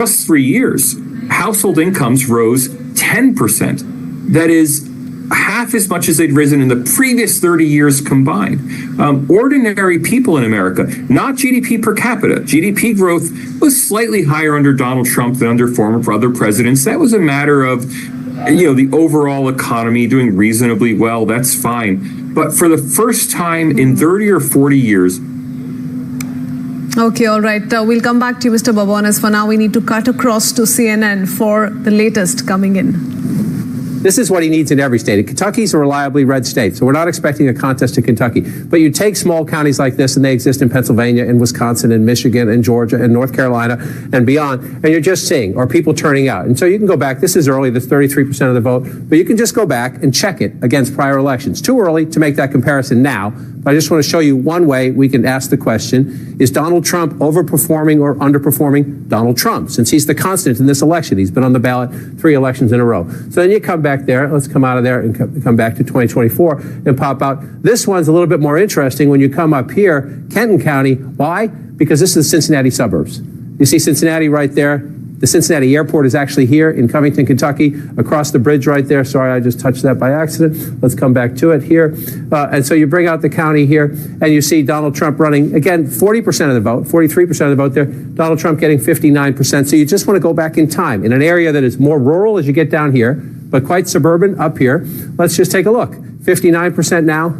just 3 years, household incomes rose 10%. That is half as much as they'd risen in the previous 30 years combined. Ordinary people in America, not GDP per capita. GDP growth was slightly higher under Donald Trump than under former other presidents. That was a matter of, the overall economy doing reasonably well. That's fine. But for the first time in 30 or 40 years. Okay, all right. We'll come back to you, Mr. Babones. For now, we need to cut across to CNN for the latest coming in. This is what he needs in every state. Kentucky's a reliably red state, so we're not expecting a contest in Kentucky. But you take small counties like this, and they exist in Pennsylvania, and Wisconsin, and Michigan, and Georgia, and North Carolina, and beyond, and you're just seeing, are people turning out? And so you can go back. This is early. There's 33% of the vote. But you can just go back and check it against prior elections. Too early to make that comparison now. But I just want to show you one way we can ask the question, is Donald Trump overperforming or underperforming Donald Trump? Since he's the constant in this election. He's been on the ballot 3 elections in a row. So then you come back there. Let's come out of there and come back to 2024 and pop out. This one's a little bit more interesting when you come up here, Kenton County. Why? Because this is the Cincinnati suburbs. You see Cincinnati right there. The Cincinnati airport is actually here in Covington, Kentucky, across the bridge right there. Sorry, I just touched that by accident. Let's come back to it here. And so you bring out the county here, and you see Donald Trump running, again, 40% of the vote, 43% of the vote there. Donald Trump getting 59%. So you just want to go back in time in an area that is more rural as you get down here, but quite suburban up here. Let's just take a look. 59% now.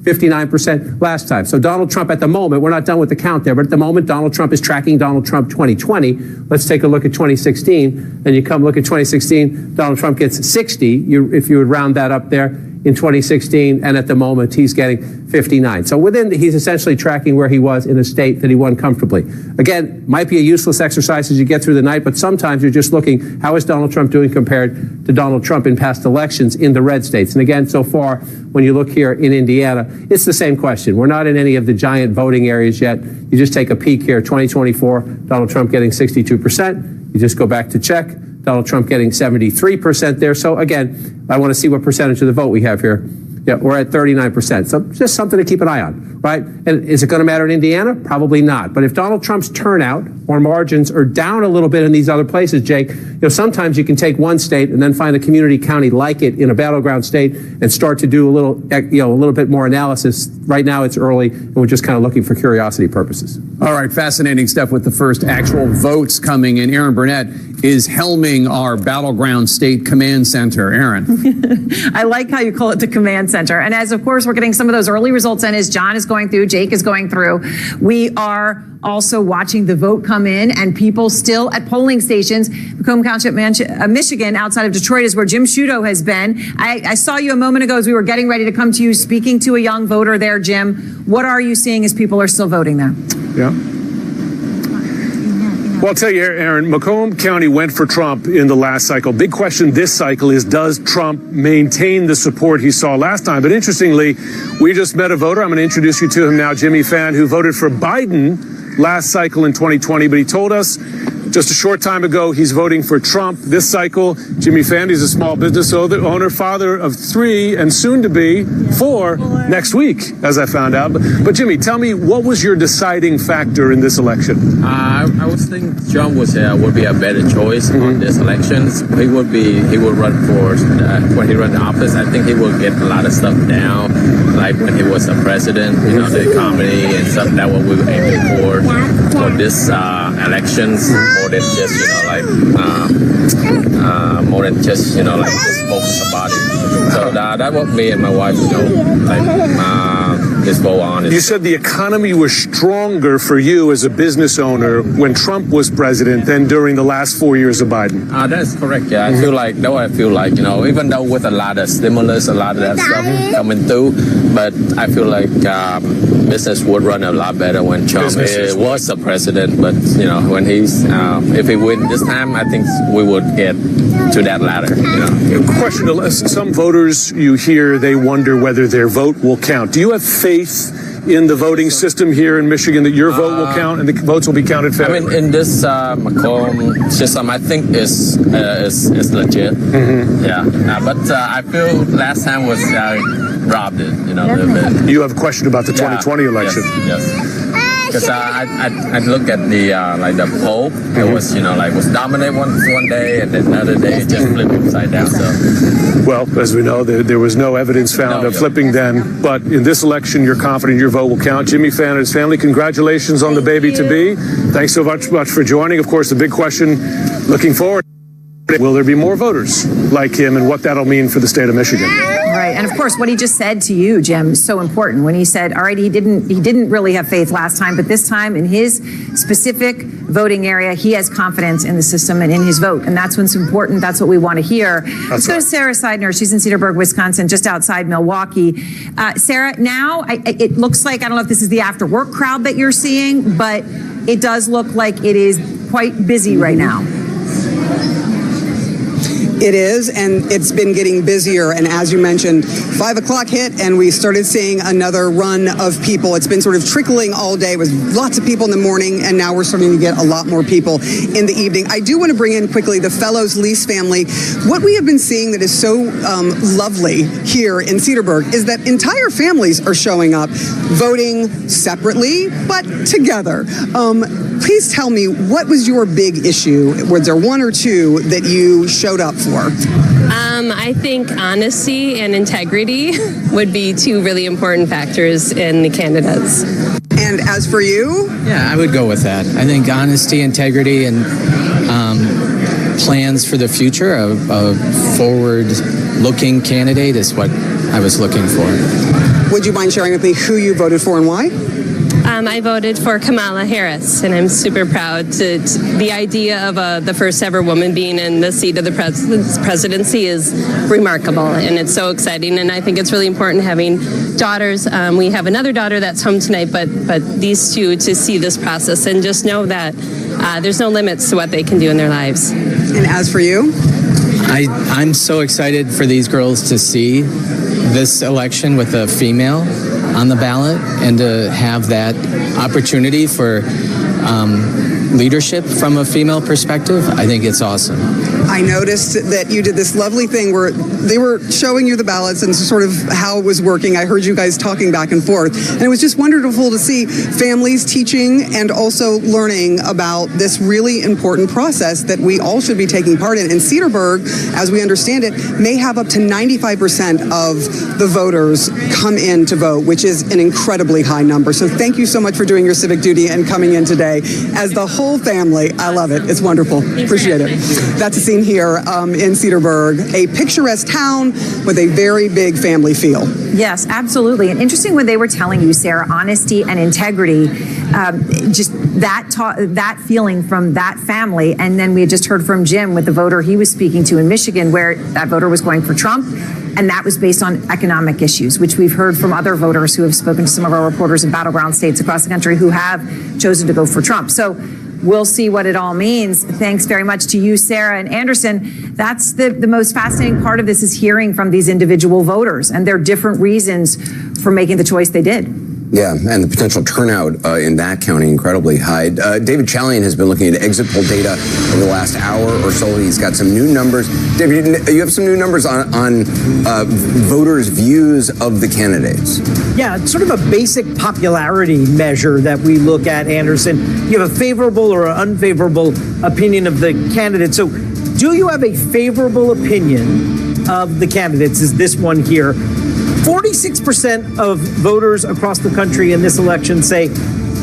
59% last time. So Donald Trump at the moment, we're not done with the count there, but at the moment, Donald Trump is tracking Donald Trump 2020. Let's take a look at 2016, and you come look at 2016, Donald Trump gets 60, if you would round that up there, in 2016, and at the moment, he's getting 59. So he's essentially tracking where he was in a state that he won comfortably. Again, might be a useless exercise as you get through the night, but sometimes you're just looking, how is Donald Trump doing compared to Donald Trump in past elections in the red states? And again, so far, when you look here in Indiana, it's the same question. We're not in any of the giant voting areas yet. You just take a peek here, 2024, Donald Trump getting 62%. You just go back to check. Donald Trump getting 73% there. So again, I want to see what percentage of the vote we have here. Yeah, we're at 39%. So just something to keep an eye on, right? And is it going to matter in Indiana? Probably not. But if Donald Trump's turnout or margins are down a little bit in these other places, Jake, sometimes you can take one state and then find a community county like it in a battleground state and start to do a little bit more analysis. Right now it's early, and we're just kind of looking for curiosity purposes. All right, fascinating stuff with the first actual votes coming in. Aaron Burnett is helming our battleground state command center. Aaron. I like how you call it the command center. And as, of course, we're getting some of those early results in as John is going through, Jake is going through, we are also watching the vote come in, and people still at polling stations. Macomb Township, Michigan, outside of Detroit, is where Jim Sciutto has been. I saw you a moment ago as we were getting ready to come to you, speaking to a young voter there, Jim. What are you seeing as people are still voting there? Yeah. Well, I'll tell you, Aaron, Macomb County went for Trump in the last cycle. Big question this cycle is, does Trump maintain the support he saw last time? But interestingly, we just met a voter. I'm going to introduce you to him now, Jimmy Fan, who voted for Biden last cycle in 2020. But he told us just a short time ago he's voting for Trump this cycle. Jimmy Fan is a small business owner, father of 3, and soon to be 4 next week, as I found out. But Jimmy, tell me, what was your deciding factor in this election? I was thinking Trump would be a better choice on this election. He would run for when he ran the office. I think he would get a lot of stuff down, like when he was a president. The economy and stuff. That what we were aiming for this elections. More than just more than just just focus about it. So that what me and my wife just go on. You said the economy was stronger for you as a business owner when Trump was president than during the last 4 years of Biden. That's correct. Yeah, I feel like even though with a lot of stimulus, a lot of that stuff coming through, but I feel like business would run a lot better when Trump was the president. But when he's if he win this time, I think we would get to that ladder. Question: some voters you hear, they wonder whether their vote will count. Do you have faith in the voting system here in Michigan that your vote will count and the votes will be counted fairly? I mean, in this Macomb system, I think is legit. Yeah, but I feel last time was robbed it. A little bit. You have a question about the 2020 election? Yes. because I look at the like the Pope. It was was dominant one day, and then another day it just flipped upside down. So, well, as we know, there was no evidence found of flipping then. But in this election, you're confident your vote will count. Jimmy Fan and his family, congratulations on the baby to be. Thanks so much for joining. Of course, the big question, looking forward. Will there be more voters like him, and what that'll mean for the state of Michigan? Right, and of course, what he just said to you, Jim, is so important. When he said, all right, he didn't really have faith last time, but this time in his specific voting area, he has confidence in the system and in his vote, and that's what's important. That's what we want to hear. Let's go to Sarah Seidner. She's in Cedarburg, Wisconsin, just outside Milwaukee. Sarah, now it looks like, I don't know if this is the after-work crowd that you're seeing, but it does look like it is quite busy right now. It is, and it's been getting busier. And as you mentioned, 5 o'clock hit, and we started seeing another run of people. It's been sort of trickling all day with lots of people in the morning, and now we're starting to get a lot more people in the evening. I do want to bring in quickly the Fellows Lease family. What we have been seeing that is so lovely here in Cedarburg is that entire families are showing up, voting separately, but together. Please tell me, what was your big issue? Was there one or two that you showed up for? I think honesty and integrity would be two really important factors in the candidates. And as for you? Yeah, I would go with that. I think honesty, integrity, and plans for the future, a forward-looking candidate is what I was looking for. Would you mind sharing with me who you voted for and why? I voted for Kamala Harris, and I'm super proud to the idea of the first ever woman being in the seat of the presidency is remarkable, and it's so exciting. And I think it's really important having daughters. We have another daughter that's home tonight, but these two to see this process and just know that there's no limits to what they can do in their lives. And as for you? I'm so excited for these girls to see this election with a female on the ballot and to have that opportunity for leadership from a female perspective. I think it's awesome. I noticed that you did this lovely thing where they were showing you the ballots and sort of how it was working. I heard you guys talking back and forth, and it was just wonderful to see families teaching and also learning about this really important process that we all should be taking part in. And Cedarburg, as we understand it, may have up to 95% of the voters come in to vote, which is an incredibly high number. So thank you so much for doing your civic duty and coming in today as the whole family. I love it. It's wonderful. Appreciate it. That's a scene here in Cedarburg, a picturesque town with a very big family feel. Yes, absolutely. And interesting when they were telling you, Sarah, honesty and integrity, just that feeling from that family. And then we had just heard from Jim with the voter he was speaking to in Michigan, where that voter was going for Trump. And that was based on economic issues, which we've heard from other voters who have spoken to some of our reporters in battleground states across the country who have chosen to go for Trump. So we'll see what it all means. Thanks very much to you, Sarah and Anderson. That's the most fascinating part of this, is hearing from these individual voters and their different reasons for making the choice they did. Yeah, and the potential turnout in that county incredibly high. David Chalian has been looking at exit poll data over the last hour or so. He's got some new numbers. David, you have some new numbers on voters' views of the candidates. Yeah, it's sort of a basic popularity measure that we look at, Anderson. You have a favorable or unfavorable opinion of the candidate. So do you have a favorable opinion of the candidates? Is this one here? 46% of voters across the country in this election say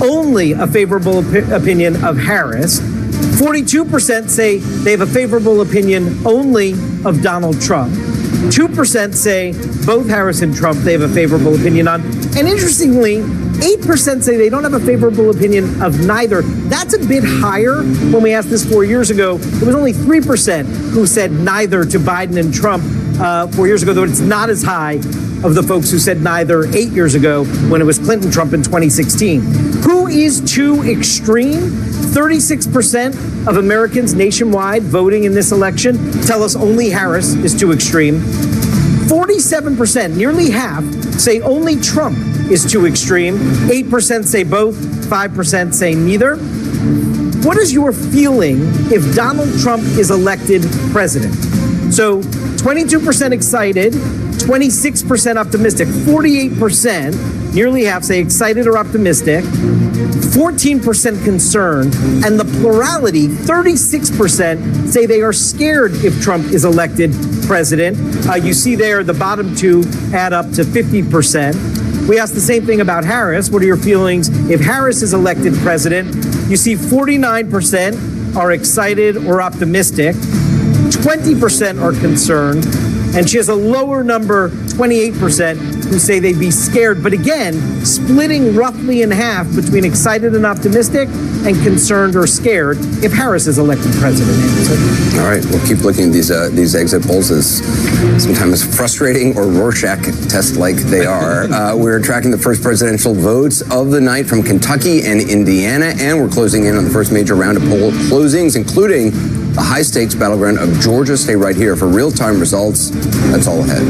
only a favorable opinion of Harris. 42% say they have a favorable opinion only of Donald Trump. 2% say both Harris and Trump they have a favorable opinion on. And interestingly, 8% say they don't have a favorable opinion of neither. That's a bit higher. When we asked this 4 years ago, it was only 3% who said neither to Biden and Trump 4 years ago, though it's not as high of the folks who said neither 8 years ago when it was Clinton-Trump in 2016. Who is too extreme? 36% of Americans nationwide voting in this election tell us only Harris is too extreme. 47%, nearly half, say only Trump is too extreme. 8% say both, 5% say neither. What is your feeling if Donald Trump is elected president? So 22% excited, 26% optimistic, 48% nearly half say excited or optimistic, 14% concerned, and the plurality, 36%, say they are scared if Trump is elected president. You see there the bottom two add up to 50%. We asked the same thing about Harris. What are your feelings if Harris is elected president? You see 49% are excited or optimistic, 20% are concerned, and she has a lower number, 28%, who say they'd be scared. But again, splitting roughly in half between excited and optimistic and concerned or scared if Harris is elected president. All right, we'll keep looking at these exit polls as sometimes frustrating or Rorschach test-like they are. We're tracking the first presidential votes of the night from Kentucky and Indiana, and we're closing in on the first major round of poll closings, including the high-stakes battleground of Georgia. Stay right here for real-time results. That's all ahead.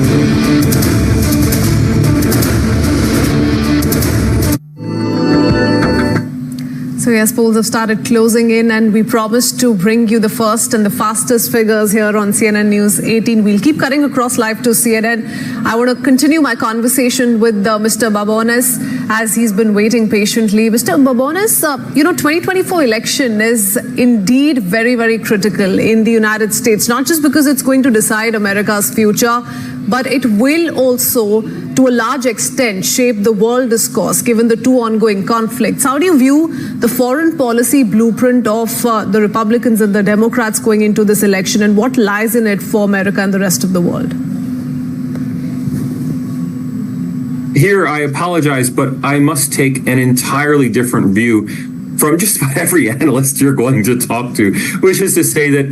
So yes, polls have started closing in, and we promised to bring you the first and the fastest figures here on CNN News 18. We'll keep cutting across live to CNN. I want to continue my conversation with Mr. Babones as he's been waiting patiently. Mr. Babones, 2024 election is indeed very, very critical in the United States, not just because it's going to decide America's future, but it will also, to a large extent, shape the world discourse given the two ongoing conflicts. How do you view the foreign policy blueprint of the Republicans and the Democrats going into this election, and what lies in it for America and the rest of the world? Here, I apologize, but I must take an entirely different view from just about every analyst you're going to talk to, which is to say that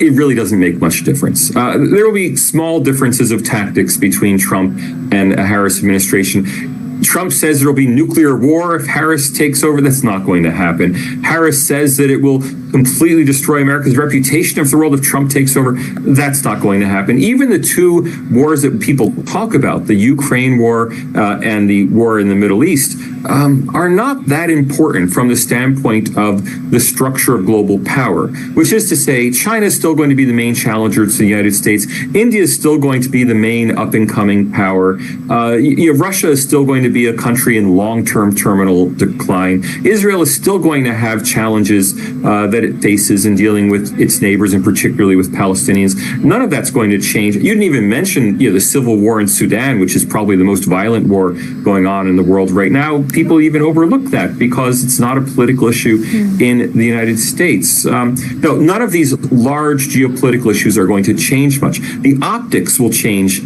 it really doesn't make much difference. There will be small differences of tactics between Trump and a Harris administration. Trump says there will be nuclear war if Harris takes over. That's not going to happen. Harris says that it will completely destroy America's reputation if the world if Trump takes over. That's not going to happen. Even the two wars that people talk about, the Ukraine war and the war in the Middle East, are not that important from the standpoint of the structure of global power, which is to say China is still going to be the main challenger to the United States. India is still going to be the main up-and-coming power. Russia is still going to be a country in long-term terminal decline. Israel is still going to have challenges that it faces in dealing with its neighbors, and particularly with Palestinians. None of that's going to change. You didn't even mention the civil war in Sudan, which is probably the most violent war going on in the world right now. People even overlook that because it's not a political issue in the United States. No, none of these large geopolitical issues are going to change much. The optics will change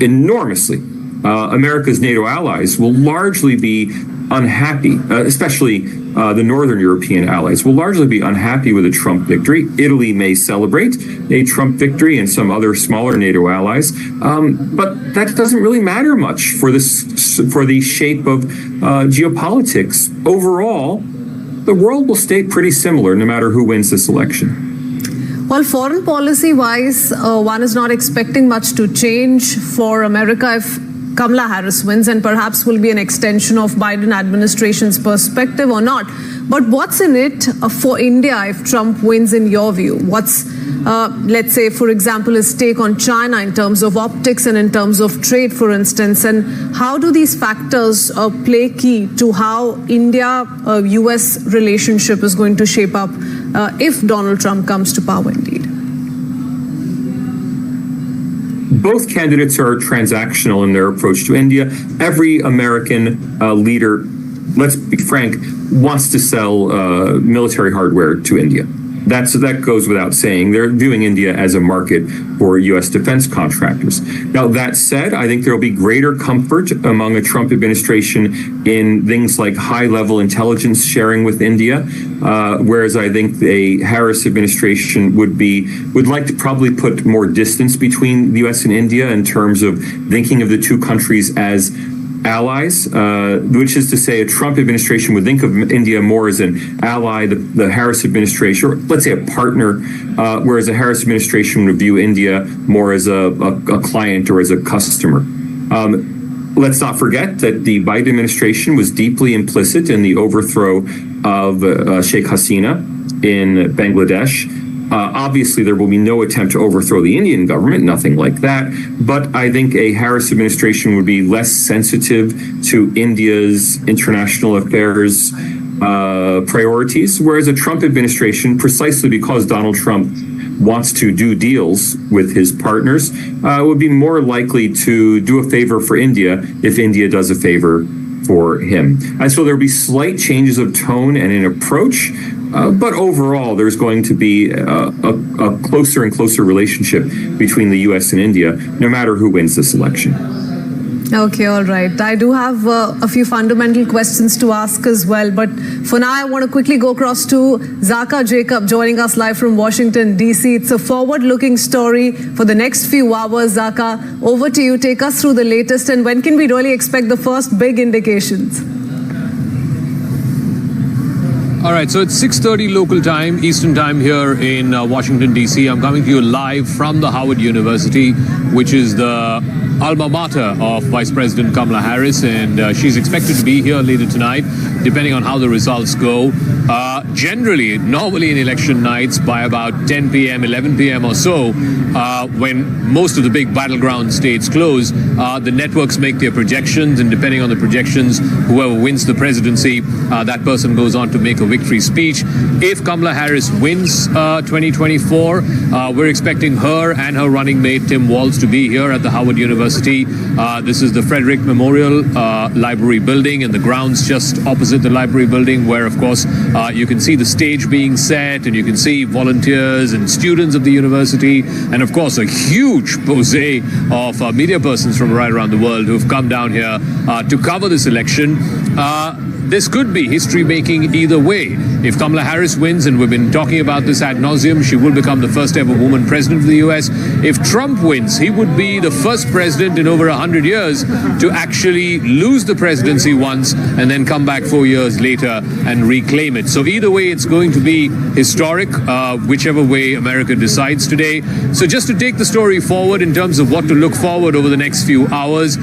enormously. America's NATO allies will largely be unhappy, especially the Northern European allies will largely be unhappy with a Trump victory. Italy may celebrate a Trump victory and some other smaller NATO allies, but that doesn't really matter much for the shape of geopolitics. Overall, the world will stay pretty similar no matter who wins this election. Well, foreign policy-wise, one is not expecting much to change for America if Kamala Harris wins, and perhaps will be an extension of Biden administration's perspective or not. But what's in it for India if Trump wins, in your view? What's, let's say, for example, his take on China in terms of optics and in terms of trade, for instance? And how do these factors play key to how India-US relationship is going to shape up if Donald Trump comes to power indeed? Both candidates are transactional in their approach to India. Every American leader, let's be frank, wants to sell military hardware to India. That goes without saying. They're viewing India as a market for U.S. defense contractors. Now, that said, I think there will be greater comfort among a Trump administration in things like high-level intelligence sharing with India, whereas I think a Harris administration would like to probably put more distance between the U.S. and India in terms of thinking of the two countries as allies, which is to say a Trump administration would think of India more as an ally, the Harris administration, or let's say a partner, whereas the Harris administration would view India more as a client or as a customer. Let's not forget that the Biden administration was deeply implicit in the overthrow of Sheikh Hasina in Bangladesh. Obviously, there will be no attempt to overthrow the Indian government, nothing like that. But I think a Harris administration would be less sensitive to India's international affairs priorities, whereas a Trump administration, precisely because Donald Trump wants to do deals with his partners, would be more likely to do a favor for India if India does a favor for him. And so there'll be slight changes of tone and in approach, but overall there's going to be a closer and closer relationship between the U.S. and India, no matter who wins this election. Okay, all right. I do have a few fundamental questions to ask as well, but for now I want to quickly go across to Zaka Jacob joining us live from Washington, D.C. It's a forward-looking story for the next few hours. Zaka, over to you. Take us through the latest, and when can we really expect the first big indications? All right, so it's 6:30 local time, Eastern time here in Washington, D.C. I'm coming to you live from the Howard University, which is the alma mater of Vice President Kamala Harris, and she's expected to be here later tonight, depending on how the results go. Normally in election nights, by about 10 p.m., 11 p.m. or so, when most of the big battleground states close, the networks make their projections, and depending on the projections, whoever wins the presidency, that person goes on to make a victory speech. If Kamala Harris wins 2024, we're expecting her and her running mate Tim Walz to be here at the Howard University. This is the Frederick Memorial Library building, and the grounds just opposite the library building, where of course you can see the stage being set, and you can see volunteers and students of the university, and of course a huge posé of media persons from right around the world who've come down here to cover this election. This could be history-making either way. If Kamala Harris wins, and we've been talking about this ad nauseum, she will become the first ever woman president of the U.S. If Trump wins, he would be the first president in over 100 years to actually lose the presidency once and then come back 4 years later and reclaim it. So either way, it's going to be historic, whichever way America decides today. So just to take the story forward in terms of what to look forward over the next few hours,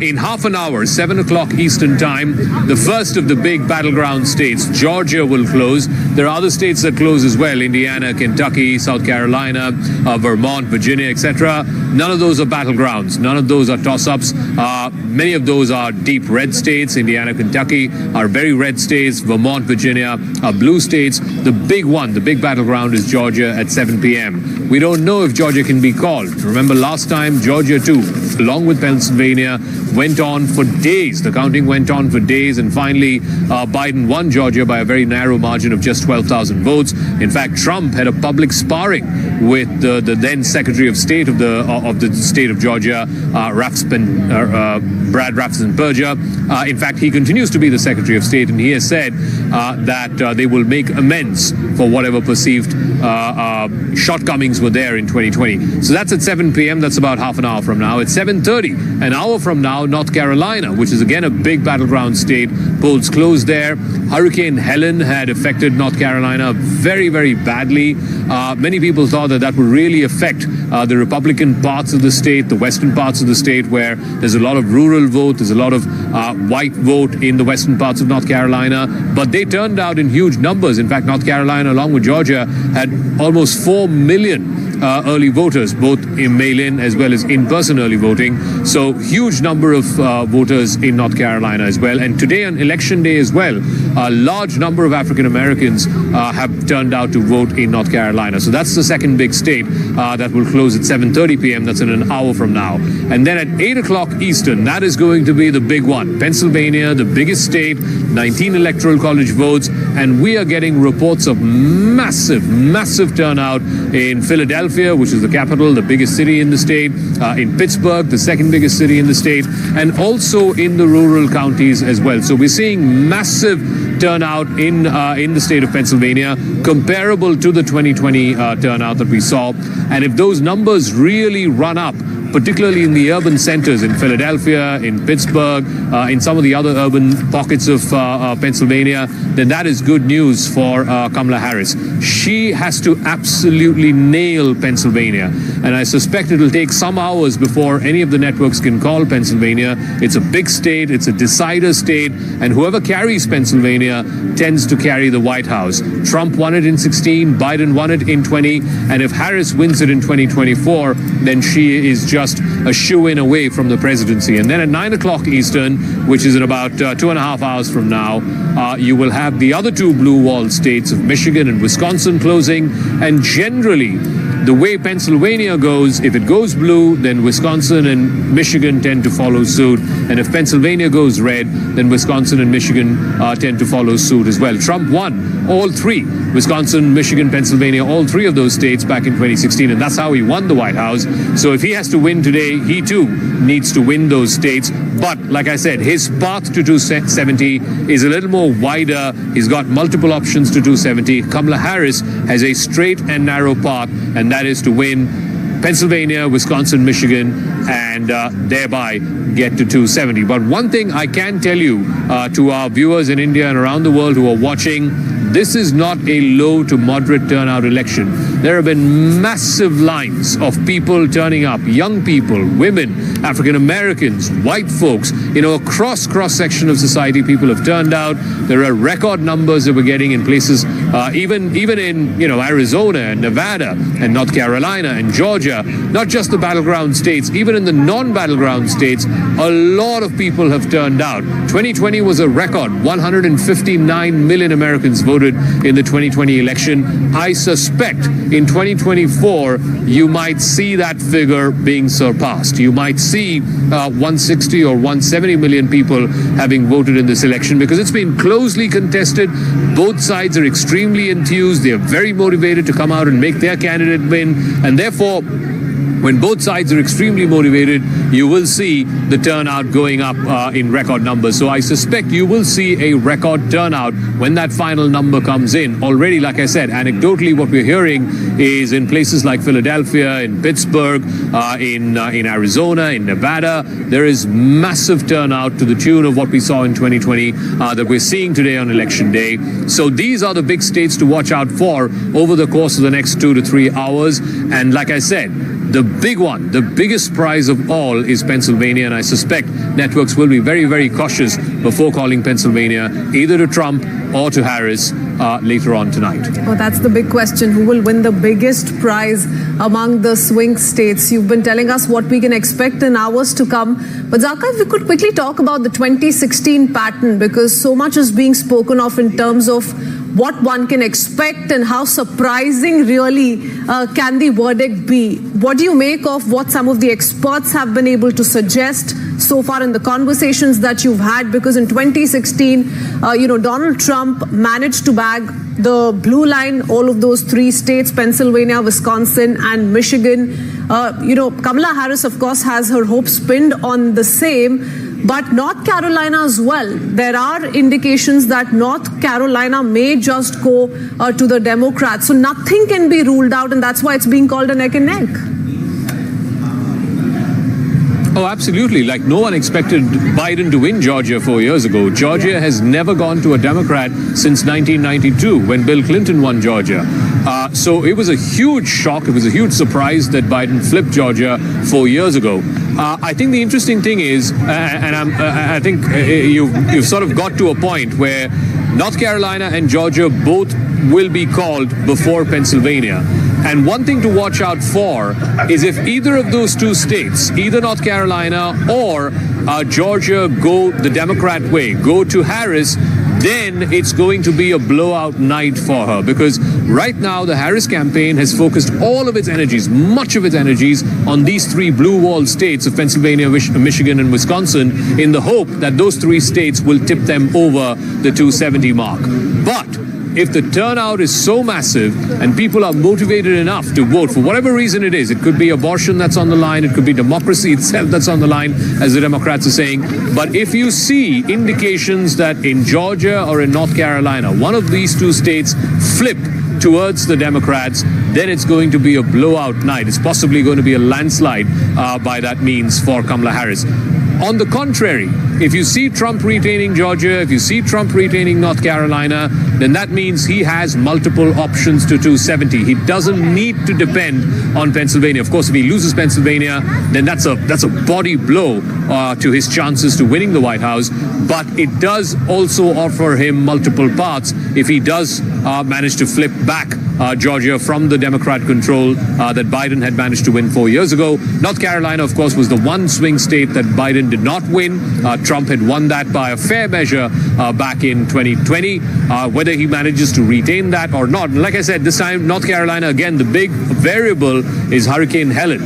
in half an hour, 7 o'clock Eastern time, the first of the big battleground states, Georgia, will close. There are other states that close as well: Indiana, Kentucky, South Carolina, Vermont, Virginia, etc. None of those are battlegrounds. None of those are toss-ups. Many of those are deep red states. Indiana, Kentucky are very red states. Vermont, Virginia are blue states. The big one, the big battleground, is Georgia at 7 p.m. We don't know if Georgia can be called. Remember last time, Georgia too, along with Pennsylvania, went on for days. The counting went on for days, and finally Biden won Georgia by a very narrow margin of just 12,000 votes. In fact, Trump had a public sparring with the then Secretary of State of the state of Georgia, Brad Raffensperger. In fact, he continues to be the Secretary of State, and he has said that they will make amends for whatever perceived shortcomings were there in 2020. So that's at 7 p.m. That's about half an hour from now. At 7:30, an hour from now, North Carolina, which is again a big battleground state, polls closed there. Hurricane Helen had affected North Carolina very, very badly. Many people thought that would really affect the Republican parts of the state, the western parts of the state, where there's a lot of rural vote, there's a lot of white vote in the western parts of North Carolina, but they turned out in huge numbers. In fact, North Carolina, along with Georgia, had almost 4 million early voters, both in mail-in as well as in-person early voting. So huge number of voters in North Carolina as well. And today on election day as well, a large number of African Americans have turned out to vote in North Carolina. So that's the second big state that will close at 7:30 p.m. That's in an hour from now. And then at 8 o'clock Eastern, that is going to be the big one. Pennsylvania, the biggest state, 19 electoral college votes. And we are getting reports of massive turnout in Philadelphia, which is the capital, the biggest city in the state, in Pittsburgh, the second biggest city in the state, and also in the rural counties as well. So we're seeing massive turnout in the state of Pennsylvania, comparable to the 2020 turnout that we saw. And if those numbers really run up, particularly in the urban centers in Philadelphia, in Pittsburgh, in some of the other urban pockets of Pennsylvania, then that is good news for Kamala Harris. She has to absolutely nail Pennsylvania, and I suspect it will take some hours before any of the networks can call Pennsylvania. It's a big state, it's a decider state, and whoever carries Pennsylvania tends to carry the White House. Trump won it in 16, Biden won it in 20, and if Harris wins it in 2024, then she is just a shoo-in away from the presidency. And then at 9 o'clock Eastern, which is in about 2.5 hours from now, you will have the other two blue wall states of Michigan and Wisconsin closing, and generally, the way Pennsylvania goes, if it goes blue, then Wisconsin and Michigan tend to follow suit. And if Pennsylvania goes red, then Wisconsin and Michigan tend to follow suit as well. Trump won all three, Wisconsin, Michigan, Pennsylvania, all three of those states back in 2016. And that's how he won the White House. So if he has to win today, he too needs to win those states. But like I said, his path to 270 is a little more wider. He's got multiple options to 270. Kamala Harris has a straight and narrow path, and that is to win Pennsylvania, Wisconsin, Michigan, and thereby get to 270. But one thing I can tell you to our viewers in India and around the world who are watching, this is not a low to moderate turnout election. There have been massive lines of people turning up, young people, women, African Americans, white folks, across cross-section of society, people have turned out. There are record numbers that we're getting in places, even in, Arizona and Nevada and North Carolina and Georgia, not just the battleground states, even in the non-battleground states, a lot of people have turned out. 2020 was a record. 159 million Americans voted in the 2020 election. I suspect in 2024, you might see that figure being surpassed. You might see 160 or 170 million people having voted in this election because it's been closely contested. Both sides are extremely enthused. They are very motivated to come out and make their candidate win. And therefore, when both sides are extremely motivated, you will see the turnout going up in record numbers. So I suspect you will see a record turnout when that final number comes in. Already, like I said, anecdotally, what we're hearing is in places like Philadelphia, in Pittsburgh, in Arizona, in Nevada, there is massive turnout to the tune of what we saw in 2020 that we're seeing today on election day. So these are the big states to watch out for over the course of the next 2 to 3 hours. And like I said, the big one, the biggest prize of all is Pennsylvania, and I suspect networks will be very, very cautious before calling Pennsylvania either to Trump or to Harris later on tonight. Oh, that's the big question. Who will win the biggest prize among the swing states? You've been telling us what we can expect in hours to come. But Zaka, if we could quickly talk about the 2016 pattern, because so much is being spoken of in terms of what one can expect and how surprising really can the verdict be. What do you make of what some of the experts have been able to suggest so far in the conversations that you've had? Because in 2016, Donald Trump managed to bag the blue line, all of those three states, Pennsylvania, Wisconsin, and Michigan. Kamala Harris, of course, has her hopes pinned on the same. But North Carolina as well. There are indications that North Carolina may just go to the Democrats. So nothing can be ruled out, and that's why it's being called a neck and neck. Oh, absolutely. Like, no one expected Biden to win Georgia 4 years ago. Georgia has never gone to a Democrat since 1992 when Bill Clinton won Georgia. So it was a huge shock. It was a huge surprise that Biden flipped Georgia 4 years ago. I think the interesting thing is, I think you've sort of got to a point where North Carolina and Georgia both will be called before Pennsylvania. And one thing to watch out for is if either of those two states, either North Carolina or Georgia, go the Democrat way, go to Harris, then it's going to be a blowout night for her. Because right now, the Harris campaign has focused all of its energies, much of its energies, on these three blue wall states of Pennsylvania, Michigan, and Wisconsin, in the hope that those three states will tip them over the 270 mark. But if the turnout is so massive and people are motivated enough to vote for whatever reason it is, it could be abortion that's on the line, it could be democracy itself that's on the line, as the Democrats are saying. But if you see indications that in Georgia or in North Carolina, one of these two states flip towards the Democrats, then it's going to be a blowout night. It's possibly going to be a landslide by that means for Kamala Harris. On the contrary, if you see Trump retaining Georgia, if you see Trump retaining North Carolina, then that means he has multiple options to 270. He doesn't need to depend on Pennsylvania. Of course, if he loses Pennsylvania, then that's a body blow to his chances to winning the White House. But it does also offer him multiple paths if he does manage to flip back Georgia from the Democrat control that Biden had managed to win 4 years ago. North Carolina, of course, was the one swing state that Biden did not win. Trump had won that by a fair measure back in 2020. Whether he manages to retain that or not. And like I said, this time, North Carolina, again, the big variable is Hurricane Helen.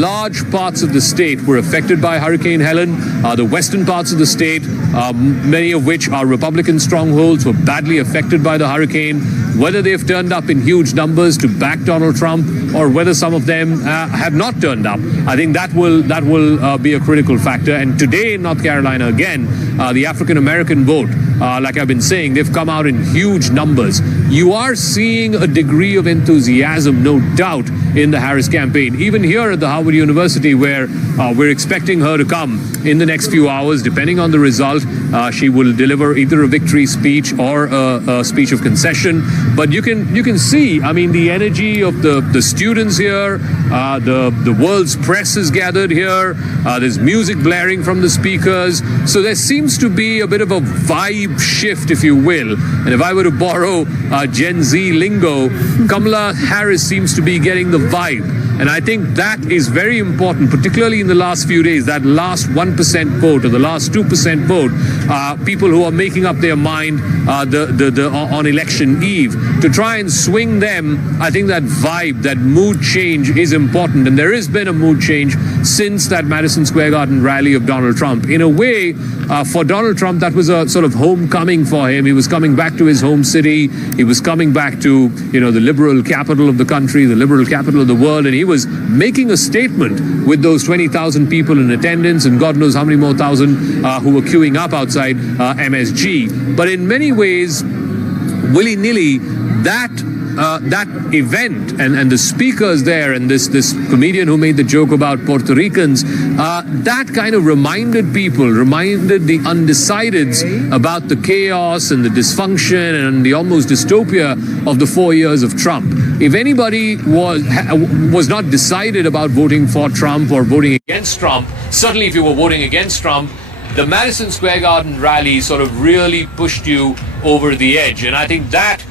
Large parts of the state were affected by Hurricane Helen. The western parts of the state, many of which are Republican strongholds, were badly affected by the hurricane. Whether they've turned up in huge numbers to back Donald Trump or whether some of them have not turned up, I think that will be a critical factor. And today in North Carolina, again, the African-American vote, like I've been saying, they've come out in huge numbers. You are seeing a degree of enthusiasm, no doubt, in the Harris campaign. Even here at the Harvard University, where we're expecting her to come in the next few hours, depending on the result. She will deliver either a victory speech or a speech of concession. But you can see, I mean, the energy of the students here. The world's press is gathered here. There's music blaring from the speakers. So there seems to be a bit of a vibe shift, if you will. And if I were to borrow Gen Z lingo, Kamala Harris seems to be getting the vibe. And I think that is very important, particularly in the last few days, that last 1% vote or the last 2% vote, people who are making up their mind on election eve, to try and swing them. I think that vibe, that mood change is important. And there has been a mood change since that Madison Square Garden rally of Donald Trump. In a way, for Donald Trump, that was a sort of homecoming for him. He was coming back to his home city. He was coming back to, the liberal capital of the country, the liberal capital of the world. And he was making a statement with those 20,000 people in attendance and God knows how many more thousand who were queuing up outside MSG. But in many ways, willy-nilly, that event and the speakers there and this comedian who made the joke about Puerto Ricans, that kind of reminded the undecideds about the chaos and the dysfunction and the almost dystopia of the 4 years of Trump. If anybody was not decided about voting for Trump or voting against Trump, certainly if you were voting against Trump, the Madison Square Garden rally sort of really pushed you over the edge. And I think that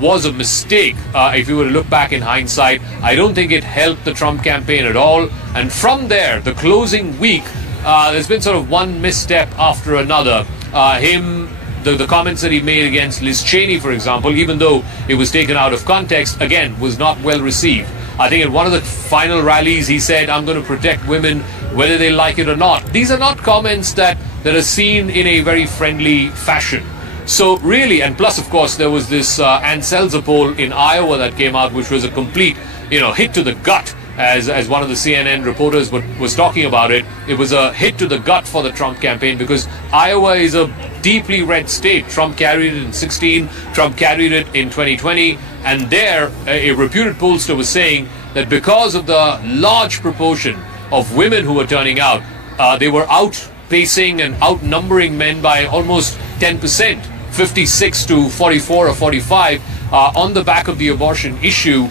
was a mistake. If you were to look back in hindsight, I don't think it helped the Trump campaign at all. And from there, the closing week, there's been sort of one misstep after another. The comments that he made against Liz Cheney, for example, even though it was taken out of context, again, was not well received. I think at one of the final rallies, he said, I'm going to protect women whether they like it or not. These are not comments that are seen in a very friendly fashion. So really, and plus, of course, there was this Ann Selzer poll in Iowa that came out, which was a complete, hit to the gut, as one of the CNN reporters was talking about it. It was a hit to the gut for the Trump campaign because Iowa is a deeply red state. Trump carried it in 2016, Trump carried it in 2020, and there, a reputed pollster was saying that because of the large proportion of women who were turning out, they were outpacing and outnumbering men by almost 10%. 56 to 44 or 45 on the back of the abortion issue.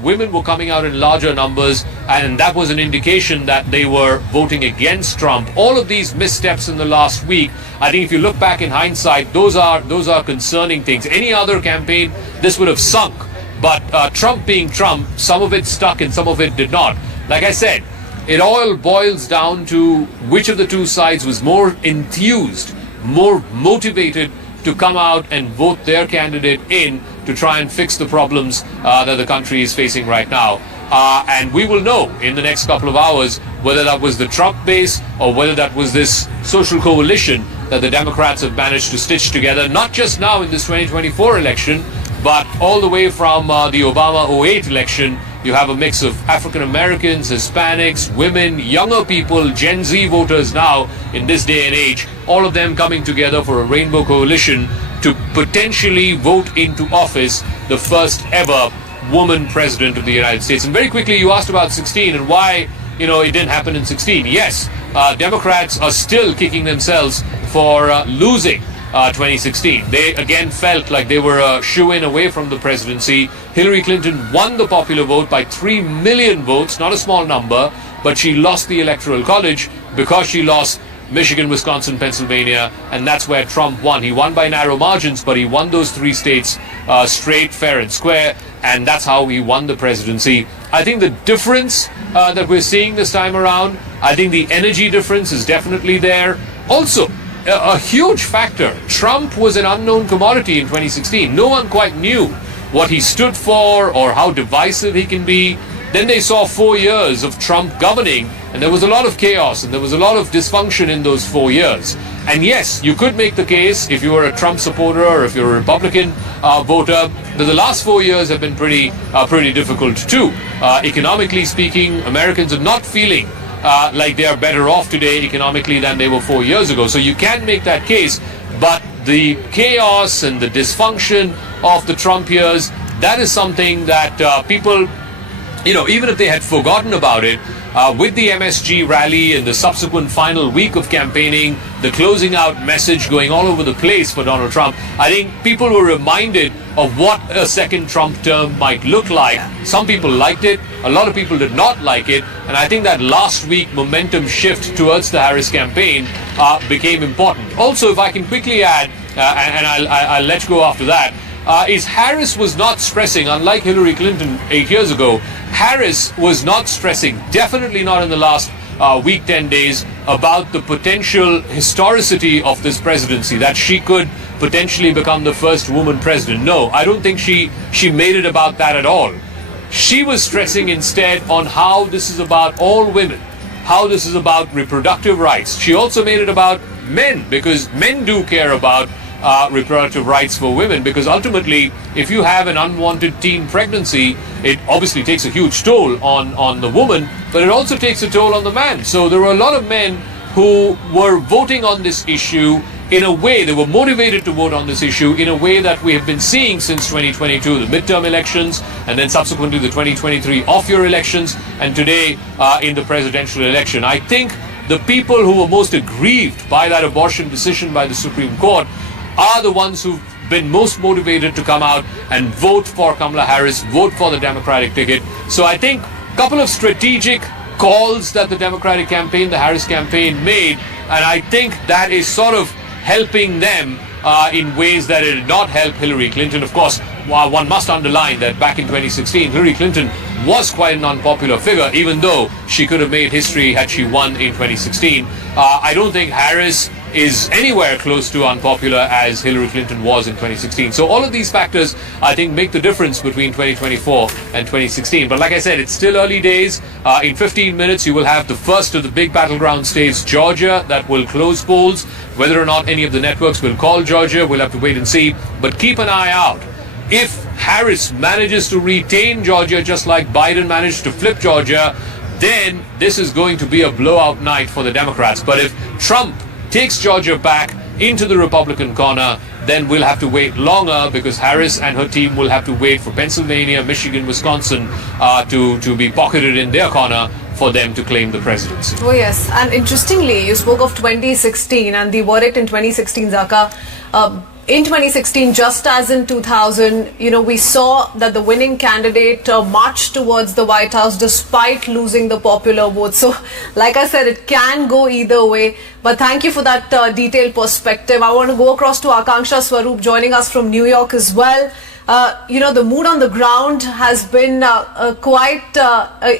Women were coming out in larger numbers, and that was an indication that they were voting against Trump. All of these missteps in the last week, I think if you look back in hindsight, those are concerning things. Any other campaign, this would have sunk. But Trump being Trump, some of it stuck and some of it did not. Like I said, it all boils down to which of the two sides was more enthused, more motivated to come out and vote their candidate in to try and fix the problems that the country is facing right now. And we will know in the next couple of hours whether that was the Trump base or whether that was this social coalition that the Democrats have managed to stitch together, not just now in this 2024 election, but all the way from the Obama 2008 election. You have a mix of African Americans, Hispanics, women, younger people, Gen Z voters now in this day and age, all of them coming together for a rainbow coalition to potentially vote into office the first ever woman president of the United States. And very quickly, you asked about 16 and why, it didn't happen in 16. Yes, Democrats are still kicking themselves for losing 2016. They again felt like they were a shoo-in away from the presidency. Hillary Clinton won the popular vote by 3 million votes, not a small number, but she lost the Electoral College because she lost Michigan, Wisconsin, Pennsylvania, and that's where Trump won. He won by narrow margins, but he won those 3 states straight, fair and square, and that's how he won the presidency. I think the difference that we're seeing this time around, I think the energy difference is definitely there. Also, a huge factor, Trump was an unknown commodity in 2016. No one quite knew what he stood for or how divisive he can be. Then they saw 4 years of Trump governing, and there was a lot of chaos and there was a lot of dysfunction in those 4 years. And yes, you could make the case, if you were a Trump supporter or if you're a Republican voter, that the last 4 years have been pretty difficult too. Economically speaking, Americans are not feeling like they are better off today economically than they were 4 years ago. So you can make that case, but the chaos and the dysfunction of the Trump years, that is something that people, even if they had forgotten about it, with the MSG rally and the subsequent final week of campaigning, the closing out message going all over the place for Donald Trump, I think people were reminded of what a second Trump term might look like. Some people liked it, a lot of people did not like it, and I think that last week momentum shift towards the Harris campaign became important. Also, if I can quickly add, and I'll let you go after that, is Harris was not stressing, unlike Hillary Clinton 8 years ago, Harris was not stressing, definitely not in the last week, 10 days, about the potential historicity of this presidency, that she could potentially become the first woman president. No, I don't think she made it about that at all. She was stressing instead on how this is about all women, how this is about reproductive rights. She also made it about men, because men do care about reproductive rights for women, because ultimately, if you have an unwanted teen pregnancy, it obviously takes a huge toll on the woman, but it also takes a toll on the man. So there were a lot of men who were voting on this issue in a way, they were motivated to vote on this issue in a way that we have been seeing since 2022, the midterm elections, and then subsequently the 2023 off-year elections, and today in the presidential election. I think the people who were most aggrieved by that abortion decision by the Supreme Court are the ones who've been most motivated to come out and vote for Kamala Harris, vote for the Democratic ticket. So I think a couple of strategic calls that the Democratic campaign, the Harris campaign made, and I think that is sort of helping them in ways that it did not help Hillary Clinton. Of course, one must underline that back in 2016, Hillary Clinton was quite an unpopular figure, even though she could have made history had she won in 2016. I don't think Harris is anywhere close to unpopular as Hillary Clinton was in 2016. So all of these factors, I think, make the difference between 2024 and 2016. But like I said, it's still early days. In 15 minutes, you will have the first of the big battleground states, Georgia, that will close polls. Whether or not any of the networks will call Georgia, we'll have to wait and see. But keep an eye out. If Harris manages to retain Georgia just like Biden managed to flip Georgia, then this is going to be a blowout night for the Democrats. But if Trump takes Georgia back into the Republican corner, then we'll have to wait longer, because Harris and her team will have to wait for Pennsylvania, Michigan, Wisconsin to be pocketed in their corner for them to claim the presidency. Oh yes, and interestingly, you spoke of 2016 and the verdict in 2016, Zaka. In 2016, just as in 2000, we saw that the winning candidate marched towards the White House despite losing the popular vote. So, like I said, it can go either way. But thank you for that detailed perspective. I want to go across to Akanksha Swaroop, joining us from New York as well. The mood on the ground has been quite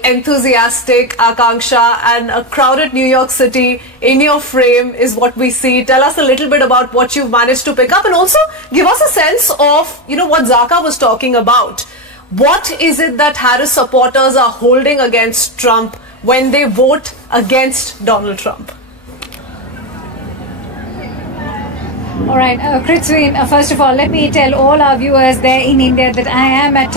enthusiastic, Akanksha, and a crowded New York City in your frame is what we see. Tell us a little bit about what you've managed to pick up, and also give us a sense of, what Zaka was talking about. What is it that Harris supporters are holding against Trump when they vote against Donald Trump? All right, Krithwin, first of all, let me tell all our viewers there in India that I am at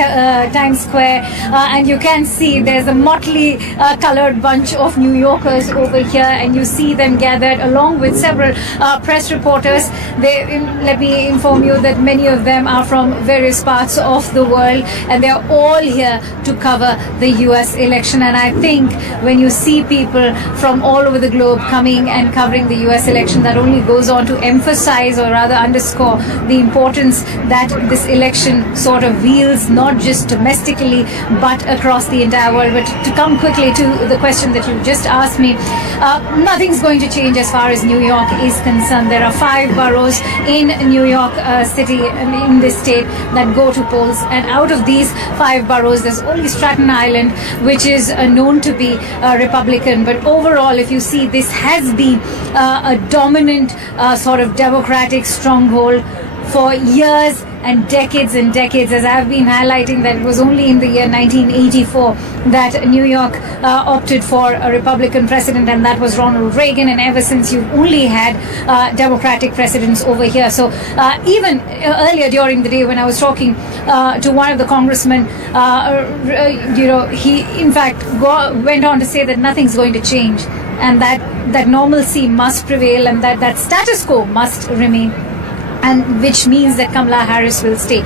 Times Square, and you can see there's a motley colored bunch of New Yorkers over here, and you see them gathered along with several press reporters. Let me inform you that many of them are from various parts of the world, and they're all here to cover the US election. And I think when you see people from all over the globe coming and covering the US election, that only goes on to emphasize, or rather underscore, the importance that this election sort of wields, not just domestically but across the entire world. But to come quickly to the question that you just asked me, nothing's going to change as far as New York is concerned. There are 5 boroughs in New York City, in this state, that go to polls, and out of these 5 boroughs, there's only Staten Island, which is known to be Republican. But overall, if you see, this has been a dominant sort of Democratic stronghold for years and decades, as I've been highlighting, that it was only in the year 1984 that New York opted for a Republican president, and that was Ronald Reagan, and ever since you've only had Democratic presidents over here. So even earlier during the day when I was talking to one of the congressmen, he in fact went on to say that nothing's going to change, and that normalcy must prevail, and that status quo must remain, and which means that Kamala Harris will stay.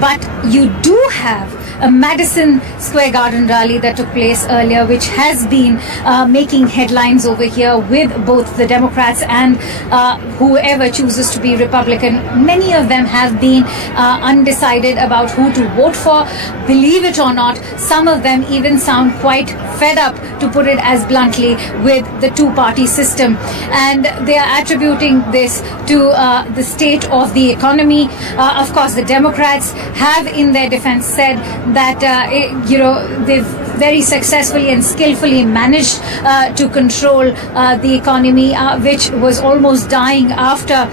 But you do have a Madison Square Garden rally that took place earlier, which has been making headlines over here with both the Democrats and whoever chooses to be Republican. Many of them have been undecided about who to vote for. Believe it or not, some of them even sound quite fed up, to put it as bluntly, with the two-party system. And they are attributing this to the state of the economy. Of course, the Democrats have in their defense said that they've very successfully and skillfully managed to control the economy, which was almost dying after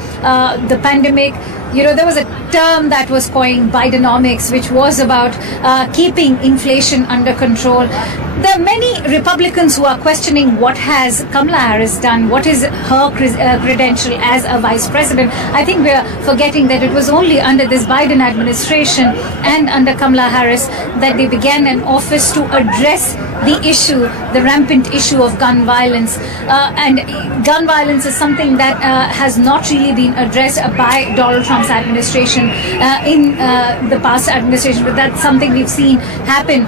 the pandemic. There was a term that was coined, Bidenomics, which was about keeping inflation under control. There are many Republicans who are questioning what has Kamala Harris done, what is her credential as a vice president. I think we are forgetting that it was only under this Biden administration and under Kamala Harris that they began an office to address the issue, the rampant issue of gun violence. And gun violence is something that has not really been addressed by Donald Trump's administration in the past administration, but that's something we've seen happen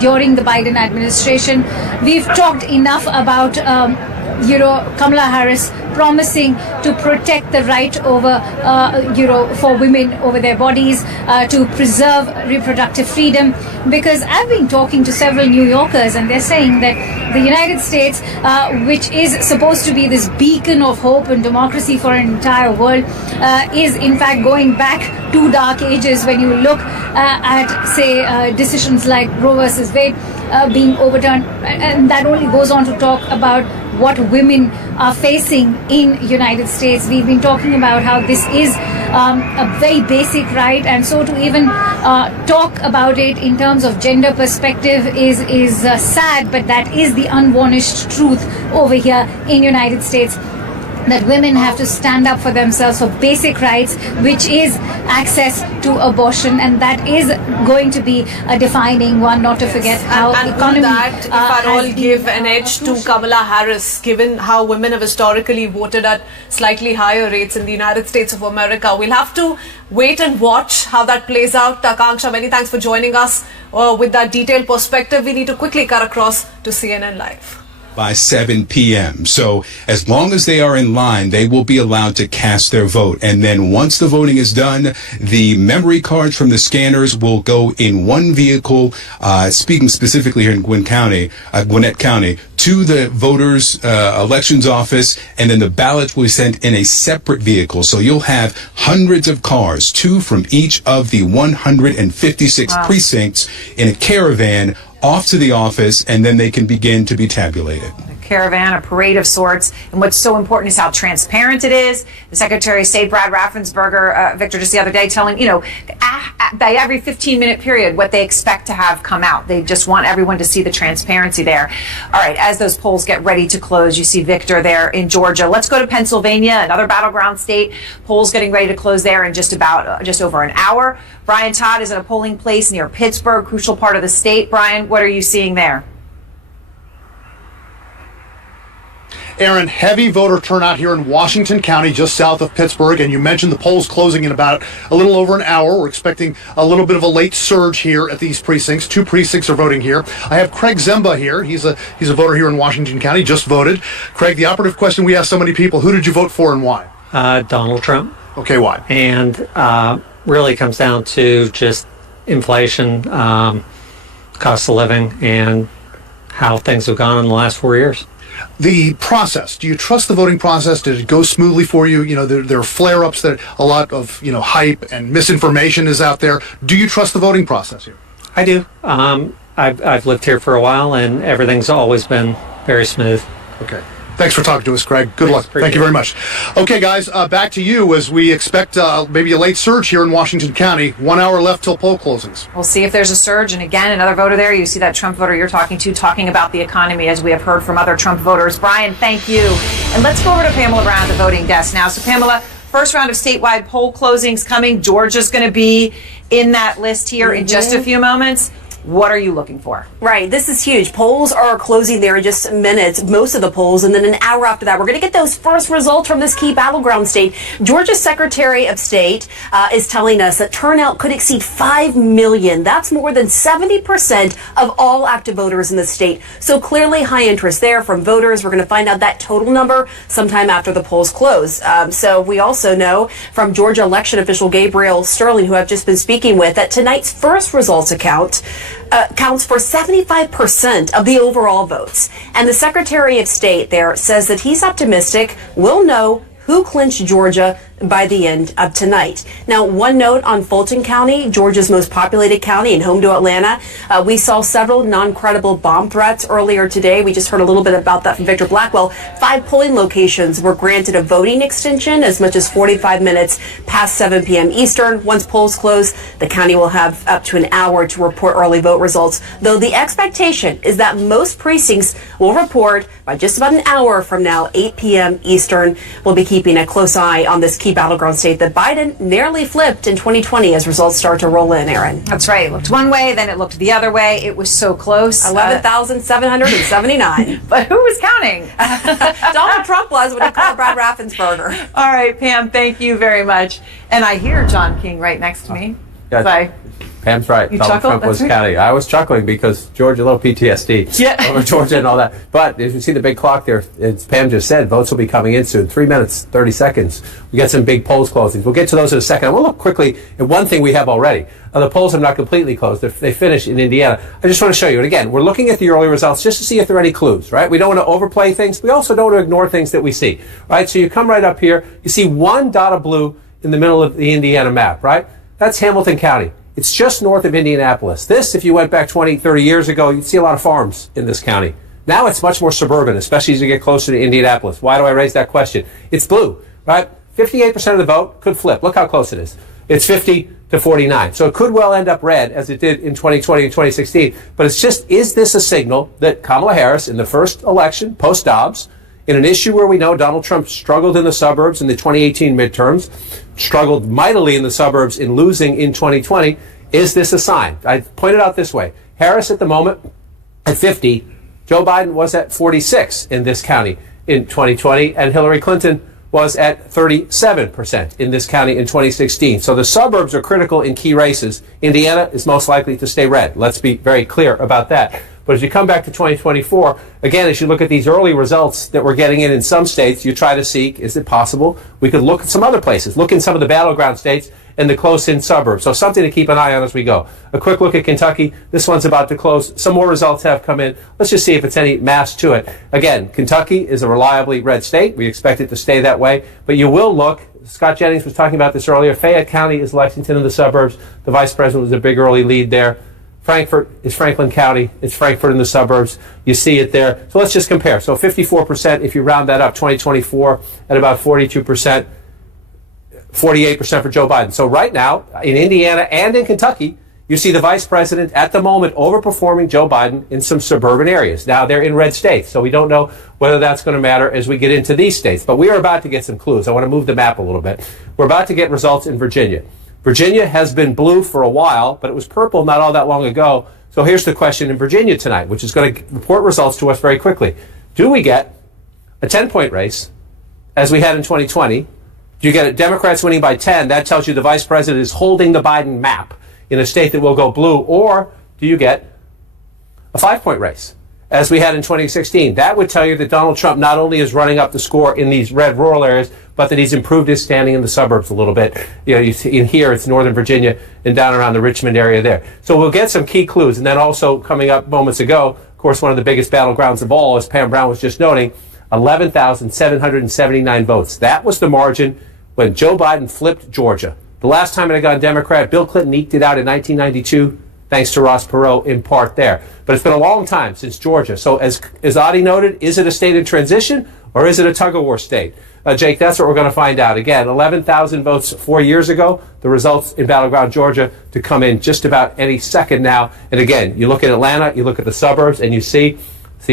during the Biden administration. We've talked enough about Kamala Harris promising to protect the right over, for women over their bodies, to preserve reproductive freedom. Because I've been talking to several New Yorkers, and they're saying that the United States, which is supposed to be this beacon of hope and democracy for an entire world, is in fact going back to dark ages when you look at, say, decisions like Roe versus Wade being overturned. And that only goes on to talk about what women are facing in United States. We've been talking about how this is a very basic right, and so to even talk about it in terms of gender perspective is sad, but that is the unvarnished truth over here in United States, that women have to stand up for themselves for basic rights, which is access to abortion, and that is going to be a defining one, not to forget how economy that, if at all, give an edge to Kamala Harris, given how women have historically voted at slightly higher rates in the United States of America. We'll have to wait and watch how that plays out. Akanksha, many thanks for joining us with that detailed perspective. We need to quickly cut across to CNN Live. By 7 p.m. So as long as they are in line, they will be allowed to cast their vote. And then once the voting is done, the memory cards from the scanners will go in one vehicle, speaking specifically here in Gwinnett County, to the voters' elections office, and then the ballots will be sent in a separate vehicle. So you'll have hundreds of cars, 2 from each of the 156 precincts, in a caravan off to the office, and then they can begin to be tabulated. caravan, a parade of sorts. And what's so important is how transparent it is. The Secretary of State, Brad Raffensperger, Victor, just the other day telling, by every 15-minute period what they expect to have come out. They just want everyone to see the transparency there. All right, as those polls get ready to close, you see Victor there in Georgia. Let's go to Pennsylvania, another battleground state. Polls getting ready to close there in just over an hour. Brian Todd is at a polling place near Pittsburgh, crucial part of the state. Brian, what are you seeing there? Aaron, heavy voter turnout here in Washington County, just south of Pittsburgh, and you mentioned the polls closing in about a little over an hour. We're expecting a little bit of a late surge here at these precincts. 2 precincts are voting here. I have Craig Zemba here. He's a voter here in Washington County, just voted. Craig, the operative question we asked so many people, who did you vote for and why? Donald Trump. Okay, why? And really comes down to just inflation, cost of living, and how things have gone in the last 4 years. The process, do you trust the voting process? Did it go smoothly for you? There are flare-ups, that a lot of, hype and misinformation is out there. Do you trust the voting process here? I do. I've lived here for a while, and everything's always been very smooth. Okay. Thanks for talking to us, Craig. Good luck. Thank you very much. Okay, guys, back to you as we expect maybe a late surge here in Washington County. 1 hour left till poll closings. We'll see if there's a surge. And again, another voter there. You see that Trump voter you're talking to talking about the economy, as we have heard from other Trump voters. Brian, thank you. And let's go over to Pamela Brown at the voting desk now. So, Pamela, first round of statewide poll closings coming. Georgia's going to be in that list here in just a few moments. What are you looking for? Right. This is huge. Polls are closing there in just minutes, most of the polls. And then an hour after that, we're going to get those first results from this key battleground state. Georgia's Secretary of State is telling us that turnout could exceed 5 million. That's more than 70% of all active voters in the state. So clearly high interest there from voters. We're going to find out that total number sometime after the polls close. So we also know from Georgia election official Gabriel Sterling, who I've just been speaking with, that tonight's first results account counts for 75% of the overall votes. And the Secretary of State there says that he's optimistic we'll know who clinched Georgia by the end of tonight. Now, one note on Fulton County, Georgia's most populated county and home to Atlanta. We saw several non-credible bomb threats earlier today. We just heard a little bit about that from Victor Blackwell. 5 polling locations were granted a voting extension as much as 45 minutes past 7 p.m. Eastern. Once polls close, the county will have up to an hour to report early vote results, though the expectation is that most precincts will report by just about an hour from now, 8 p.m. Eastern. We'll be keeping a close eye on this key battleground state that Biden nearly flipped in 2020 as results start to roll in, Aaron. That's right. It looked one way, then it looked the other way. It was so close. 11,779. But who was counting? Donald Trump was when he called Brad Raffensperger. All right, Pam, thank you very much. And I hear John King right next to me. Yeah, Pam's right. Donald Trump was counting. I was chuckling because Georgia, a little PTSD over Georgia and all that. But as you see the big clock there, as Pam just said, votes will be coming in soon. 3 minutes, 30 seconds. We got some big polls closings. We'll get to those in a second. We'll look quickly at one thing we have already. The polls have not completely closed. They finished in Indiana. I just want to show you. And again, we're looking at the early results just to see if there are any clues, right? We don't want to overplay things. We also don't want to ignore things that we see, right? So you come right up here. You see one dot of blue in the middle of the Indiana map, right? That's Hamilton County. It's just north of Indianapolis. This, if you went back 20, 30 years ago, you'd see a lot of farms in this county. Now it's much more suburban, especially as you get closer to Indianapolis. Why do I raise that question? It's blue, right? 58% of the vote could flip. Look how close it is. It's 50 to 49. So it could well end up red, as it did in 2020 and 2016. But it's just, is this a signal that Kamala Harris, in the first election, post-Dobbs, in an issue where we know Donald Trump struggled in the suburbs in the 2018 midterms, struggled mightily in the suburbs in losing in 2020, is this a sign? I pointed out this way. Harris at the moment at 50, Joe Biden was at 46 in this county in 2020, and Hillary Clinton was at 37% in this county in 2016. So the suburbs are critical in key races. Indiana is most likely to stay red. Let's be very clear about that. But as you come back to 2024, again, as you look at these early results that we're getting in some states, you try to seek, is it possible? We could look at some other places, look in some of the battleground states and the close-in suburbs. So something to keep an eye on as we go. A quick look at Kentucky. This one's about to close. Some more results have come in. Let's just see if it's any mass to it. Again, Kentucky is a reliably red state. We expect it to stay that way. But you will look, Scott Jennings was talking about this earlier, Fayette County is Lexington in the suburbs. The vice president was a big early lead there. Frankfort is Franklin County. It's Frankfort in the suburbs. You see it there. So let's just compare. So 54%, if you round that up, 2024 at about 42%, 48% for Joe Biden. So right now, in Indiana and in Kentucky, you see the vice president at the moment overperforming Joe Biden in some suburban areas. Now, they're in red states, so we don't know whether that's going to matter as we get into these states. But we are about to get some clues. I want to move the map a little bit. We're about to get results in Virginia. Virginia has been blue for a while, but it was purple not all that long ago. So here's the question in Virginia tonight, which is going to report results to us very quickly. Do we get a 10-point race, as we had in 2020? Do you get Democrats winning by 10? That tells you the vice president is holding the Biden map in a state that will go blue. Or do you get a 5-point race, as we had in 2016? That would tell you that Donald Trump not only is running up the score in these red rural areas, but that he's improved his standing in the suburbs a little bit. You know, you see in here, it's Northern Virginia and down around the Richmond area there. So we'll get some key clues. And then also coming up moments ago, of course, one of the biggest battlegrounds of all, as Pam Brown was just noting, 11,779 votes. That was the margin when Joe Biden flipped Georgia. The last time it had gone Democrat, Bill Clinton eked it out in 1992, thanks to Ross Perot in part there. But it's been a long time since Georgia. So as Adi noted, is it a state in transition or is it a tug-of-war state? Jake, that's what we're going to find out. Again, 11,000 votes 4 years ago. The results in battleground Georgia to come in just about any second now. And again, you look at Atlanta, you look at the suburbs, and you see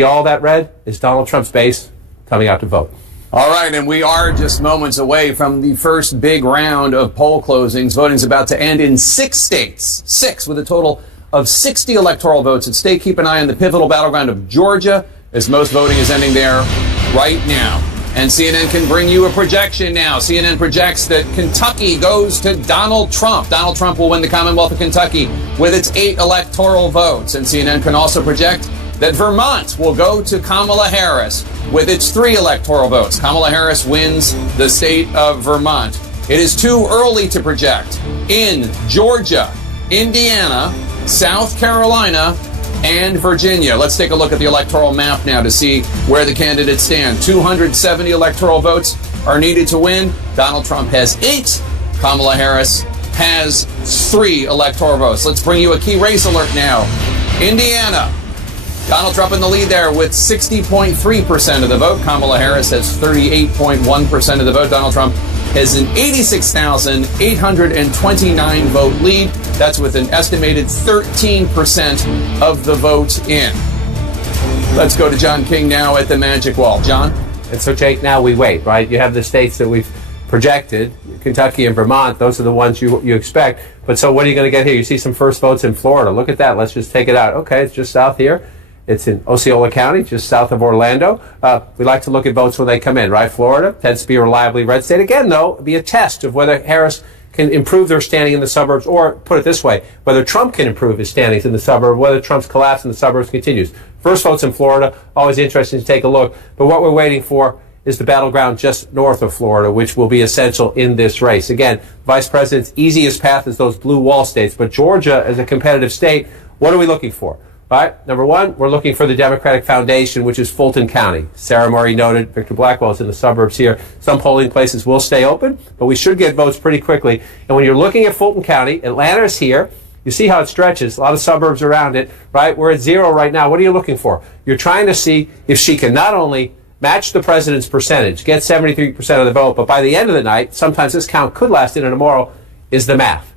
all that red is Donald Trump's base coming out to vote. All right, and we are just moments away from the first big round of poll closings. Voting's about to end in 6 states, 6 with a total of 60 electoral votes at stake. Keep an eye on the pivotal battleground of Georgia, as most voting is ending there right now. And CNN can bring you a projection now. CNN projects that Kentucky goes to Donald Trump. Donald Trump will win the Commonwealth of Kentucky with its 8 electoral votes. And CNN can also project that Vermont will go to Kamala Harris with its 3 electoral votes. Kamala Harris wins the state of Vermont. It is too early to project in Georgia, Indiana, South Carolina, and Virginia. Let's take a look at the electoral map now to see where the candidates stand. 270 electoral votes are needed to win. Donald Trump has 8. Kamala Harris has 3 electoral votes. Let's bring you a key race alert now. Indiana. Donald Trump in the lead there with 60.3% of the vote. Kamala Harris has 38.1% of the vote. Donald Trump has an 86,829 vote lead. That's with an estimated 13% of the vote in. Let's go to John King now at the Magic Wall. John? And so, Jake, now we wait, right? You have the states that we've projected, Kentucky and Vermont. Those are the ones you expect. But so what are you going to get here? You see some first votes in Florida. Look at that. Let's just take it out. Okay, it's just south here. It's in Osceola County, just south of Orlando. We like to look at votes when they come in, right? Florida tends to be a reliably red state. Again, though, it'll be a test of whether Harris can improve their standing in the suburbs, or put it this way, whether Trump can improve his standings in the suburbs, whether Trump's collapse in the suburbs continues. First votes in Florida, always interesting to take a look. But what we're waiting for is the battleground just north of Florida, which will be essential in this race. Again, Vice President's easiest path is those blue wall states. But Georgia, as a competitive state, what are we looking for? Right. Number one, we're looking for the Democratic Foundation, which is Fulton County. Sarah Murray noted Victor Blackwell is in the suburbs here. Some polling places will stay open, but we should get votes pretty quickly. And when you're looking at Fulton County, Atlanta is here. You see how it stretches, a lot of suburbs around it, right? We're at 0 right now. What are you looking for? You're trying to see if she can not only match the president's percentage, get 73% of the vote, but by the end of the night, sometimes this count could last into tomorrow, is the math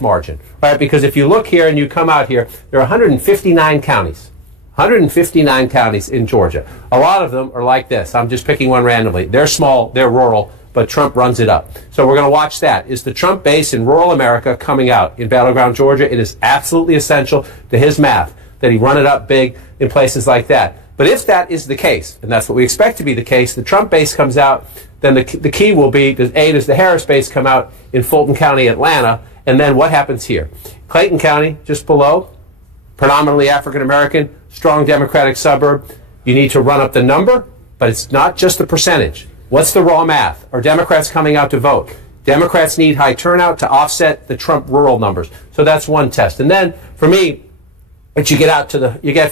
margin, right? Because if you look here and you come out here, there are 159 counties. 159 counties in Georgia. A lot of them are like this. I'm just picking one randomly. They're small, they're rural, but Trump runs it up. So we're going to watch that. Is the Trump base in rural America coming out in battleground Georgia? It is absolutely essential to his math that he run it up big in places like that. But if that is the case, and that's what we expect to be the case, the Trump base comes out, then the key will be, does the Harris base come out in Fulton County, Atlanta? And then what happens here? Clayton County, just below, predominantly African-American, strong Democratic suburb. You need to run up the number, but it's not just the percentage. What's the raw math? Are Democrats coming out to vote? Democrats need high turnout to offset the Trump rural numbers. So that's one test. And then, for me, as you get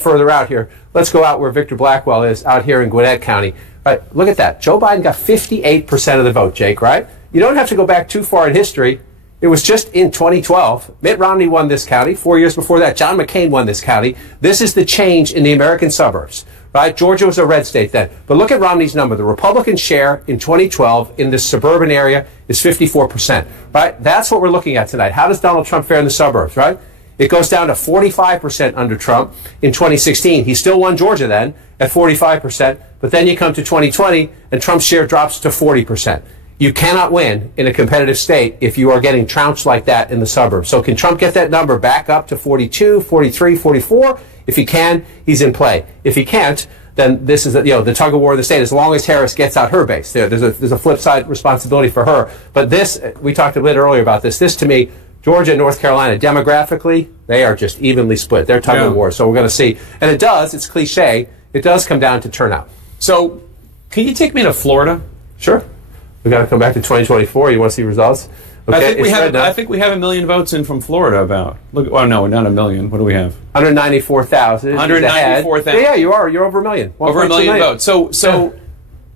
further out here, let's go out where Victor Blackwell is, out here in Gwinnett County. Right, look at that. Joe Biden got 58% of the vote, Jake, right? You don't have to go back too far in history. It was just in 2012. Mitt Romney won this county. 4 years before that, John McCain won this county. This is the change in the American suburbs, right? Georgia was a red state then. But look at Romney's number. The Republican share in 2012 in this suburban area is 54%, right? That's what we're looking at tonight. How does Donald Trump fare in the suburbs, right? It goes down to 45% under Trump in 2016. He still won Georgia then at 45%, but then you come to 2020 and Trump's share drops to 40%. You cannot win in a competitive state if you are getting trounced like that in the suburbs. So can Trump get that number back up to 42, 43, 44? If he can, he's in play. If he can't, then this is the tug of war of the state. As long as Harris gets out her base, there's a flip side responsibility for her. But this, we talked a bit earlier about this. This to me, Georgia and North Carolina, demographically, they are just evenly split. They're tug of war. So we're going to see, and it does. It's cliche. It does come down to turnout. So, can you take me to Florida? Sure. We got to come back to 2024. You want to see results? Okay, I think we have 1 million votes in from Florida. About no, not 1 million. What do we have? 194,000. 194,000. Yeah, you are. You're over 1 million. Over 1 million votes. So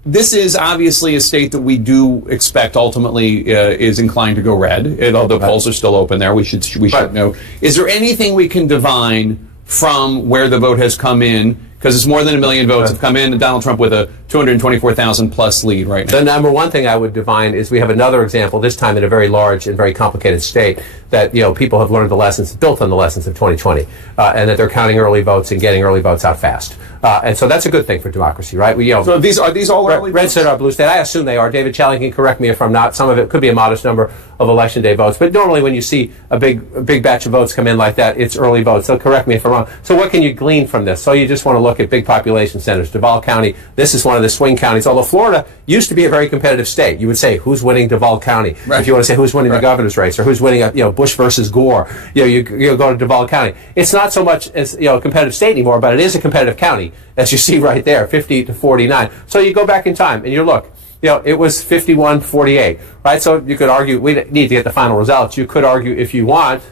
this is obviously a state that we do expect ultimately is inclined to go red. Although polls are still open there, we should know. Is there anything we can divine from where the vote has come in? Because it's more than 1 million votes have come in, and Donald Trump with a 224,000 plus lead right now. The number one thing I would divine is we have another example, this time in a very large and very complicated state, that people have learned the lessons, built on the lessons of 2020, and that they're counting early votes and getting early votes out fast. And so that's a good thing for democracy, right? So are these all early red state or blue state? I assume they are. David Challing can correct me if I'm not. Some of it could be a modest number of election day votes, but normally when you see a big batch of votes come in like that, it's early votes. So correct me if I'm wrong. So what can you glean from this? So you just want to look at big population centers. Duval County, this is one of the swing counties. Although Florida used to be a very competitive state, you would say who's winning Duval County. Right. If you want to say who's winning the governor's race or who's winning Bush versus Gore, you go to Duval County. It's not so much as a competitive state anymore, but it is a competitive county, as you see right there, 50 to 49. So you go back in time and you look. It was 51-48, right? So you could argue, we need to get the final results. You could argue, if you want,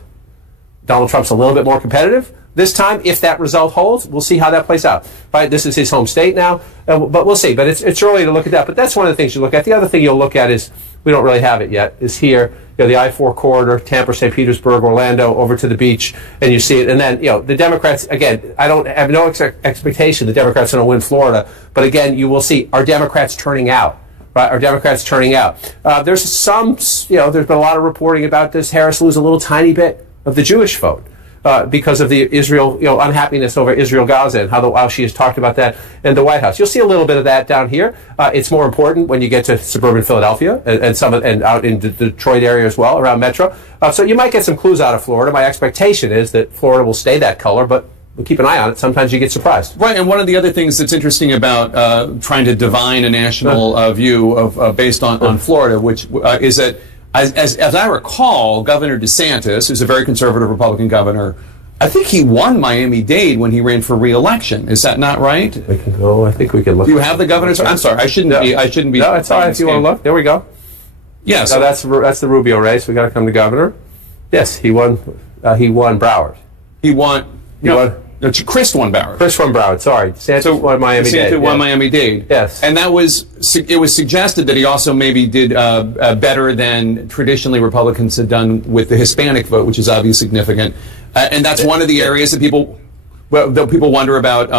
Donald Trump's a little bit more competitive this time. If that result holds, we'll see how that plays out, right? This is his home state now, but we'll see. But it's early to look at that. But that's one of the things you look at. The other thing you'll look at is, we don't really have it yet, is here, the I-4 corridor, Tampa, St. Petersburg, Orlando, over to the beach, and you see it. And then, the Democrats, again, I don't have no expectation the Democrats are going to win Florida. But again, you will see, are Democrats turning out? Right, are Democrats turning out? There's some, there's been a lot of reporting about this. Harris lose a little tiny bit of the Jewish vote because of the Israel, unhappiness over Israel-Gaza and how she has talked about that in the White House. You'll see a little bit of that down here. It's more important when you get to suburban Philadelphia and out in the Detroit area as well, around Metro. So you might get some clues out of Florida. My expectation is that Florida will stay that color, but we'll keep an eye on it. Sometimes you get surprised. Right, and one of the other things that's interesting about trying to divine a national view of based on Florida, which is that, as I recall, Governor DeSantis, who's a very conservative Republican governor, I think he won Miami-Dade when he ran for re-election. Is that not right? We can go. I think we can look. Do you have the governor's? I'm sorry, I shouldn't be. No, it's all right if you want to look. There we go. Yes. Yeah, so that's the Rubio race. We got to come to governor. Yes, he won. He won Broward. He won. Chris won Broward. Chris won Broward. Sorry, DeSantis won Miami-Dade. DeSantis won Miami-Dade. Yes, and it was suggested that he also maybe did better than traditionally Republicans had done with the Hispanic vote, which is obviously significant. And that's one of the areas that people wonder about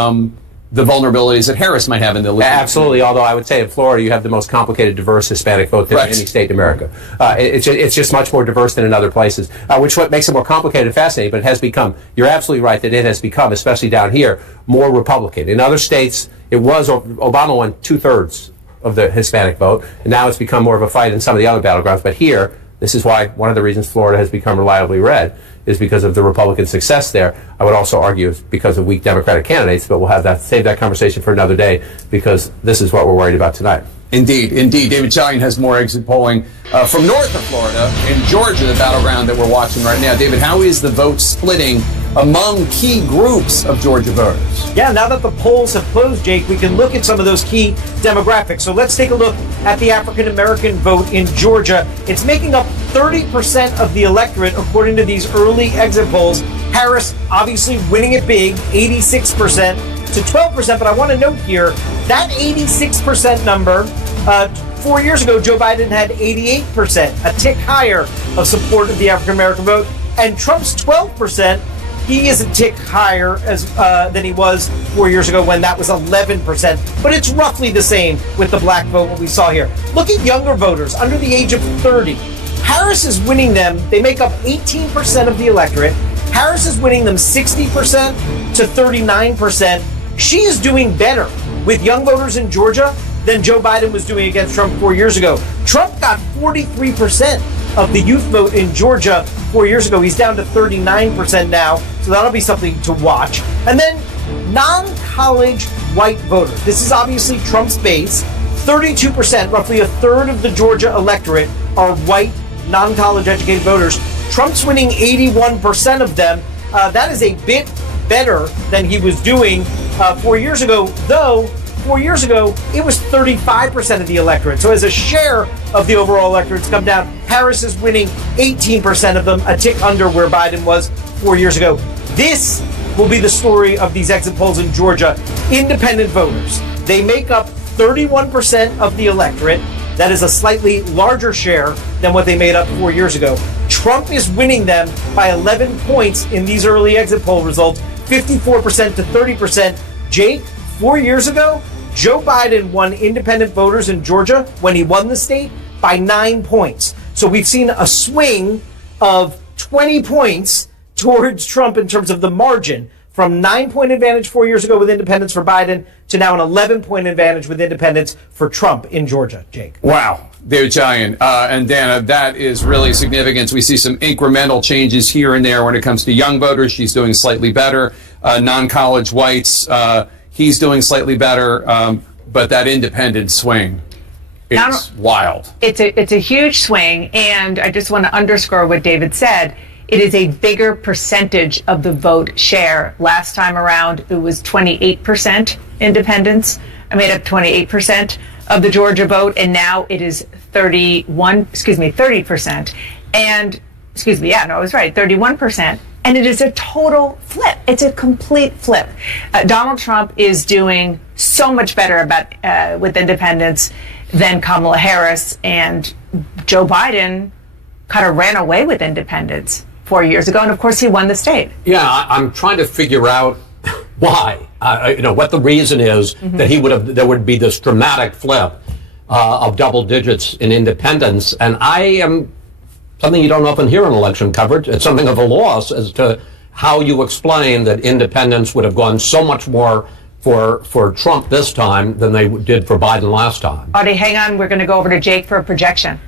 the vulnerabilities that Harris might have in the Absolutely, although I would say in Florida you have the most complicated, diverse Hispanic vote than any state in America. It's just much more diverse than in other places, which what makes it more complicated and fascinating, but it has become, you're absolutely right that it has become, especially down here, more Republican. In other states, it was, Obama won 2/3 of the Hispanic vote, and now it's become more of a fight in some of the other battlegrounds, but here, this is why one of the reasons Florida has become reliably red is because of the Republican success there. I would also argue it's because of weak Democratic candidates, but we'll save that conversation for another day because this is what we're worried about tonight. Indeed. David Chalian has more exit polling from north of Florida in Georgia, the battleground that we're watching right now. David, how is the vote splitting among key groups of Georgia voters? Yeah, now that the polls have closed, Jake, we can look at some of those key demographics. So let's take a look at the African-American vote in Georgia. It's making up 30% of the electorate, according to these early exit polls. Harris obviously winning it big, 86% to 12%. But I want to note here, that 86% number 4 years ago, Joe Biden had 88%, a tick higher of support of the African American vote, and Trump's 12%. He is a tick higher than he was 4 years ago when that was 11%. But it's roughly the same with the black vote, what we saw here. Look at younger voters under the age of 30. Harris is winning them. They make up 18% of the electorate. Harris is winning them 60% to 39%. She is doing better with young voters in Georgia than Joe Biden was doing against Trump 4 years ago. Trump got 43% of the youth vote in Georgia 4 years ago. He's down to 39% now, so that'll be something to watch. And then non-college white voters. This is obviously Trump's base. 32%, roughly a third of the Georgia electorate, are white, non-college educated voters. Trump's winning 81% of them. That is a bit better than he was doing 4 years ago, though 4 years ago, it was 35% of the electorate. So as a share of the overall electorate, it's come down. Harris is winning 18% of them, a tick under where Biden was 4 years ago. This will be the story of these exit polls in Georgia. Independent voters. They make up 31% of the electorate. That is a slightly larger share than what they made up 4 years ago. Trump is winning them by 11 points in these early exit poll results, 54% to 30%. Jake, 4 years ago, Joe Biden won independent voters in Georgia when he won the state by 9 points. So we've seen a swing of 20 points towards Trump in terms of the margin, from 9-point advantage 4 years ago with independents for Biden to now an 11-point advantage with independents for Trump in Georgia. Jake. Wow. They're giant. And Dana, that is really significant. We see some incremental changes here and there when it comes to young voters. She's doing slightly better. Non-college whites, he's doing slightly better. But that independent swing, it's wild. It's a huge swing. And I just want to underscore what David said. It is a bigger percentage of the vote share. Last time around, it was 28% independents. I made up 28% of the Georgia vote, and now it is 30%. And, I was right, 31%. And it is a total flip. It's a complete flip. Donald Trump is doing so much better with independents than Kamala Harris, and Joe Biden kind of ran away with independents 4 years ago, and of course he won the state. Yeah, I'm trying to figure out why, what the reason is that there would be this dramatic flip of double digits in independence. And I am something you don't often hear in election coverage. It's something of a loss as to how you explain that independents would have gone so much more for Trump this time than they did for Biden last time. Audie, hang on. We're going to go over to Jake for a projection.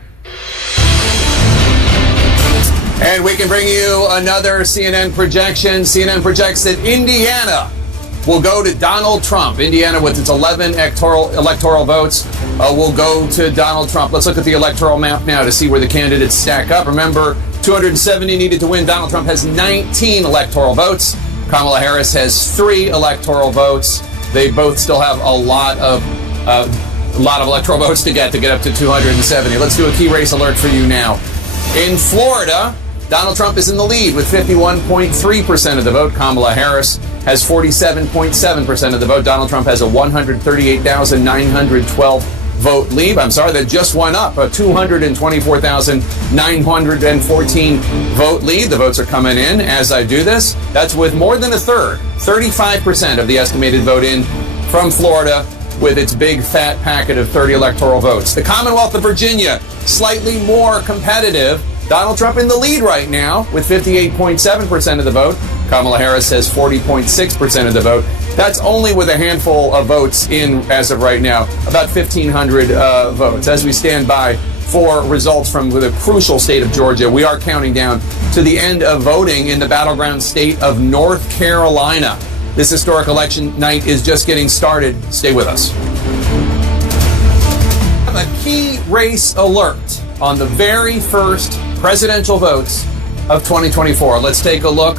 And we can bring you another CNN projection. CNN projects that Indiana will go to Donald Trump. Indiana, with its 11 electoral votes, will go to Donald Trump. Let's look at the electoral map now to see where the candidates stack up. Remember, 270 needed to win. Donald Trump has 19 electoral votes. Kamala Harris has 3 electoral votes. They both still have a lot of electoral votes to get up to 270. Let's do a key race alert for you now. In Florida, Donald Trump is in the lead with 51.3% of the vote. Kamala Harris has 47.7% of the vote. Donald Trump has a 138,912 vote lead. I'm sorry, that just went up, a 224,914 vote lead. The votes are coming in as I do this. That's with more than a third, 35% of the estimated vote in from Florida, with its big fat packet of 30 electoral votes. The Commonwealth of Virginia, slightly more competitive. Donald Trump in the lead right now with 58.7% of the vote. Kamala Harris has 40.6% of the vote. That's only with a handful of votes in as of right now, about 1,500 votes. As we stand by for results from the crucial state of Georgia, we are counting down to the end of voting in the battleground state of North Carolina. This historic election night is just getting started. Stay with us. A key race alert on the very first presidential votes of 2024. Let's take a look.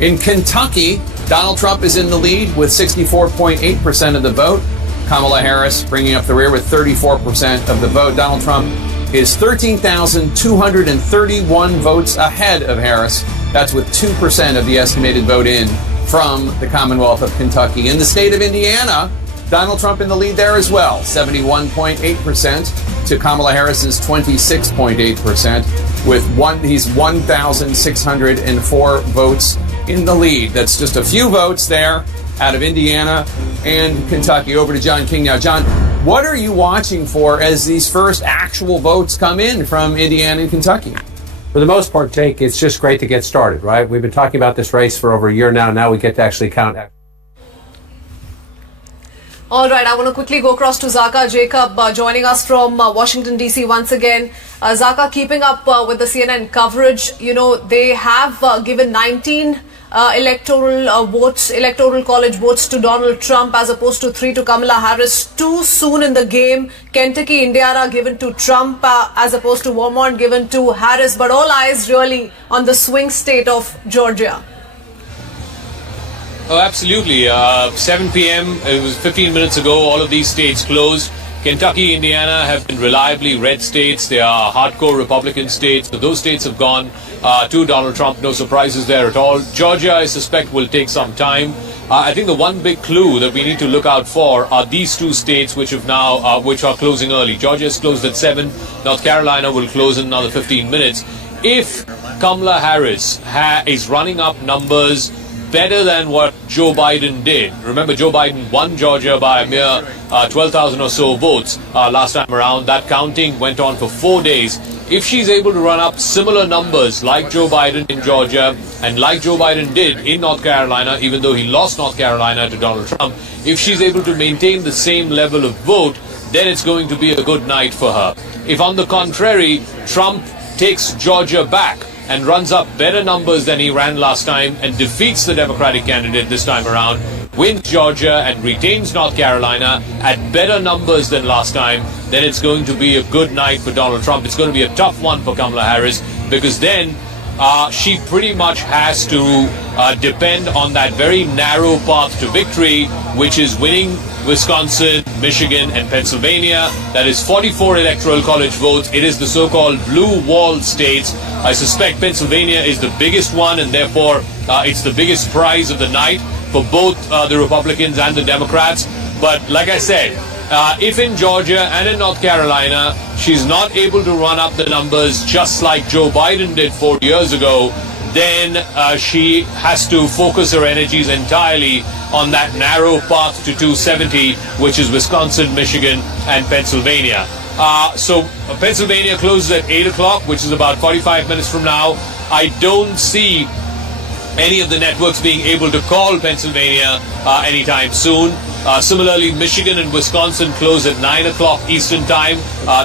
In Kentucky, Donald Trump is in the lead with 64.8% of the vote. Kamala Harris bringing up the rear with 34% of the vote. Donald Trump is 13,231 votes ahead of Harris. That's with 2% of the estimated vote in from the Commonwealth of Kentucky. In the state of Indiana, Donald Trump in the lead there as well, 71.8% to Kamala Harris's 26.8%. He's 1,604 votes in the lead. That's just a few votes there out of Indiana and Kentucky. Over to John King now. John, what are you watching for as these first actual votes come in from Indiana and Kentucky? For the most part, Jake, it's just great to get started, right? We've been talking about this race for over a year now. Now we get to actually count. All right, I want to quickly go across to Zaka Jacob joining us from Washington, D.C. once again. Zaka, keeping up with the CNN coverage, you know, they have given 19 electoral college votes to Donald Trump as opposed to 3 to Kamala Harris. Too soon in the game. Kentucky, Indiana given to Trump as opposed to Vermont given to Harris. But all eyes really on the swing state of Georgia. Oh, absolutely. 7 p.m., it was 15 minutes ago, all of these states closed. Kentucky, Indiana have been reliably red states. They are hardcore Republican states. So those states have gone to Donald Trump. No surprises there at all. Georgia, I suspect, will take some time. I think the one big clue that we need to look out for are these two states which have now, which are closing early. Georgia is closed at 7. North Carolina will close in another 15 minutes. If Kamala Harris is running up numbers better than what Joe Biden did. Remember, Joe Biden won Georgia by a mere 12,000 or so votes last time around. That counting went on for 4 days. If she's able to run up similar numbers like Joe Biden in Georgia and like Joe Biden did in North Carolina, even though he lost North Carolina to Donald Trump, if she's able to maintain the same level of vote, then it's going to be a good night for her. If on the contrary, Trump takes Georgia back and runs up better numbers than he ran last time and defeats the Democratic candidate this time around, wins Georgia and retains North Carolina at better numbers than last time, then it's going to be a good night for Donald Trump. It's going to be a tough one for Kamala Harris because then she pretty much has to depend on that very narrow path to victory, which is winning Wisconsin, Michigan, and Pennsylvania. That is 44 electoral college votes. It is the so-called blue wall states. I suspect Pennsylvania is the biggest one, and therefore it's the biggest prize of the night for both the Republicans and the Democrats. But like I said, if in Georgia and in North Carolina she's not able to run up the numbers just like Joe Biden did 4 years ago, then she has to focus her energies entirely on that narrow path to 270, which is Wisconsin, Michigan, and Pennsylvania. So Pennsylvania closes at 8 o'clock, which is about 45 minutes from now. I don't see any of the networks being able to call Pennsylvania anytime soon. Similarly, Michigan and Wisconsin close at 9 o'clock Eastern Time.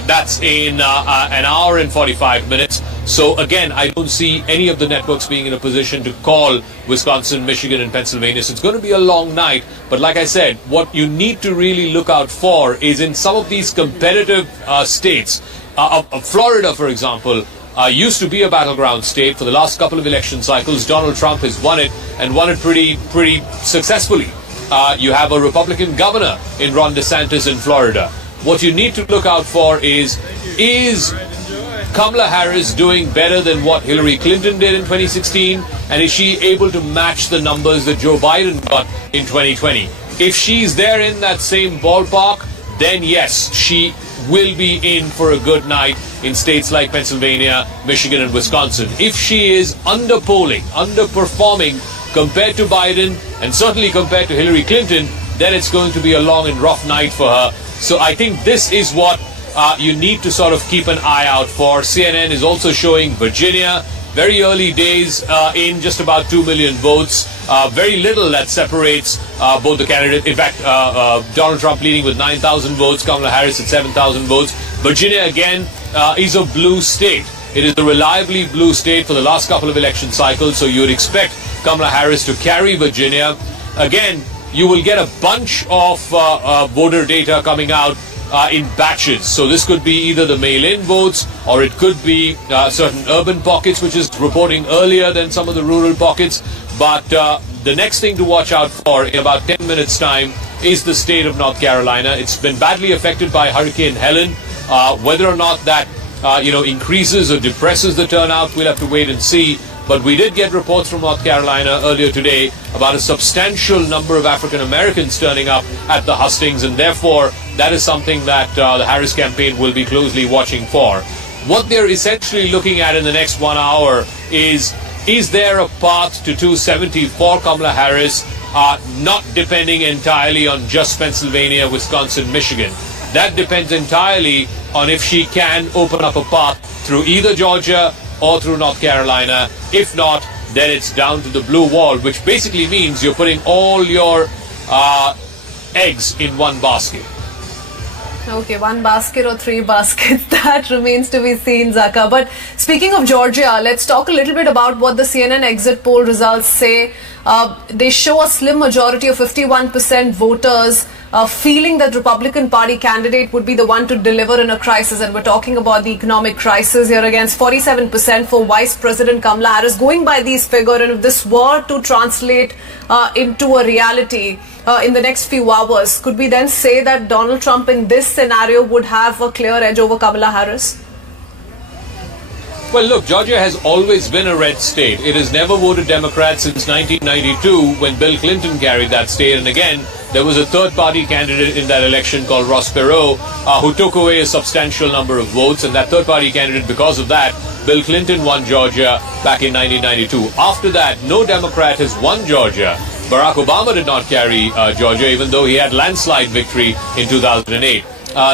That's in an hour and 45 minutes. So again, I don't see any of the networks being in a position to call Wisconsin, Michigan, and Pennsylvania. So it's going to be a long night. But like I said, what you need to really look out for is in some of these competitive states. Florida, for example, used to be a battleground state for the last couple of election cycles. Donald Trump has won it and won it pretty successfully. You have a Republican governor in Ron DeSantis in Florida. What you need to look out for is Kamala Harris doing better than what Hillary Clinton did in 2016? And is she able to match the numbers that Joe Biden got in 2020? If she's there in that same ballpark, then yes, she will be in for a good night in states like Pennsylvania, Michigan, and Wisconsin. If she is underperforming compared to Biden and certainly compared to Hillary Clinton, then it's going to be a long and rough night for her. So I think this is what you need to sort of keep an eye out for. CNN is also showing Virginia, very early days in just about 2 million votes. Very little that separates both the candidates. In fact, Donald Trump leading with 9,000 votes, Kamala Harris at 7,000 votes. Virginia, again, is a blue state. It is a reliably blue state for the last couple of election cycles, so you would expect Kamala Harris to carry Virginia. Again, you will get a bunch of voter data coming out in batches. So this could be either the mail-in votes or it could be certain urban pockets, which is reporting earlier than some of the rural pockets. But the next thing to watch out for in about 10 minutes' time is the state of North Carolina. It's been badly affected by Hurricane Helen. Whether or not that increases or depresses the turnout, we'll have to wait and see. But we did get reports from North Carolina earlier today about a substantial number of African Americans turning up at the hustings, and therefore that is something that the Harris campaign will be closely watching for. What they're essentially looking at in the next 1 hour is there a path to 270 for Kamala Harris, not depending entirely on just Pennsylvania, Wisconsin, Michigan. That depends entirely on if she can open up a path through either Georgia or through North Carolina. If not, then it's down to the blue wall, which basically means you're putting all your eggs in one basket. Okay, one basket or three baskets, that remains to be seen, Zaka. But speaking of Georgia, let's talk a little bit about what the CNN exit poll results say. They show a slim majority of 51% voters feeling that Republican Party candidate would be the one to deliver in a crisis. And we're talking about the economic crisis here, against 47% for Vice President Kamala Harris. Going by these figures, and if this were to translate into a reality in the next few hours, could we then say that Donald Trump in this scenario would have a clear edge over Kamala Harris? Well, look, Georgia has always been a red state. It has never voted Democrat since 1992 when Bill Clinton carried that state. And again, there was a third-party candidate in that election called Ross Perot who took away a substantial number of votes. And that third-party candidate, because of that, Bill Clinton won Georgia back in 1992. After that, no Democrat has won Georgia. Barack Obama did not carry Georgia, even though he had landslide victory in 2008.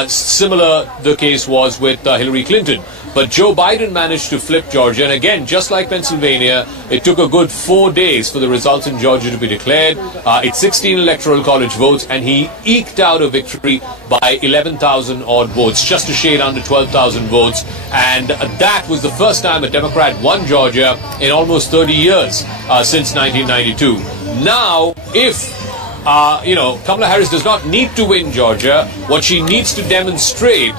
Similar the case was with Hillary Clinton. But Joe Biden managed to flip Georgia. And again, just like Pennsylvania, it took a good 4 days for the results in Georgia to be declared. It's 16 electoral college votes, and he eked out a victory by 11,000 odd votes, just a shade under 12,000 votes. And that was the first time a Democrat won Georgia in almost 30 years since 1992. Now, if Kamala Harris does not need to win Georgia, what she needs to demonstrate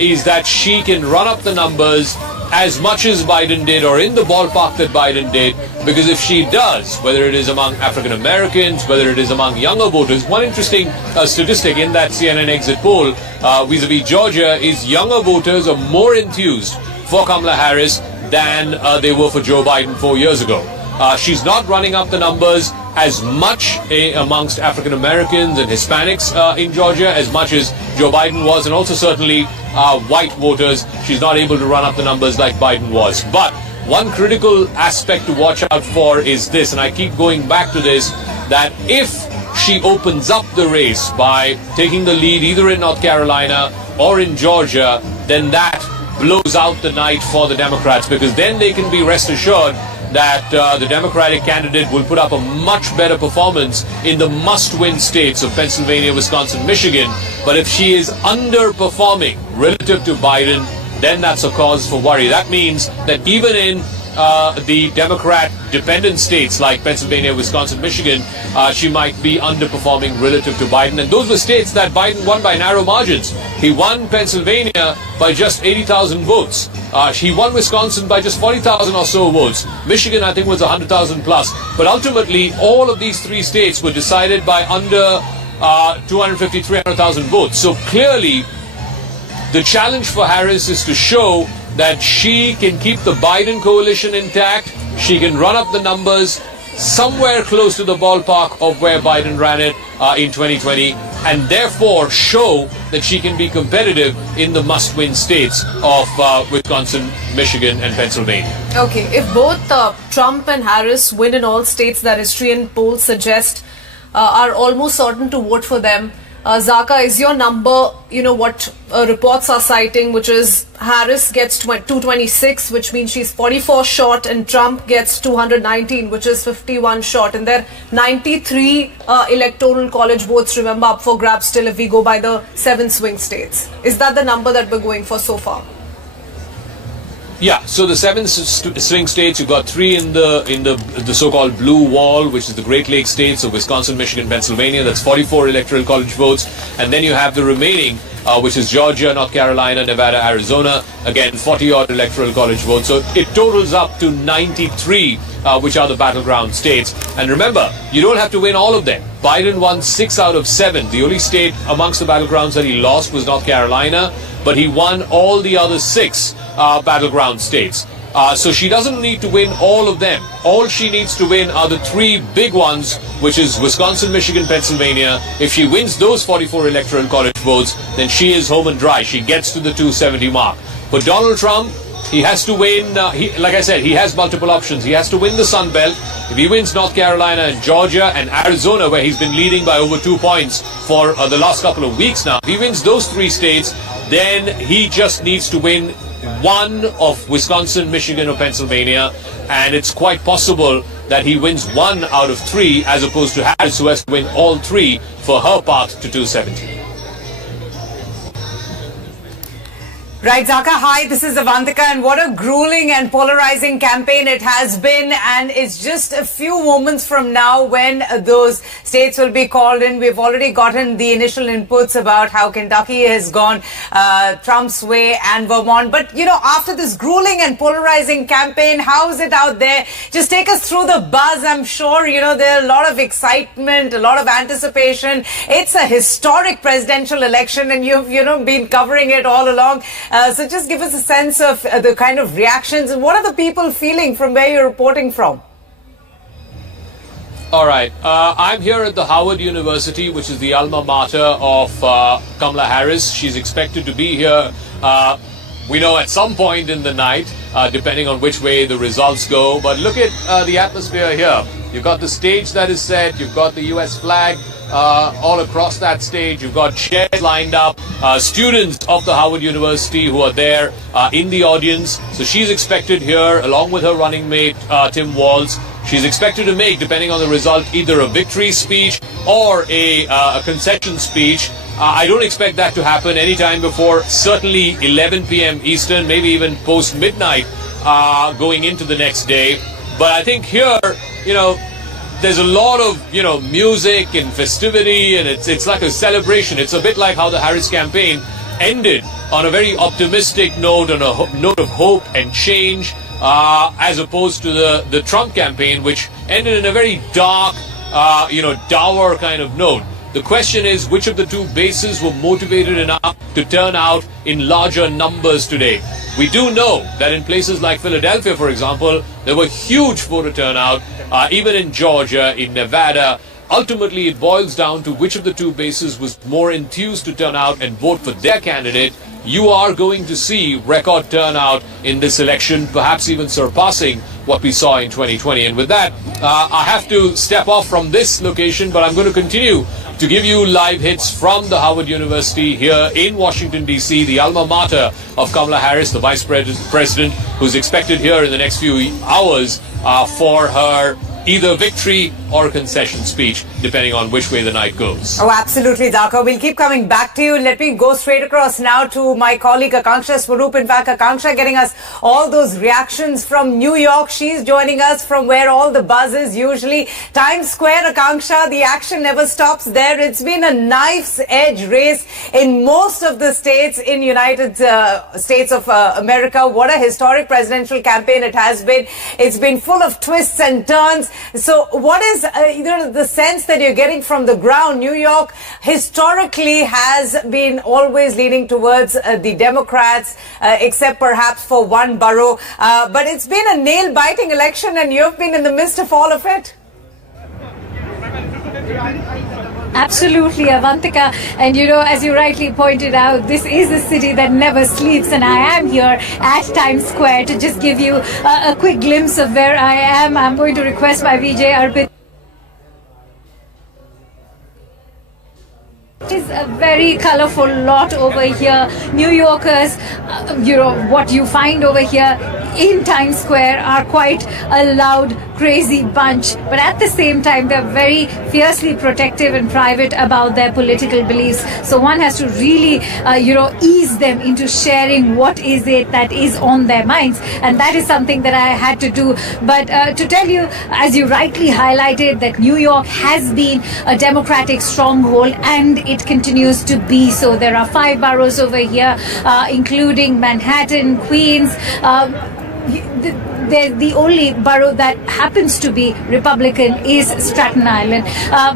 is that she can run up the numbers as much as Biden did, or in the ballpark that Biden did, because if she does, whether it is among African Americans, whether it is among younger voters, one interesting statistic in that CNN exit poll vis-a-vis Georgia is younger voters are more enthused for Kamala Harris than they were for Joe Biden 4 years ago. She's not running up the numbers as much amongst African Americans and Hispanics in Georgia as much as Joe Biden was, and also certainly white voters. She's not able to run up the numbers like Biden was. But one critical aspect to watch out for is this, and I keep going back to this, that if she opens up the race by taking the lead either in North Carolina or in Georgia, then that blows out the night for the Democrats, because then they can be rest assured that the Democratic candidate will put up a much better performance in the must-win states of Pennsylvania, Wisconsin, Michigan. But if she is underperforming relative to Biden, then that's a cause for worry. That means that even in the Democrat-dependent states like Pennsylvania, Wisconsin, Michigan, she might be underperforming relative to Biden. And those were states that Biden won by narrow margins. He won Pennsylvania by just 80,000 votes. He won Wisconsin by just 40,000 or so votes. Michigan, I think, was 100,000 plus. But ultimately, all of these three states were decided by under 250, 300,000 votes. So clearly, the challenge for Harris is to show that she can keep the Biden coalition intact. She can run up the numbers somewhere close to the ballpark of where Biden ran it in 2020, and therefore show that she can be competitive in the must-win states of Wisconsin, Michigan, and Pennsylvania. Okay, if both Trump and Harris win in all states that history and polls suggest are almost certain to vote for them, Zaka, is your number, what reports are citing, which is Harris gets 226, which means she's 44 short, and Trump gets 219, which is 51 short. And there are 93 electoral college votes, remember, up for grabs still if we go by the 7 swing states. Is that the number that we're going for so far? Yeah, so the 7 swing states, you've got 3 in the so-called blue wall, which is the Great Lakes states of Wisconsin, Michigan, Pennsylvania. That's 44 electoral college votes. And then you have the remaining, which is Georgia, North Carolina, Nevada, Arizona. Again, 40-odd electoral college votes. So it totals up to 93, which are the battleground states. And remember, you don't have to win all of them. Biden won 6 out of 7. The only state amongst the battlegrounds that he lost was North Carolina, but he won all the other 6 battleground states. So she doesn't need to win all of them. All she needs to win are the three big ones, which is Wisconsin, Michigan, Pennsylvania. If she wins those 44 electoral college votes, then she is home and dry. She gets to the 270 mark. For Donald Trump, he has to win, like I said, he has multiple options. He has to win the Sun Belt. If he wins North Carolina and Georgia and Arizona, where he's been leading by over 2 points for the last couple of weeks now, if he wins those three states, then he just needs to win one of Wisconsin, Michigan, or Pennsylvania, and it's quite possible that he wins one out of three, as opposed to Harris, who has to win all three for her path to 270. Right, Zaka, hi, this is Avantika, and what a grueling and polarizing campaign it has been, and it's just a few moments from now when those states will be called in. We've already gotten the initial inputs about how Kentucky has gone Trump's way and Vermont, but you know, after this grueling and polarizing campaign, how's it out there? Just take us through the buzz. I'm sure, you know, there are a lot of excitement, a lot of anticipation. It's a historic presidential election, and you've, you know, been covering it all along. So just give us a sense of the kind of reactions, and what are the people feeling from where you're reporting from? All right. I'm here at the Howard University, which is the alma mater of Kamala Harris. She's expected to be here, we know, at some point in the night, depending on which way the results go. But look at the atmosphere here. You've got the stage that is set. You've got the U.S. flag all across that stage. You've got chairs lined up, students of the Howard University who are there in the audience. So she's expected here, along with her running mate, Tim Walz. She's expected to make, depending on the result, either a victory speech or a concession speech. I don't expect that to happen anytime before, certainly 11 p.m. Eastern, maybe even post-midnight going into the next day. But I think here, you know, there's a lot of, you know, music and festivity, and it's like a celebration. It's a bit like how the Harris campaign ended on a very optimistic note, on a note of hope and change, as opposed to the Trump campaign, which ended in a very dark, you know, dour kind of note. The question is, which of the two bases were motivated enough to turn out in larger numbers today? We do know that in places like Philadelphia, for example, there were huge voter turnout, even in Georgia, in Nevada. Ultimately, it boils down to which of the two bases was more enthused to turn out and vote for their candidate. You are going to see record turnout in this election, perhaps even surpassing what we saw in 2020. And with that, I have to step off from this location, but I'm going to continue to give you live hits from the Howard University here in Washington, D.C., the alma mater of Kamala Harris, the vice president, who's expected here in the next few hours for her either victory or concession speech, depending on which way the night goes. Oh, absolutely, Dhaka. We'll keep coming back to you. Let me go straight across now to my colleague Akanksha Swaroop. In fact, Akanksha getting us all those reactions from New York. She's joining us from where all the buzz is usually. Times Square, Akanksha, the action never stops there. It's been a knife's edge race in most of the states in United States of America. What a historic presidential campaign it has been. It's been full of twists and turns. So what is the sense that you're getting from the ground? New York historically has been always leaning towards the Democrats, except perhaps for one borough. But it's been a nail-biting election, and you've been in the midst of all of it. Absolutely, Avantika. And you know, as you rightly pointed out, this is a city that never sleeps, and I am here at Times Square to just give you a quick glimpse of where I am. I'm going to request my VJ Arpit. It is a very colorful lot over here. New Yorkers, you know, what you find over here in Times Square are quite a loud, crazy bunch. But at the same time, they're very fiercely protective and private about their political beliefs. So one has to really, you know, ease them into sharing what is it that is on their minds. And that is something that I had to do. But to tell you, as you rightly highlighted, that New York has been a Democratic stronghold, and it continues to be so. There are 5 boroughs over here, including Manhattan, Queens. The only borough that happens to be Republican is Staten Island.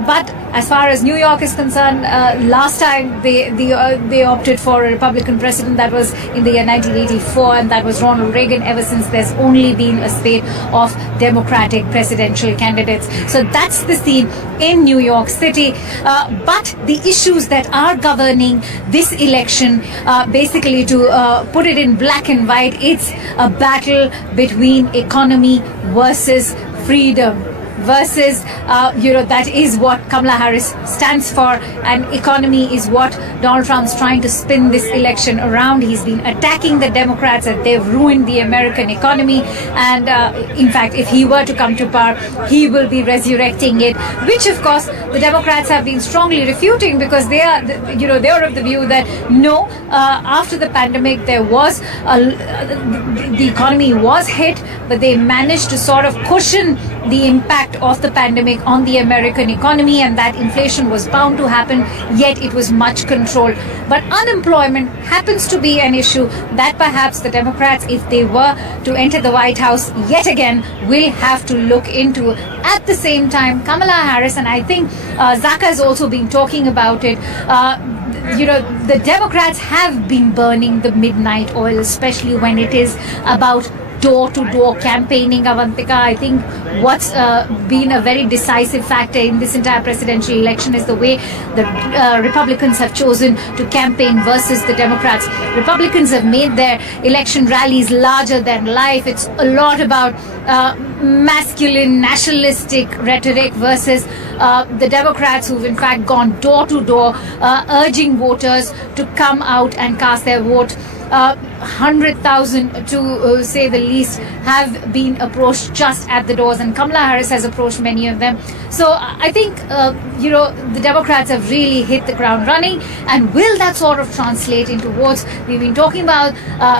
But as far as New York is concerned, last time they opted for a Republican president. That was in the year 1984, and that was Ronald Reagan. Ever since, there's only been a spate of Democratic presidential candidates. So that's the scene in New York City. But the issues that are governing this election, basically to put it in black and white, it's a battle between economy versus freedom. Versus, that is what Kamala Harris stands for, and economy is what Donald Trump's trying to spin this election around. He's been attacking the Democrats that they've ruined the American economy, and in fact, if he were to come to power, he will be resurrecting it, which of course the Democrats have been strongly refuting, because they are, they are of the view that no, after the pandemic there was the economy was hit, but they managed to sort of cushion the impact of the pandemic on the American economy, and that inflation was bound to happen, yet it was much controlled. But unemployment happens to be an issue that perhaps the Democrats, if they were to enter the White House yet again, will have to look into. At the same time, Kamala Harris, and I think Zaka has also been talking about it, the Democrats have been burning the midnight oil, especially when it is about door-to-door campaigning, Avantika. I think what's been a very decisive factor in this entire presidential election is the way the Republicans have chosen to campaign versus the Democrats. Republicans have made their election rallies larger than life. It's a lot about masculine, nationalistic rhetoric versus the Democrats, who've in fact gone door-to-door, urging voters to come out and cast their vote. 100,000 to say the least have been approached just at the doors, and Kamala Harris has approached many of them. So I think the Democrats have really hit the ground running, and will that sort of translate into votes? We've been talking about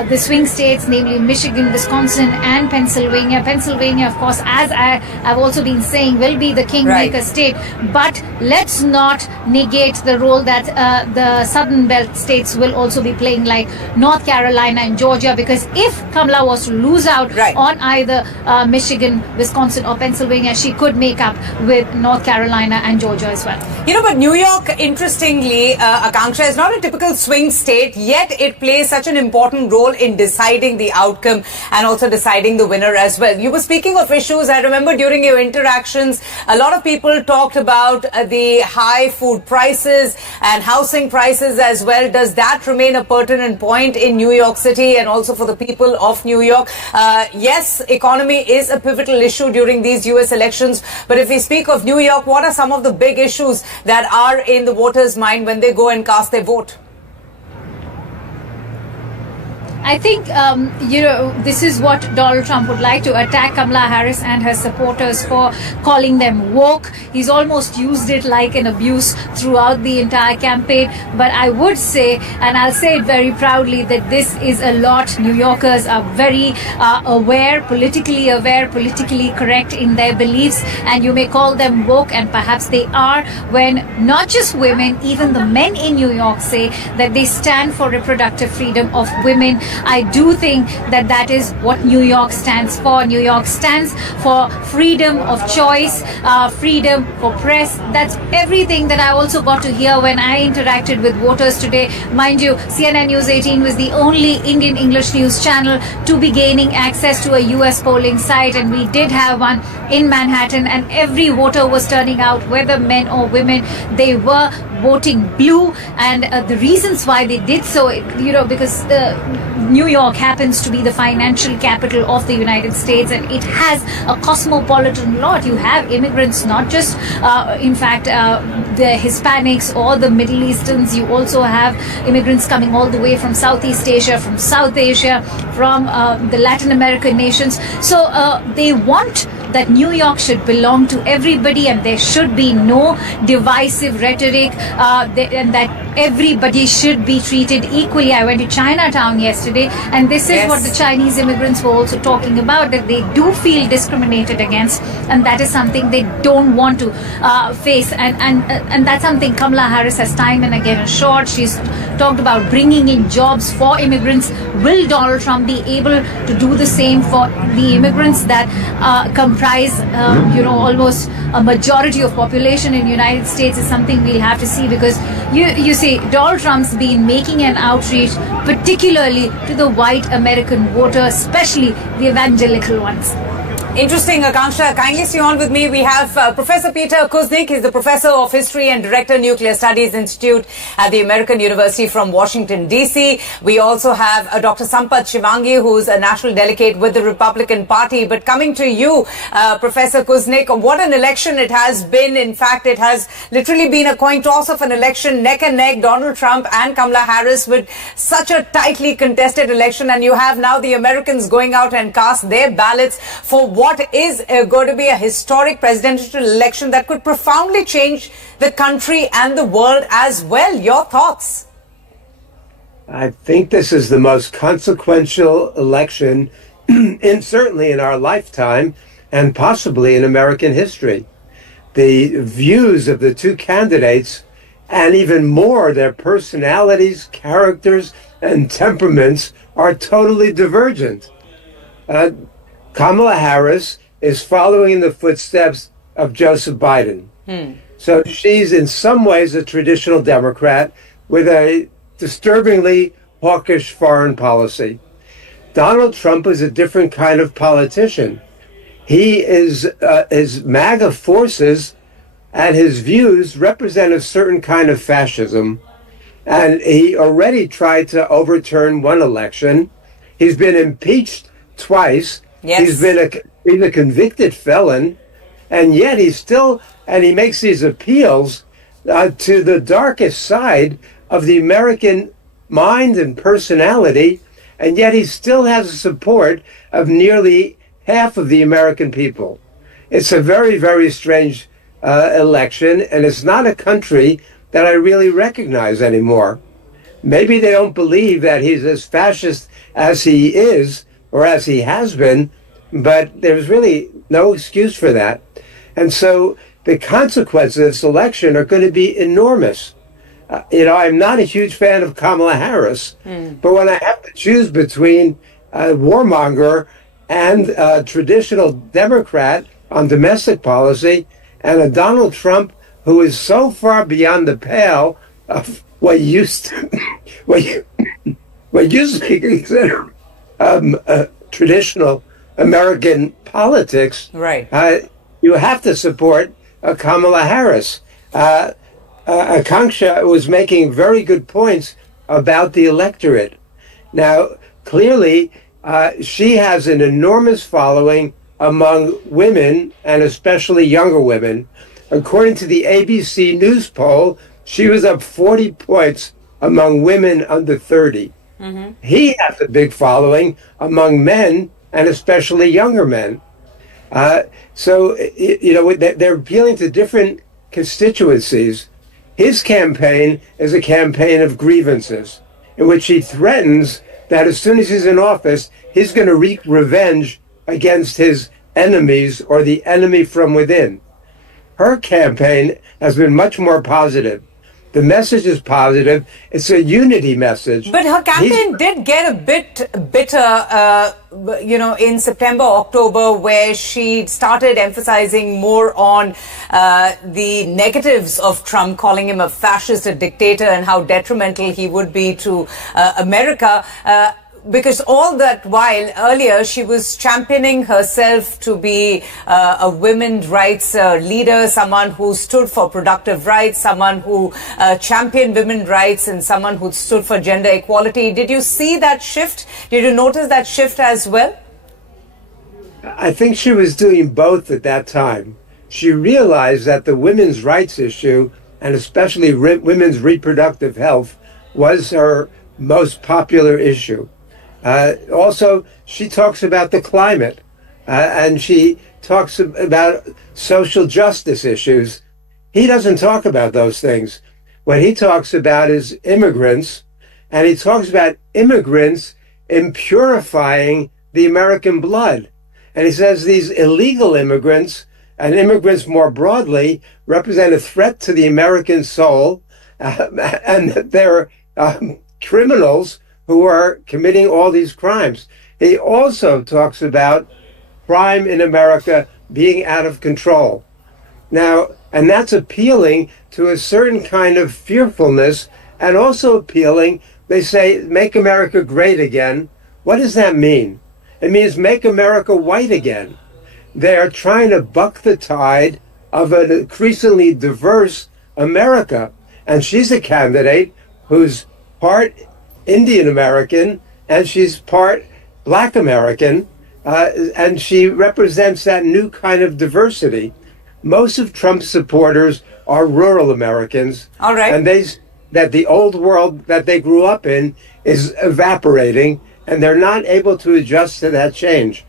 the swing states, namely Michigan, Wisconsin and Pennsylvania. Pennsylvania, of course, as I've also been saying, will be the kingmaker state, but let's not negate the role that the Southern Belt states will also be playing, like North Carolina and Georgia, because if Kamala was to lose out on either Michigan, Wisconsin or Pennsylvania, she could make up with North Carolina and Georgia as well. But New York, interestingly, Akanksha, is not a typical swing state, yet it plays such an important role in deciding the outcome and also deciding the winner as well. You were speaking of issues. I remember during your interactions, a lot of people talked about the high food prices and housing prices as well. Does that remain a pertinent point in New York City and also for the people of New York? Yes, economy is a pivotal issue during these US elections, but if we speak of New York, what are some of the big issues that are in the voters' mind when they go and cast their vote? I think, this is what Donald Trump would like, to attack Kamala Harris and her supporters for calling them woke. He's almost used it like an abuse throughout the entire campaign. But I would say, and I'll say it very proudly, that this is a lot. New Yorkers are very aware, politically correct in their beliefs. And you may call them woke, and perhaps they are, when not just women, even the men in New York say that they stand for reproductive freedom of women. I do think that that is what New York stands for. New York stands for freedom of choice, freedom for press. That's everything that I also got to hear when I interacted with voters today. Mind you, CNN News 18 was the only Indian English news channel to be gaining access to a US polling site, and we did have one in Manhattan, and every voter was turning out, whether men or women. They were voting blue, and the reasons why they did so, because New York happens to be the financial capital of the United States, and it has a cosmopolitan lot. You have immigrants, not just, the Hispanics or the Middle Easterns. You also have immigrants coming all the way from Southeast Asia, from South Asia, from the Latin American nations. So they want that New York should belong to everybody, and there should be no divisive rhetoric, and that everybody should be treated equally. I went to Chinatown yesterday, and this is what the Chinese immigrants were also talking about, that they do feel discriminated against, and that is something they don't want to face, and that's something Kamala Harris has time and again assured. She's talked about bringing in jobs for immigrants. Will Donald Trump be able to do the same for the immigrants that comprise comprise, almost a majority of population in United States is something we'll have to see, because you see Donald Trump's been making an outreach particularly to the white American voter, especially the evangelical ones. Interesting, Akanksha. Kindly stay on with me. We have Professor Peter Kuznick. He's the Professor of History and Director, Nuclear Studies Institute at the American University from Washington, D.C. We also have Dr. Sampath Shivangi, who's a national delegate with the Republican Party. But coming to you, Professor Kuznick, what an election it has been. In fact, it has literally been a coin toss of an election, neck and neck, Donald Trump and Kamala Harris, with such a tightly contested election. And you have now the Americans going out and cast their ballots for what is going to be a historic presidential election that could profoundly change the country and the world as well. Your thoughts? I think this is the most consequential election certainly in our lifetime and possibly in American history. The views of the two candidates, and even more their personalities, characters, and temperaments, are totally divergent. Kamala Harris is following in the footsteps of Joseph Biden. So she's in some ways a traditional Democrat with a disturbingly hawkish foreign policy. Donald Trump is a different kind of politician. His MAGA forces and his views represent a certain kind of fascism. And he already tried to overturn one election. He's been impeached twice. Yes. He's a convicted felon, and yet he makes these appeals to the darkest side of the American mind and personality, and yet he still has the support of nearly half of the American people. It's a very, very strange election, and it's not a country that I really recognize anymore. Maybe they don't believe that he's as fascist as he is, or as he has been, but there's really no excuse for that. And so the consequences of this election are going to be enormous. I'm not a huge fan of Kamala Harris, but when I have to choose between a warmonger and a traditional Democrat on domestic policy and a Donald Trump who is so far beyond the pale of what used to be considered traditional American politics, right? You have to support Kamala Harris. Akanksha was making very good points about the electorate. Now, clearly, she has an enormous following among women, and especially younger women. According to the ABC News poll, she was up 40 points among women under 30. He has a big following among men, and especially younger men. So they're appealing to different constituencies. His campaign is a campaign of grievances, in which he threatens that as soon as he's in office, he's going to wreak revenge against his enemies or the enemy from within. Her campaign has been much more positive. The message is positive. It's a unity message. But her campaign did get a bit bitter, in September, October, where she started emphasizing more on the negatives of Trump, calling him a fascist, a dictator, and how detrimental he would be to America. Because all that while earlier she was championing herself to be a women's rights leader, someone who stood for productive rights, someone who championed women's rights, and someone who stood for gender equality. Did you see that shift? Did you notice that shift as well? I think she was doing both at that time. She realized that the women's rights issue, and especially women's reproductive health, was her most popular issue. Also, she talks about the climate, and she talks about social justice issues. He doesn't talk about those things. What he talks about is immigrants, and he talks about immigrants impurifying the American blood. And he says these illegal immigrants, and immigrants more broadly, represent a threat to the American soul, and that they're criminals who are committing all these crimes. He also talks about crime in America being out of control. Now, and that's appealing to a certain kind of fearfulness, and also appealing, they say, make America great again. What does that mean? It means make America white again. They are trying to buck the tide of an increasingly diverse America. And she's a candidate who's part Indian American and she's part Black American, and she represents that new kind of diversity. Most of Trump's supporters are rural Americans. All right. And that the old world that they grew up in is evaporating, and they're not able to adjust to that change.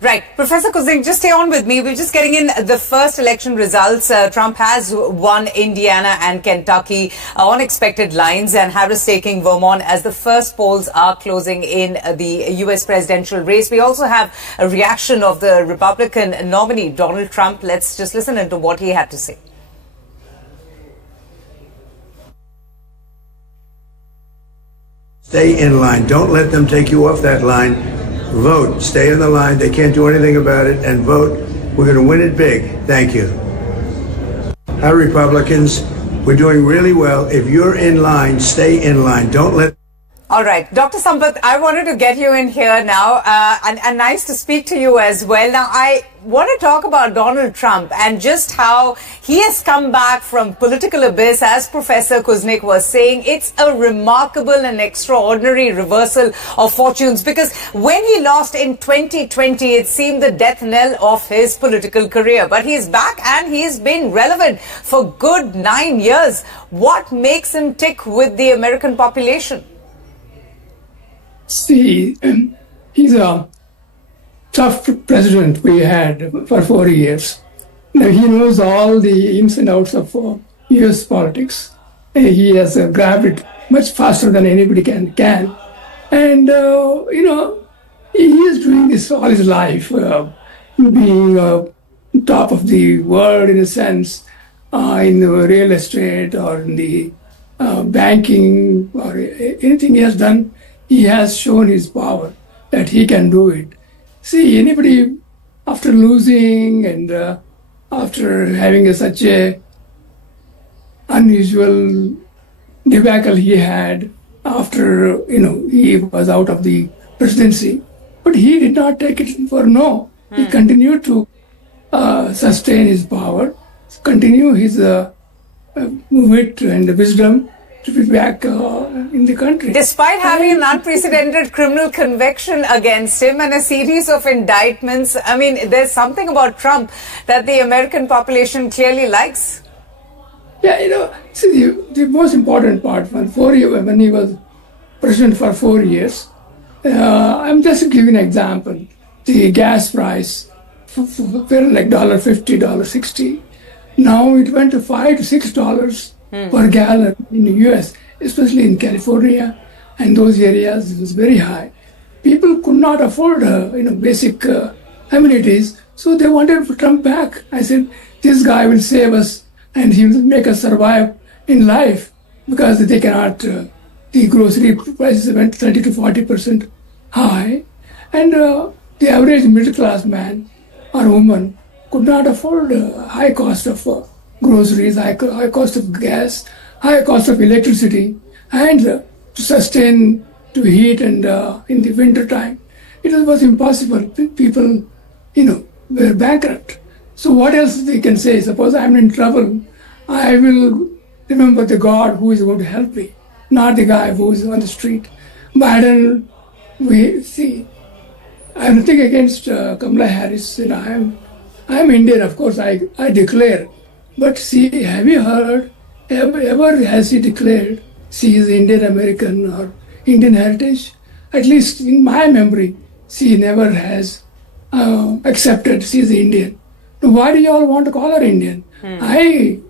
Right. Professor Kuzing, just stay on with me. We're just getting in the first election results. Trump has won Indiana and Kentucky on expected lines, and Harris taking Vermont as the first polls are closing in the U.S. presidential race. We also have a reaction of the Republican nominee, Donald Trump. Let's just listen into what he had to say. Stay in line. Don't let them take you off that line. Vote. Stay in the line. They can't do anything about it. And vote. We're going to win it big. Thank you. Our Republicans, we're doing really well. If you're in line, stay in line. Don't let... All right. Dr. Sampath, I wanted to get you in here now, and nice to speak to you as well. Now, I want to talk about Donald Trump and just how he has come back from political abyss. As Professor Kuznick was saying, it's a remarkable and extraordinary reversal of fortunes, because when he lost in 2020, it seemed the death knell of his political career. But he's back and he's been relevant for good 9 years. What makes him tick with the American population? See, he's a tough president we had for 4 years. Now, he knows all the ins and outs of U.S. politics. He has grabbed it much faster than anybody can. And, he is doing this all his life, being top of the world in a sense, in the real estate or in the banking or anything he has done. He has shown his power, that he can do it. See, anybody after losing and after having such a unusual debacle he had after, he was out of the presidency, but he did not take it for no. He continued to sustain his power, continue his wit and wisdom to be back in the country. Despite having an unprecedented criminal conviction against him and a series of indictments, I mean, there's something about Trump that the American population clearly likes. Yeah, see, the most important part, when he was president for 4 years, I'm just giving an example. The gas price were like $1.50, $1.60. Now it went to $5 to $6 per gallon in the US, especially in California and those areas. It was very high. People could not afford basic amenities, so they wanted Trump back. I said, this guy will save us and he will make us survive in life, because they cannot, the grocery prices went 30 to 40% high, and the average middle class man or woman could not afford high cost of groceries, high cost of gas, high cost of electricity, and to sustain, to heat, and in the winter time, it was impossible. People, were bankrupt. So what else they can say? Suppose I'm in trouble, I will remember the God who is going to help me, not the guy who is on the street. Biden, we see, I have nothing against Kamala Harris. I'm Indian, of course, I declare. But see, have you heard, ever has he declared she is Indian American or Indian heritage? At least in my memory, she never has accepted she is Indian. Now, why do you all want to call her Indian? I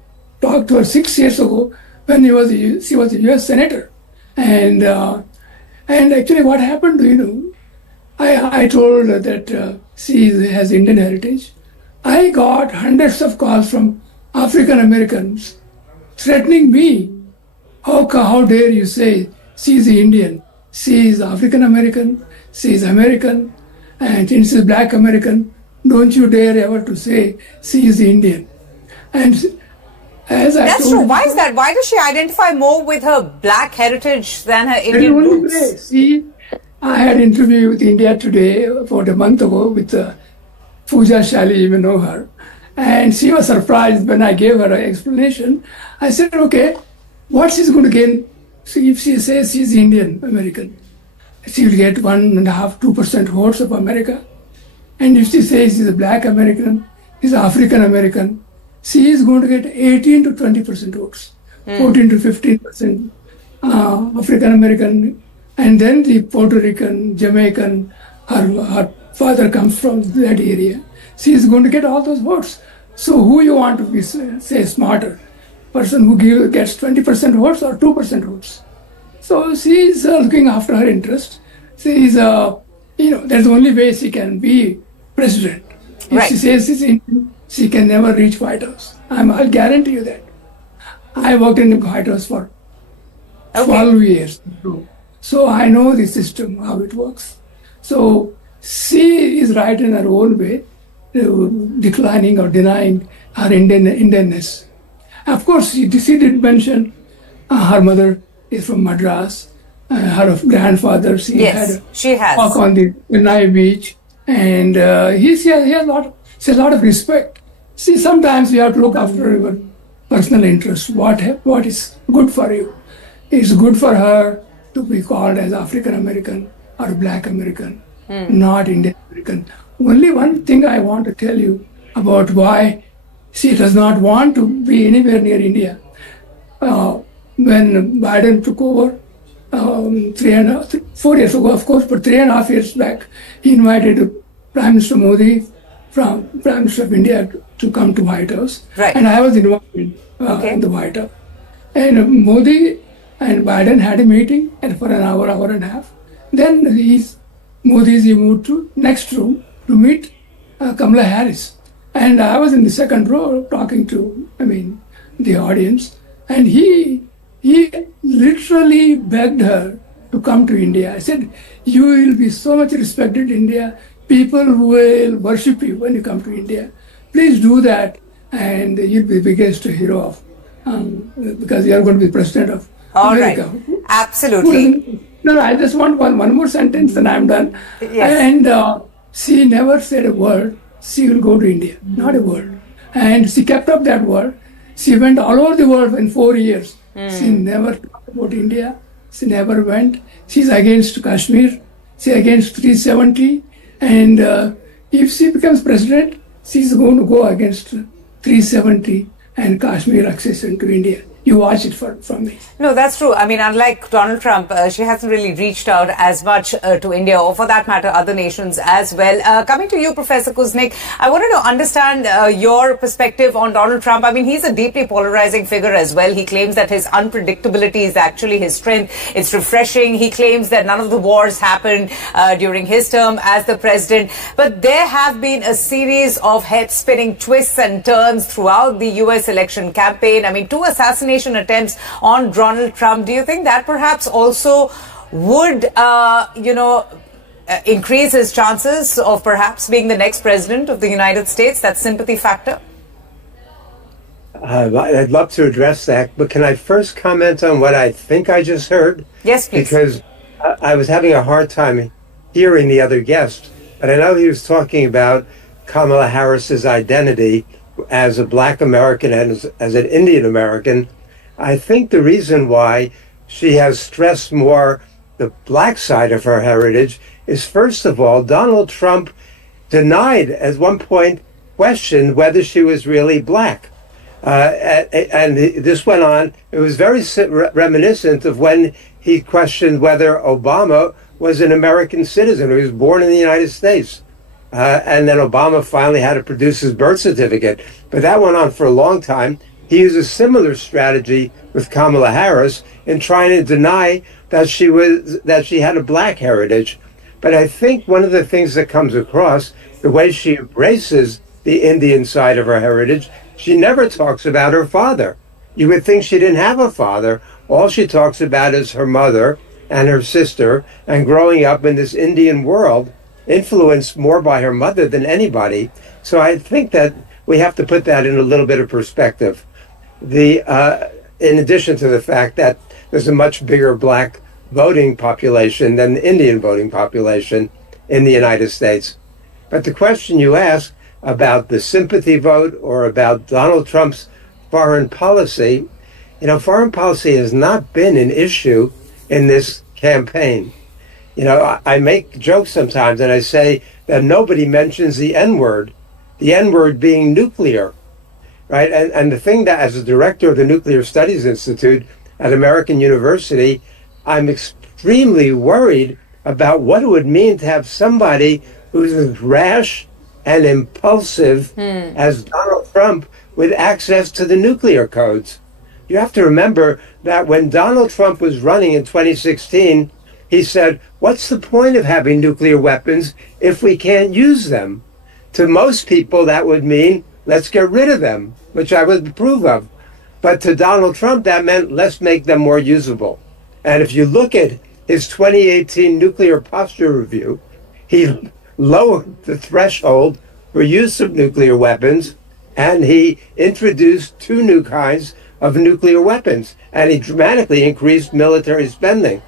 talked to her 6 years ago when she was a US Senator. And actually what happened, I told her that she has Indian heritage. I got hundreds of calls from African Americans threatening me. How dare you say she is Indian? She is African American, she is American, and she is Black American. don't you dare ever to say she is Indian. And as I That's told true. you, Why is that? Why does she identify more with her black heritage than her Indian roots? See, I had an interview with India Today about a month ago with Pooja Shali, you may know her. And she was surprised when I gave her an explanation. I said, okay, what she's going to gain? See, if she says she's Indian American, she will get 1.5%, 2% votes of America. And if she says she's a black American, she's African American, she is going to get 18 to 20% votes, 14 to 15% African American, and then the Puerto Rican, Jamaican, her father comes from that area. She is going to get all those votes. So who you want to be, say, smarter? Person who gets 20% votes or 2% votes? So she is looking after her interest. She is, that's the only way she can be president. If she says she's Indian, she can never reach White House. I'll guarantee you that. I worked in the White House for 12 years. So I know the system, how it works. So she is right in her own way, declining or denying her Indianness. Of course, she did mention her mother is from Madras. Her grandfather, she has walk on the Chennai beach, and she has a lot of respect. See, sometimes you have to look after your personal interests. What is good for you? It's good for her to be called as African American or Black American, not Indian American. Only one thing I want to tell you about why she does not want to be anywhere near India. When Biden took over 4 years ago, of course, but 3.5 years back, he invited Prime Minister Modi, Prime Minister of India, to come to White House. And I was involved in the White House. And Modi and Biden had a meeting, and for an hour and a half. Then Modi moved to next room to meet Kamala Harris. And I was in the second row talking to, the audience. And he literally begged her to come to India. I said, you will be so much respected in India. People will worship you when you come to India. Please do that, and you'll be the biggest hero of, because you are going to be president of America. Right. Absolutely. No, I just want one more sentence and I'm done. Yes. And she never said a word. She will go to India, not a word. And she kept up that word. She went all over the world in 4 years. She never talked about India. She never went. She's against Kashmir. She's against 370. And if she becomes president, she's going to go against 370 and Kashmir accession to India. You watch it from me. No, that's true. Unlike Donald Trump, she hasn't really reached out as much to India, or for that matter, other nations as well. Coming to you, Professor Kuznick, I wanted to understand your perspective on Donald Trump. He's a deeply polarizing figure as well. He claims that his unpredictability is actually his strength. It's refreshing. He claims that none of the wars happened during his term as the president. But there have been a series of head-spinning twists and turns throughout the U.S. election campaign. 2 assassination attempts on Donald Trump. Do you think that perhaps also would, increase his chances of perhaps being the next president of the United States, that sympathy factor? I'd love to address that, but can I first comment on what I think I just heard? Yes, please. Because I was having a hard time hearing the other guest, but I know he was talking about Kamala Harris's identity as a Black American and as an Indian American. I think the reason why she has stressed more the Black side of her heritage is, first of all, Donald Trump denied at one point, questioned whether she was really Black. And this went on. It was very reminiscent of when he questioned whether Obama was an American citizen, who was born in the United States. And then Obama finally had to produce his birth certificate. But that went on for a long time. He used a similar strategy with Kamala Harris in trying to deny that she had a Black heritage. But I think one of the things that comes across, the way she embraces the Indian side of her heritage, she never talks about her father. You would think she didn't have a father. All she talks about is her mother and her sister and growing up in this Indian world. influenced more by her mother than anybody. So I think that we have to put that in a little bit of perspective. In addition to the fact that there's a much bigger black voting population than the Indian voting population in the United States. But the question you ask about the sympathy vote or about Donald Trump's foreign policy, foreign policy has not been an issue in this campaign. I make jokes sometimes and I say that nobody mentions the N-word being nuclear, right? And the thing that, as a director of the Nuclear Studies Institute at American University, I'm extremely worried about what it would mean to have somebody who's as rash and impulsive as Donald Trump with access to the nuclear codes. You have to remember that when Donald Trump was running in 2016, he said, what's the point of having nuclear weapons if we can't use them? To most people, that would mean, let's get rid of them, which I would approve of. But to Donald Trump, that meant, let's make them more usable. And if you look at his 2018 nuclear posture review, he lowered the threshold for use of nuclear weapons, and he introduced 2 new kinds of nuclear weapons, and he dramatically increased military spending.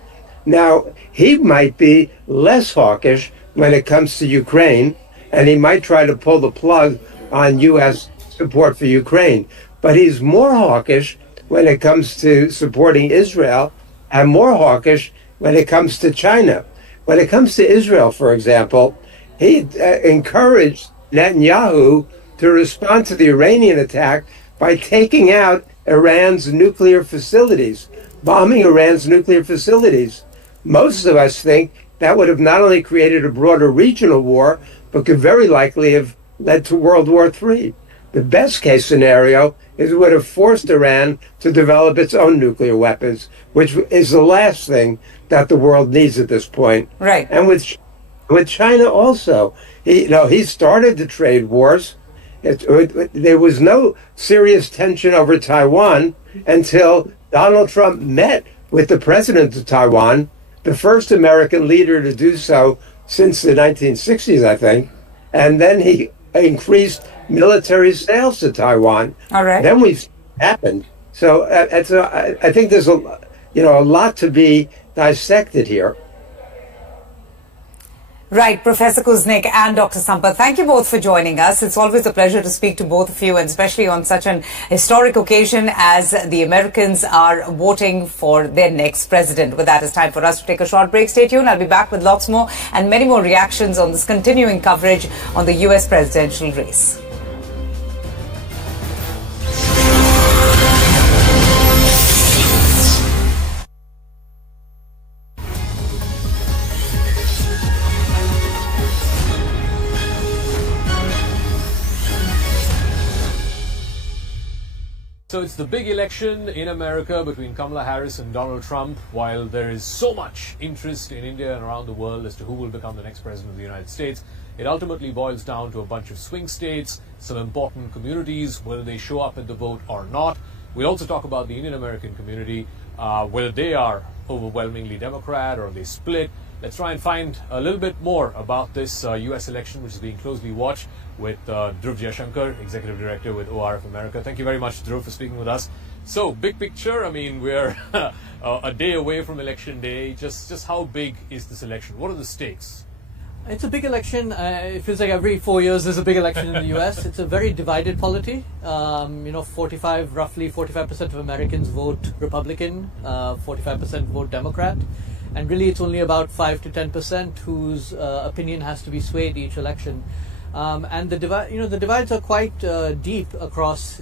Now, he might be less hawkish when it comes to Ukraine, and he might try to pull the plug on U.S. support for Ukraine. But he's more hawkish when it comes to supporting Israel, and more hawkish when it comes to China. When it comes to Israel, for example, he encouraged Netanyahu to respond to the Iranian attack by taking out Iran's nuclear facilities, bombing Iran's nuclear facilities. Most of us think that would have not only created a broader regional war, but could very likely have led to World War III. The best case scenario is it would have forced Iran to develop its own nuclear weapons, which is the last thing that the world needs at this point. Right. And with China also, he started the trade wars. There was no serious tension over Taiwan until Donald Trump met with the president of Taiwan, the first American leader to do so since the 1960s, I think. And then he increased military sales to Taiwan. All right. Then we've happened. So I think there's a lot to be dissected here. Right, Professor Kuznick and Dr. Sampath, thank you both for joining us. It's always a pleasure to speak to both of you, and especially on such an historic occasion as the Americans are voting for their next president. With that, it's time for us to take a short break. Stay tuned. I'll be back with lots more and many more reactions on this continuing coverage on the U.S. presidential race. So it's the big election in America between Kamala Harris and Donald Trump. While there is so much interest in India and around the world as to who will become the next president of the United States, it ultimately boils down to a bunch of swing states, some important communities, whether they show up at the vote or not. We'll also talk about the Indian American community, whether they are overwhelmingly Democrat or they split. Let's try and find a little bit more about this U.S. election, which is being closely watched, with Dhruv Jayashankar, Executive Director with ORF America. Thank you very much, Dhruv, for speaking with us. So, big picture, I mean, we're a day away from Election Day. Just how big is this election? What are the stakes? It's a big election. It feels like every 4 years there's a big election in the U.S. It's a very divided polity. Roughly 45% of Americans vote Republican, 45% vote Democrat. And really it's only about 5 to 10% whose opinion has to be swayed each election. And the divides are quite deep across.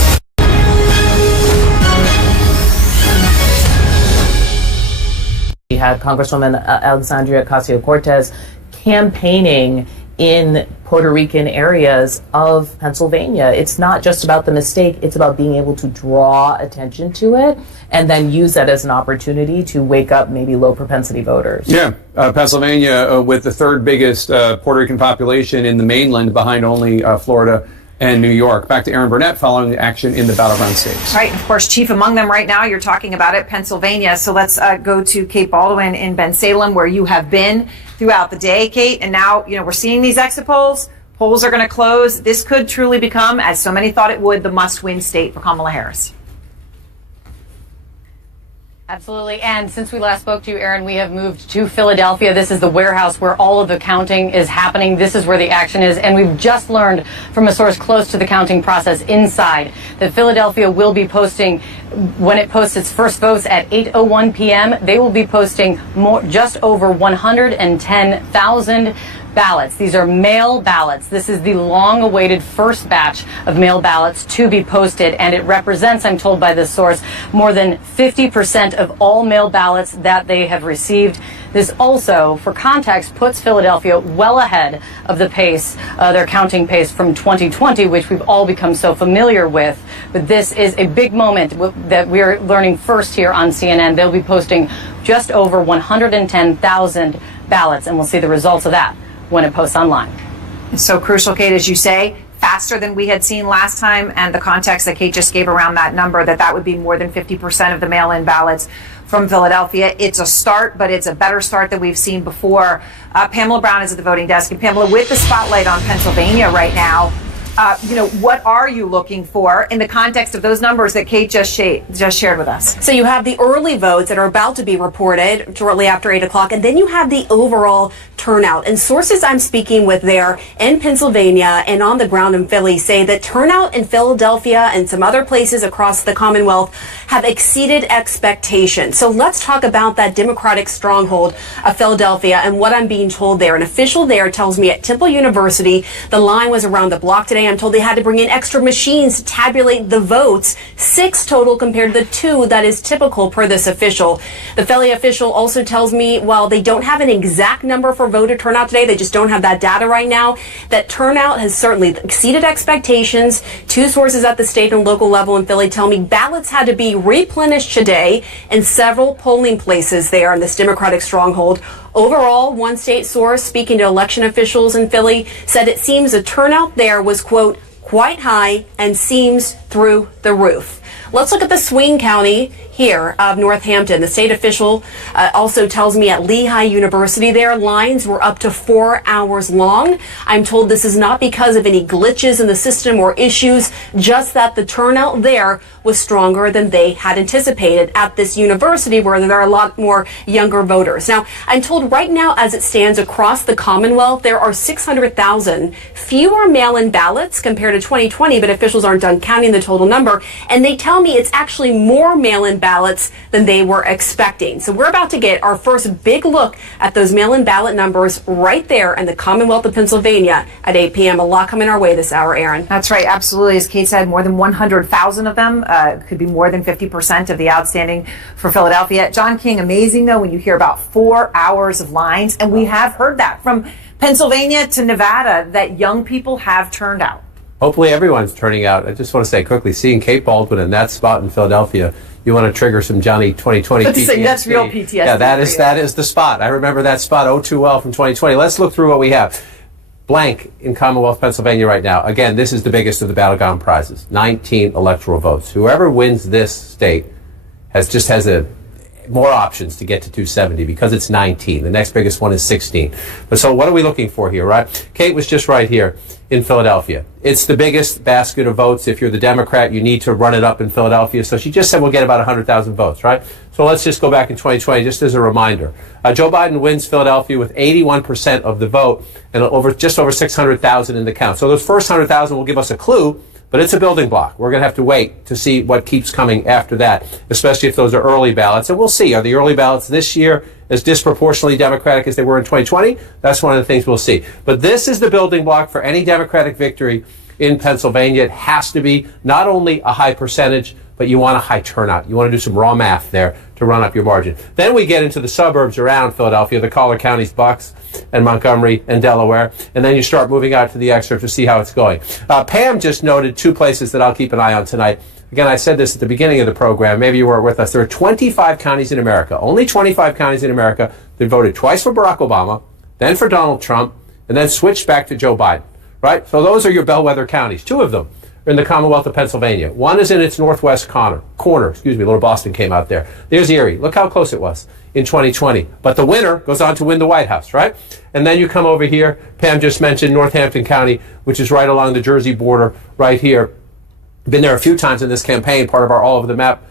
We had Congresswoman Alexandria Ocasio-Cortez campaigning in Puerto Rican areas of Pennsylvania. It's not just about the mistake, it's about being able to draw attention to it and then use that as an opportunity to wake up maybe low propensity voters. Yeah, Pennsylvania with the third biggest Puerto Rican population in the mainland, behind only Florida and New York. Back to Aaron Burnett following the action in the battleground states. Right, of course, chief among them right now, you're talking about it, Pennsylvania. So let's go to Kate Baldwin in Bensalem, where you have been throughout the day, Kate. And now, we're seeing these exit polls. Polls are going to close. This could truly become, as so many thought it would, the must-win state for Kamala Harris. Absolutely. And since we last spoke to you, Aaron, we have moved to Philadelphia. This is the warehouse where all of the counting is happening. This is where the action is. And we've just learned from a source close to the counting process inside that Philadelphia will be posting, when it posts its first votes at 8:01 p.m., they will be posting just over 110,000 ballots. These are mail ballots. This is the long-awaited first batch of mail ballots to be posted, and it represents, I'm told by this source, more than 50% of all mail ballots that they have received. This also, for context, puts Philadelphia well ahead of the pace, their counting pace from 2020, which we've all become so familiar with. But this is a big moment that we're learning first here on CNN. They'll be posting just over 110,000 ballots, and we'll see the results of that when it posts online. It's so crucial, Kate, as you say, faster than we had seen last time, and the context that Kate just gave around that number, that would be more than 50% of the mail-in ballots from Philadelphia. It's a start, but it's a better start than we've seen before. Pamela Brown is at the voting desk. And Pamela, with the spotlight on Pennsylvania right now, what are you looking for in the context of those numbers that Kate just shared with us? So you have the early votes that are about to be reported shortly after 8 o'clock, and then you have the overall turnout. And sources I'm speaking with there in Pennsylvania and on the ground in Philly say that turnout in Philadelphia and some other places across the Commonwealth have exceeded expectations. So let's talk about that Democratic stronghold of Philadelphia and what I'm being told there. An official there tells me at Temple University, the line was around the block today. I'm told they had to bring in extra machines to tabulate the votes, 6 total compared to the 2 that is typical per this official. The Philly official also tells me while they don't have an exact number for voter turnout today, they just don't have that data right now, that turnout has certainly exceeded expectations. 2 sources at the state and local level in Philly tell me ballots had to be replenished today in several polling places there in this Democratic stronghold. Overall, one state source speaking to election officials in Philly said it seems the turnout there was, quote, quite high and seems through the roof. Let's look at the swing county here of Northampton. The state official also tells me at Lehigh University there, lines were up to 4 hours long. I'm told this is not because of any glitches in the system or issues, just that the turnout there was stronger than they had anticipated at this university where there are a lot more younger voters. Now, I'm told right now as it stands across the Commonwealth, there are 600,000 fewer mail-in ballots compared to 2020, but officials aren't done counting the total number, and they tell me it's actually more mail-in ballots than they were expecting. So we're about to get our first big look at those mail-in ballot numbers right there in the Commonwealth of Pennsylvania at 8 p.m. A lot coming our way this hour, Aaron. That's right, absolutely. As Kate said, more than 100,000 of them, could be more than 50% of the outstanding for Philadelphia. John King, amazing though when you hear about 4 hours of lines, and we have heard that from Pennsylvania to Nevada, that young people have turned out. Hopefully everyone's turning out. I just want to say quickly, seeing Kate Baldwin in that spot in Philadelphia, you want to trigger some Johnny 2020 PTSD. That's real PTSD. Yeah, that is the spot. I remember that spot oh too well from 2020. Let's look through what we have. Blank in Commonwealth, Pennsylvania right now. Again, this is the biggest of the battleground prizes. 19 electoral votes. Whoever wins this state has more options to get to 270 because it's 19. The next biggest one is 16. But so what are we looking for here, right? Kate was just right here in Philadelphia. It's the biggest basket of votes. If you're the Democrat, you need to run it up in Philadelphia. So she just said we'll get about 100,000 votes, right? So let's just go back in 2020 just as a reminder. Joe Biden wins Philadelphia with 81% of the vote and just over 600,000 in the count. So those first 100,000 will give us a clue, but it's a building block. We're going to have to wait to see what keeps coming after that, especially if those are early ballots. And we'll see. Are the early ballots this year as disproportionately Democratic as they were in 2020? That's one of the things we'll see. But this is the building block for any Democratic victory in Pennsylvania. It has to be not only a high percentage, but you want a high turnout. You want to do some raw math there to run up your margin. Then we get into the suburbs around Philadelphia, the collar counties, Bucks and Montgomery and Delaware, and then you start moving out to the excerpt to see how it's going. Pam just noted 2 places that I'll keep an eye on tonight. Again, I said this at the beginning of the program. Maybe you weren't with us. There are 25 counties in America, only 25 counties in America that voted twice for Barack Obama, then for Donald Trump, and then switched back to Joe Biden. right? So those are your bellwether counties. Two of them are in the Commonwealth of Pennsylvania. One is in its northwest corner, Little Boston came out there. There's Erie. Look how close it was in 2020. But the winner goes on to win the White House, right? And then you come over here, Pam just mentioned Northampton County, which is right along the Jersey border right here. Been there a few times in this campaign, part of our All Over the Map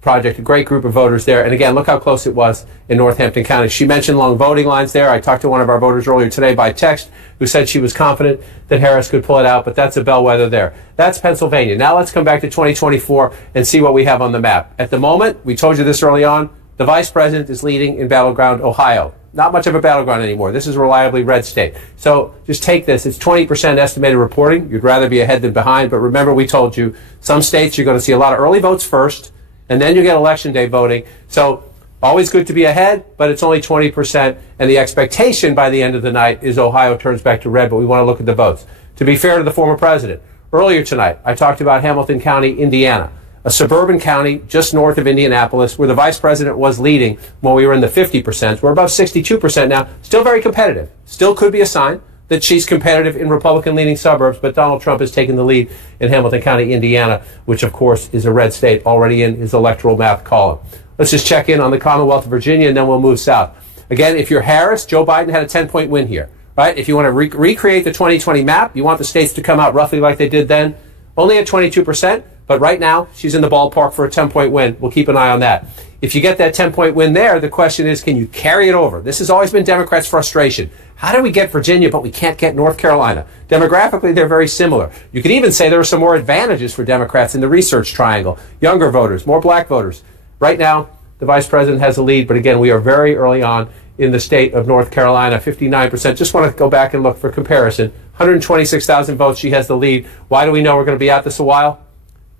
project, a great group of voters there. And again, look how close it was in Northampton County. She mentioned long voting lines there. I talked to one of our voters earlier today by text who said she was confident that Harris could pull it out, but that's a bellwether there. That's Pennsylvania. Now let's come back to 2024 and see what we have on the map. At the moment, we told you this early on, the vice president is leading in battleground Ohio. Not much of a battleground anymore. This is a reliably red state. So just take this. It's 20% estimated reporting. You'd rather be ahead than behind. But remember, we told you some states you're going to see a lot of early votes first, and then you get election day voting. So always good to be ahead, but it's only 20%. And the expectation by the end of the night is Ohio turns back to red, but we want to look at the votes. To be fair to the former president, earlier tonight, I talked about Hamilton County, Indiana, a suburban county just north of Indianapolis, where the vice president was leading when we were in the 50%. We're above 62% now. Still very competitive. Still could be a sign that she's competitive in Republican-leaning suburbs, but Donald Trump has taken the lead in Hamilton County, Indiana, which, of course, is a red state already in his electoral math column. Let's just check in on the Commonwealth of Virginia, and then we'll move south. Again, if you're Harris, Joe Biden had a 10-point win here, right? If you want to recreate the 2020 map, you want the states to come out roughly like they did then, only at 22%, but right now, she's in the ballpark for a 10-point win. We'll keep an eye on that. If you get that 10-point win there, the question is, can you carry it over? This has always been Democrats' frustration. How do we get Virginia, but we can't get North Carolina? Demographically, they're very similar. You could even say there are some more advantages for Democrats in the research triangle. Younger voters, more black voters. Right now, the vice president has a lead, but again, we are very early on in the state of North Carolina, 59%. Just want to go back and look for comparison. 126,000 votes, she has the lead. Why do we know we're going to be at this a while?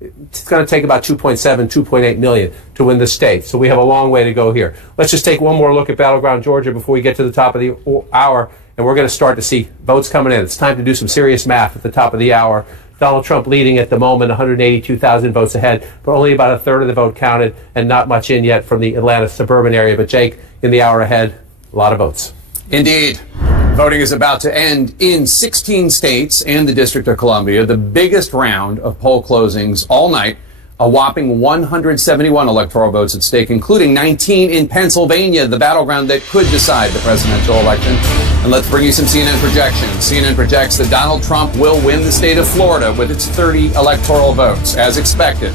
It's going to take about 2.7, 2.8 million to win the state. So we have a long way to go here. Let's just take one more look at battleground Georgia before we get to the top of the hour, and we're going to start to see votes coming in. It's time to do some serious math at the top of the hour. Donald Trump leading at the moment, 182,000 votes ahead, but only about a third of the vote counted, and not much in yet from the Atlanta suburban area. But Jake, in the hour ahead, a lot of votes. Indeed. Voting is about to end in 16 states and the District of Columbia, the biggest round of poll closings all night. A whopping 171 electoral votes at stake, including 19 in Pennsylvania, the battleground that could decide the presidential election. And let's bring you some CNN projections. CNN projects that Donald Trump will win the state of Florida with its 30 electoral votes, as expected.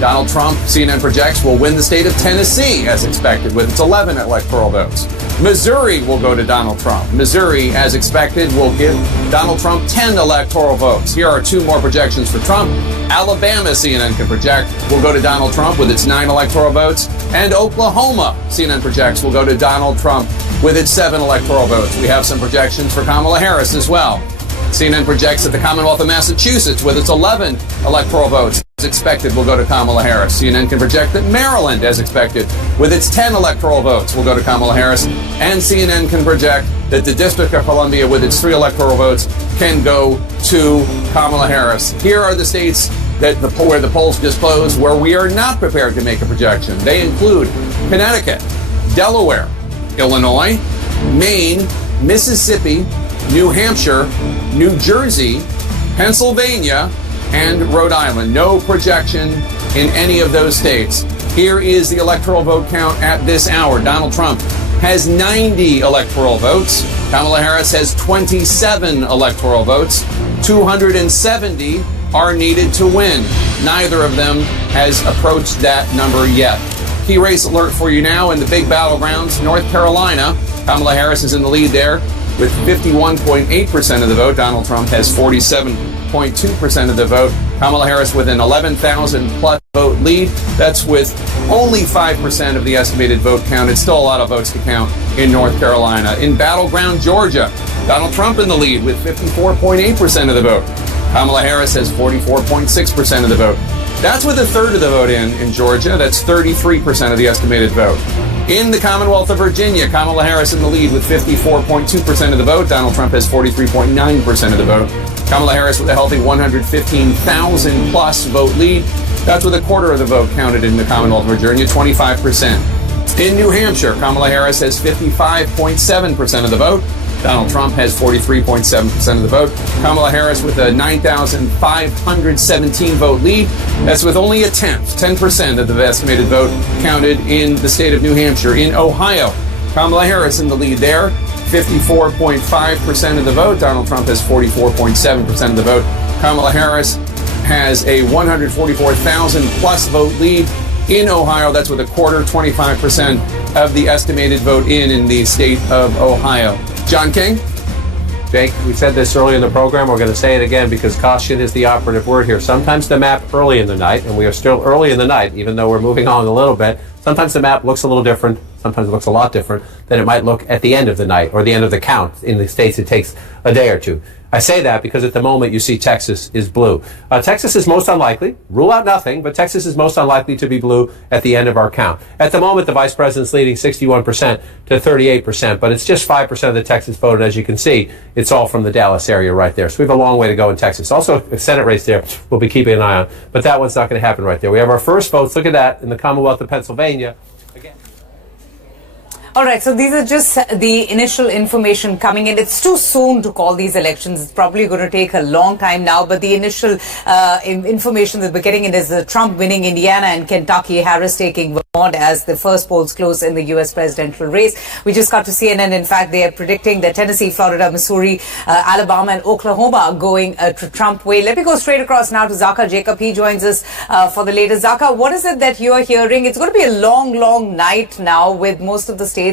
Donald Trump, CNN projects, will win the state of Tennessee, as expected, with its 11 electoral votes. Missouri will go to Donald Trump. Missouri, as expected, will give Donald Trump 10 electoral votes. Here are two more projections for Trump. Alabama, CNN can project, will go to Donald Trump with its 9 electoral votes. And Oklahoma, CNN projects, will go to Donald Trump with its 7 electoral votes. We have some projections for Kamala Harris as well. CNN projects that the Commonwealth of Massachusetts, with its 11 electoral votes, as expected, will go to Kamala Harris. CNN can project that Maryland, as expected, with its 10 electoral votes, will go to Kamala Harris. And CNN can project that the District of Columbia, with its 3 electoral votes, can go to Kamala Harris. Here are the states that where the polls just closed, where we are not prepared to make a projection. They include Connecticut, Delaware, Illinois, Maine, Mississippi, New Hampshire, New Jersey, Pennsylvania, and Rhode Island. No projection in any of those states. Here is the electoral vote count at this hour. Donald Trump has 90 electoral votes. Kamala Harris has 27 electoral votes. 270 are needed to win. Neither of them has approached that number yet. Key race alert for you now in the big battlegrounds. North Carolina, Kamala Harris is in the lead there with 51.8% of the vote. Donald Trump has 47.2% of the vote. Kamala Harris with an 11,000 plus vote lead. That's with only 5% of the estimated vote count. It's still a lot of votes to count in North Carolina. In battleground Georgia, Donald Trump in the lead with 54.8% of the vote. Kamala Harris has 44.6% of the vote. That's with a third of the vote in Georgia. That's 33% of the estimated vote. In the Commonwealth of Virginia, Kamala Harris in the lead with 54.2% of the vote. Donald Trump has 43.9% of the vote. Kamala Harris with a healthy 115,000 plus vote lead. That's with a quarter of the vote counted in the Commonwealth of Virginia, 25%. In New Hampshire, Kamala Harris has 55.7% of the vote. Donald Trump has 43.7% of the vote. Kamala Harris with a 9,517 vote lead. That's with only a tenth, 10% of the estimated vote counted in the state of New Hampshire. In Ohio, Kamala Harris in the lead there, 54.5% of the vote. Donald Trump has 44.7% of the vote. Kamala Harris has a 144,000 plus vote lead in Ohio. That's with a quarter, 25% of the estimated vote in the state of Ohio. John King? Jake, we said this early in the program. We're going to say it again because caution is the operative word here. Sometimes the map early in the night, and we are still early in the night, even though we're moving on a little bit, sometimes the map looks a little different. Sometimes it looks a lot different than it might look at the end of the night or the end of the count. In the states, it takes a day or two. I say that because at the moment you see Texas is blue. Texas is most unlikely. Rule out nothing, but Texas is most unlikely to be blue at the end of our count. At the moment, the vice president's leading 61% to 38%, but it's just 5% of the Texas vote. And as you can see, it's all from the Dallas area right there. So we have a long way to go in Texas. Also, a Senate race there we'll be keeping an eye on, but that one's not going to happen right there. We have our first votes. Look at that in the Commonwealth of Pennsylvania. All right, so these are just the initial information coming in. It's too soon to call these elections. It's probably going to take a long time now, but the initial information that we're getting in is Trump winning Indiana and Kentucky, Harris taking Vermont as the first polls close in the U.S. presidential race. We just got to CNN. In fact, they are predicting that Tennessee, Florida, Missouri, Alabama, and Oklahoma are going to Trump way. Let me go straight across now to Zaka Jacob. He joins us for the latest. Zaka, what is it that you are hearing? It's going to be a long, long night now with most of the states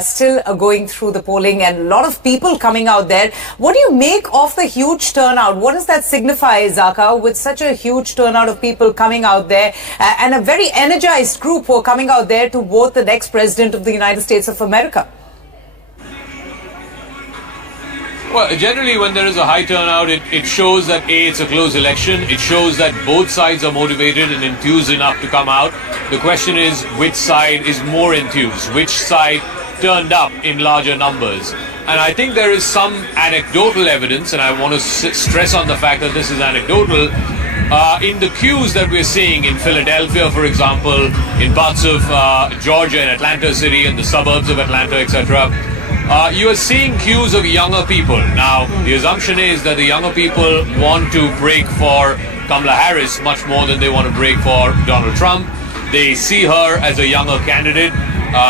still going through the polling and a lot of people coming out there. What do you make of the huge turnout? What does that signify, Zaka, with such a huge turnout of people coming out there and a very energized group who are coming out there to vote the next president of the United States of America? Well, generally when there is a high turnout, it shows that A, it's a close election. It shows that both sides are motivated and enthused enough to come out. The question is, which side is more enthused? Which side turned up in larger numbers? And I think there is some anecdotal evidence, and I want to stress on the fact that this is anecdotal, in the queues that we're seeing in Philadelphia, for example, in parts of Georgia and Atlanta City and the suburbs of Atlanta, etc. You are seeing queues of younger people. Now, the assumption is that the younger people want to break for Kamala Harris much more than they want to break for Donald Trump. They see her as a younger candidate.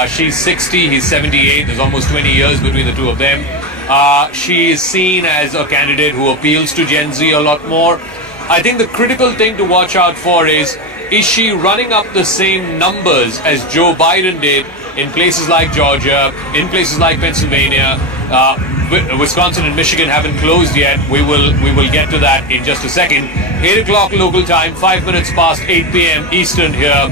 She's 60, he's 78. There's almost 20 years between the two of them. She is seen as a candidate who appeals to Gen Z a lot more. I think the critical thing to watch out for is she running up the same numbers as Joe Biden did in places like Georgia, in places like Pennsylvania? Wisconsin and Michigan haven't closed yet. We will get to that in just a second. 8 o'clock local time, 5 minutes past 8 p.m. Eastern here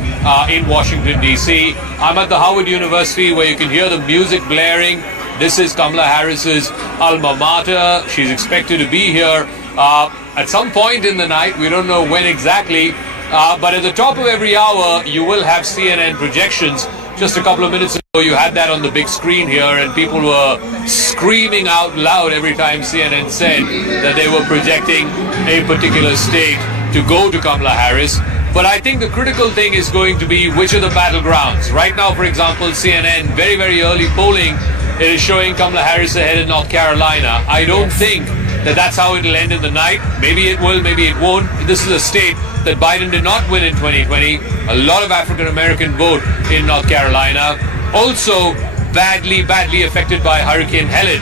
in Washington, D.C. I'm at the Howard University where you can hear the music blaring. This is Kamala Harris's alma mater. She's expected to be here at some point in the night. We don't know when exactly. But at the top of every hour, you will have CNN projections. Just a couple of minutes ago, you had that on the big screen here, and people were screaming out loud every time CNN said that they were projecting a particular state to go to Kamala Harris. But I think the critical thing is going to be which are the battlegrounds. Right now, for example, CNN, very, very early polling, it is showing Kamala Harris ahead in North Carolina. I don't think that that's how it'll end in the night. Maybe it will, maybe it won't. This is a state that Biden did not win in 2020. A lot of African-American vote in North Carolina. Also badly affected by Hurricane Helen.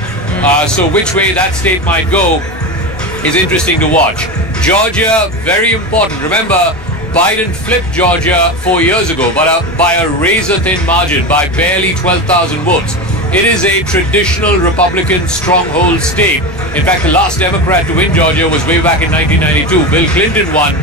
So which way that state might go is interesting to watch. Georgia, very important. Remember, Biden flipped Georgia 4 years ago, but by a razor-thin margin, by barely 12,000 votes. It is a traditional Republican stronghold state. In fact, the last Democrat to win Georgia was way back in 1992. Bill Clinton won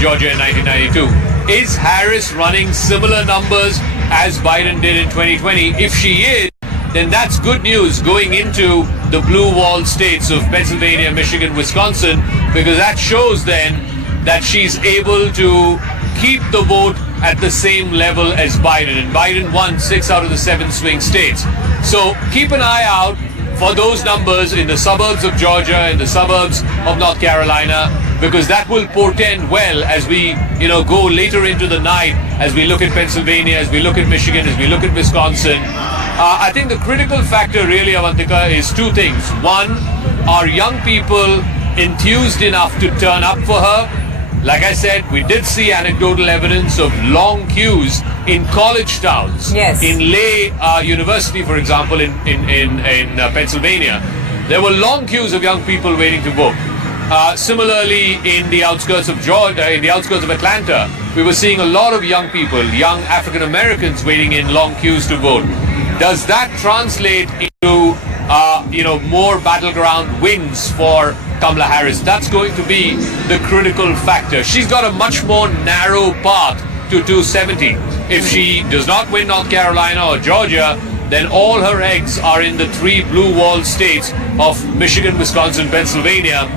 Georgia in 1992. Is Harris running similar numbers as Biden did in 2020? If she is, then that's good news going into the blue wall states of Pennsylvania, Michigan, Wisconsin, because that shows then that she's able to keep the vote at the same level as Biden. And Biden won 6 out of the 7 swing states. So keep an eye out for those numbers in the suburbs of Georgia, in the suburbs of North Carolina, because that will portend well as we, go later into the night, as we look at Pennsylvania, as we look at Michigan, as we look at Wisconsin. I think the critical factor really, Avantika, is two things. One, are young people enthused enough to turn up for her? Like I said, we did see anecdotal evidence of long queues in college towns. Yes. In Lay University, for example, in Pennsylvania, there were long queues of young people waiting to vote. Similarly, in the outskirts of Georgia, in the outskirts of Atlanta, we were seeing a lot of young people, young African Americans, waiting in long queues to vote. Does that translate into more battleground wins for Kamala Harris? That's going to be the critical factor. She's got a much more narrow path to 270. If she does not win North Carolina or Georgia, then all her eggs are in the three blue wall states of Michigan, Wisconsin, Pennsylvania.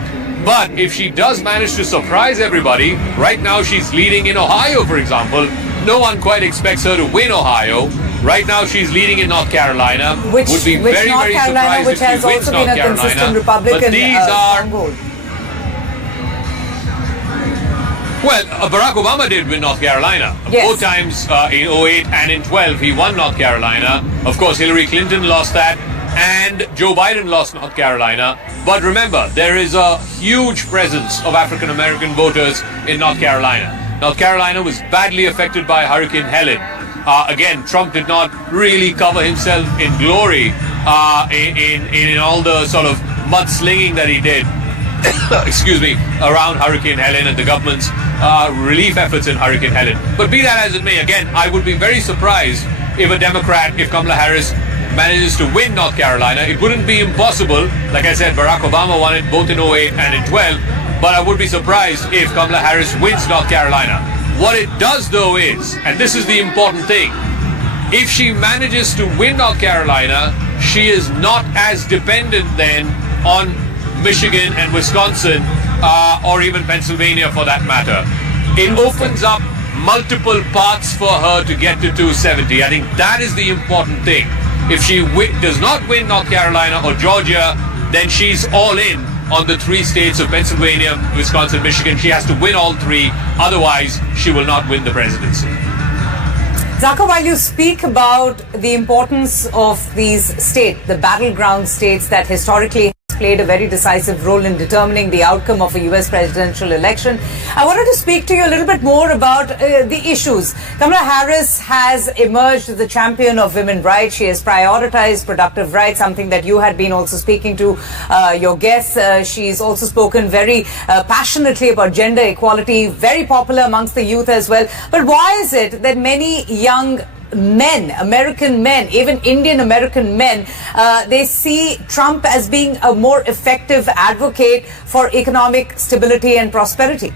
But if she does manage to surprise everybody, right now she's leading in Ohio, for example. No one quite expects her to win Ohio. Right now she's leading in North Carolina. Which would be North very, very Carolina, surprised which if has she wins also North been a Carolina. consistent Republican But these are stronghold. well, Barack Obama did win North Carolina. Yes. Both times in 08 and in 12, he won North Carolina. Of course, Hillary Clinton lost that, and Joe Biden lost North Carolina. But remember, there is a huge presence of African American voters in North Carolina. North Carolina was badly affected by Hurricane Helen. Again, Trump did not really cover himself in glory in all the sort of mudslinging that he did excuse me, around Hurricane Helen and the government's relief efforts in Hurricane Helen. But be that as it may, again, I would be very surprised if a Democrat, if Kamala Harris manages to win North Carolina. It wouldn't be impossible. Like I said, Barack Obama won it both in 08 and in 12. But I would be surprised if Kamala Harris wins North Carolina. What it does, though, is, and this is the important thing, if she manages to win North Carolina, she is not as dependent then on Michigan and Wisconsin, or even Pennsylvania for that matter. It opens up multiple paths for her to get to 270. I think that is the important thing. If she does not win North Carolina or Georgia, then she's all in on the three states of Pennsylvania, Wisconsin, Michigan. She has to win all three. Otherwise, she will not win the presidency. Zaka, while you speak about the importance of these states, the battleground states that historically played a very decisive role in determining the outcome of a US presidential election, I wanted to speak to you a little bit more about the issues. Kamala Harris has emerged as the champion of women's rights. She has prioritized productive rights, something that you had been also speaking to your guests. She's also spoken very passionately about gender equality, very popular amongst the youth as well. But why is it that many young men, American men, even Indian American men, they see Trump as being a more effective advocate for economic stability and prosperity?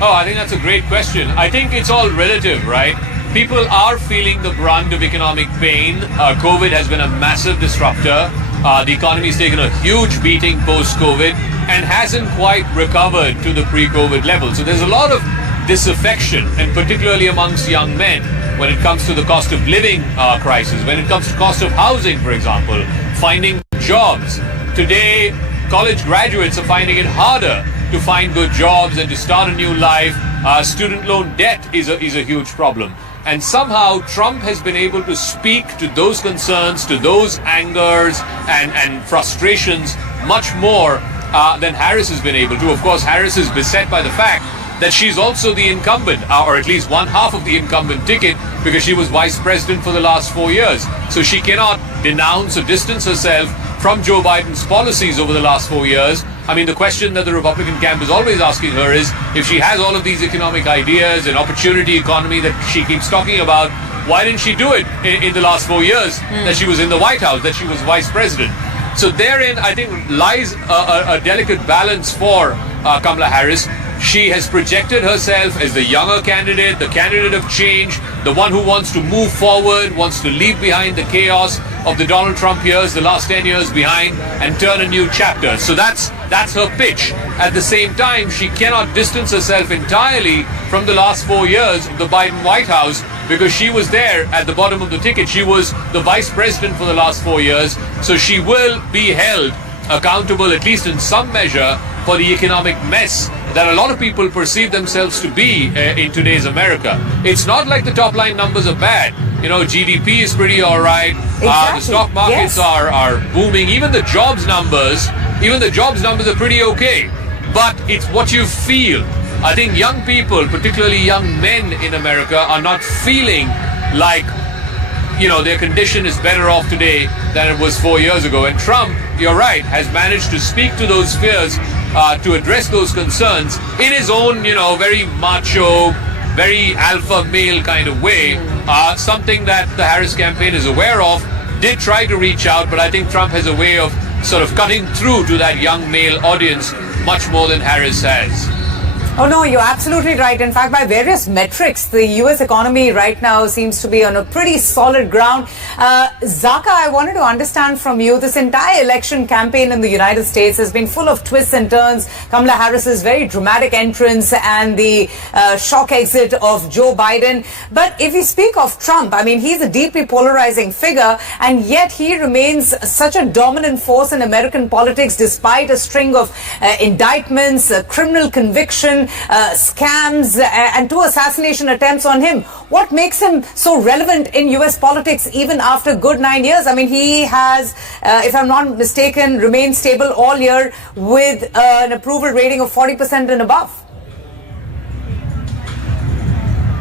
Oh, I think that's a great question. I think it's all relative, right? People are feeling the brunt of economic pain. COVID has been a massive disruptor. The economy's taken a huge beating post-COVID and hasn't quite recovered to the pre-COVID level. So there's a lot of disaffection, and particularly amongst young men, when it comes to the cost of living crisis, when it comes to cost of housing, for example, finding jobs. Today, college graduates are finding it harder to find good jobs and to start a new life. Student loan debt is a huge problem. And somehow Trump has been able to speak to those concerns, to those angers and frustrations much more than Harris has been able to. Of course, Harris is beset by the fact that she's also the incumbent, or at least one half of the incumbent ticket, because she was vice president for the last 4 years. So she cannot denounce or distance herself from Joe Biden's policies over the last 4 years. I mean, the question that the Republican camp is always asking her is, if she has all of these economic ideas and opportunity economy that she keeps talking about, why didn't she do it in the last 4 years that she was in the White House, that she was vice president? So therein, I think, lies a delicate balance for Kamala Harris. She has projected herself as the younger candidate, the candidate of change, the one who wants to move forward, wants to leave behind the chaos of the Donald Trump years, the last 10 years behind, and turn a new chapter. So that's her pitch. At the same time, she cannot distance herself entirely from the last 4 years of the Biden White House, because she was there at the bottom of the ticket. She was the vice president for the last 4 years. So she will be held accountable, at least in some measure, for the economic mess that a lot of people perceive themselves to be in today's America. It's not like the top line numbers are bad. You know, GDP is pretty all right. The stock markets are booming. Even the jobs numbers are pretty okay. But it's what you feel. I think young people, particularly young men in America, are not feeling like, you know, their condition is better off today than it was 4 years ago. And Trump, you're right, has managed to speak to those fears, to address those concerns in his own, you know, very macho, very alpha male kind of way. Something that the Harris campaign is aware of, did try to reach out, but I think Trump has a way of sort of cutting through to that young male audience much more than Harris has. Oh, no, you're absolutely right. In fact, by various metrics, the U.S. economy right now seems to be on a pretty solid ground. Zaka, I wanted to understand from you, this entire election campaign in the United States has been full of twists and turns. Kamala Harris's very dramatic entrance and the shock exit of Joe Biden. But if we speak of Trump, I mean, he's a deeply polarizing figure, and yet he remains such a dominant force in American politics despite a string of indictments, criminal conviction, scams, and 2 assassination attempts on him. What makes him so relevant in US politics even after a good 9 years? I mean, he has, if I'm not mistaken, remained stable all year with an approval rating of 40% and above.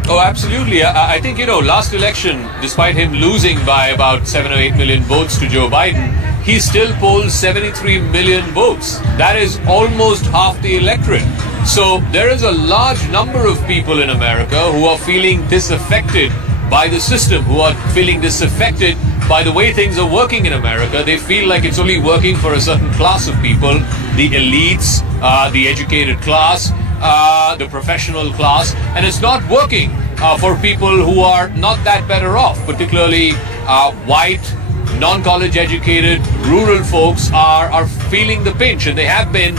Oh, absolutely. I think, you know, last election, despite him losing by about 7 or 8 million votes to Joe Biden, he still polled 73 million votes. That is almost half the electorate. So there is a large number of people in America who are feeling disaffected by the system, who are feeling disaffected by the way things are working in America. They feel like it's only working for a certain class of people, the elites, the educated class, the professional class, and it's not working for people who are not that better off, particularly white, non-college educated, rural folks are feeling the pinch, and they have been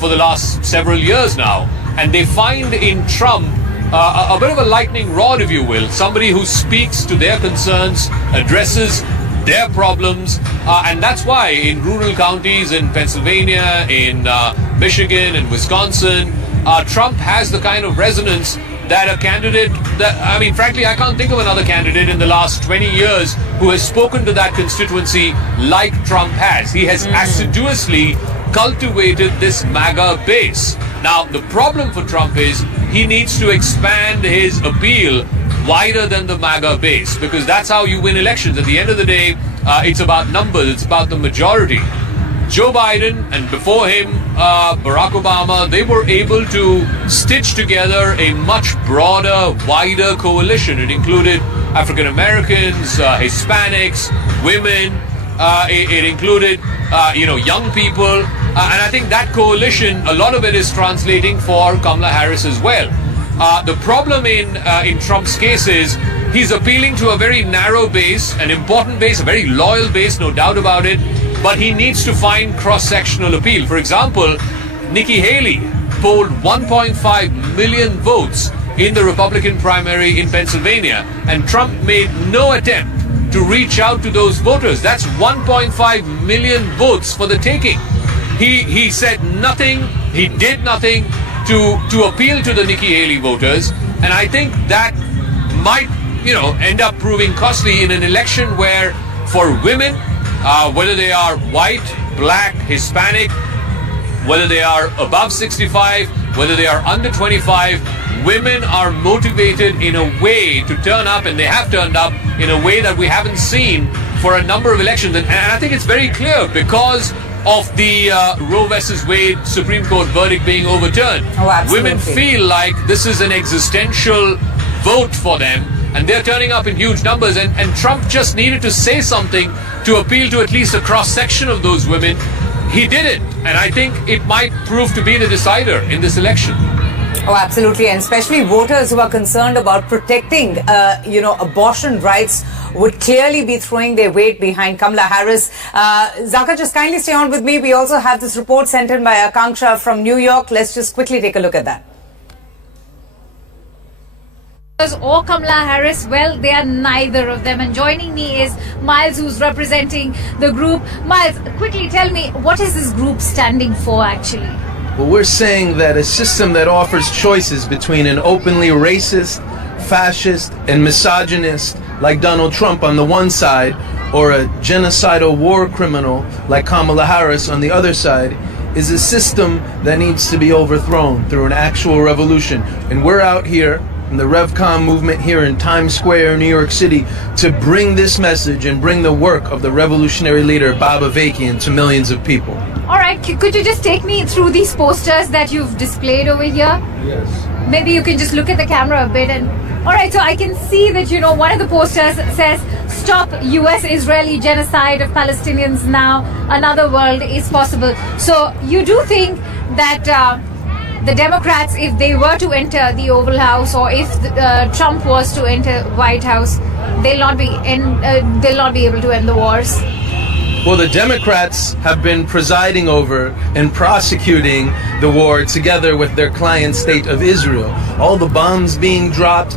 for the last several years now. And they find in Trump a bit of a lightning rod, if you will, somebody who speaks to their concerns, addresses their problems, and that's why in rural counties in Pennsylvania, in Michigan, in Wisconsin, Trump has the kind of resonance that a candidate that, I mean, frankly, I can't think of another candidate in the last 20 years who has spoken to that constituency like Trump has. He has assiduously cultivated this MAGA base. Now, the problem for Trump is he needs to expand his appeal wider than the MAGA base, because that's how you win elections. At the end of the day, it's about numbers, it's about the majority. Joe Biden and before him, Barack Obama, they were able to stitch together a much broader, wider coalition. It included African Americans, Hispanics, women. It included, young people. And I think that coalition, a lot of it is translating for Kamala Harris as well. The problem in Trump's case is he's appealing to a very narrow base, an important base, a very loyal base, no doubt about it. But he needs to find cross-sectional appeal. For example, Nikki Haley polled 1.5 million votes in the Republican primary in Pennsylvania, and Trump made no attempt to reach out to those voters. That's 1.5 million votes for the taking. He said nothing, he did nothing to appeal to the Nikki Haley voters, and I think that might, end up proving costly in an election where for women, whether they are white, black, Hispanic, whether they are above 65, whether they are under 25, women are motivated in a way to turn up, and they have turned up in a way that we haven't seen for a number of elections. And I think it's very clear because of the Roe versus Wade Supreme Court verdict being overturned. Oh, absolutely. Women feel like this is an existential vote for them, and they're turning up in huge numbers, and Trump just needed to say something to appeal to at least a cross-section of those women. He did it, and I think it might prove to be the decider in this election. Oh, absolutely, and especially voters who are concerned about protecting, abortion rights would clearly be throwing their weight behind Kamala Harris. Zaka, just kindly stay on with me. We also have this report sent in by Akanksha from New York. Let's just quickly take a look at that. Or Kamala Harris? Well, they are neither of them. And joining me is Miles, who's representing the group. Miles, quickly tell me, what is this group standing for actually? Well, we're saying that a system that offers choices between an openly racist, fascist, and misogynist like Donald Trump on the one side, or a genocidal war criminal like Kamala Harris on the other side, is a system that needs to be overthrown through an actual revolution. And we're out here in the RevCon movement here in Times Square, New York City, to bring this message and bring the work of the revolutionary leader Bob Avakian to millions of people. All right, could you just take me through these posters that you've displayed over here? Yes. Maybe you can just look at the camera a bit. And all right, so I can see that, you know, one of the posters says, "Stop US-Israeli genocide of Palestinians now. Another world is possible." So you do think that the Democrats, if they were to enter the Oval House, or if Trump was to enter White House, they'll not be able to end the wars? Well, the Democrats have been presiding over and prosecuting the war together with their client state of Israel. All the bombs being dropped,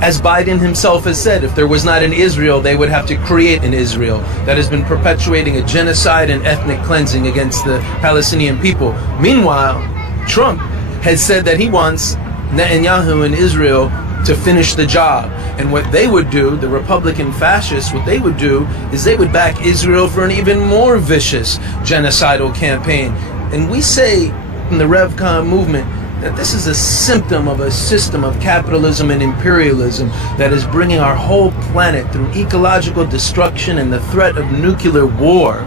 as Biden himself has said, if there was not an Israel, they would have to create an Israel that has been perpetuating a genocide and ethnic cleansing against the Palestinian people. Meanwhile, Trump has said that he wants Netanyahu and Israel to finish the job. And what they would do, the Republican fascists, what they would do is they would back Israel for an even more vicious genocidal campaign. And we say in the RevCon movement that this is a symptom of a system of capitalism and imperialism that is bringing our whole planet through ecological destruction and the threat of nuclear war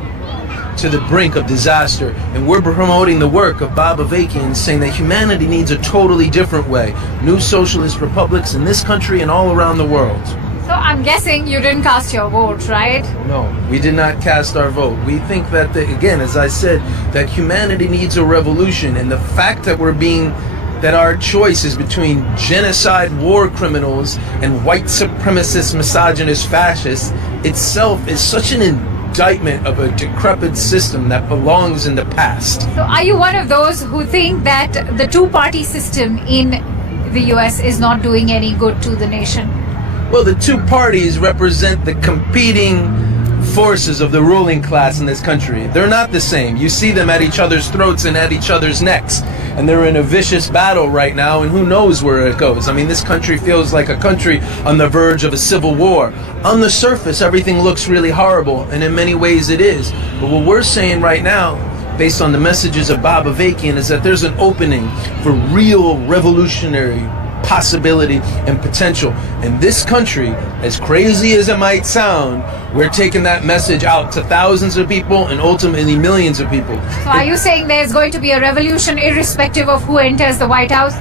to the brink of disaster. And we're promoting the work of Bob Avakian, saying that humanity needs a totally different way. New socialist republics in this country and all around the world. So I'm guessing you didn't cast your vote, right? No, we did not cast our vote. We think that, again, as I said, that humanity needs a revolution. And the fact that that our choice is between genocide war criminals and white supremacist, misogynist fascists itself is such an indictment of a decrepit system that belongs in the past. So are you one of those who think that the two-party system in the US is not doing any good to the nation? Well, the two parties represent the competing forces of the ruling class in this country. They're not the same. You see them at each other's throats and at each other's necks. And they're in a vicious battle right now, and who knows where it goes. I mean, this country feels like a country on the verge of a civil war. On the surface, everything looks really horrible, and in many ways it is. But what we're saying right now, based on the messages of Bob Avakian, is that there's an opening for real revolutionary possibility and potential. In this country, as crazy as it might sound, we're taking that message out to thousands of people and ultimately millions of people. So are you saying there's going to be a revolution irrespective of who enters the White House?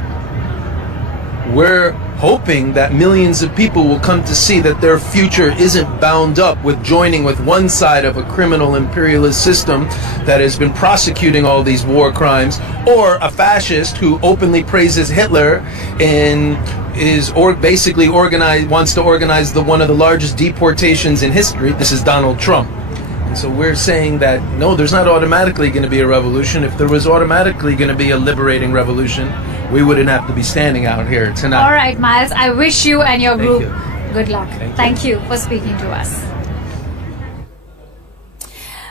We're hoping that millions of people will come to see that their future isn't bound up with joining with one side of a criminal imperialist system that has been prosecuting all these war crimes, or a fascist who openly praises Hitler and basically wants to organize one of the largest deportations in history. This is Donald Trump. And so we're saying that no, there's not automatically going to be a revolution. If there was automatically going to be a liberating revolution, we wouldn't have to be standing out here tonight. All right, Miles, I wish you and your group good luck. Thank you for speaking to us.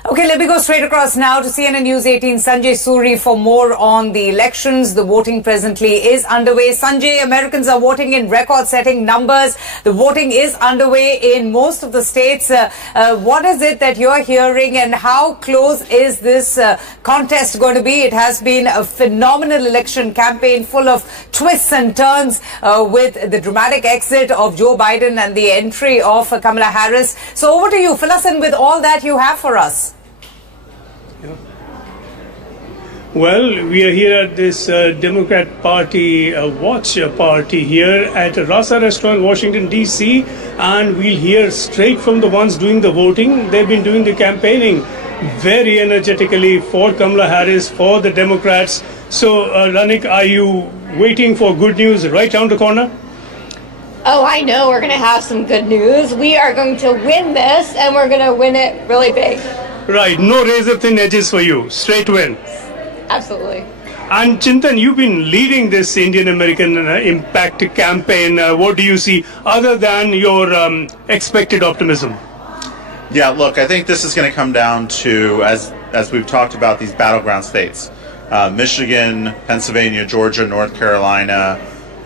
Okay, let me go straight across now to CNN News 18 Sanjay Suri for more on the elections. The voting presently is underway. Sanjay, Americans are voting in record-setting numbers. The voting is underway in most of the states. What is it that you're hearing, and how close is this contest going to be? It has been a phenomenal election campaign full of twists and turns with the dramatic exit of Joe Biden and the entry of Kamala Harris. So over to you. Fill us in with all that you have for us. Well, we are here at this Democrat Party watch party here at Rasa Restaurant, Washington, D.C. And we'll hear straight from the ones doing the voting. They've been doing the campaigning very energetically for Kamala Harris, for the Democrats. So, Ranik, are you waiting for good news right around the corner? Oh, I know we're going to have some good news. We are going to win this, and we're going to win it really big. Right, no razor-thin edges for you. Straight win. Absolutely. And Chintan, you've been leading this Indian American Impact campaign. What do you see other than your expected optimism? Yeah, look, I think this is going to come down to, as we've talked about, these battleground states. Michigan, Pennsylvania, Georgia, North Carolina,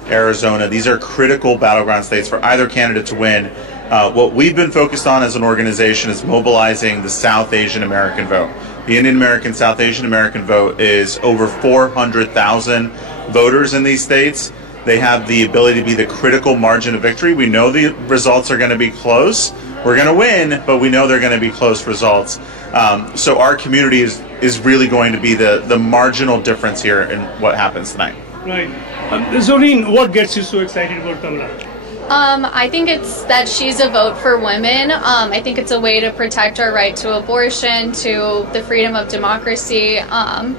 Arizona. These are critical battleground states for either candidate to win. What we've been focused on as an organization is mobilizing the South Asian American vote. The Indian American, South Asian American vote is over 400,000 voters in these states. They have the ability to be the critical margin of victory. We know the results are going to be close. We're going to win, but we know they're going to be close results. So our community is really going to be the marginal difference here in what happens tonight. Right. Zoreen, what gets you so excited about Kamala? I think it's that she's a vote for women. I think it's a way to protect our right to abortion, to the freedom of democracy,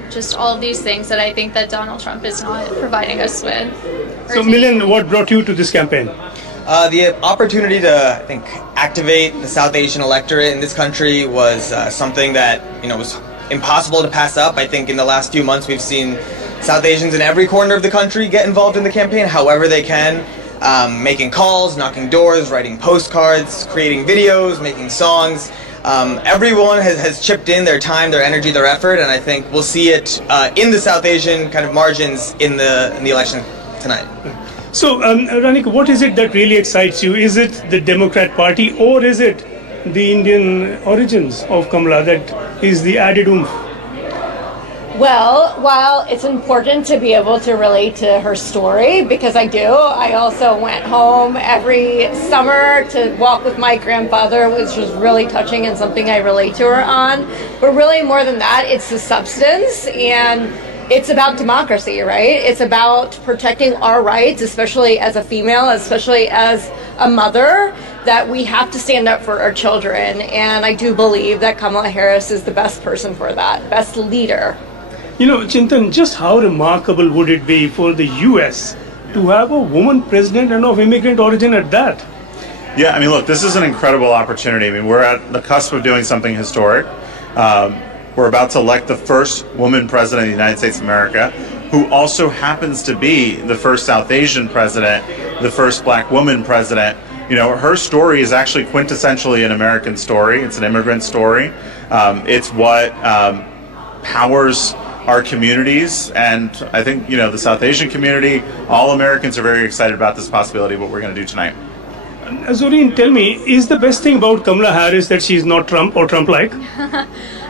just all of these things that I think that Donald Trump is not providing us with. So, Milind, what brought you to this campaign? The opportunity to, I think, activate the South Asian electorate in this country was something that, was impossible to pass up. I think in the last few months we've seen South Asians in every corner of the country get involved in the campaign however they can. Making calls, knocking doors, writing postcards, creating videos, making songs. Everyone has chipped in their time, their energy, their effort, and I think we'll see it in the South Asian kind of margins in the election tonight. So, Ranik, what is it that really excites you? Is it the Democrat Party or is it the Indian origins of Kamala that is the added oomph? Well, while it's important to be able to relate to her story, because I do, I also went home every summer to walk with my grandfather, which was really touching and something I relate to her on. But really more than that, it's the substance, and it's about democracy, right? It's about protecting our rights, especially as a female, especially as a mother, that we have to stand up for our children. And I do believe that Kamala Harris is the best person for that, best leader. Chintan, just how remarkable would it be for the U.S. to have a woman president and of immigrant origin at that? Yeah, I mean, look, this is an incredible opportunity. I mean, we're at the cusp of doing something historic. We're about to elect the first woman president of the United States of America, who also happens to be the first South Asian president, the first black woman president. Her story is actually quintessentially an American story. It's an immigrant story. It's what powers our communities, and I think the South Asian community, all Americans are very excited about this possibility of what we're going to do tonight. Zoreen, tell me, is the best thing about Kamala Harris that she's not Trump or Trump-like?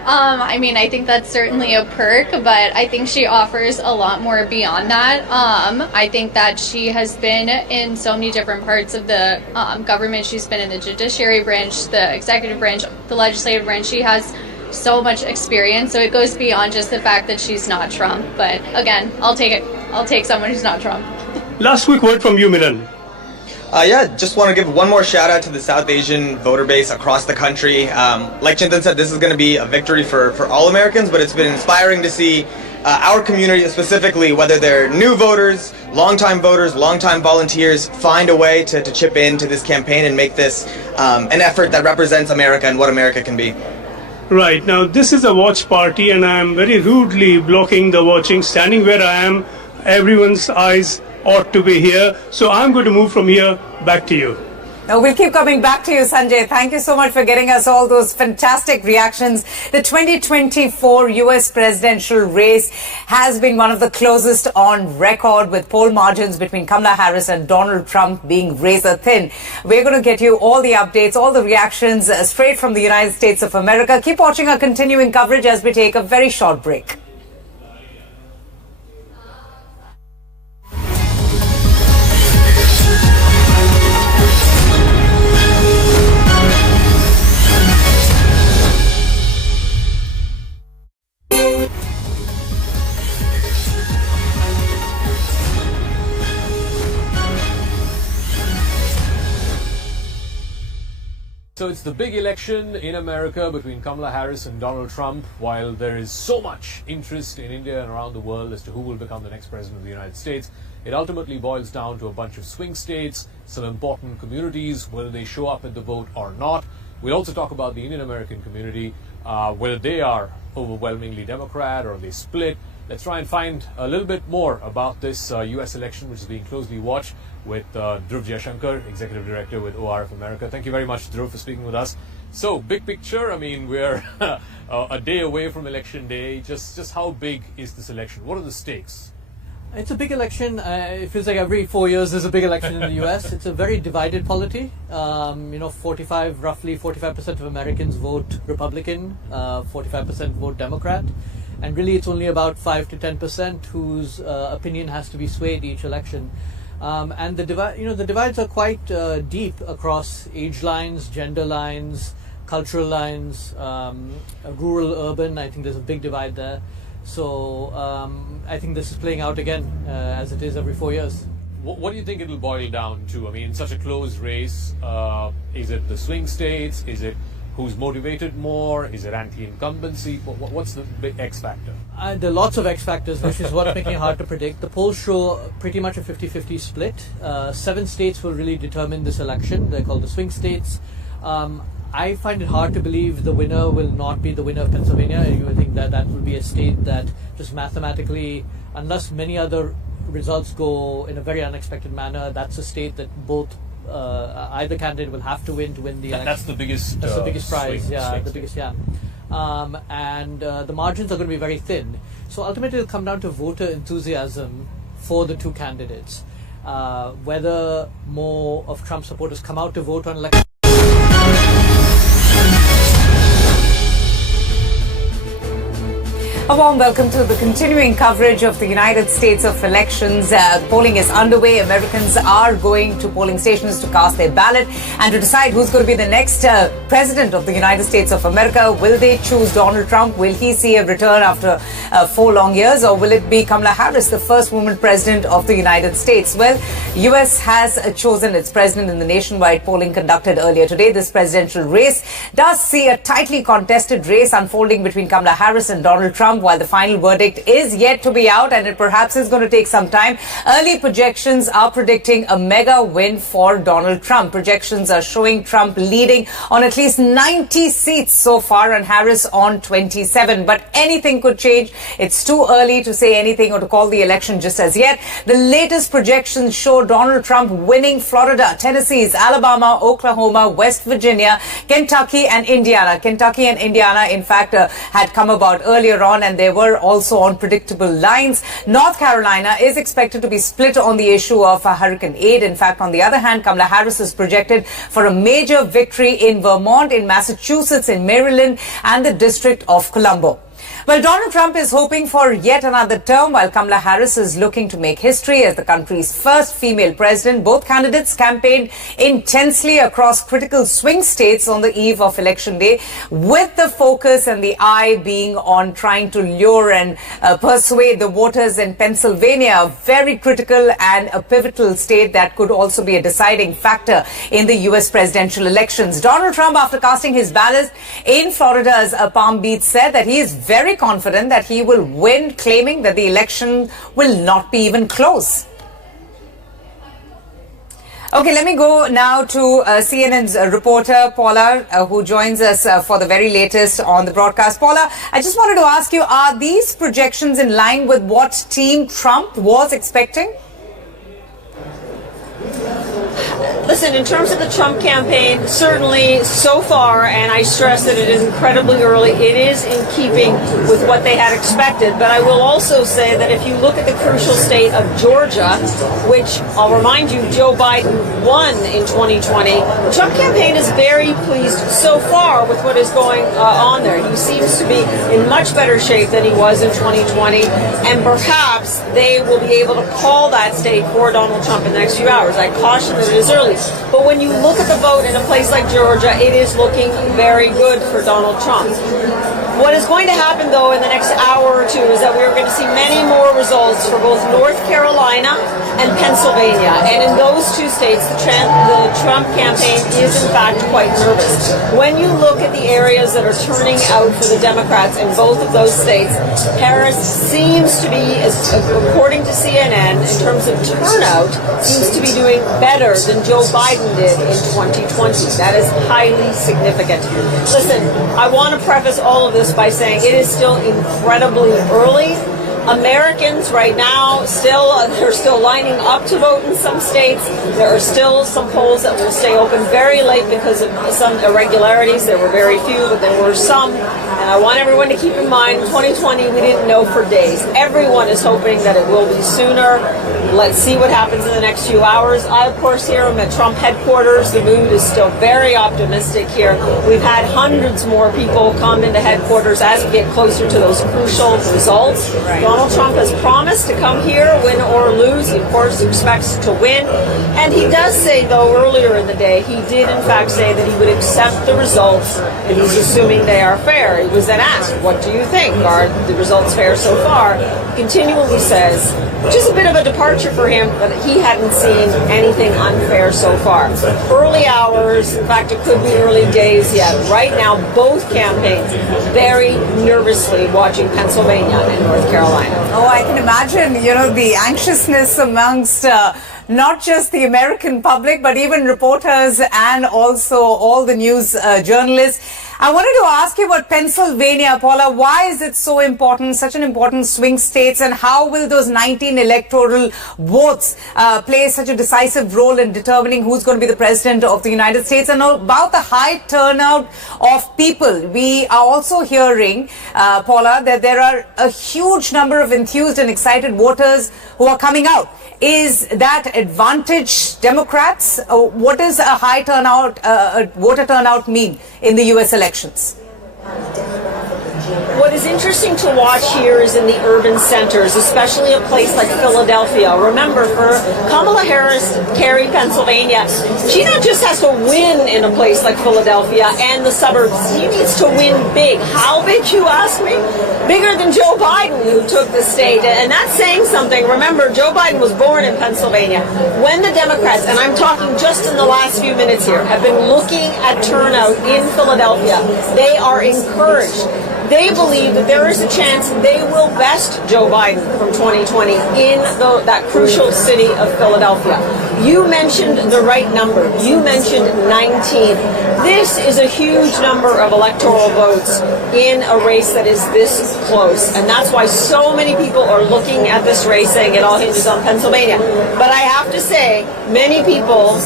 I mean, I think that's certainly a perk, but I think she offers a lot more beyond that. I think that she has been in so many different parts of the government. She's been in the judiciary branch, the executive branch, the legislative branch. She has so much experience, so it goes beyond just the fact that she's not Trump. But again, I'll take it. I'll take someone who's not Trump. Last quick word from you, Milind. Just want to give one more shout out to the South Asian voter base across the country. Like Chintan said, this is going to be a victory for all Americans, but it's been inspiring to see our community specifically, whether they're new voters, longtime volunteers, find a way to chip into this campaign and make this an effort that represents America and what America can be. Right, now this is a watch party and I am very rudely blocking the watching, standing where I am. Everyone's eyes ought to be here. So I'm going to move from here back to you. Now, we'll keep coming back to you, Sanjay. Thank you so much for getting us all those fantastic reactions. The 2024 U.S. presidential race has been one of the closest on record, with poll margins between Kamala Harris and Donald Trump being razor thin. We're going to get you all the updates, all the reactions straight from the United States of America. Keep watching our continuing coverage as we take a very short break. So it's the big election in America between Kamala Harris and Donald Trump. While there is so much interest in India and around the world as to who will become the next president of the United States, it ultimately boils down to a bunch of swing states, some important communities, whether they show up at the vote or not. We'll also talk about the Indian American community, whether they are overwhelmingly Democrat or they split. Let's try and find a little bit more about this U.S. election, which is being closely watched, with Dhruv Jayashankar, Executive Director with ORF America. Thank you very much, Dhruv, for speaking with us. So, big picture, I mean, we're a day away from election day. Just how big is this election? What are the stakes? It's a big election. It feels like every 4 years there's a big election in the US. It's a very divided polity. Roughly 45% of Americans vote Republican, 45% vote Democrat. And really it's only about 5 to 10% whose opinion has to be swayed each election. And the divides are quite deep across age lines, gender lines, cultural lines, rural, urban. I think there's a big divide there. So I think this is playing out again, as it is every 4 years. What do you think it'll boil down to? I mean, in such a close race, is it the swing states? Is it who's motivated more? Is it anti-incumbency? What's the big X factor? There are lots of X factors, which is what's making it hard to predict. The polls show pretty much a 50-50 split. 7 states will really determine this election. They're called the swing states. I find it hard to believe the winner will not be the winner of Pennsylvania. I think that will be a state that just mathematically, unless many other results go in a very unexpected manner, that's a state that both either candidate will have to win the election. That's the biggest. That's the biggest prize. The biggest. And the margins are going to be very thin. So ultimately, it'll come down to voter enthusiasm for the two candidates. Whether more of Trump supporters come out to vote on election. A warm welcome to the continuing coverage of the United States of elections. Polling is underway. Americans are going to polling stations to cast their ballot and to decide who's going to be the next president of the United States of America. Will they choose Donald Trump? Will he see a return after 4 long years? Or will it be Kamala Harris, the first woman president of the United States? Well, U.S. has chosen its president in the nationwide polling conducted earlier today. This presidential race does see a tightly contested race unfolding between Kamala Harris and Donald Trump, while the final verdict is yet to be out, and it perhaps is going to take some time. Early projections are predicting a mega win for Donald Trump. Projections are showing Trump leading on at least 90 seats so far and Harris on 27. But anything could change. It's too early to say anything or to call the election just as yet. The latest projections show Donald Trump winning Florida, Tennessee, Alabama, Oklahoma, West Virginia, Kentucky and Indiana. Kentucky and Indiana, in fact, had come about earlier on, and they were also on predictable lines. North Carolina is expected to be split on the issue of hurricane aid. In fact, on the other hand, Kamala Harris is projected for a major victory in Vermont, in Massachusetts, in Maryland, and the District of Columbia. Well, Donald Trump is hoping for yet another term, while Kamala Harris is looking to make history as the country's first female president. Both candidates campaigned intensely across critical swing states on the eve of Election Day, with the focus and the eye being on trying to lure and persuade the voters in Pennsylvania, a very critical and a pivotal state that could also be a deciding factor in the U.S. presidential elections. Donald Trump, after casting his ballot in Florida's Palm Beach, said that he is very confident that he will win, claiming that the election will not be even close. Okay, let me go now to CNN's reporter, Paula, who joins us for the very latest on the broadcast. Paula, I just wanted to ask you, are these projections in line with what Team Trump was expecting? Listen, in terms of the Trump campaign, certainly so far, and I stress that it is incredibly early, it is in keeping with what they had expected. But I will also say that if you look at the crucial state of Georgia, which I'll remind you, Joe Biden won in 2020, the Trump campaign is very pleased so far with what is going on there. He seems to be in much better shape than he was in 2020, and perhaps they will be able to call that state for Donald Trump in the next few hours. I caution that it is early. But when you look at the vote in a place like Georgia, it is looking very good for Donald Trump. What is going to happen, though, in the next hour or two is that we are going to see many more results for both North Carolina and Pennsylvania. And in those two states, the Trump campaign is, in fact, quite nervous. When you look at the areas that are turning out for the Democrats in both of those states, Harris seems to be, according to CNN, in terms of turnout, seems to be doing better than Joe Biden did in 2020. That is highly significant. Listen, I want to preface all of this by saying it is still incredibly early, Americans right now they're still lining up to vote in some states. There are still some polls that will stay open very late because of some irregularities. There were very few, but there were some. And I want everyone to keep in mind, 2020, we didn't know for days. Everyone is hoping that it will be sooner. Let's see what happens in the next few hours. I, of course, here am at Trump headquarters. The mood is still very optimistic here. We've had hundreds more people come into headquarters as we get closer to those crucial results. Right. Donald Trump has promised to come here, win or lose. He, of course, expects to win. And he does say, though, earlier in the day, he did, in fact, say that he would accept the results, and he's assuming they are fair. He was then asked, what do you think? Are the results fair so far? He continually says, which is a bit of a departure for him, but he hadn't seen anything unfair so far. Early hours, in fact, it could be early days yet. Right now, both campaigns very nervously watching Pennsylvania and North Carolina. Oh, I can imagine, the anxiousness amongst not just the American public, but even reporters and also all the news journalists. I wanted to ask you about Pennsylvania, Paula. Why is it so important, such an important swing states, and how will those 19 electoral votes play such a decisive role in determining who's going to be the president of the United States? And about the high turnout of people, we are also hearing, Paula, that there are a huge number of enthused and excited voters who are coming out. Is that advantage Democrats? What does a high turnout, voter turnout mean in the U.S. elections? What is interesting to watch here is in the urban centers, especially a place like Philadelphia. Remember, for Kamala Harris to carry Pennsylvania, she not just has to win in a place like Philadelphia and the suburbs, she needs to win big. How big, you ask me? Bigger than Joe Biden, who took the state. And that's saying something. Remember, Joe Biden was born in Pennsylvania. When the Democrats, and I'm talking just in the last few minutes here, have been looking at turnout in Philadelphia, they are encouraged. They believe that there is a chance they will best Joe Biden from 2020 in that crucial city of Philadelphia. You mentioned the right number. You mentioned 19. This is a huge number of electoral votes in a race that is this close. And that's why so many people are looking at this race saying it all hinges on Pennsylvania. But I have to say, many people,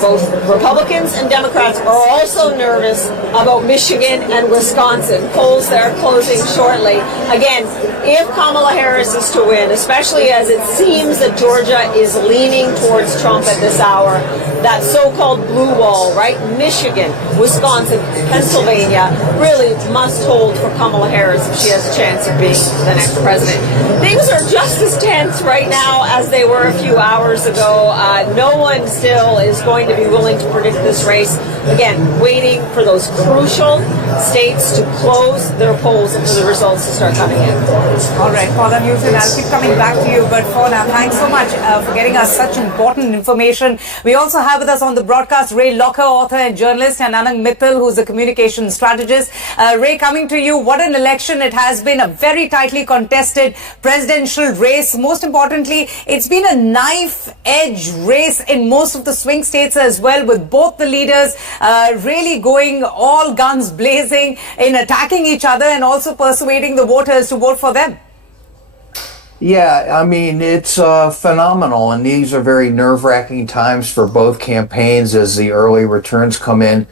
both Republicans and Democrats, are also nervous about Michigan and Wisconsin. Polls that are closing shortly. Again, if Kamala Harris is to win, especially as it seems that Georgia is leaning towards Trump at this hour, that so-called blue wall, right? Michigan, Wisconsin, Pennsylvania really must hold for Kamala Harris if she has a chance of being the next president. Things are just as tense right now as they were a few hours ago. No one still is going to be willing to predict this race. Again, waiting for those crucial states to close their polls and for the results to start coming in. All right, Paula Newton, I'll keep coming back to you, but for now, thanks so much for getting us such important information. We also have with us on the broadcast Ray Locker, author and journalist, and Anang Mittal, who's a communication strategist. Ray, coming to you, what an election it has been, a very tightly contested presidential race. Most importantly, it's been a knife-edge race in most of the swing states as well, with both the leaders really going all guns blazing in attacking each other and also persuading the voters to vote for them. Yeah, I mean, it's phenomenal, and these are very nerve-wracking times for both campaigns as the early returns come in.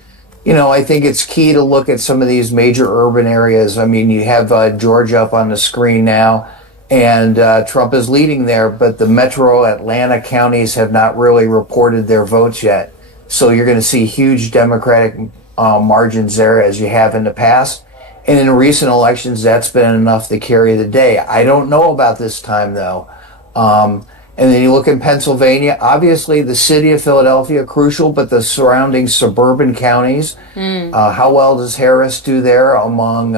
You know, I think it's key to look at some of these major urban areas. I mean, you have Georgia up on the screen now, and Trump is leading there, but the metro Atlanta counties have not really reported their votes yet. So you're going to see huge Democratic margins there, as you have in the past. And in recent elections, that's been enough to carry the day. I don't know about this time, though. And then you look in Pennsylvania, obviously the city of Philadelphia, crucial, but the surrounding suburban counties. How well does Harris do there among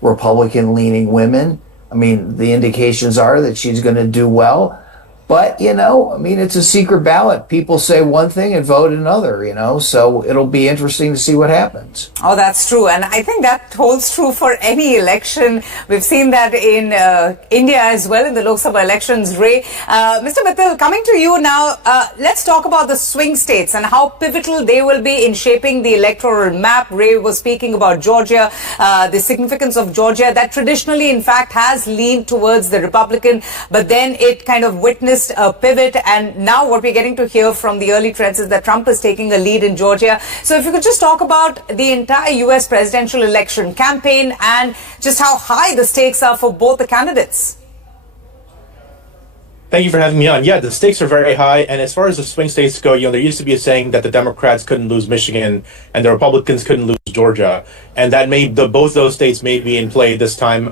Republican-leaning women? I mean, the indications are that she's going to do well. But, I mean, it's a secret ballot. People say one thing and vote another, so it'll be interesting to see what happens. Oh, that's true. And I think that holds true for any election. We've seen that in India as well in the Lok Sabha elections. Ray, Mr. Mittal, coming to you now, let's talk about the swing states and how pivotal they will be in shaping the electoral map. Ray was speaking about Georgia, the significance of Georgia that traditionally, in fact, has leaned towards the Republican, but then it kind of witnessed a pivot, and now what we're getting to hear from the early trends is that Trump is taking a lead in Georgia. So if you could just talk about the entire U.S. presidential election campaign and just how high the stakes are for both the candidates. Thank you for having me on. Yeah, the stakes are very high. And as far as the swing states go, there used to be a saying that the Democrats couldn't lose Michigan and the Republicans couldn't lose Georgia. And that both those states may be in play this time,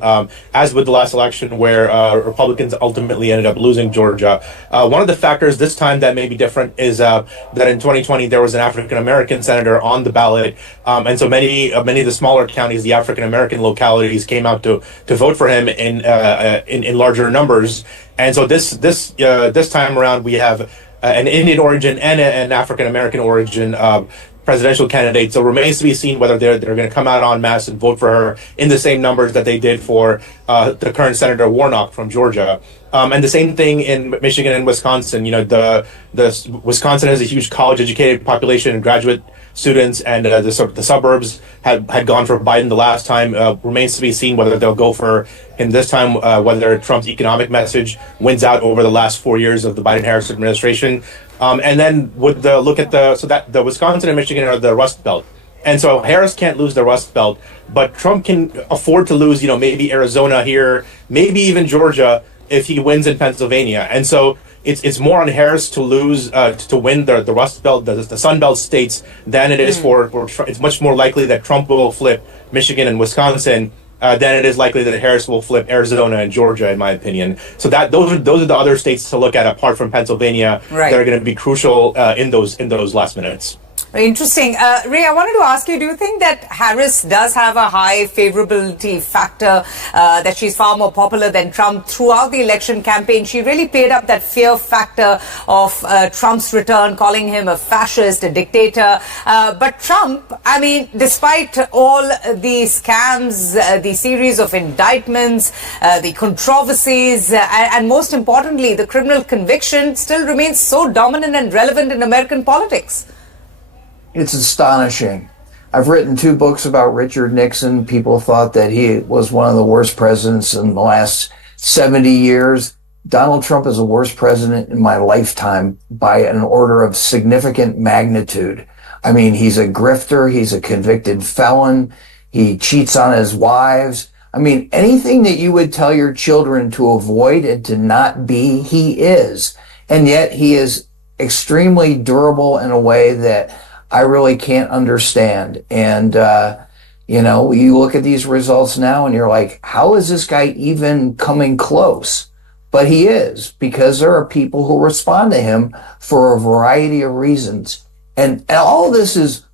as with the last election where Republicans ultimately ended up losing Georgia. One of the factors this time that may be different is that in 2020 there was an African-American senator on the ballot. And so many of the smaller counties, the African-American localities, came out to vote for him in larger numbers. And so this time around, we have an Indian origin and an African American origin presidential candidate. So it remains to be seen whether they're going to come out en masse and vote for her in the same numbers that they did for the current Senator Warnock from Georgia. And the same thing in Michigan and Wisconsin. The Wisconsin has a huge college-educated population and graduate students, and the suburbs had gone for Biden the last time. Remains to be seen whether they'll go for him this time, whether Trump's economic message wins out over the last 4 years of the Biden-Harris administration. And then with the look at the Wisconsin and Michigan are the Rust Belt. And so Harris can't lose the Rust Belt, but Trump can afford to lose, maybe Arizona here, maybe even Georgia if he wins in Pennsylvania. And so it's more on Harris to lose, to win the Rust Belt, the Sun Belt states than it is for it's much more likely that Trump will flip Michigan and Wisconsin than it is likely that Harris will flip Arizona and Georgia, in my opinion. So those are the other states to look at apart from Pennsylvania that are going to be crucial in those last minutes. Interesting. Ray, I wanted to ask you, do you think that Harris does have a high favorability factor, that she's far more popular than Trump throughout the election campaign? She really played up that fear factor of Trump's return, calling him a fascist, a dictator. But Trump, I mean, despite all the scams, the series of indictments, the controversies, and most importantly, the criminal conviction still remains so dominant and relevant in American politics. It's astonishing. I've written 2 books about Richard Nixon. People thought that he was one of the worst presidents in the last 70 years. Donald Trump is the worst president in my lifetime by an order of significant magnitude. I mean, he's a grifter. He's a convicted felon. He cheats on his wives. I mean, anything that you would tell your children to avoid and to not be, he is. And yet he is extremely durable in a way that I really can't understand. And, you look at these results now and you're like, how is this guy even coming close? But he is, because there are people who respond to him for a variety of reasons. And all of this is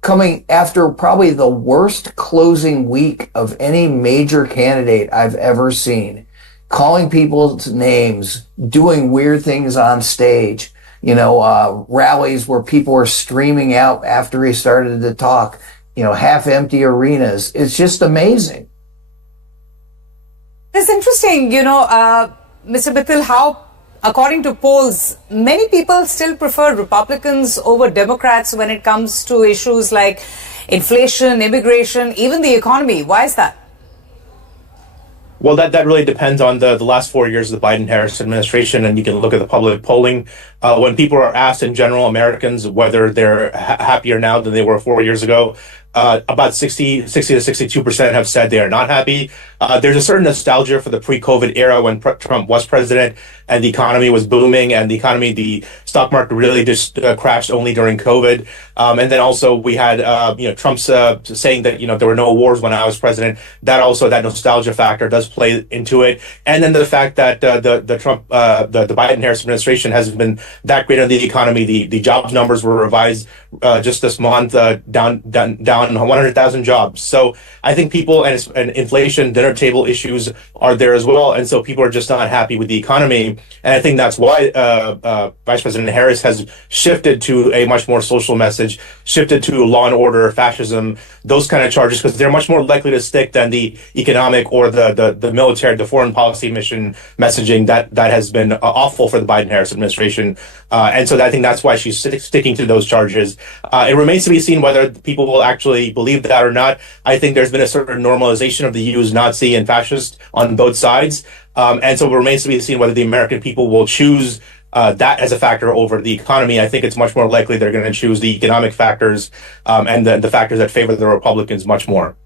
coming after probably the worst closing week of any major candidate I've ever seen. Calling people's names, doing weird things on stage. Rallies where people were streaming out after he started to talk, half empty arenas. It's just amazing. It's interesting, Mr. Mittal, how, according to polls, many people still prefer Republicans over Democrats when it comes to issues like inflation, immigration, even the economy. Why is that? Well, that really depends on the last 4 years of the Biden-Harris administration, and you can look at the public polling. When people are asked in general, Americans, whether they're happier now than they were 4 years ago, about 60 to 62% have said they are not happy. There's a certain nostalgia for the pre-COVID era when Trump was president and the economy was booming, and the stock market really just crashed only during COVID. And then also we had, Trump's saying that, there were no wars when I was president. That nostalgia factor does play into it. And then the fact that the Biden-Harris administration hasn't been that great on the economy. The jobs numbers were revised just this month, down on 100,000 jobs. So I think people and inflation, dinner table issues are there as well. And so people are just not happy with the economy. And I think that's why Vice President Harris has shifted to a much more social message, shifted to law and order, fascism, those kind of charges, because they're much more likely to stick than the economic or the military, the foreign policy mission messaging that has been awful for the Biden-Harris administration. And so I think that's why she's sticking to those charges. It remains to be seen whether people will actually believe that or not. I think there's been a sort of normalization of the EU as Nazi and fascist on both sides. And so it remains to be seen whether the American people will choose that as a factor over the economy. I think it's much more likely they're going to choose the economic factors and the factors that favor the Republicans much more.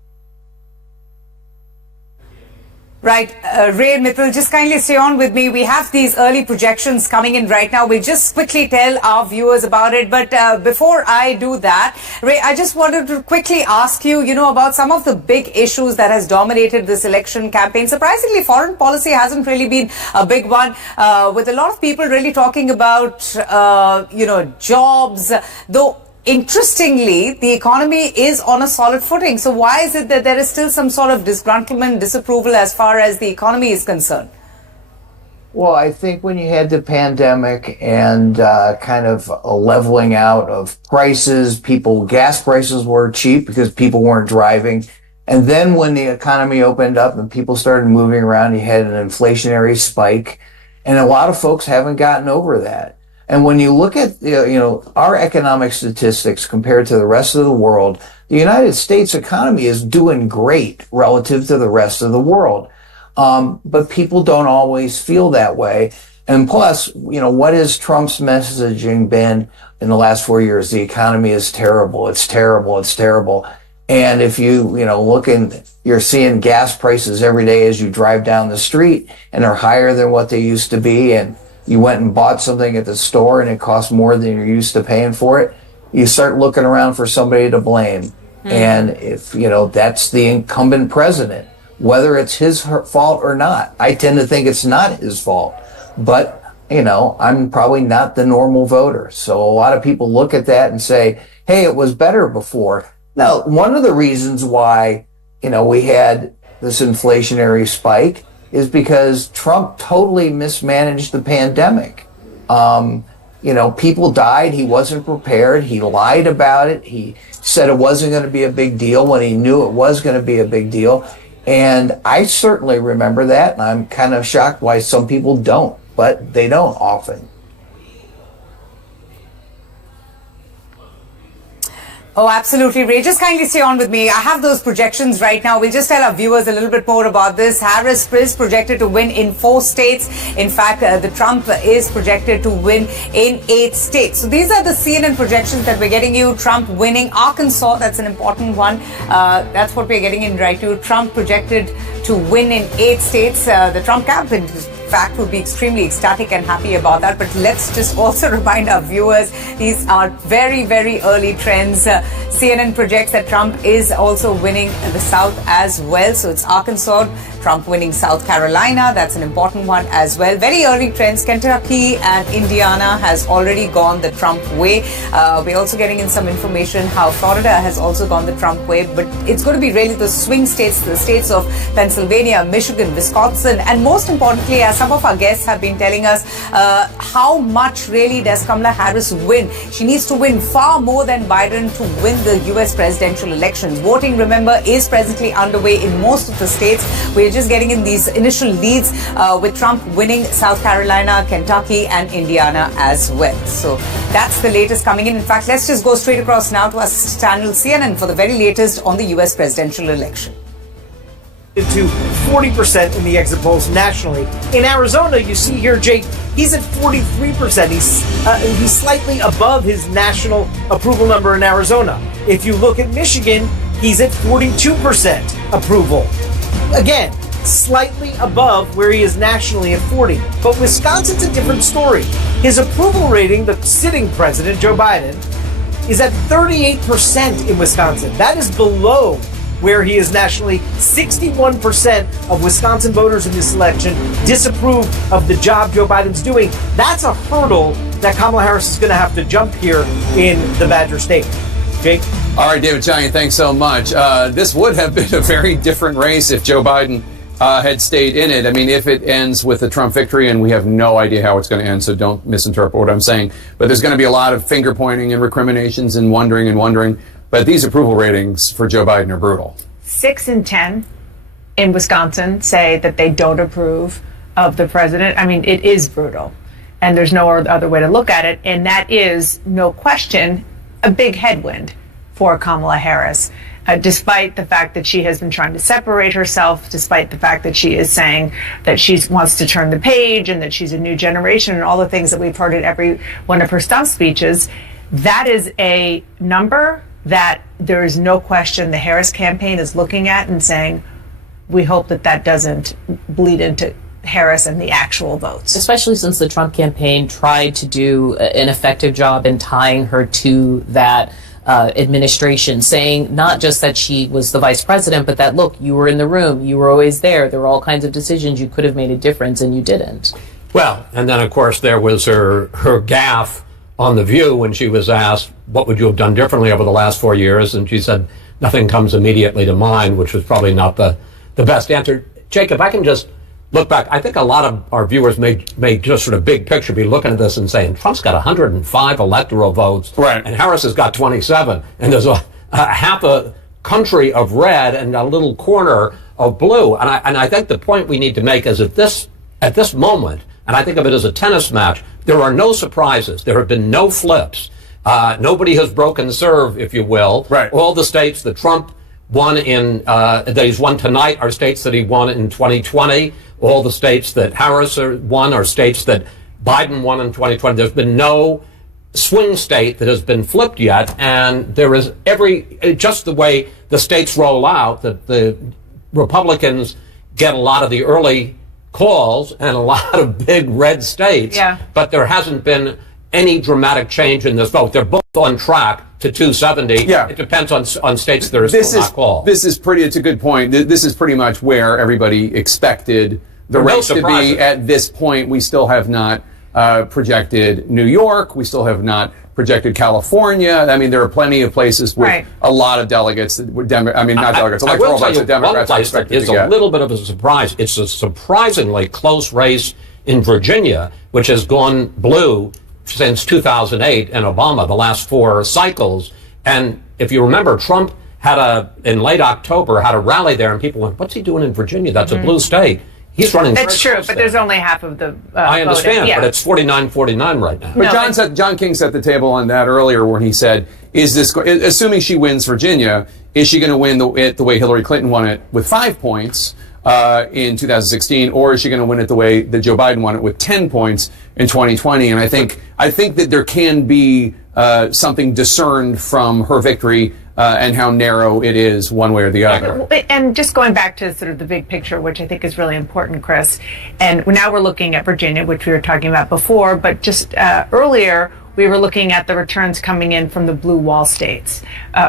Right. Ray and Mithil, just kindly stay on with me. We have these early projections coming in right now. We'll just quickly tell our viewers about it. But before I do that, Ray, I just wanted to quickly ask you, about some of the big issues that has dominated this election campaign. Surprisingly, foreign policy hasn't really been a big one, with a lot of people really talking about, jobs, though. Interestingly, the economy is on a solid footing. So why is it that there is still some sort of disgruntlement, disapproval as far as the economy is concerned? Well, I think when you had the pandemic and kind of a leveling out of prices, gas prices were cheap because people weren't driving. And then when the economy opened up and people started moving around, you had an inflationary spike. And a lot of folks haven't gotten over that. And when you look at, our economic statistics compared to the rest of the world, the United States economy is doing great relative to the rest of the world. But people don't always feel that way. And plus, what has Trump's messaging been in the last 4 years? The economy is terrible. It's terrible. It's terrible. And if you're seeing gas prices every day as you drive down the street, and they're higher than what they used to be. And you went and bought something at the store and it costs more than you're used to paying for it, you start looking around for somebody to blame. Mm-hmm. And if, that's the incumbent president, whether it's his fault or not. I tend to think it's not his fault. But, I'm probably not the normal voter. So a lot of people look at that and say, hey, it was better before. Now, one of the reasons why, we had this inflationary spike is because Trump totally mismanaged the pandemic. People died. He wasn't prepared. He lied about it. He said it wasn't going to be a big deal when he knew it was going to be a big deal. And I certainly remember that. And I'm kind of shocked why some people don't, but they don't often. Oh, absolutely, Ray. Just kindly stay on with me. I have those projections right now. We'll just tell our viewers a little bit more about this. Harris is projected to win in 4 states. In fact, the Trump is projected to win in 8 states. So these are the CNN projections that we're getting you. Trump winning Arkansas. That's an important one. That's what we're getting in right now. Trump projected to win in 8 states. The Trump campaign, in fact, would be extremely ecstatic and happy about that. But let's just also remind our viewers, these are very, very early trends. CNN projects that Trump is also winning the South as well. So it's Arkansas, Trump winning South Carolina. That's an important one as well. Very early trends. Kentucky and Indiana has already gone the Trump way. We're also getting in some information how Florida has also gone the Trump way. But it's going to be really the swing states, the states of Pennsylvania, Michigan, Wisconsin, and most importantly, as some of our guests have been telling us, how much really does Kamala Harris win? She needs to win far more than Biden to win the U.S. presidential elections. Voting, remember, is presently underway in most of the states. We're just getting in these initial leads with Trump winning South Carolina, Kentucky, and Indiana as well. So that's the latest coming in. In fact, let's just go straight across now to our channel CNN for the very latest on the U.S. presidential election. To 40% in the exit polls nationally. In Arizona, you see here, Jake, he's at 43%. He's slightly above his national approval number in Arizona. If you look at Michigan, he's at 42% approval. Again, slightly above where he is nationally at 40. But Wisconsin's a different story. His approval rating, the sitting president, Joe Biden, is at 38% in Wisconsin. That is below where he is nationally. 61% of Wisconsin voters in this election disapprove of the job Joe Biden's doing. That's a hurdle that Kamala Harris is going to have to jump here in the Badger State. Jake? All right, David Chang, thanks so much. This would have been a very different race if Joe Biden had stayed in it. I mean, if it ends with a Trump victory, and we have no idea how it's going to end, so don't misinterpret what I'm saying. But there's going to be a lot of finger pointing and recriminations and wondering. But these approval ratings for Joe Biden are brutal. 6 in 10 in Wisconsin say that they don't approve of the president. I mean, it is brutal, and there's no other way to look at it. And that is, no question, a big headwind for Kamala Harris, despite the fact that she has been trying to separate herself, despite the fact that she is saying that she wants to turn the page and that she's a new generation and all the things that we've heard at every one of her stump speeches. That is a number that there is no question the Harris campaign is looking at and saying, we hope that that doesn't bleed into Harris and the actual votes. Especially since the Trump campaign tried to do an effective job in tying her to that administration, saying not just that she was the vice president, but that, look, you were in the room, you were always there, there were all kinds of decisions, you could have made a difference, and you didn't. Well, and then, of course, there was her gaffe on The View when she was asked, what would you have done differently over the last 4 years? And she said, nothing comes immediately to mind, which was probably not the best answer. Jake, if I can just look back, I think a lot of our viewers may just sort of big picture be looking at this and saying, Trump's got 105 electoral votes, right, and Harris has got 27, and there's a half a country of red and a little corner of blue. And I think the point we need to make is at this moment, and I think of it as a tennis match, there are no surprises. There have been no flips. Nobody has broken serve, if you will. Right. All the states that Trump won that he's won tonight are states that he won in 2020. All the states that Harris won are states that Biden won in 2020. There's been no swing state that has been flipped yet, and there is just the way the states roll out, that the Republicans get a lot of the early calls and a lot of big red states, but there hasn't been any dramatic change in this vote. They're both on track to 270. Yeah. It depends on states that are still not called. It's a good point. This is pretty much where everybody expected the race to be at this point. We still have not projected New York. We still have not projected California. I mean, there are plenty of places with a lot of delegates that were electoral votes that Democrats are expected to get. It's a little bit of a surprise. It's a surprisingly close race in Virginia, which has gone blue since 2008 and Obama, the last 4 cycles. And if you remember, Trump in late October, had a rally there, and people went, what's he doing in Virginia? That's a blue state. He's running. That's true, but there's only half of the I understand, but it's 49-49 right now. But John King set the table on that earlier, where he said, assuming she wins Virginia, is she going to win the way Hillary Clinton won it with 5 points in 2016, or is she going to win it the way that Joe Biden won it with 10 points in 2020? And I think that there can be something discerned from her victory and how narrow it is one way or the other. And just going back to sort of the big picture, which I think is really important, Chris, and now we're looking at Virginia, which we were talking about before, but just earlier we were looking at the returns coming in from the blue wall states,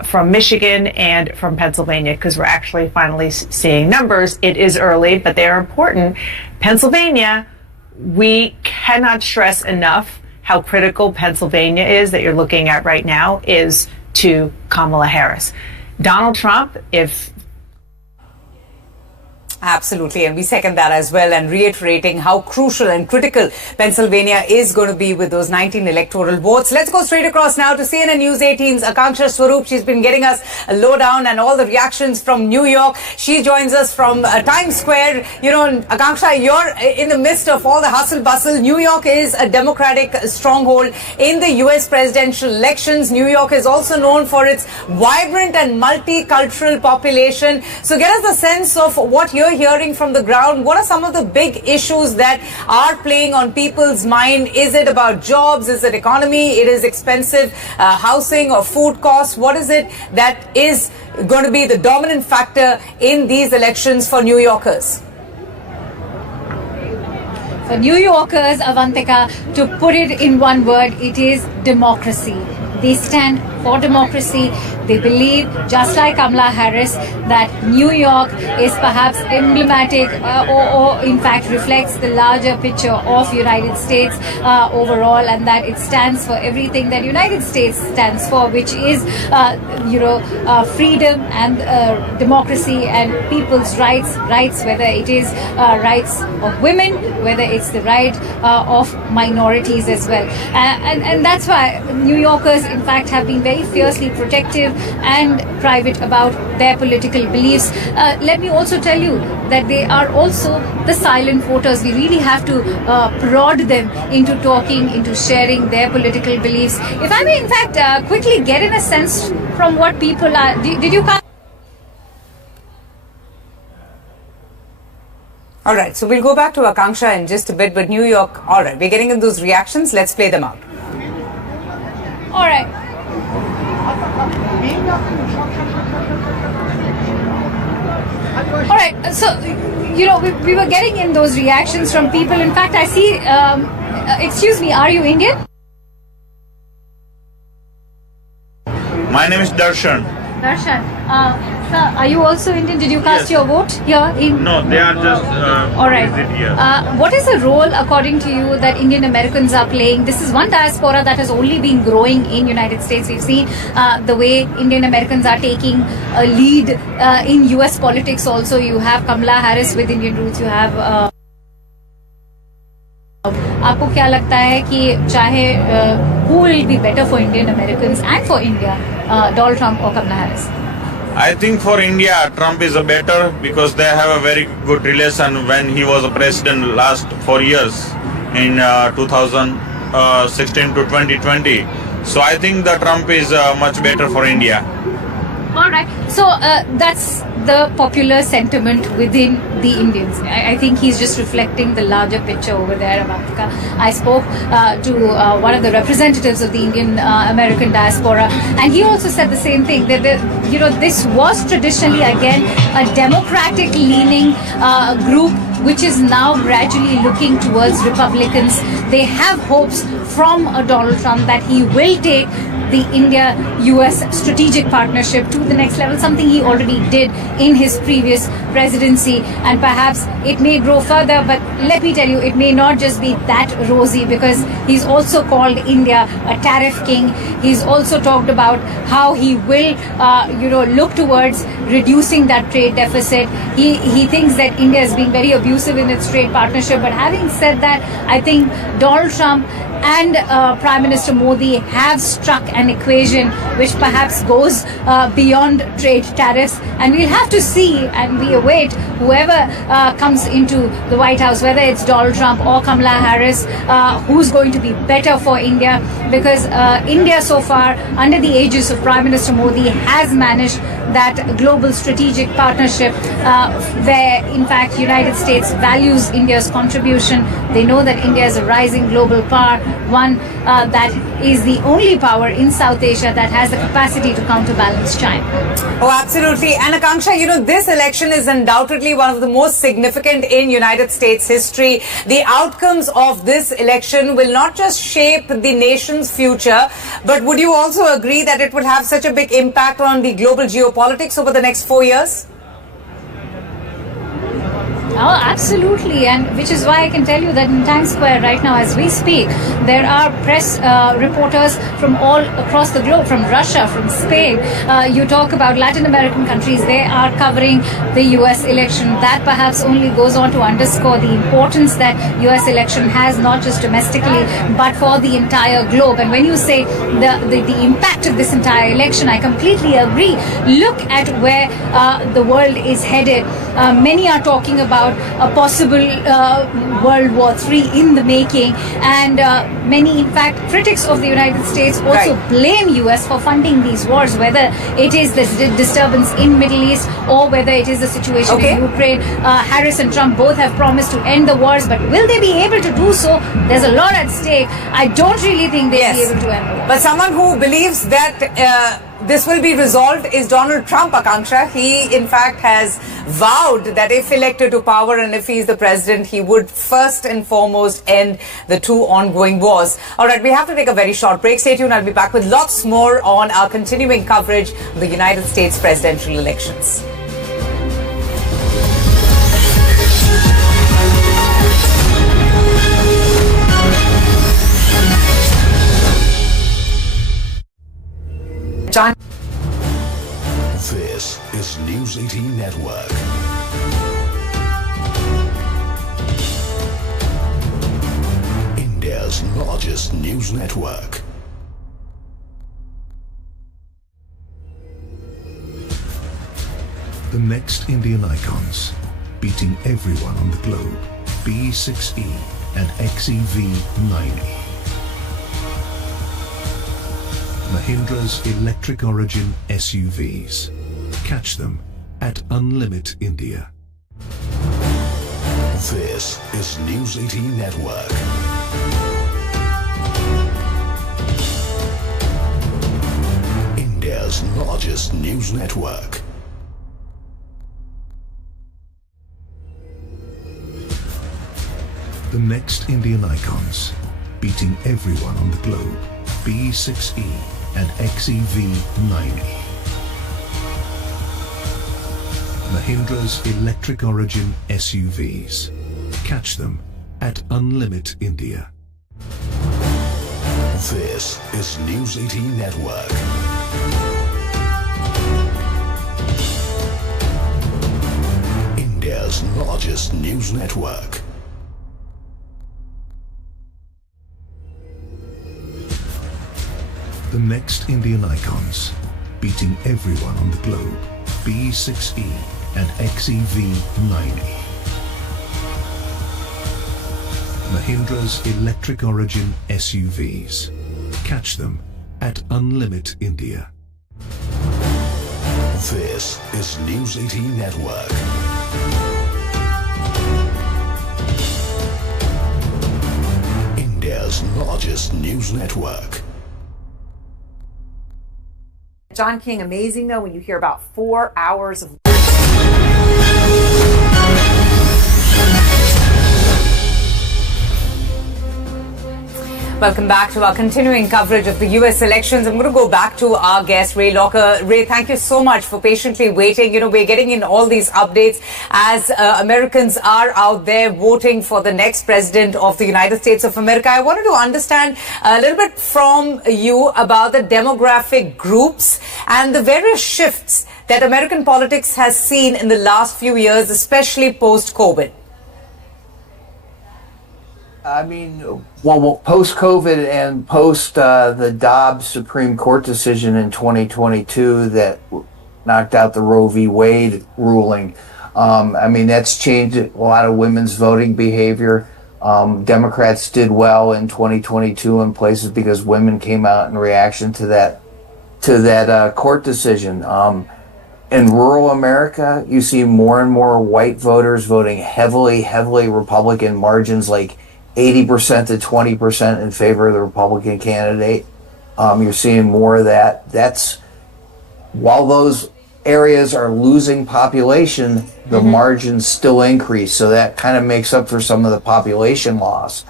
from Michigan and from Pennsylvania, because we're actually finally seeing numbers. It is early, but they are important. Pennsylvania, we cannot stress enough how critical Pennsylvania is, that you're looking at right now, is to Kamala Harris. Donald Trump, Absolutely, and we second that as well, and reiterating how crucial and critical Pennsylvania is going to be with those 19 electoral votes. Let's go straight across now to CNN News 18's Akanksha Swaroop. She's been getting us a lowdown and all the reactions from New York. She joins us from Times Square. You know, Akanksha, you're in the midst of all the hustle bustle. New York is a Democratic stronghold in the U.S. presidential elections. New York is also known for its vibrant and multicultural population. So get us a sense of what you're hearing from the ground. What are some of the big issues that are playing on people's mind? Is it about jobs? Is it economy? It is expensive housing or food costs? What is it that is going to be the dominant factor in these elections for New Yorkers? For New Yorkers, Avantika, to put it in one word, it is democracy. They stand for democracy. They believe, just like Kamala Harris, that New York is perhaps emblematic or in fact reflects the larger picture of United States overall, and that it stands for everything that United States stands for, which is freedom and democracy and people's rights, whether it is rights of women, whether it's the right of minorities as well. And that's why New Yorkers, in fact, have been very fiercely protective and private about their political beliefs. Let me also tell you that they are also the silent voters. We really have to prod them into talking, into sharing their political beliefs. If I may, in fact, quickly get in a sense from what people are... Did you come? All right, so we'll go back to Akanksha in just a bit, but New York, all right, we're getting in those reactions. Let's play them out. All right. All right, so, we were getting in those reactions from people. In fact, I see, excuse me, are you Indian? My name is Darshan. Darshan. Sir, are you also Indian? Did you cast your vote here? No, they are just all right. here. What is the role, according to you, that Indian Americans are playing? This is one diaspora that has only been growing in United States. We've seen the way Indian Americans are taking a lead in US politics also. You have Kamala Harris with Indian roots. You have... आपको क्या लगता है कि चाहे who will be better for Indian Americans and for India, Donald Trump or Kamala Harris? I think for India, Trump is a better because they have a very good relation when he was a president last 4 years in 2016 to 2020. So I think that Trump is much better for India. All right. So that's the popular sentiment within the Indians. I think he's just reflecting the larger picture over there, Avantika. I spoke to one of the representatives of the Indian American diaspora, and he also said the same thing, that this was traditionally, again, a democratic-leaning group which is now gradually looking towards Republicans. They have hopes from Donald Trump that he will take the India-US strategic partnership to the next level, something he already did in his previous presidency, and perhaps it may grow further, but let me tell you, it may not just be that rosy, because he's also called India a tariff king. He's also talked about how he will look towards reducing that trade deficit. He thinks that India is being very abusive in its trade partnership, but having said that, I think Donald Trump and Prime Minister Modi have struck an equation which perhaps goes beyond trade tariffs, and we'll have to see, and we await whoever comes into the White House, whether it's Donald Trump or Kamala Harris, who's going to be better for India, because India so far, under the aegis of Prime Minister Modi, has managed that global strategic partnership where, in fact, United States values India's contribution. They know that India is a rising global power, one that is the only power in South Asia that has the capacity to counterbalance China. Oh, absolutely. And Akanksha, this election is undoubtedly one of the most significant in United States history. The outcomes of this election will not just shape the nation's future, but would you also agree that it would have such a big impact on the global geopolitics over the next 4 years? Oh, absolutely, and which is why I can tell you that in Times Square right now, as we speak, there are press reporters from all across the globe, from Russia, from Spain. You talk about Latin American countries, they are covering the US election. That perhaps only goes on to underscore the importance that US election has, not just domestically, but for the entire globe. And when you say the impact of this entire election, I completely agree. Look at where the world is headed. Many are talking about a possible World War III in the making, and many, in fact, critics of the United States also blame US for funding these wars, whether it is the disturbance in Middle East or whether it is the situation in Ukraine. Harris and Trump both have promised to end the wars, but will they be able to do so? There's a lot at stake. I don't really think they'll be able to end the war. But someone who believes that this will be resolved is Donald Trump, Akanksha. He, in fact, has vowed that if elected to power and if he's the president, he would first and foremost end the two ongoing wars. All right, we have to take a very short break. Stay tuned. I'll be back with lots more on our continuing coverage of the United States presidential elections. John. This is News 18 Network. India's largest news network. The next Indian icons, beating everyone on the globe. B6E and XEV9E. Mahindra's electric origin SUVs. Catch them at Unlimit India. This is News 18 Network. India's largest news network. The next Indian icons, beating everyone on the globe. B6E and XEV9E. Mahindra's electric origin SUVs. Catch them at Unlimit India. This is News 18 Network. India's largest news network. The next Indian icons, beating everyone on the globe. B6E and XEV9E. Mahindra's electric origin SUVs. Catch them at Unlimit India. This is News 18 Network. India's largest news network. John King, amazing though when you hear about 4 hours of Welcome back to our continuing coverage of the U.S. elections. I'm going to go back to our guest, Ray Locker. Ray, thank you so much for patiently waiting. You know, we're getting in all these updates as Americans are out there voting for the next president of the United States of America. I wanted to understand a little bit from you about the demographic groups and the various shifts that American politics has seen in the last few years, especially post-COVID. I mean, well, post-COVID and post the Dobbs Supreme Court decision in 2022 that knocked out the Roe v. Wade ruling, I mean, that's changed a lot of women's voting behavior. Democrats did well in 2022 in places because women came out in reaction to that court decision. In rural America, you see more and more white voters voting heavily Republican, margins like 80% to 20% in favor of the Republican candidate. You're seeing more of that. That's while those areas are losing population, the margins still increase. So that kind of makes up for some of the population loss.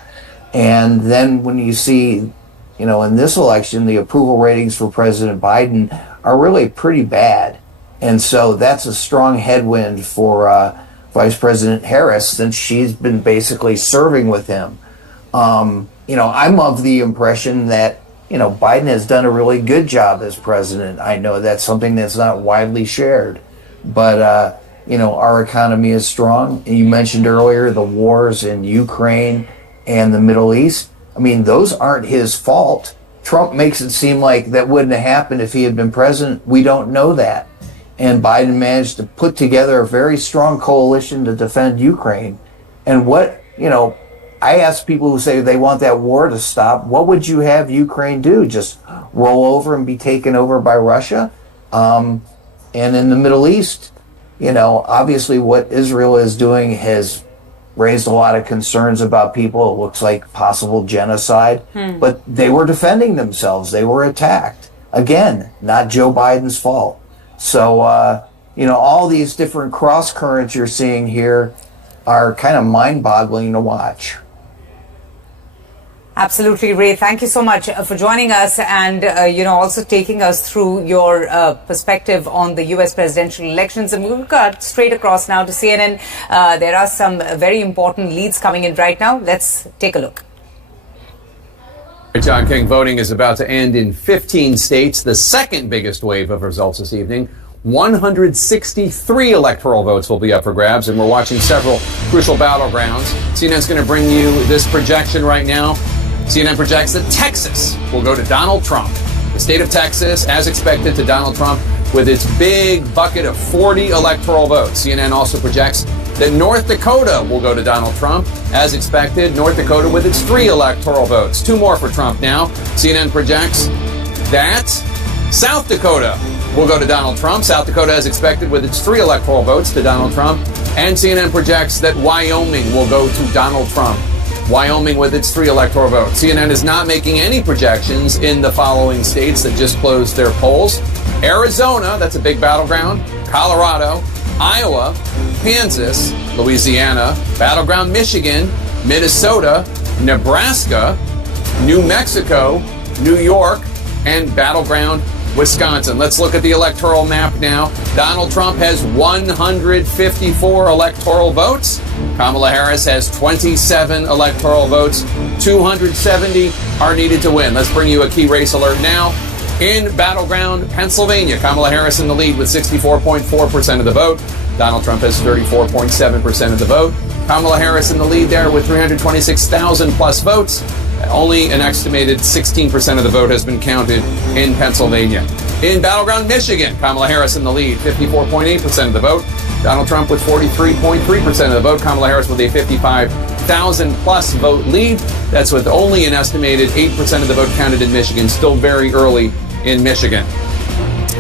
And then when you see, you know, in this election, the approval ratings for President Biden are really pretty bad. And so that's a strong headwind for Vice President Harris, since she's been basically serving with him. You know, I'm of the impression that, you know, Biden has done a really good job as president. I know that's something that's not widely shared, but, you know, our economy is strong. And you mentioned earlier the wars in Ukraine and the Middle East. I mean, those aren't his fault. Trump makes it seem like that wouldn't have happened if he had been president. We don't know that. And Biden managed to put together a very strong coalition to defend Ukraine. And what, you know, I ask people who say they want that war to stop, what would you have Ukraine do? Just roll over and be taken over by Russia? And in the Middle East, you know, obviously what Israel is doing has raised a lot of concerns about people. It looks like possible genocide, but they were defending themselves. They were attacked. again, not Joe Biden's fault. So, you know, all these different cross currents you're seeing here are kind of mind-boggling to watch. Absolutely, Ray. Thank you so much for joining us and, you know, also taking us through your perspective on the U.S. presidential elections. And we'll cut straight across now to CNN. There are some very important leads coming in right now. Let's take a look. John King, voting is about to end in 15 states, the second biggest wave of results this evening. 163 electoral votes will be up for grabs, and we're watching several crucial battlegrounds. CNN's going to bring you this projection right now. CNN projects that Texas will go to Donald Trump. The state of Texas, as expected, to Donald Trump with its big bucket of 40 electoral votes. CNN also projects that North Dakota will go to Donald Trump. As expected, North Dakota with its 3 electoral votes. 2 more for Trump now. CNN projects that South Dakota will go to Donald Trump. South Dakota, as expected, with its 3 electoral votes to Donald Trump. And CNN projects that Wyoming will go to Donald Trump. Wyoming with its 3 electoral votes. CNN is not making any projections in the following states that just closed their polls. Arizona, that's a big battleground. Colorado, Iowa, Kansas, Louisiana, battleground Michigan, Minnesota, Nebraska, New Mexico, New York, and battleground Wisconsin. Let's look at the electoral map now. Donald Trump has 154 electoral votes. Kamala Harris has 27 electoral votes. 270 are needed to win. Let's bring you a key race alert now. In battleground Pennsylvania, Kamala Harris in the lead with 64.4% of the vote. Donald Trump has 34.7% of the vote. Kamala Harris in the lead there with 326,000 plus votes. Only an estimated 16% of the vote has been counted in Pennsylvania. In battleground Michigan, Kamala Harris in the lead, 54.8% of the vote. Donald Trump with 43.3% of the vote. Kamala Harris with a 55,000 plus vote lead. That's with only an estimated 8% of the vote counted in Michigan. Still very early in Michigan.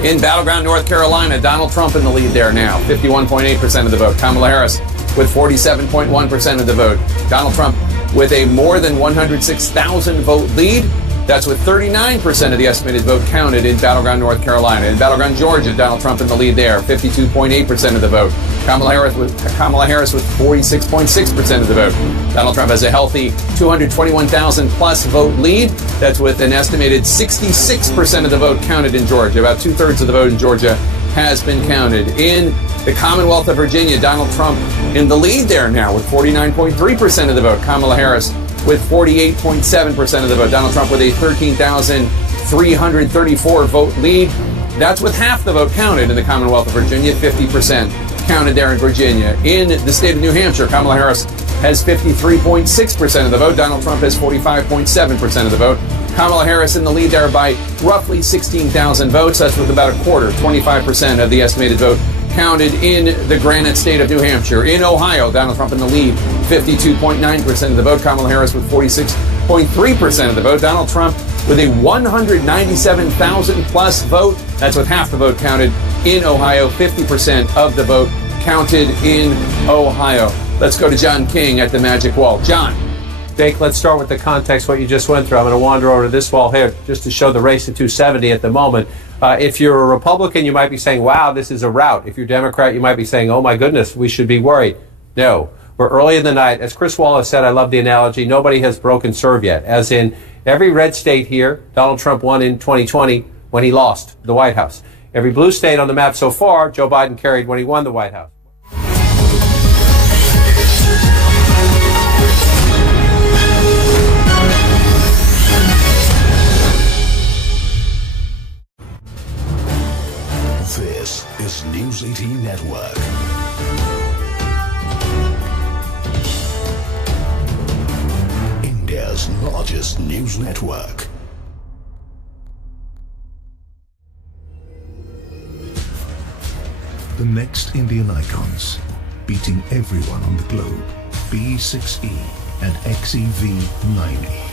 In battleground North Carolina, Donald Trump in the lead there now, 51.8% of the vote. Kamala Harris with 47.1% of the vote. Donald Trump with a more than 106,000 vote lead. That's with 39% of the estimated vote counted in battleground North Carolina. In battleground Georgia, Donald Trump in the lead there, 52.8% of the vote. Kamala Harris with 46.6% of the vote. Donald Trump has a healthy 221,000 plus vote lead. That's with an estimated 66% of the vote counted in Georgia. About 2/3 of the vote in Georgia has been counted. In the Commonwealth of Virginia, Donald Trump in the lead there now with 49.3% of the vote. Kamala Harris with 48.7% of the vote. Donald Trump with a 13,334 vote lead. That's with half the vote counted in the Commonwealth of Virginia, 50% counted there in Virginia. In the state of New Hampshire, Kamala Harris has 53.6% of the vote. Donald Trump has 45.7% of the vote. Kamala Harris in the lead there by roughly 16,000 votes. That's with about a quarter, 25% of the estimated vote counted in the granite state of New Hampshire. In Ohio, Donald Trump in the lead, 52.9% of the vote. Kamala Harris with 46.3% of the vote. Donald Trump with a 197,000 plus vote. That's with half the vote counted in Ohio, 50% of the vote counted in Ohio. Let's go to John King at the Magic Wall. John. Jake, let's start with the context, what you just went through. I'm going to wander over to this wall here just to show the race at 270 at the moment. If you're a Republican, you might be saying, wow, this is a rout. If you're Democrat, you might be saying, oh my goodness, we should be worried. No, we're early in the night. As Chris Wallace said, I love the analogy, nobody has broken serve yet. As in every red state here, Donald Trump won in 2020 when he lost the White House. Every blue state on the map so far, Joe Biden carried when he won the White House. This is News 18 Network. India's largest news network. The next Indian icons, beating everyone on the globe, B6E and XEV9E.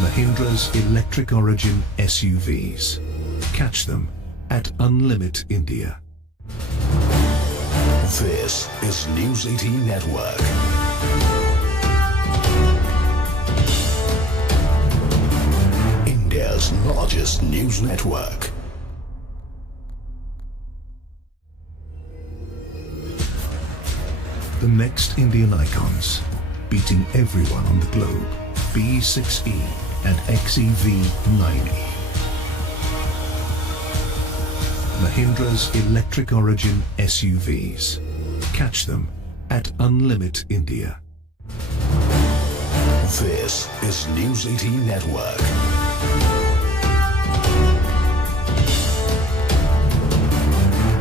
Mahindra's electric origin SUVs. Catch them at Unlimit India. This is News 18 Network. India's largest news network. The next Indian icons, beating everyone on the globe, B6E and XEV9E. Mahindra's electric origin SUVs. Catch them at Unlimit India. This is News 18 Network.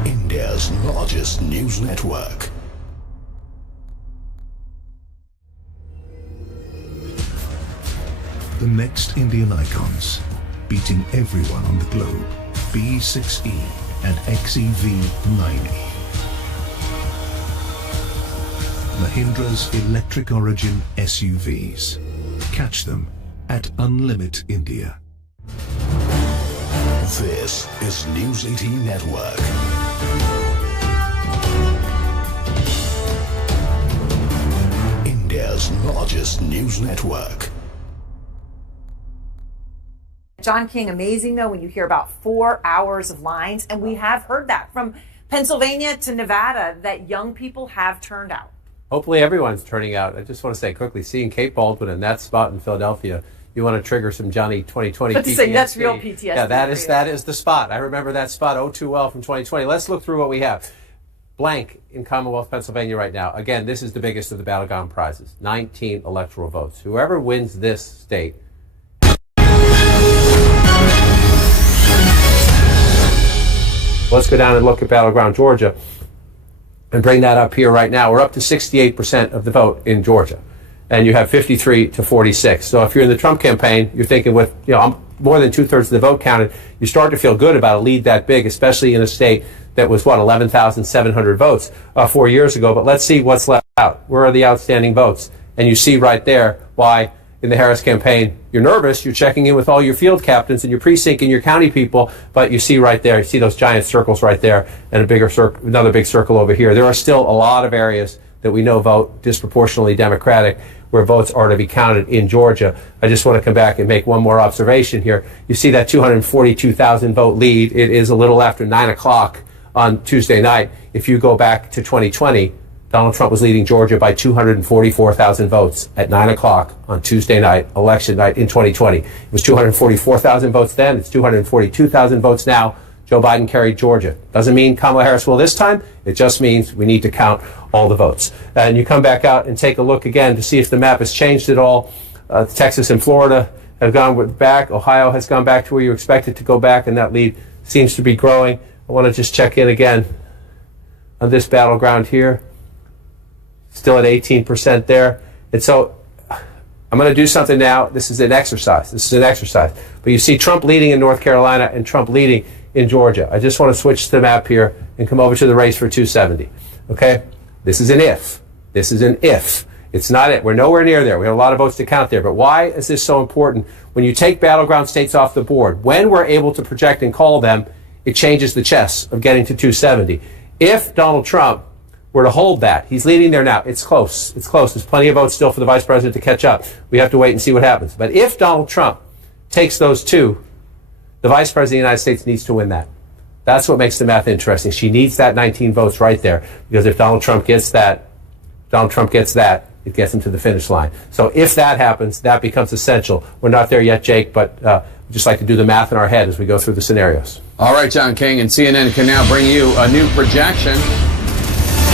India's largest news network. The next Indian icons, beating everyone on the globe, B6E and XEV9E. Mahindra's electric origin SUVs. Catch them at Unlimit India. This is News 18 Network. India's largest news network. John King, amazing though when you hear about 4 hours of lines, and we have heard that from Pennsylvania to Nevada, that young people have turned out. Hopefully everyone's turning out. I just want to say quickly, seeing Kate Baldwin in that spot in Philadelphia, you want to trigger some Johnny 2020 But to PTSD. say that's real PTSD. Yeah, that is the spot. I remember that spot oh too well from 2020. Let's look through what we have. Blank in Commonwealth, Pennsylvania right now. Again, this is the biggest of the battleground prizes. 19 electoral votes. Whoever wins this state. Let's go down and look at battleground Georgia and bring that up here right now. We're up to 68% of the vote in Georgia, and you have 53 to 46. So if you're in the Trump campaign, you're thinking with more than 2/3 of the vote counted, you start to feel good about a lead that big, especially in a state that was 11,700 votes 4 years ago. But let's see what's left out. Where are the outstanding votes? And you see right there why in the Harris campaign you're nervous. You're checking in with all your field captains and your precinct and your county people, but you see right there, you see those giant circles right there, and a bigger circle, another big circle over here. There are still a lot of areas that we know vote disproportionately Democratic, where votes are to be counted in Georgia. I just want to come back and make one more observation here. You see that 242,000 vote lead. It is a little after 9 o'clock on Tuesday night. If you go back to 2020, Donald Trump was leading Georgia by 244,000 votes at 9 o'clock on Tuesday night, election night in 2020. It was 244,000 votes then. It's 242,000 votes now. Joe Biden carried Georgia. Doesn't mean Kamala Harris will this time. It just means we need to count all the votes. And you come back out and take a look again to see if the map has changed at all. Texas and Florida have gone back. Ohio has gone back to where you expect it to go back, and that lead seems to be growing. I want to just check in again on this battleground here. Still at 18% there. And so I'm going to do something now. This is an exercise. But you see Trump leading in North Carolina and Trump leading in Georgia. I just want to switch the map here and come over to the race for 270. Okay? This is an if. This is an if. It's not it. We're nowhere near there. We have a lot of votes to count there. But why is this so important? When you take battleground states off the board, when we're able to project and call them, it changes the chess of getting to 270. If Donald Trump were to hold that, he's leading there now. It's close. It's close. There's plenty of votes still for the vice president to catch up. We have to wait and see what happens. But if Donald Trump takes those two, the vice president of the United States needs to win that. That's what makes the math interesting. She needs that 19 votes right there, because if Donald Trump gets that, it gets him to the finish line. So if that happens, that becomes essential. We're not there yet, Jake, but we just like to do the math in our head as we go through the scenarios. All right, John King, and CNN can now bring you a new projection.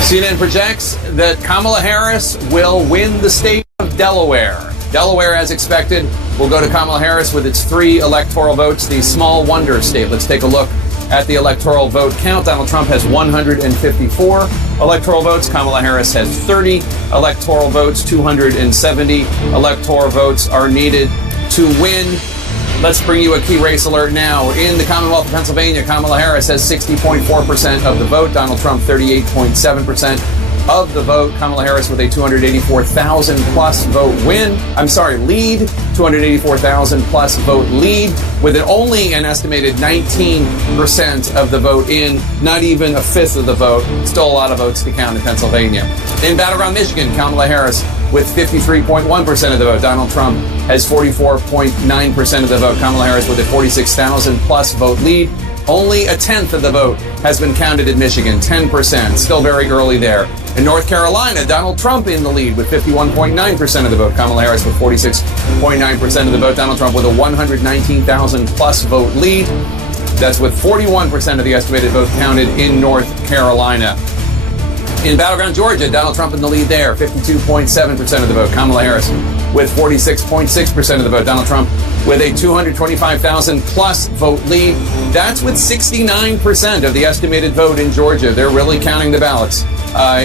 CNN projects that Kamala Harris will win the state of Delaware. Delaware, as expected, will go to Kamala Harris with its 3 electoral votes, the small wonder state. Let's take a look at the electoral vote count. Donald Trump has 154 electoral votes. Kamala Harris has 30 electoral votes. 270 electoral votes are needed to win. Let's bring you a key race alert now. In the Commonwealth of Pennsylvania, Kamala Harris has 60.4% of the vote. Donald Trump, 38.7%. of the vote. Kamala Harris with a 284,000 plus vote lead, 284,000 plus vote lead, with only an estimated 19% of the vote in, not even a fifth of the vote. Still a lot of votes to count in Pennsylvania. In battleground Michigan, Kamala Harris with 53.1% of the vote. Donald Trump has 44.9% of the vote. Kamala Harris with a 46,000 plus vote lead. Only a tenth of the vote has been counted in Michigan, 10%. Still very early there. In North Carolina, Donald Trump in the lead with 51.9% of the vote. Kamala Harris with 46.9% of the vote. Donald Trump with a 119,000 plus vote lead. That's with 41% of the estimated vote counted in North Carolina. In battleground Georgia, Donald Trump in the lead there, 52.7% of the vote. Kamala Harris with 46.6% of the vote. Donald Trump with a 225,000 plus vote lead. That's with 69% of the estimated vote in Georgia. They're really counting the ballots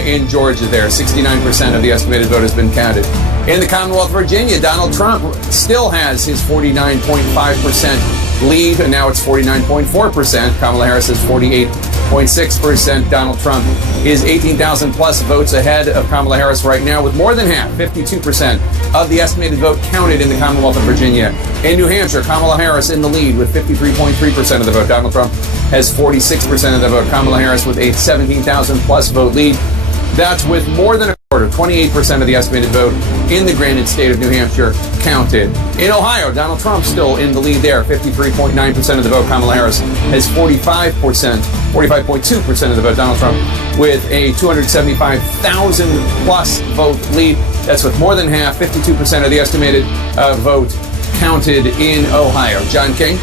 in Georgia there. 69% of the estimated vote has been counted. In the Commonwealth of Virginia, Donald Trump still has his 49.5% lead, and now it's 49.4%. Kamala Harris is 48.6%. Donald Trump is 18,000 plus votes ahead of Kamala Harris right now, with more than half, 52% of the estimated vote counted in the Commonwealth of Virginia. In New Hampshire, Kamala Harris in the lead with 53.3% of the vote. Donald Trump has 46% of the vote. Kamala Harris with a 17,000 plus vote lead. That's with more than a quarter, 28% of the estimated vote in the granted state of New Hampshire counted. In Ohio, Donald Trump still in the lead there, 53.9% of the vote. Kamala Harris has 45.2% of the vote. Donald Trump with a 275,000 plus vote lead. That's with more than half, 52% of the estimated vote counted in Ohio. John King.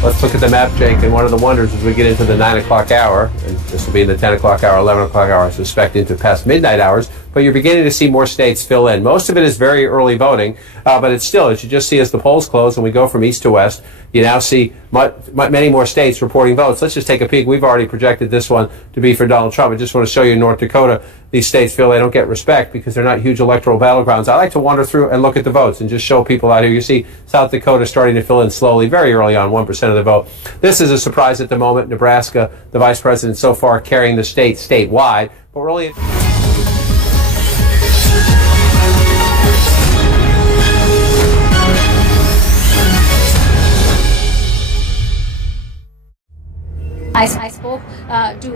Let's look at the map, Jake, and one of the wonders as we get into the 9 o'clock hour, and this will be in the 10 o'clock hour, 11 o'clock hour, I suspect, into past midnight hours, but you're beginning to see more states fill in. Most of it is very early voting, but it's still, as you just see as the polls close and we go from east to west, you now see many more states reporting votes. Let's just take a peek. We've already projected this one to be for Donald Trump. I just want to show you in North Dakota, these states feel they don't get respect because they're not huge electoral battlegrounds. I like to wander through and look at the votes and just show people out here. You see South Dakota starting to fill in slowly, very early on, 1% of the vote. This is a surprise at the moment. Nebraska, the vice president so far carrying the state statewide, but we're only... I spoke to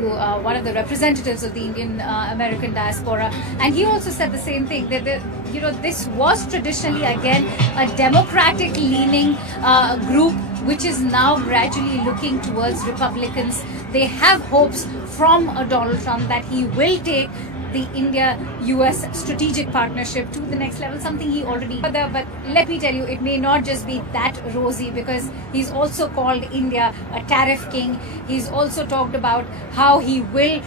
one of the representatives of the Indian American diaspora, and he also said the same thing, that this was traditionally, again, a democratic-leaning group which is now gradually looking towards Republicans. They have hopes from Donald Trump that he will take the India-US strategic partnership to the next level, something he already... But let me tell you, it may not just be that rosy, because he's also called India a tariff king. He's also talked about how he will,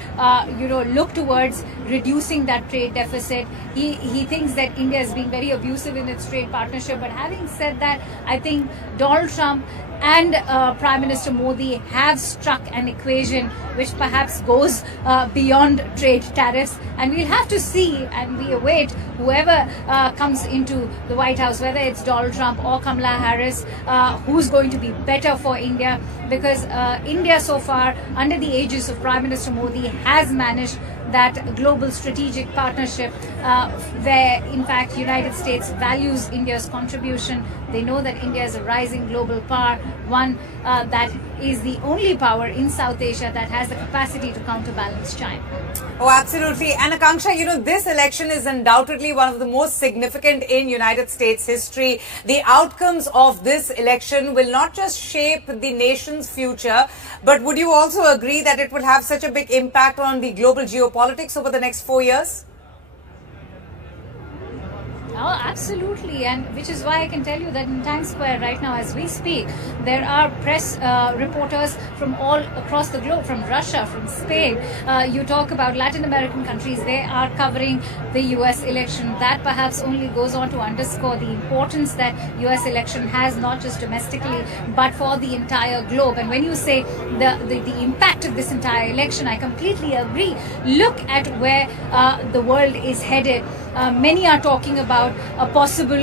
look towards reducing that trade deficit. He thinks that India is being very abusive in its trade partnership. But having said that, I think Donald Trump and Prime Minister Modi have struck an equation which perhaps goes beyond trade tariffs, and we'll have to see, and we await whoever comes into the White House, whether it's Donald Trump or Kamala Harris, who's going to be better for India, because India so far, under the aegis of Prime Minister Modi, has managed that global strategic partnership where, in fact, United States values India's contribution. They know that India is a rising global power, one that is the only power in South Asia that has the capacity to counterbalance China. Oh, absolutely. And Akanksha, this election is undoubtedly one of the most significant in United States history. The outcomes of this election will not just shape the nation's future, but would you also agree that it will have such a big impact on the global geopolitics over the next 4 years? Oh, absolutely, and which is why I can tell you that in Times Square right now as we speak, there are press reporters from all across the globe, from Russia, from Spain. You talk about Latin American countries, they are covering the US election. That perhaps only goes on to underscore the importance that US election has, not just domestically, but for the entire globe. And when you say the impact of this entire election, I completely agree. Look at where the world is headed. Many are talking about a possible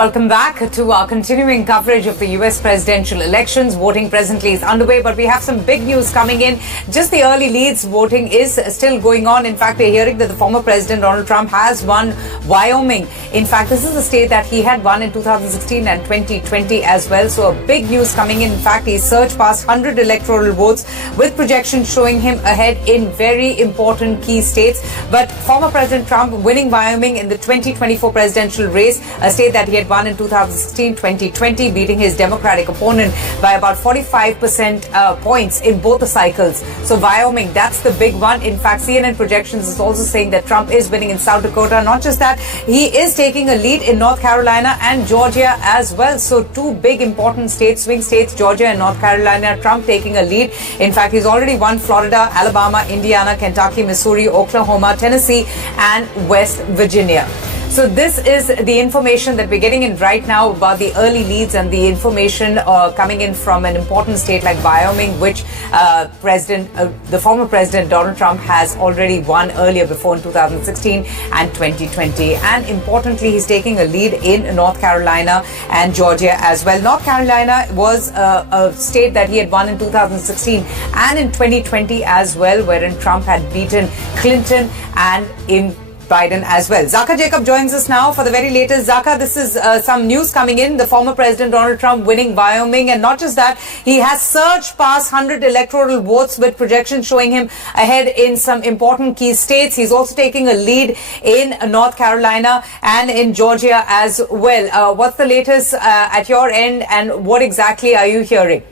Welcome back to our continuing coverage of the US presidential elections. Voting presently is underway, but we have some big news coming in. Just the early leads, voting is still going on. In fact, we're hearing that the former President Donald Trump has won Wyoming. In fact, this is the state that he had won in 2016 and 2020 as well. So a big news coming in. In fact, he surged past 100 electoral votes with projections showing him ahead in very important key states. But former President Trump winning Wyoming in the 2024 presidential race, a state that he had won in 2016-2020, beating his Democratic opponent by about 45% points in both the cycles. So Wyoming, that's the big one. In fact, CNN projections is also saying that Trump is winning in South Dakota. Not just that, he is taking a lead in North Carolina and Georgia as well. So two big important states, swing states, Georgia and North Carolina, Trump taking a lead. In fact, he's already won Florida, Alabama, Indiana, Kentucky, Missouri, Oklahoma, Tennessee, and West Virginia. So this is the information that we're getting in right now about the early leads and the information coming in from an important state like Wyoming, which the former President Donald Trump has already won earlier before in 2016 and 2020. And importantly, he's taking a lead in North Carolina and Georgia as well. North Carolina was a state that he had won in 2016 and in 2020 as well, wherein Trump had beaten Clinton and in Biden as well. Zaka Jacob joins us now for the very latest. Zaka, this is some news coming in. The former President Donald Trump winning Wyoming, and not just that, he has surged past 100 electoral votes with projections showing him ahead in some important key states. He's also taking a lead in North Carolina and in Georgia as well. What's the latest at your end, and what exactly are you hearing?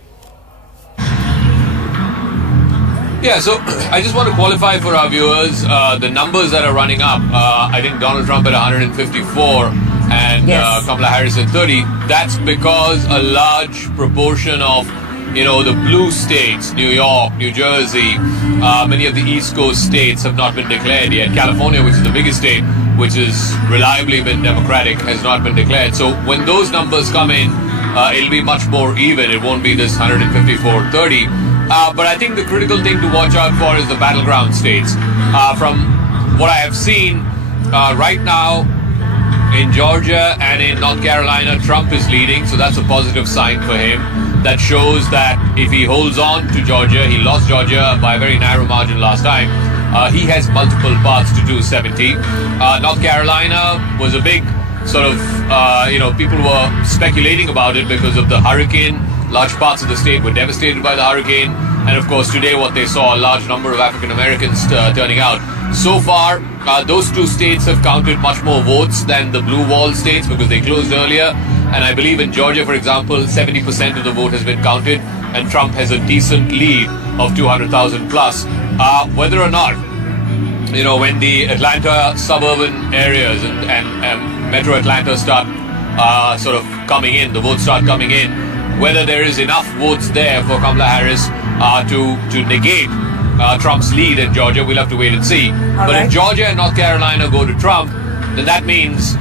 Yeah, so I just want to qualify for our viewers the numbers that are running up. I think Donald Trump at 154 and Kamala Harris at 30. That's because a large proportion of, the blue states, New York, New Jersey, many of the East Coast states have not been declared yet. California, which is the biggest state, which has reliably been Democratic, has not been declared. So when those numbers come in, it'll be much more even. It won't be this 154-30. But I think the critical thing to watch out for is the battleground states. From what I have seen right now in Georgia and in North Carolina, Trump is leading, so that's a positive sign for him. That shows that if he holds on to Georgia, he lost Georgia by a very narrow margin last time, he has multiple paths to 270. North Carolina was a big sort of, people were speculating about it because of the hurricane. Large parts of the state were devastated by the hurricane. And of course, today what they saw, a large number of African Americans turning out. So far, those two states have counted much more votes than the blue wall states because they closed earlier. And I believe in Georgia, for example, 70% of the vote has been counted. And Trump has a decent lead of 200,000 plus. Whether or not, when the Atlanta suburban areas and Metro Atlanta start sort of coming in, the votes start coming in, whether there is enough votes there for Kamala Harris to negate Trump's lead in Georgia, we'll have to wait and see. But if Georgia and North Carolina go to Trump, then that means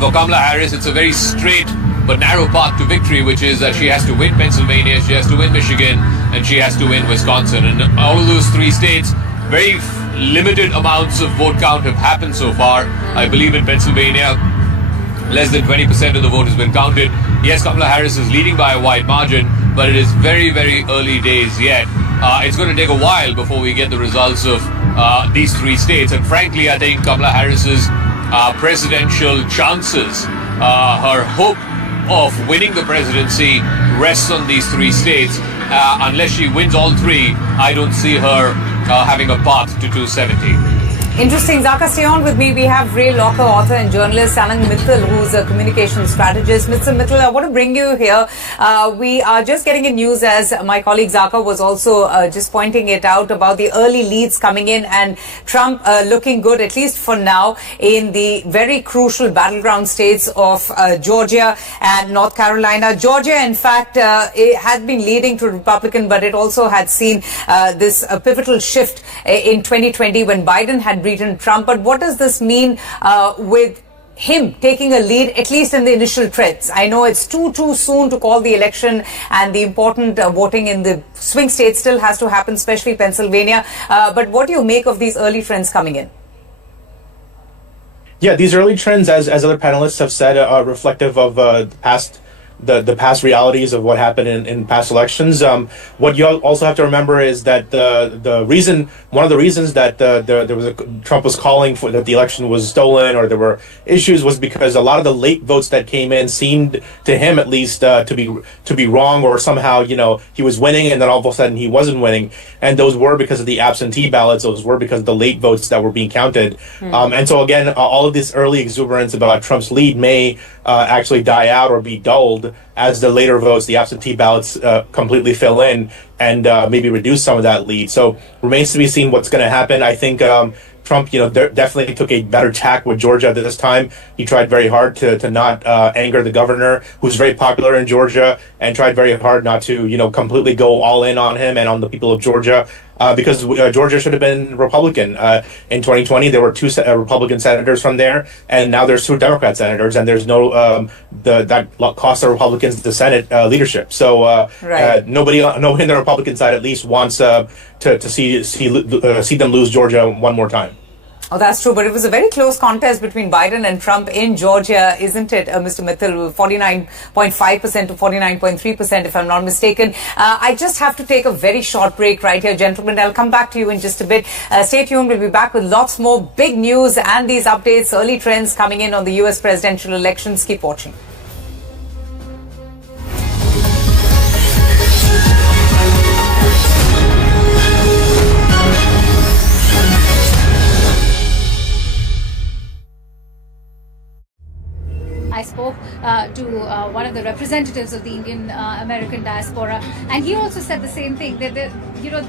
for Kamala Harris, it's a very straight but narrow path to victory, which is that she has to win Pennsylvania, she has to win Michigan, and she has to win Wisconsin. And all of those three states, very limited amounts of vote count have happened so far. I believe in Pennsylvania, less than 20% of the vote has been counted. Yes, Kamala Harris is leading by a wide margin, but it is very, very early days yet. It's going to take a while before we get the results of these three states. And frankly, I think Kamala Harris's presidential chances, her hope of winning the presidency rests on these three states. Unless she wins all three, I don't see her having a path to 270. Interesting. Zaka, stay on with me. We have Ray Locker, author and journalist, Anand Mittal, who's a communications strategist. Mr. Mittal, I want to bring you here. We are just getting in news, as my colleague Zaka was also just pointing it out, about the early leads coming in and Trump looking good, at least for now, in the very crucial battleground states of Georgia and North Carolina. Georgia, in fact, it had been leading to Republican, but it also had seen this pivotal shift in 2020 when Biden had beaten Trump. But what does this mean with him taking a lead, at least in the initial trends? I know it's too soon to call the election, and the important voting in the swing states still has to happen, especially Pennsylvania. But what do you make of these early trends coming in? Yeah, these early trends, as other panelists have said, are reflective of the past realities of what happened in past elections. What you also have to remember is that one of the reasons that Trump was calling for that the election was stolen or there were issues was because a lot of the late votes that came in seemed to him at least to be wrong, or somehow he was winning and then all of a sudden he wasn't winning, and those were because of the absentee ballots. Those were because of the late votes that were being counted. And so again, all of this early exuberance about Trump's lead may actually die out or be dulled as the later votes, the absentee ballots, completely fill in and maybe reduce some of that lead. So remains to be seen what's going to happen. I think Trump, definitely took a better tack with Georgia this time. He tried very hard to not anger the governor, who's very popular in Georgia, and tried very hard not to, completely go all in on him and on the people of Georgia. Because Georgia should have been Republican. In 2020, there were 2 Republican senators from there, and now there's 2 Democrat senators, and there's that cost the Republicans the Senate leadership. So nobody on the Republican side at least wants to see them lose Georgia one more time. Oh, that's true. But it was a very close contest between Biden and Trump in Georgia, isn't it, Mr. Mithil? 49.5% to 49.3%, if I'm not mistaken. I just have to take a very short break right here, gentlemen. I'll come back to you in just a bit. Stay tuned. We'll be back with lots more big news and these updates, early trends coming in on the U.S. presidential elections. Keep watching. I spoke to one of the representatives of the Indian American diaspora, and he also said the same thing, that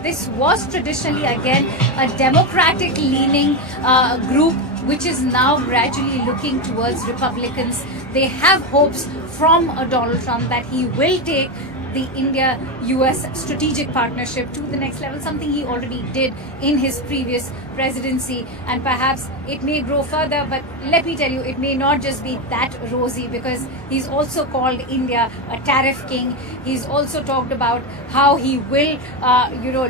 this was traditionally again a democratic leaning group which is now gradually looking towards Republicans. They have hopes from Donald Trump that he will take the India-US strategic partnership to the next level, something he already did in his previous presidency, and perhaps it may grow further. But let me tell you, it may not just be that rosy, because he's also called India a tariff king. He's also talked about how he will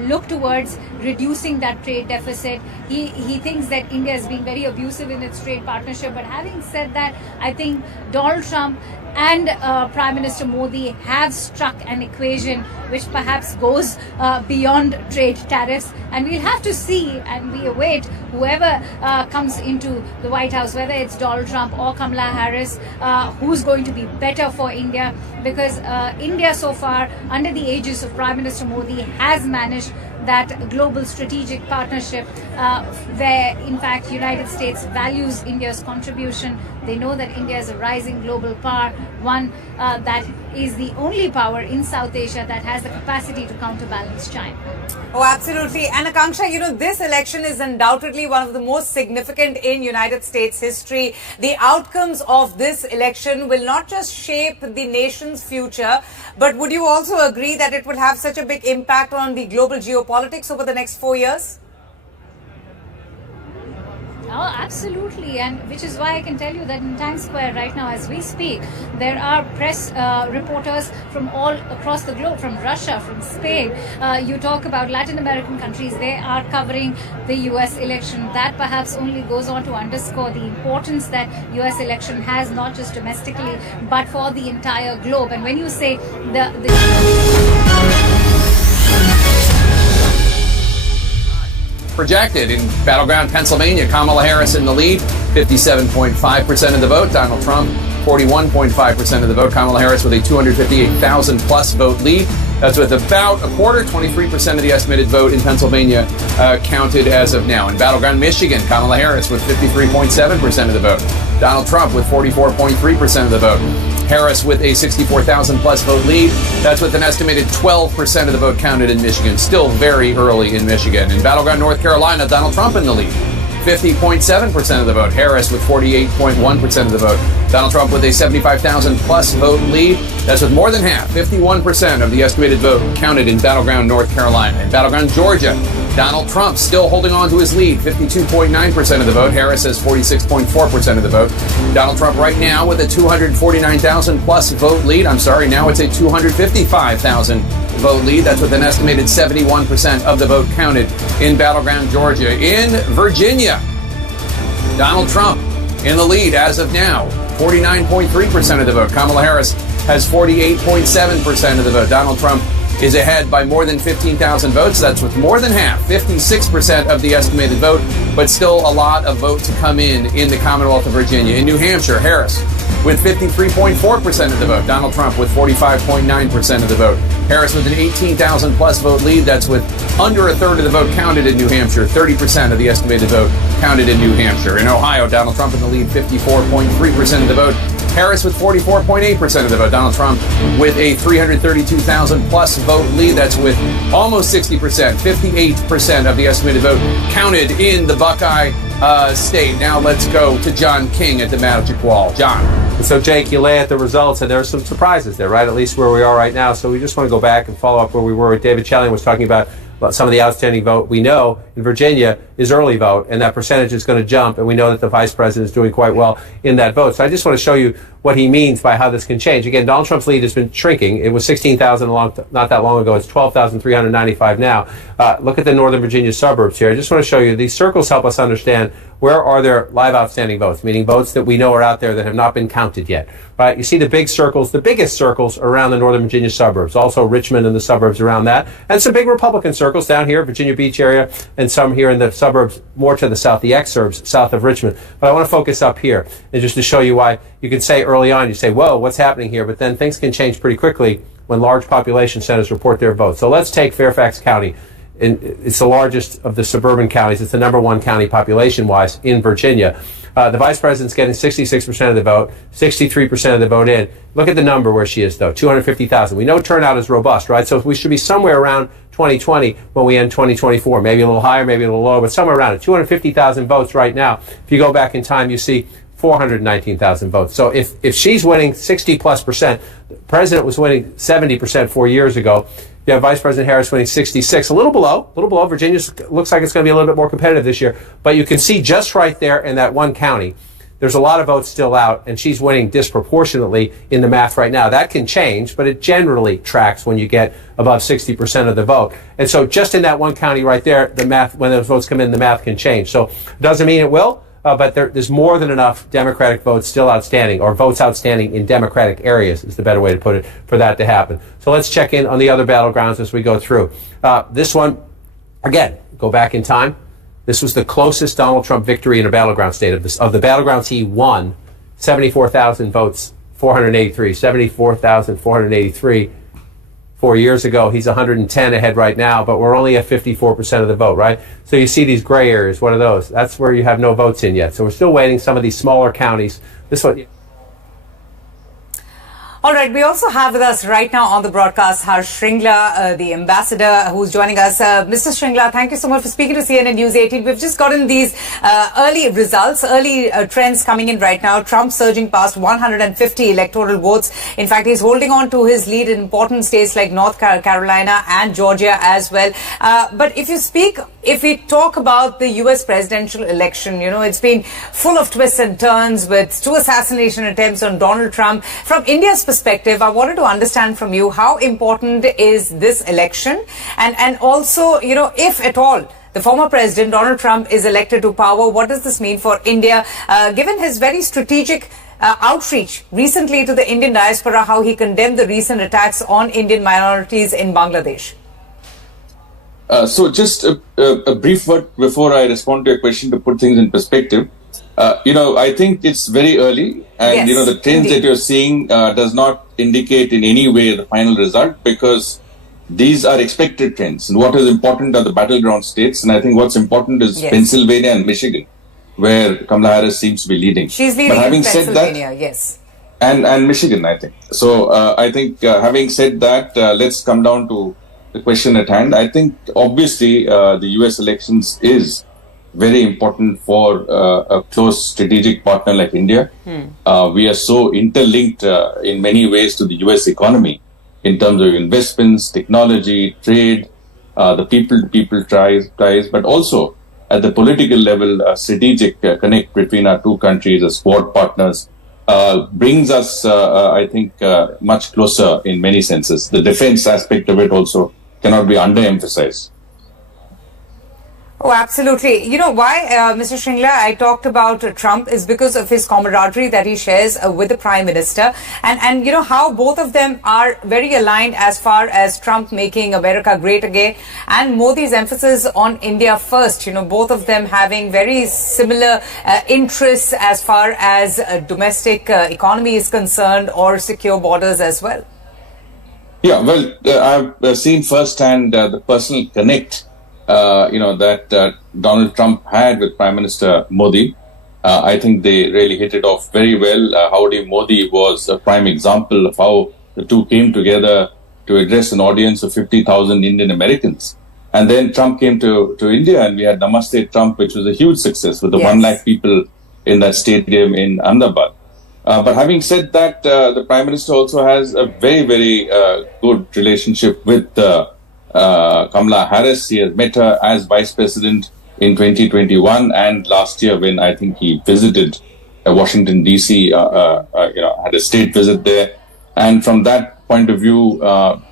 look towards reducing that trade deficit. He thinks that India is being very abusive in its trade partnership. But having said that, I think Donald Trump and Prime Minister Modi have struck an equation which perhaps goes beyond trade tariffs, and we'll have to see, and we await whoever comes into the White House, whether it's Donald Trump or Kamala Harris, who's going to be better for India, because India so far, under the aegis of Prime Minister Modi, has managed that global strategic partnership where in fact United States values India's contribution. They know that India is a rising global power, one that is the only power in South Asia that has the capacity to counterbalance China. Oh, absolutely. And Akanksha, this election is undoubtedly one of the most significant in United States history. The outcomes of this election will not just shape the nation's future, but would you also agree that it will have such a big impact on the global geopolitics over the next 4 years? Oh, absolutely, and which is why I can tell you that in Times Square right now as we speak, there are press reporters from all across the globe, from Russia, from Spain. You talk about Latin American countries, they are covering the US election. That perhaps only goes on to underscore the importance that US election has, not just domestically, but for the entire globe. And when you say Projected in battleground Pennsylvania, Kamala Harris in the lead, 57.5% of the vote. Donald Trump, 41.5% of the vote. Kamala Harris with a 258,000 plus vote lead. That's with about a quarter, 23% of the estimated vote in Pennsylvania counted as of now. In battleground Michigan, Kamala Harris with 53.7% of the vote. Donald Trump with 44.3% of the vote. Harris with a 64,000 plus vote lead. That's with an estimated 12% of the vote counted in Michigan. Still very early in Michigan. In battleground North Carolina, Donald Trump in the lead. 50.7% of the vote. Harris with 48.1% of the vote. Donald Trump with a 75,000 plus vote lead. That's with more than half, 51% of the estimated vote counted in battleground North Carolina. In battleground Georgia, Donald Trump still holding on to his lead, 52.9% of the vote. Harris has 46.4% of the vote. Donald Trump right now with a 249,000 plus vote lead. Now it's a 255,000 vote lead. That's with an estimated 71% of the vote counted in battleground Georgia. In Virginia, Donald Trump in the lead as of now, 49.3% of the vote. Kamala Harris has 48.7% of the vote. Donald Trump is ahead by more than 15,000 votes. That's with more than half, 56% of the estimated vote, but still a lot of vote to come in the Commonwealth of Virginia. In New Hampshire, Harris with 53.4% of the vote. Donald Trump with 45.9% of the vote. Harris with an 18,000 plus vote lead. That's with under a third of the vote counted in New Hampshire. 30% of the estimated vote counted in New Hampshire. In Ohio, Donald Trump in the lead, 54.3% of the vote. Harris with 44.8% of the vote. Donald Trump with a 332,000 plus vote lead. That's with almost 60%, 58% of the estimated vote counted in the Buckeye state. Now let's go to John King at the Magic Wall. John. And so, Jake, you lay out the results, and there are some surprises there, right? At least where we are right now. So we just want to go back and follow up where we were. David Chellian was talking about some of the outstanding vote. We know in Virginia is early vote, and that percentage is going to jump, and we know that the vice president is doing quite well in that vote. So I just want to show you what he means by how this can change. Again, Donald Trump's lead has been shrinking. It was 16,000 not that long ago. It's 12,395 now. Look at the Northern Virginia suburbs here. I just want to show you these circles help us understand where are there live outstanding votes, meaning votes that we know are out there that have not been counted yet. Right? You see the big circles, the biggest circles around the Northern Virginia suburbs, also Richmond and the suburbs around that, and some big Republican circles down here, Virginia Beach area, and some here in the suburbs more to the south, the exurbs south of Richmond. But I want to focus up here, and just to show you why you can say early on, you say, whoa, what's happening here? But then things can change pretty quickly when large population centers report their votes. So let's take Fairfax County. It's the largest of the suburban counties. It's the number one county population-wise in Virginia. The vice president's getting 66% of the vote, 63% of the vote in. Look at the number where she is, though, 250,000. We know turnout is robust, right? So we should be somewhere around 2020 when we end 2024. Maybe a little higher, maybe a little lower, but somewhere around it. 250,000 votes right now. If you go back in time, you see 419,000 votes. So if she's winning 60+%, the president was winning 70% 4 years ago. You have Vice President Harris winning 66, a little below. Virginia looks like it's going to be a little bit more competitive this year. But you can see just right there in that one county, there's a lot of votes still out, and she's winning disproportionately in the math right now. That can change, but it generally tracks when you get above 60% of the vote. And so just in that one county right there, the math, when those votes come in, the math can change. So it doesn't mean it will. But there's more than enough Democratic votes still outstanding, or votes outstanding in Democratic areas is the better way to put it, for that to happen. So let's check in on the other battlegrounds as we go through. This one, again, go back in time. This was the closest Donald Trump victory in a battleground state. Of the battlegrounds he won, 74,000 votes, 483, 74,483. 4 years ago, he's 110 ahead right now, but we're only at 54% of the vote, right? So you see these gray areas. What are those? That's where you have no votes in yet. So we're still waiting. Some of these smaller counties. This one. All right, we also have with us right now on the broadcast Harsh Shringla, the ambassador who's joining us. Mr. Shringla, thank you so much for speaking to CNN News 18. We've just gotten these early results, early trends coming in right now. Trump surging past 150 electoral votes. In fact, he's holding on to his lead in important states like North Carolina and Georgia as well. But if we talk about the U.S. presidential election, it's been full of twists and turns with 2 assassination attempts on Donald Trump. From India's perspective, I wanted to understand from you how important is this election, and also, if at all the former president Donald Trump is elected to power, what does this mean for India, given his very strategic outreach recently to the Indian diaspora, how he condemned the recent attacks on Indian minorities in Bangladesh? So just a brief word before I respond to your question to put things in perspective. I think it's very early, and yes, the trends that you're seeing does not indicate in any way the final result, because these are expected trends. And what is important are the battleground states, and I think what's important is Pennsylvania and Michigan, where Kamala Harris seems to be leading. She's leading in Pennsylvania, yes. And Michigan, I think. So I think having said that, let's come down to the question at hand. I think obviously the US elections is very important for a close strategic partner like India. We are so interlinked in many ways to the US economy in terms of investments, technology, trade, the people-to-people ties, but also at the political level, a strategic connect between our two countries as quad partners brings us, I think, much closer in many senses. The defense aspect of it also cannot be underemphasized. Oh, absolutely. You know why, Mr. Shringla, I talked about Trump is because of his camaraderie that he shares with the Prime Minister, and you know how both of them are very aligned as far as Trump making America great again and Modi's emphasis on India first. You know, both of them having very similar interests as far as domestic economy is concerned or secure borders as well. Yeah, well, I've seen firsthand the personal connect that Donald Trump had with Prime Minister Modi. I think they really hit it off very well. Howdy Modi was a prime example of how the two came together to address an audience of 50,000 Indian Americans. And then Trump came to India, and we had Namaste Trump, which was a huge success with the 1 lakh people in that stadium in Ahmedabad. But having said that, the Prime Minister also has a very, very good relationship with Kamala Harris. He has met her as Vice President in 2021 and last year when I think he visited Washington, D.C., had a state visit there. And from that point of view,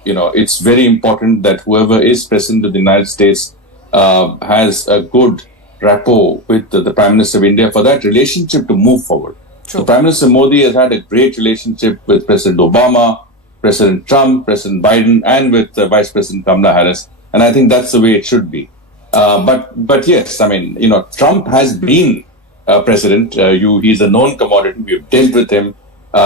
it's very important that whoever is President of the United States has a good rapport with the Prime Minister of India for that relationship to move forward. So Prime Minister Modi has had a great relationship with President Obama, President Trump, President Biden, and with Vice President Kamala Harris. And I think that's the way it should be. But yes, I mean, Trump has been president. He's a known commodity. We've dealt with him.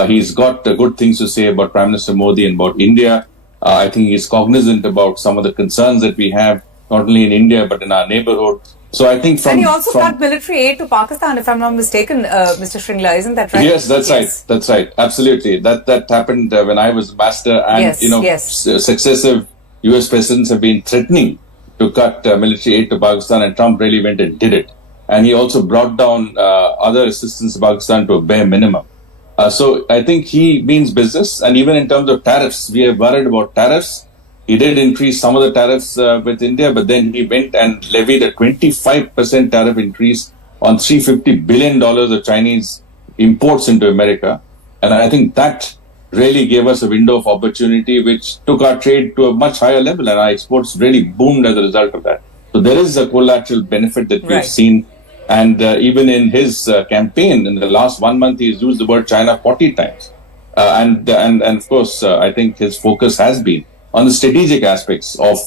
He's got good things to say about Prime Minister Modi and about India. I think he's cognizant about some of the concerns that we have, not only in India, but in our neighborhood. So I think and he also cut military aid to Pakistan, if I'm not mistaken, Mr. Shringla, isn't that right? Yes, that's right. That's right. Absolutely. That happened when I was ambassador, and successive U.S. presidents have been threatening to cut military aid to Pakistan, and Trump really went and did it. And he also brought down other assistance to Pakistan to a bare minimum. So I think he means business, and even in terms of tariffs, we are worried about tariffs. He did increase some of the tariffs with India, but then he went and levied a 25% tariff increase on $350 billion of Chinese imports into America. And I think that really gave us a window of opportunity, which took our trade to a much higher level, and our exports really boomed as a result of that. So there is a collateral benefit that we've seen. And even in his campaign, in the last 1 month, he's used the word China 40 times. And of course, I think his focus has been on the strategic aspects of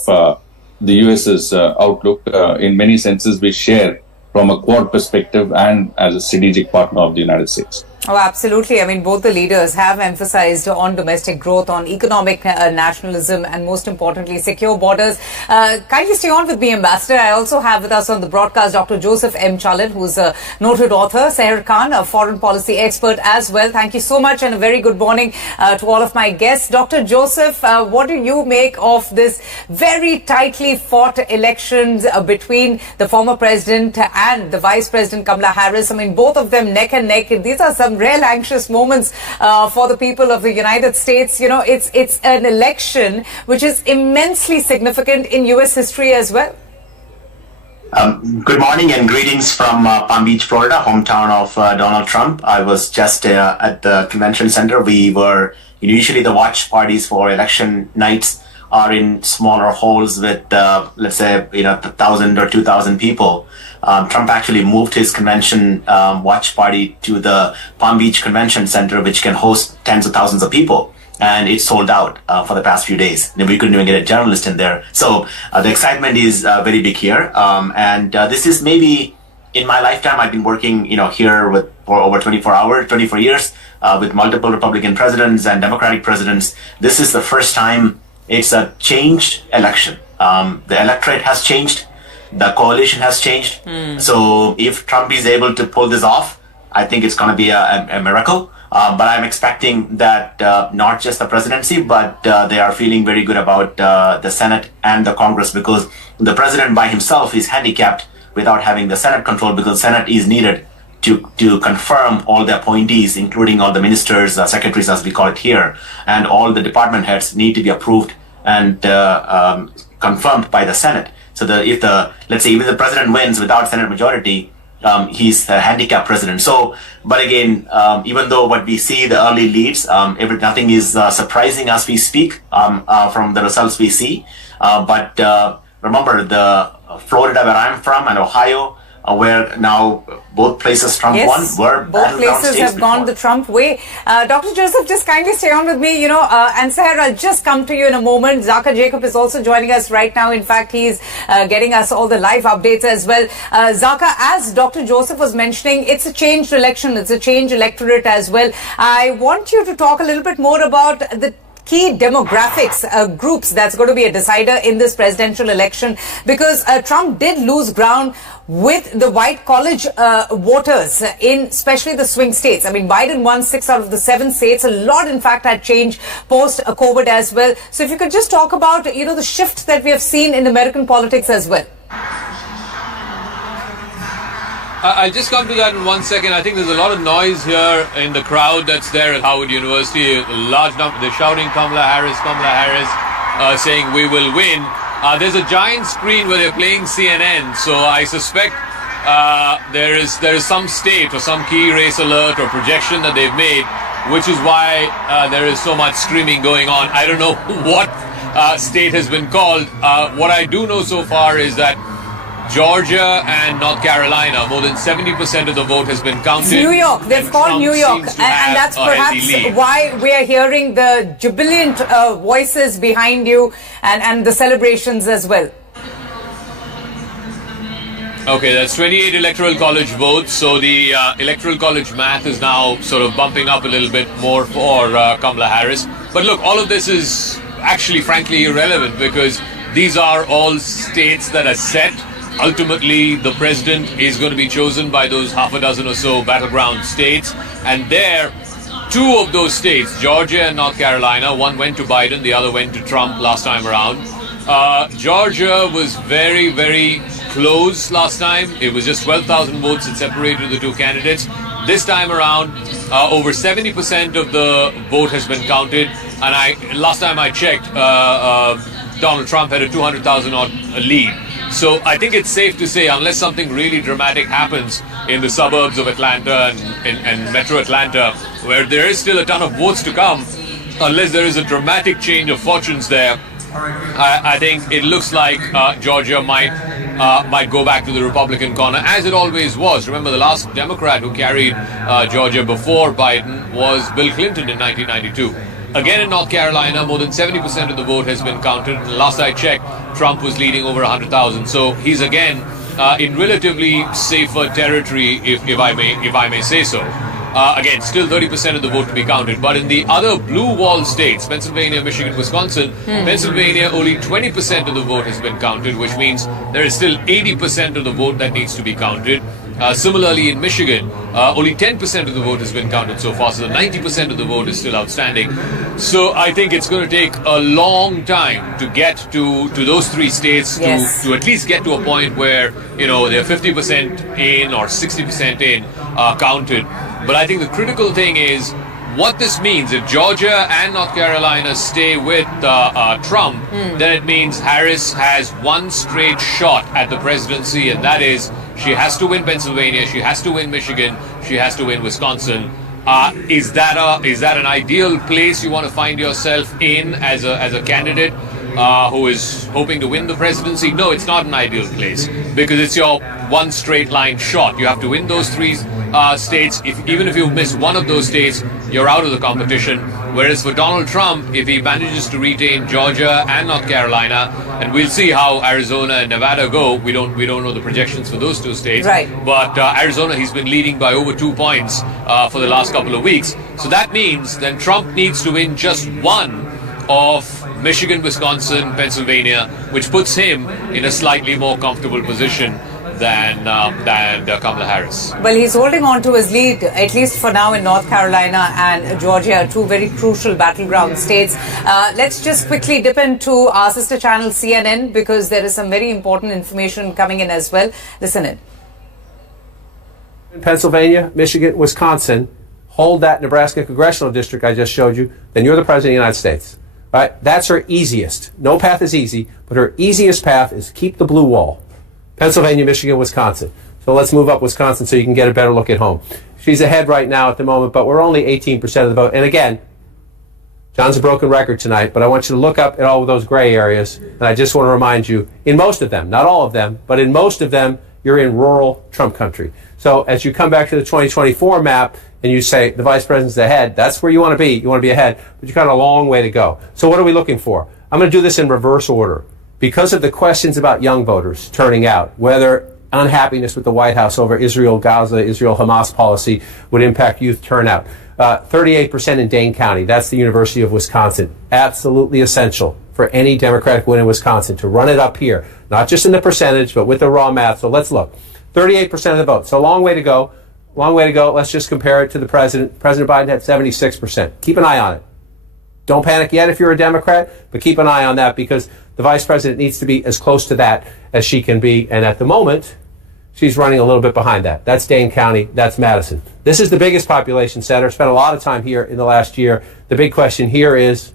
the US's outlook. In many senses, we share from a Quad perspective and as a strategic partner of the United States. Oh, absolutely. I mean, both the leaders have emphasized on domestic growth, on economic nationalism, and most importantly, secure borders. Kindly stay on with me, Ambassador. I also have with us on the broadcast Dr. Joseph M. Chalid, who's a noted author, Seher Khan, a foreign policy expert as well. Thank you so much, and a very good morning to all of my guests. Dr. Joseph, what do you make of this very tightly fought elections between the former president and the Vice President Kamala Harris? I mean, both of them neck and neck. These are some real anxious moments for the people of the United States. You know, it's an election which is immensely significant in U.S. history as well. Good morning and greetings from Palm Beach, Florida, hometown of Donald Trump. I was just at the convention center. We were usually the watch parties for election nights are in smaller halls with, let's say, 1,000 or 2,000 people. Trump actually moved his convention watch party to the Palm Beach Convention Center, which can host tens of thousands of people. And it's sold out for the past few days. We couldn't even get a journalist in there. So the excitement is very big here. And this is maybe in my lifetime, I've been working, here for over 24 years with multiple Republican presidents and Democratic presidents. This is the first time it's a changed election. The electorate has changed. The coalition has changed. So if Trump is able to pull this off, I think it's going to be a miracle. But I'm expecting that not just the presidency, but they are feeling very good about the Senate and the Congress, because the president by himself is handicapped without having the Senate control, because the Senate is needed to confirm all the appointees, including all the ministers, secretaries, as we call it here, and all the department heads need to be approved and confirmed by the Senate. So let's say even the president wins without Senate majority, he's a handicapped president. So, but again, even though what we see, the early leads, nothing is surprising as we speak from the results we see. But remember, the Florida, where I'm from, and Ohio, where now both places Trump won, were both places have gone the Trump way. Dr. Joseph, just kindly stay on with me, and Seher, I'll just come to you in a moment. Zaka Jacob is also joining us right now. In fact, he's getting us all the live updates as well. Zaka, as Dr. Joseph was mentioning, it's a changed election. It's a changed electorate as well. I want you to talk a little bit more about the key demographics, groups that's going to be a decider in this presidential election, because Trump did lose ground with the white college voters in especially the swing states. I mean, Biden won 6 out of the 7 states. A lot, in fact, had changed post-COVID as well. So if you could just talk about, the shift that we have seen in American politics as well. I'll just come to that in 1 second. I think there's a lot of noise here in the crowd that's there at Howard University. A large number, they're shouting Kamala Harris, saying we will win. There's a giant screen where they're playing CNN, so I suspect there is some state or some key race alert or projection that they've made, which is why there is so much screaming going on. I don't know what state has been called. What I do know so far is that Georgia and North Carolina, more than 70% of the vote has been counted. New York, they've called New York, and that's perhaps why we are hearing the jubilant voices behind you and the celebrations as well. Okay, that's 28 electoral college votes, so the electoral college math is now sort of bumping up a little bit more for Kamala Harris. But look, all of this is actually frankly irrelevant, because these are all states that are set. Ultimately, the president is going to be chosen by those half a dozen or so battleground states. And there, 2 of those states, Georgia and North Carolina, one went to Biden, the other went to Trump last time around. Georgia was very, very close last time. It was just 12,000 votes that separated the 2 candidates. This time around, over 70% of the vote has been counted. And last time I checked, Donald Trump had a 200,000 odd lead. So I think it's safe to say, unless something really dramatic happens in the suburbs of Atlanta and Metro Atlanta, where there is still a ton of votes to come, unless there is a dramatic change of fortunes there, I think it looks like Georgia might go back to the Republican corner, as it always was. Remember, the last Democrat who carried Georgia before Biden was Bill Clinton in 1992. Again, in North Carolina, more than 70% of the vote has been counted. And last I checked, Trump was leading over 100,000. So he's again in relatively safer territory, if I may say so. Again, still 30% of the vote to be counted. But in the other blue wall states, Pennsylvania, Michigan, Wisconsin, Pennsylvania, only 20% of the vote has been counted, which means there is still 80% of the vote that needs to be counted. Similarly, in Michigan, only 10% of the vote has been counted so far, so the 90% of the vote is still outstanding. So I think it's going to take a long time to get to those 3 states to at least get to a point where, they're 50% in or 60% in counted. But I think the critical thing is what this means. If Georgia and North Carolina stay with Trump, then it means Harris has one straight shot at the presidency, and that is she has to win Pennsylvania, she has to win Michigan, she has to win Wisconsin. Is that an ideal place you want to find yourself in as a candidate who is hoping to win the presidency? No, it's not an ideal place, because it's your one straight line shot. You have to win those 3 states. Even if you miss one of those states, you're out of the competition. Whereas for Donald Trump, if he manages to retain Georgia and North Carolina, and we'll see how Arizona and Nevada go. We don't know the projections for those 2 states. Right. But Arizona, he's been leading by over 2 points for the last couple of weeks. So that means then Trump needs to win just one of Michigan, Wisconsin, Pennsylvania, which puts him in a slightly more comfortable position than Kamala Harris. Well, he's holding on to his lead, at least for now, in North Carolina and Georgia, 2 very crucial battleground states. Let's just quickly dip into our sister channel CNN, because there is some very important information coming in as well. Listen in. In Pennsylvania, Michigan, Wisconsin, hold that Nebraska congressional district I just showed you, then you're the President of the United States. Right? That's her easiest. No path is easy, but her easiest path is keep the blue wall. Pennsylvania, Michigan, Wisconsin. So let's move up Wisconsin so you can get a better look at home. She's ahead right now at the moment, but we're only 18% of the vote. And again, John's a broken record tonight, but I want you to look up at all of those gray areas, and I just want to remind you, in most of them, not all of them, but in most of them, you're in rural Trump country. So as you come back to the 2024 map and you say the vice president's ahead, that's where you want to be. You want to be ahead, but you've got a long way to go. So what are we looking for? I'm going to do this in reverse order. Because of the questions about young voters turning out, whether unhappiness with the White House over Israel-Gaza, Israel-Hamas policy would impact youth turnout. 38% in Dane County. That's the University of Wisconsin. Absolutely essential for any Democratic win in Wisconsin to run it up here, not just in the percentage, but with the raw math. So let's look. 38% of the vote. So a long way to go. Long way to go. Let's just compare it to the president. President Biden had 76%. Keep an eye on it. Don't panic yet if you're a Democrat, but keep an eye on that because the vice president needs to be as close to that as she can be. And at the moment, she's running a little bit behind that. That's Dane County. That's Madison. This is the biggest population center. Spent a lot of time here in the last year. The big question here is,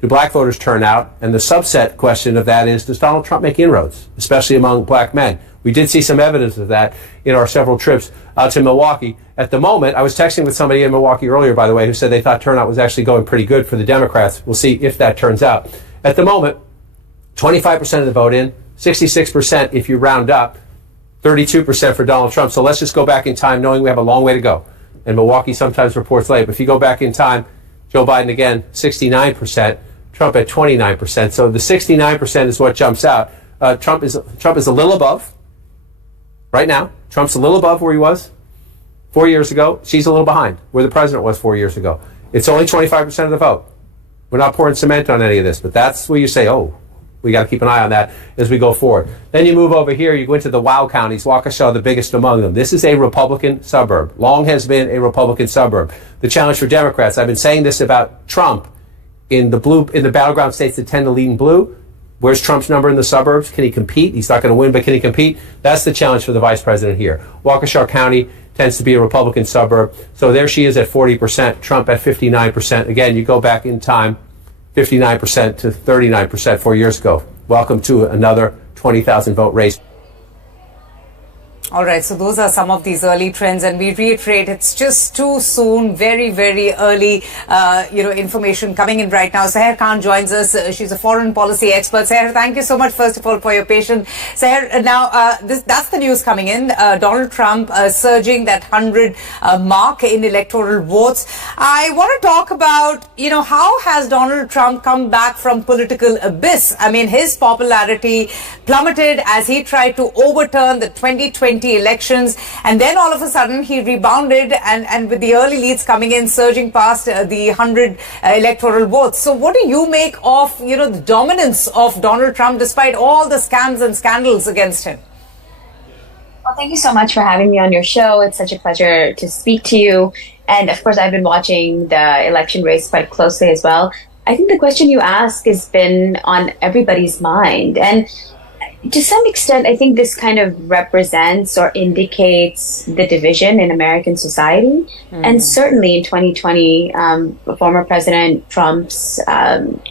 do black voters turn out? And the subset question of that is, does Donald Trump make inroads, especially among black men? We did see some evidence of that in our several trips out to Milwaukee. At the moment, I was texting with somebody in Milwaukee earlier, by the way, who said they thought turnout was actually going pretty good for the Democrats. We'll see if that turns out. At the moment, 25% of the vote in, 66% if you round up, 32% for Donald Trump. So let's just go back in time knowing we have a long way to go. And Milwaukee sometimes reports late. But if you go back in time, Joe Biden again, 69%, Trump at 29%. So the 69% is what jumps out. Trump is a little above right now. Trump's a little above where he was 4 years ago. She's a little behind where the president was 4 years ago. It's only 25% of the vote. We're not pouring cement on any of this, but that's where you say, oh, we got to keep an eye on that as we go forward. Then you move over here, you go into the WOW counties, Waukesha, the biggest among them. This is a Republican suburb. Long has been a Republican suburb. The challenge for Democrats, I've been saying this about Trump in the battleground states that tend to lead in blue. Where's Trump's number in the suburbs? Can he compete? He's not going to win, but can he compete? That's the challenge for the vice president here. Waukesha County tends to be a Republican suburb. So there she is at 40%, Trump at 59%. Again, you go back in time, 59% to 39% 4 years ago. Welcome to another 20,000 vote race. All right, so those are some of these early trends, and we reiterate it's just too soon, very, very early, information coming in right now. Seher Khan joins us. She's a foreign policy expert. Seher, thank you so much, first of all, for your patience. Seher, now, that's the news coming in. Donald Trump surging that 100 mark in electoral votes. I want to talk about, how has Donald Trump come back from political abyss? I mean, his popularity plummeted as he tried to overturn the 2020 elections, and then all of a sudden he rebounded and with the early leads coming in, surging past the 100 electoral votes. So what do you make of the dominance of Donald Trump despite all the scams and scandals against him? Well, thank you so much for having me on your show. It's such a pleasure to speak to you, and of course I've been watching the election race quite closely as well. I think the question you ask has been on everybody's mind, and to some extent, I think this kind of represents or indicates the division in American society. And certainly in 2020, former President Trump's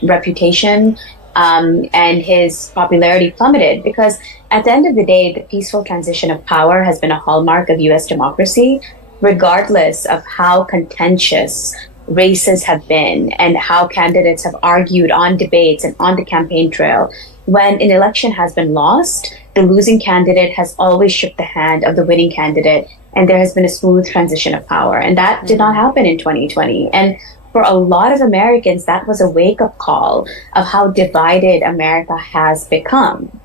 reputation and his popularity plummeted because at the end of the day, the peaceful transition of power has been a hallmark of U.S. democracy, regardless of how contentious races have been and how candidates have argued on debates and on the campaign trail. When an election has been lost, the losing candidate has always shook the hand of the winning candidate, and there has been a smooth transition of power. And that did not happen in 2020. And for a lot of Americans, that was a wake-up call of how divided America has become.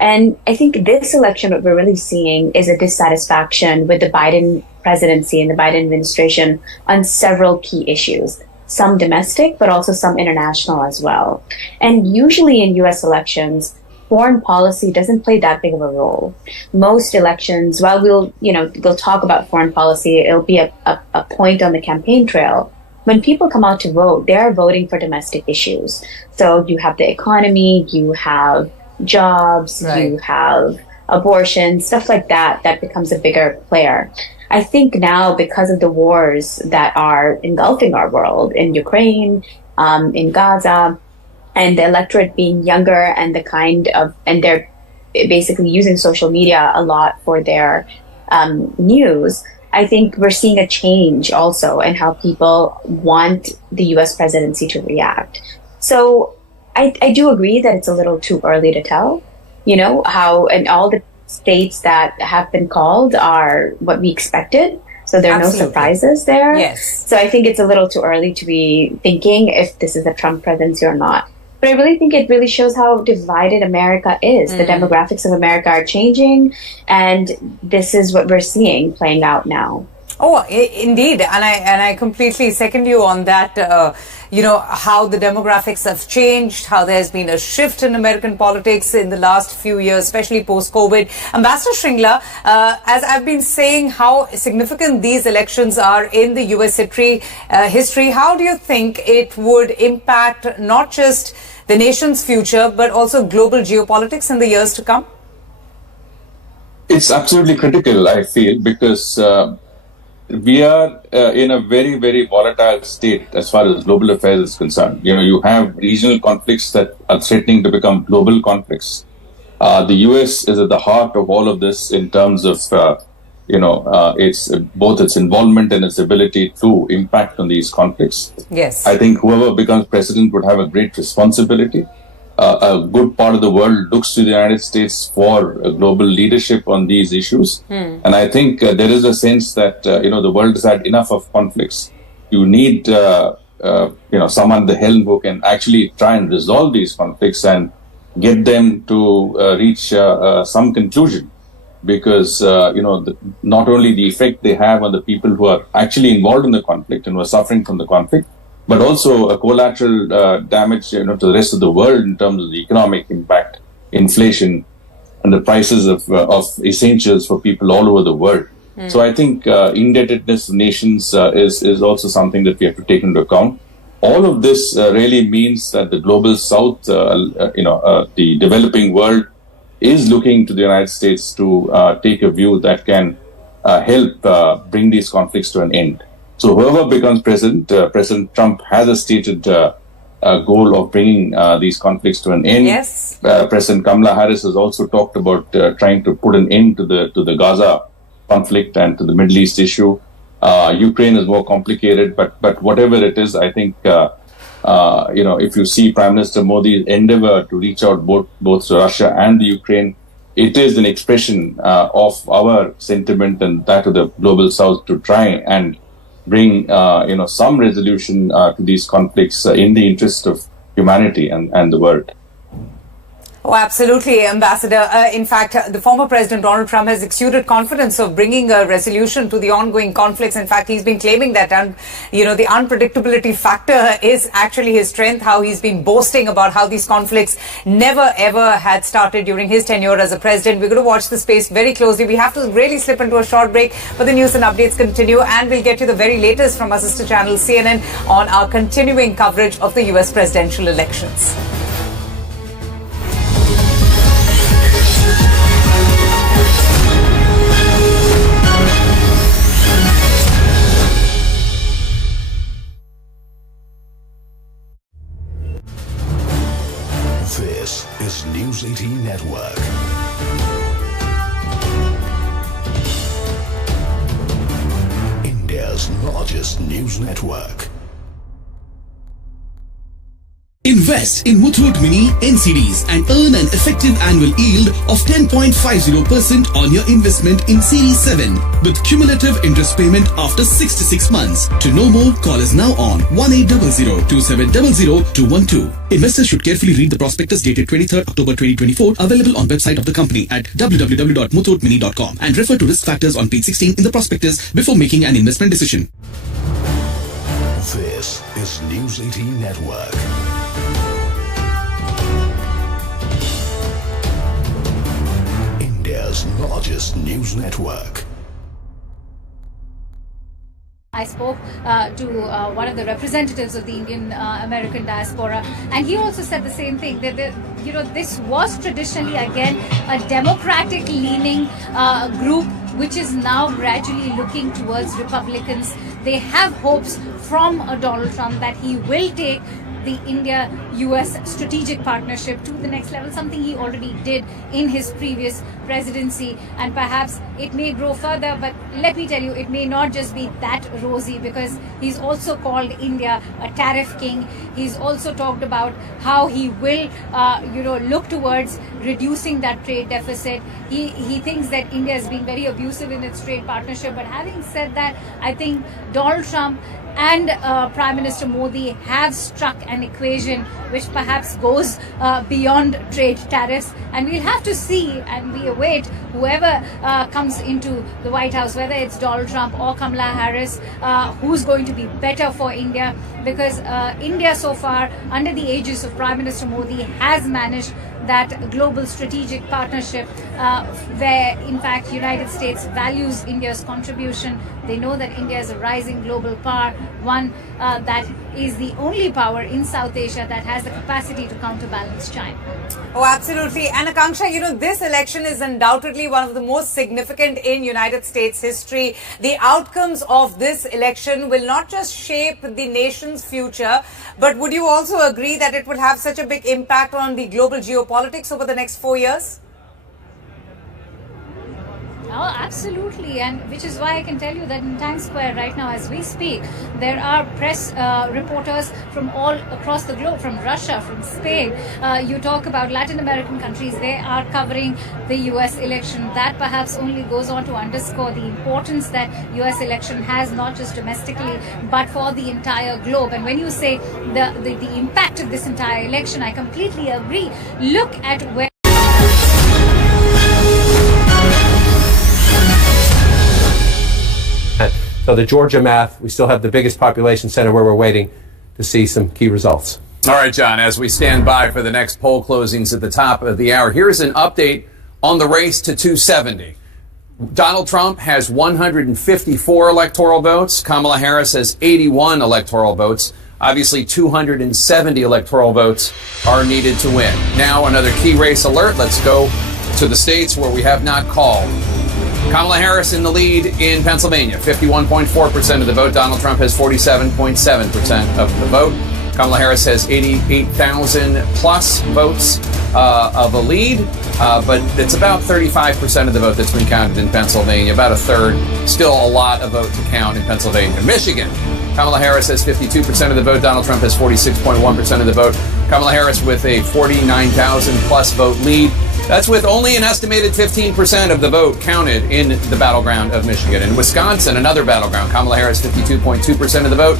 And I think this election, what we're really seeing is a dissatisfaction with the Biden presidency and the Biden administration on several key issues. Some domestic, but also some international as well. And usually in US elections, foreign policy doesn't play that big of a role. Most elections, while we'll talk about foreign policy, it'll be a point on the campaign trail. When people come out to vote, they're voting for domestic issues. So you have the economy, you have jobs, you have abortion, stuff like that, that becomes a bigger player. I think now, because of the wars that are engulfing our world in Ukraine, in Gaza, and the electorate being younger and and they're basically using social media a lot for their news, I think we're seeing a change also in how people want the US presidency to react. So I do agree that it's a little too early to tell, how, and all the states that have been called are what we expected. So there are no surprises there. Yes. So I think it's a little too early to be thinking if this is a Trump presidency or not. But I really think it really shows how divided America is. The demographics of America are changing, and this is what we're seeing playing out now. Oh, indeed. And I completely second you on that. How the demographics have changed, how there's been a shift in American politics in the last few years, especially post-COVID. Ambassador Shringla, as I've been saying, how significant these elections are in the U.S. history, how do you think it would impact not just the nation's future, but also global geopolitics in the years to come? It's absolutely critical, I feel, because we are in a very, very volatile state as far as global affairs is concerned. You have regional conflicts that are threatening to become global conflicts. The U.S. is at the heart of all of this in terms of, its both its involvement and its ability to impact on these conflicts. Yes. I think whoever becomes president would have a great responsibility. A good part of the world looks to the United States for global leadership on these issues. And I think there is a sense that, the world has had enough of conflicts. You need, someone at the helm who can actually try and resolve these conflicts and get them to reach some conclusion. Because, not only the effect they have on the people who are actually involved in the conflict and who are suffering from the conflict, but also a collateral damage, to the rest of the world in terms of the economic impact, inflation, and the prices of essentials for people all over the world. So I think indebtedness of nations is also something that we have to take into account. All of this really means that the global South, the developing world, is looking to the United States to take a view that can help bring these conflicts to an end. So whoever becomes president, President Trump has a stated goal of bringing these conflicts to an end. Yes. President Kamala Harris has also talked about trying to put an end to the Gaza conflict and to the Middle East issue. Ukraine is more complicated, but whatever it is, I think if you see Prime Minister Modi's endeavor to reach out both to Russia and the Ukraine, it is an expression of our sentiment and that of the global South to try and bring some resolution to these conflicts in the interest of humanity and the world. Oh, absolutely, Ambassador. In fact, the former President Donald Trump has exuded confidence of bringing a resolution to the ongoing conflicts. In fact, he's been claiming that, the unpredictability factor is actually his strength, how he's been boasting about how these conflicts never, ever had started during his tenure as a president. We're going to watch the space very closely. We have to really slip into a short break, but the news and updates continue, and we'll get you the very latest from our sister channel, CNN, on our continuing coverage of the U.S. presidential elections. This is News 18 Network. India's largest news network. Invest in Muthoot Mini NCDs and earn an effective annual yield of 10.50% on your investment in Series 7 with cumulative interest payment after 66 months. To know more, call us now on 1800-2700-212. Investors should carefully read the prospectus dated 23rd October 2024, available on website of the company at www.muthootmini.com, and refer to risk factors on page 16 in the prospectus before making an investment decision. This is News 18 Network. India's largest news network. I spoke to one of the representatives of the Indian American diaspora, and he also said the same thing, that this was traditionally again a democratic leaning group which is now gradually looking towards Republicans. They have hopes from Donald Trump that he will take the India-US strategic partnership to the next level, something he already did in his previous presidency, and perhaps it may grow further. But let me tell you, it may not just be that rosy, because he's also called India a tariff king. He's also talked about how he will look towards reducing that trade deficit. He thinks that India has been very abusive in its trade partnership. But having said that, I think Donald Trump and Prime Minister Modi have struck an equation which perhaps goes beyond trade tariffs, and we'll have to see, and we await whoever comes into the White House, whether it's Donald Trump or Kamala Harris, who's going to be better for India, because India so far, under the aegis of Prime Minister Modi, has managed that global strategic partnership where in fact United States values India's contribution. They know that India is a rising global power, one that is the only power in South Asia that has the capacity to counterbalance China. Oh, absolutely. And Akanksha, this election is undoubtedly one of the most significant in United States history. The outcomes of this election will not just shape the nation's future, but would you also agree that it will have such a big impact on the global geopolitics over the next 4 years? Oh, absolutely, and which is why I can tell you that in Times Square right now as we speak, there are press reporters from all across the globe, from Russia, from Spain. You talk about Latin American countries, they are covering the US election. That perhaps only goes on to underscore the importance that US election has, not just domestically, but for the entire globe. And when you say the impact of this entire election, I completely agree. Look at where So the Georgia math, we still have the biggest population center where we're waiting to see some key results. All right, John, as we stand by for the next poll closings at the top of the hour, here's an update on the race to 270. Donald Trump has 154 electoral votes. Kamala Harris has 81 electoral votes. Obviously, 270 electoral votes are needed to win. Now, another key race alert. Let's go to the states where we have not called. Kamala Harris in the lead in Pennsylvania, 51.4% of the vote. Donald Trump has 47.7% of the vote. Kamala Harris has 88,000 plus votes of a lead, but it's about 35% of the vote that's been counted in Pennsylvania, about a third. Still a lot of vote to count in Pennsylvania. Michigan, Kamala Harris has 52% of the vote. Donald Trump has 46.1% of the vote. Kamala Harris with a 49,000 plus vote lead. That's with only an estimated 15% of the vote counted in the battleground of Michigan. In Wisconsin, another battleground, Kamala Harris 52.2% of the vote.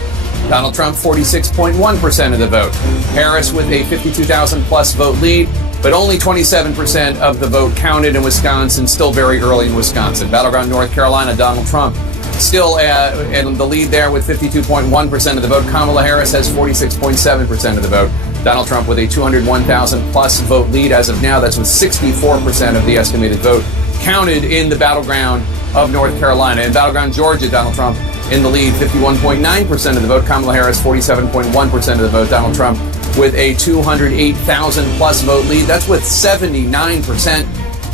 Donald Trump 46.1% of the vote. Harris with a 52,000 plus vote lead, but only 27% of the vote counted in Wisconsin. Still very early in Wisconsin. Battleground North Carolina, Donald Trump still in the lead there with 52.1% of the vote. Kamala Harris has 46.7% of the vote. Donald Trump with a 201,000 plus vote lead as of now. That's with 64% of the estimated vote counted in the battleground of North Carolina. In battleground Georgia, Donald Trump in the lead, 51.9% of the vote. Kamala Harris, 47.1% of the vote. Donald Trump with a 208,000 plus vote lead. That's with 79%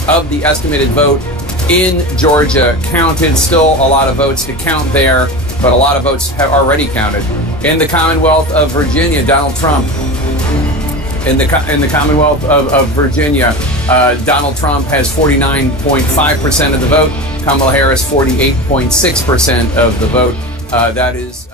of the estimated vote in Georgia counted. Still a lot of votes to count there, but a lot of votes have already counted. In the Commonwealth of Virginia, Donald Trump. In the Commonwealth of Virginia, Donald Trump has 49.5% of the vote. Kamala Harris, 48.6% of the vote. That is...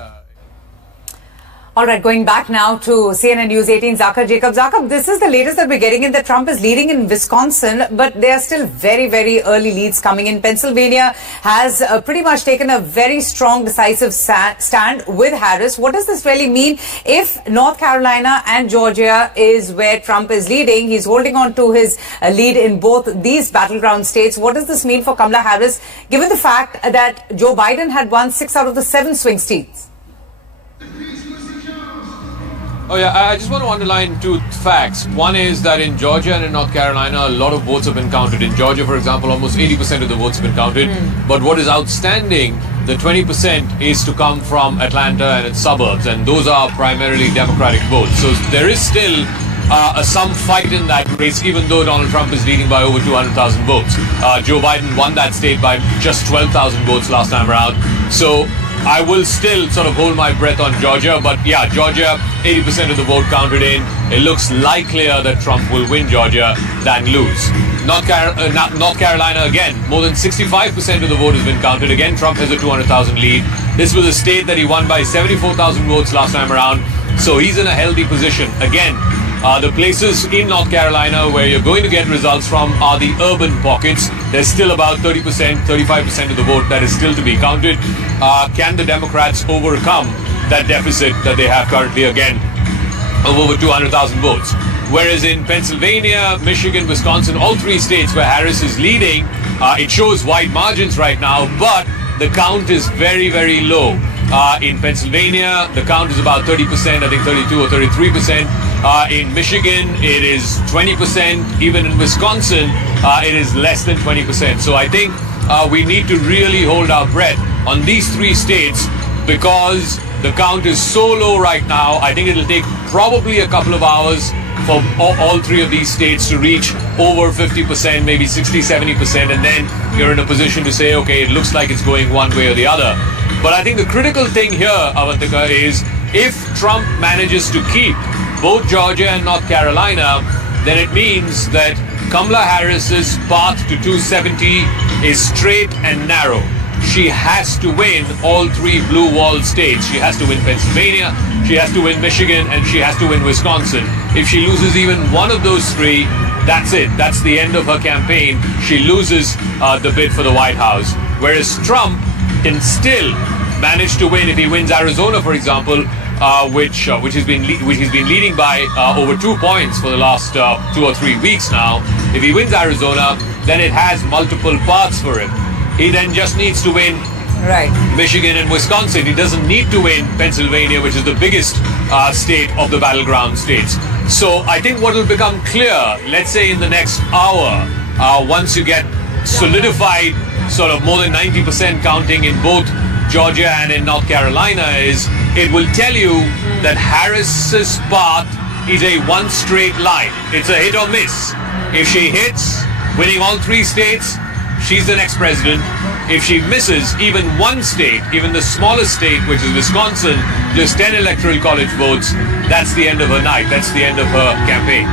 All right, going back now to CNN News 18, Zakir Jacob. Zakir, this is the latest that we're getting in that Trump is leading in Wisconsin, but there are still very, very early leads coming in. Pennsylvania has pretty much taken a very strong, decisive stand with Harris. What does this really mean if North Carolina and Georgia is where Trump is leading? He's holding on to his lead in both these battleground states. What does this mean for Kamala Harris, given the fact that Joe Biden had won 6 out of the 7 swing states? Oh yeah, I just want to underline 2 facts. One is that in Georgia and in North Carolina, a lot of votes have been counted. In Georgia, for example, almost 80% of the votes have been counted. But what is outstanding, the 20% is to come from Atlanta and its suburbs, and those are primarily Democratic votes. So there is still some fight in that race, even though Donald Trump is leading by over 200,000 votes. Joe Biden won that state by just 12,000 votes last time around. So I will still sort of hold my breath on Georgia, but yeah, Georgia, 80% of the vote counted in. It looks likelier that Trump will win Georgia than lose. North Carolina, again, more than 65% of the vote has been counted. Again, Trump has a 200,000 lead. This was a state that he won by 74,000 votes last time around, so he's in a healthy position. Again, the places in North Carolina where you're going to get results from are the urban pockets. There's still about 30%, 35% of the vote that is still to be counted. Can the Democrats overcome that deficit that they have currently, again, of over 200,000 votes? Whereas in Pennsylvania, Michigan, Wisconsin, all three states where Harris is leading, it shows wide margins right now, but the count is very, very low. In Pennsylvania, the count is about 30%, I think 32 or 33%. In Michigan, it is 20%. Even in Wisconsin, it is less than 20%. So I think we need to really hold our breath on these three states because the count is so low right now. I think it'll take probably a couple of hours for all three of these states to reach over 50%, maybe 60, 70%, and then you're in a position to say, okay, it looks like it's going one way or the other. But I think the critical thing here, Avantika, is if Trump manages to keep both Georgia and North Carolina, then it means that Kamala Harris's path to 270 is straight and narrow. She has to win all three blue wall states. She has to win Pennsylvania, she has to win Michigan, and she has to win Wisconsin. If she loses even one of those three, that's it. That's the end of her campaign. She loses the bid for the White House. Whereas Trump can still manage to win if he wins Arizona, for example, which he's been leading by over 2 points for the last 2 or 3 weeks now. If he wins Arizona, then it has multiple paths for him. He then just needs to win Michigan and Wisconsin. He doesn't need to win Pennsylvania, which is the biggest state of the battleground states. So I think what will become clear, let's say in the next hour, once you get solidified sort of more than 90% counting in both Georgia and in North Carolina, is it will tell you that Harris's path is a one straight line. It's a hit or miss. If she hits, winning all three states, she's the next president. If she misses even one state, even the smallest state, which is Wisconsin, just 10 electoral college votes, that's the end of her night. That's the end of her campaign.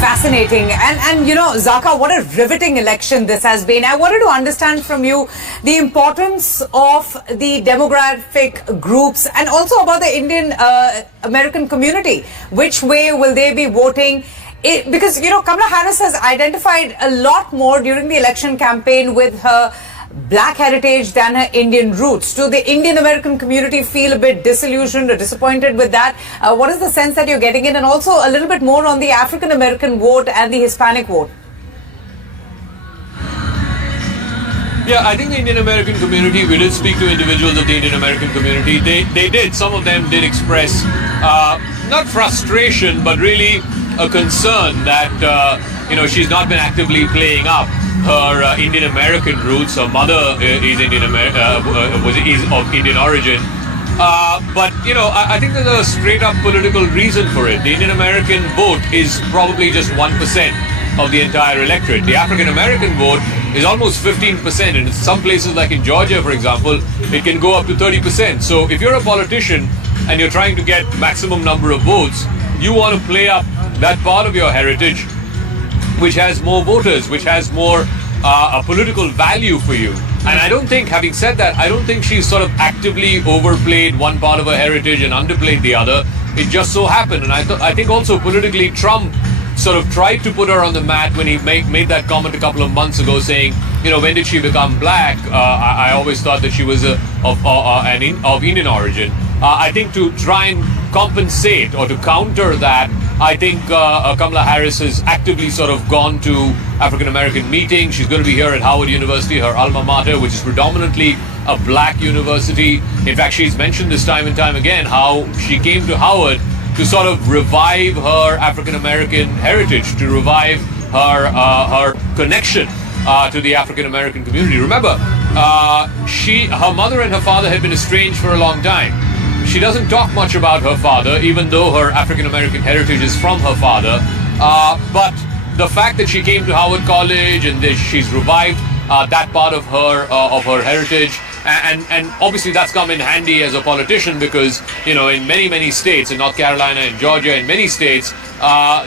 Fascinating. And you know, Zaka, what a riveting election this has been. I wanted to understand from you the importance of the demographic groups and also about the Indian American community. Which way will they be voting? Because, you know, Kamala Harris has identified a lot more during the election campaign with her black heritage than her Indian roots. Do the Indian American community feel a bit disillusioned or disappointed with that? What is the sense that you're getting in? And also a little bit more on the African American vote and the Hispanic vote. Yeah, I think the Indian American community, we did speak to individuals of the Indian American community. They did, some of them did express not frustration, but really a concern that, you know, she's not been actively playing up her Indian American roots. Her mother is Indian is of Indian origin. But, you know, I think there's a straight up political reason for it. The Indian American vote is probably just 1% of the entire electorate. The African American vote is almost 15%. And in some places like in Georgia, for example, it can go up to 30%. So if you're a politician and you're trying to get maximum number of votes, you want to play up that part of your heritage which has more voters, which has more a political value for you. And I don't think, having said that, I don't think she's sort of actively overplayed one part of her heritage and underplayed the other. It just so happened. And I think also politically, Trump sort of tried to put her on the mat when he made that comment a couple of months ago saying, you know, when did she become black? I always thought that she was of Indian origin. I think to try and compensate or to counter that, I think Kamala Harris has actively sort of gone to African-American meetings. She's going to be here at Howard University, her alma mater, which is predominantly a black university. In fact, she's mentioned this time and time again how she came to Howard to sort of revive her African-American heritage, to revive her connection to the African-American community. Remember, her mother and her father had been estranged for a long time. She doesn't talk much about her father, even though her African-American heritage is from her father. But the fact that she came to Howard College and she's revived that part of her heritage, And obviously that's come in handy as a politician because, you know, in many states, in North Carolina, in Georgia, in many states,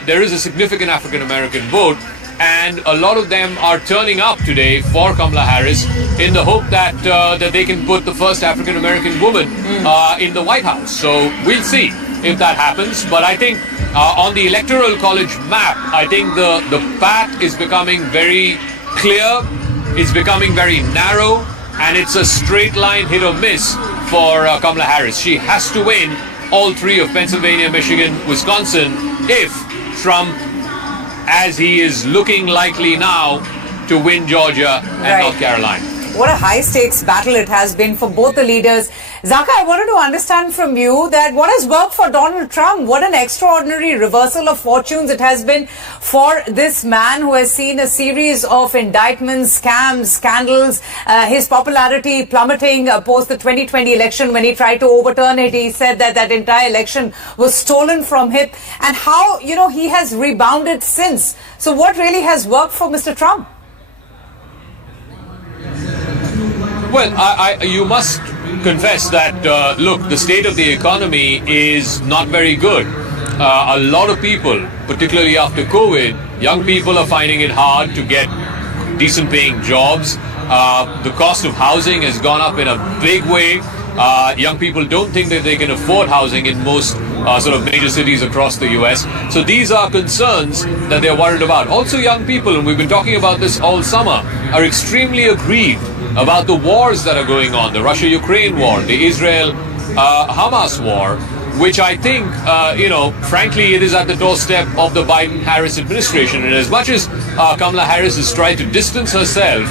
there is a significant African American vote. And a lot of them are turning up today for Kamala Harris in the hope that that they can put the first African American woman in the White House. So we'll see if that happens. But I think on the Electoral College map, I think the path is becoming very clear. It's becoming very narrow, and it's a straight line hit or miss for Kamala Harris. She has to win all three of Pennsylvania, Michigan, Wisconsin if Trump, as he is looking likely now, to win Georgia and North Carolina. What a high-stakes battle it has been for both the leaders. Zaka, I wanted to understand from you that what has worked for Donald Trump, what an extraordinary reversal of fortunes it has been for this man who has seen a series of indictments, scams, scandals, his popularity plummeting post the 2020 election when he tried to overturn it. He said that that entire election was stolen from him, and how, you know, he has rebounded since. So what really has worked for Mr. Trump? Well, you must confess that, look, the state of the economy is not very good. A lot of people, particularly after COVID, young people are finding it hard to get decent paying jobs. The cost of housing has gone up in a big way. Young people don't think that they can afford housing in most sort of major cities across the US. So these are concerns that they're worried about. Also, young people, and we've been talking about this all summer, are extremely aggrieved about the wars that are going on, the Russia-Ukraine war, the Israel-Hamas war, which I think, you know, frankly, it is at the doorstep of the Biden-Harris administration. And as much as Kamala Harris has tried to distance herself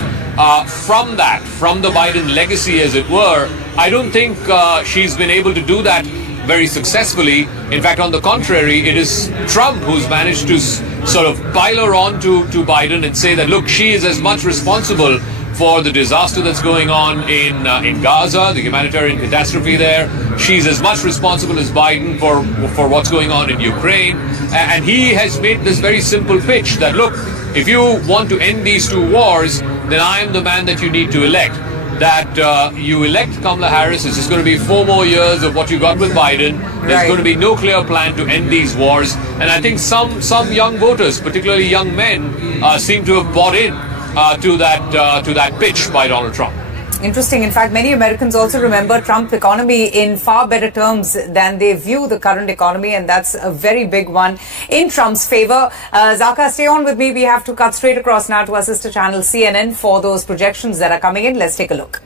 from that, from the Biden legacy, as it were, I don't think she's been able to do that very successfully. In fact, on the contrary, it is Trump who's managed to sort of pile her on to Biden and say that, look, she is as much responsible for the disaster that's going on in Gaza, the humanitarian catastrophe there. She's as much responsible as Biden for what's going on in Ukraine. And he has made this very simple pitch that, look, if you want to end these two wars, then I am the man that you need to elect. That you elect Kamala Harris. It's just going to be 4 more years of what you got with Biden. There's going to be no clear plan to end these wars. And I think some young voters, particularly young men, seem to have bought in to that pitch by Donald Trump. Interesting. In fact, many Americans also remember Trump's economy in far better terms than they view the current economy, and that's a very big one in Trump's favor. Zaka, stay on with me. We have to cut straight across now to our sister channel CNN for those projections that are coming in. Let's take a look.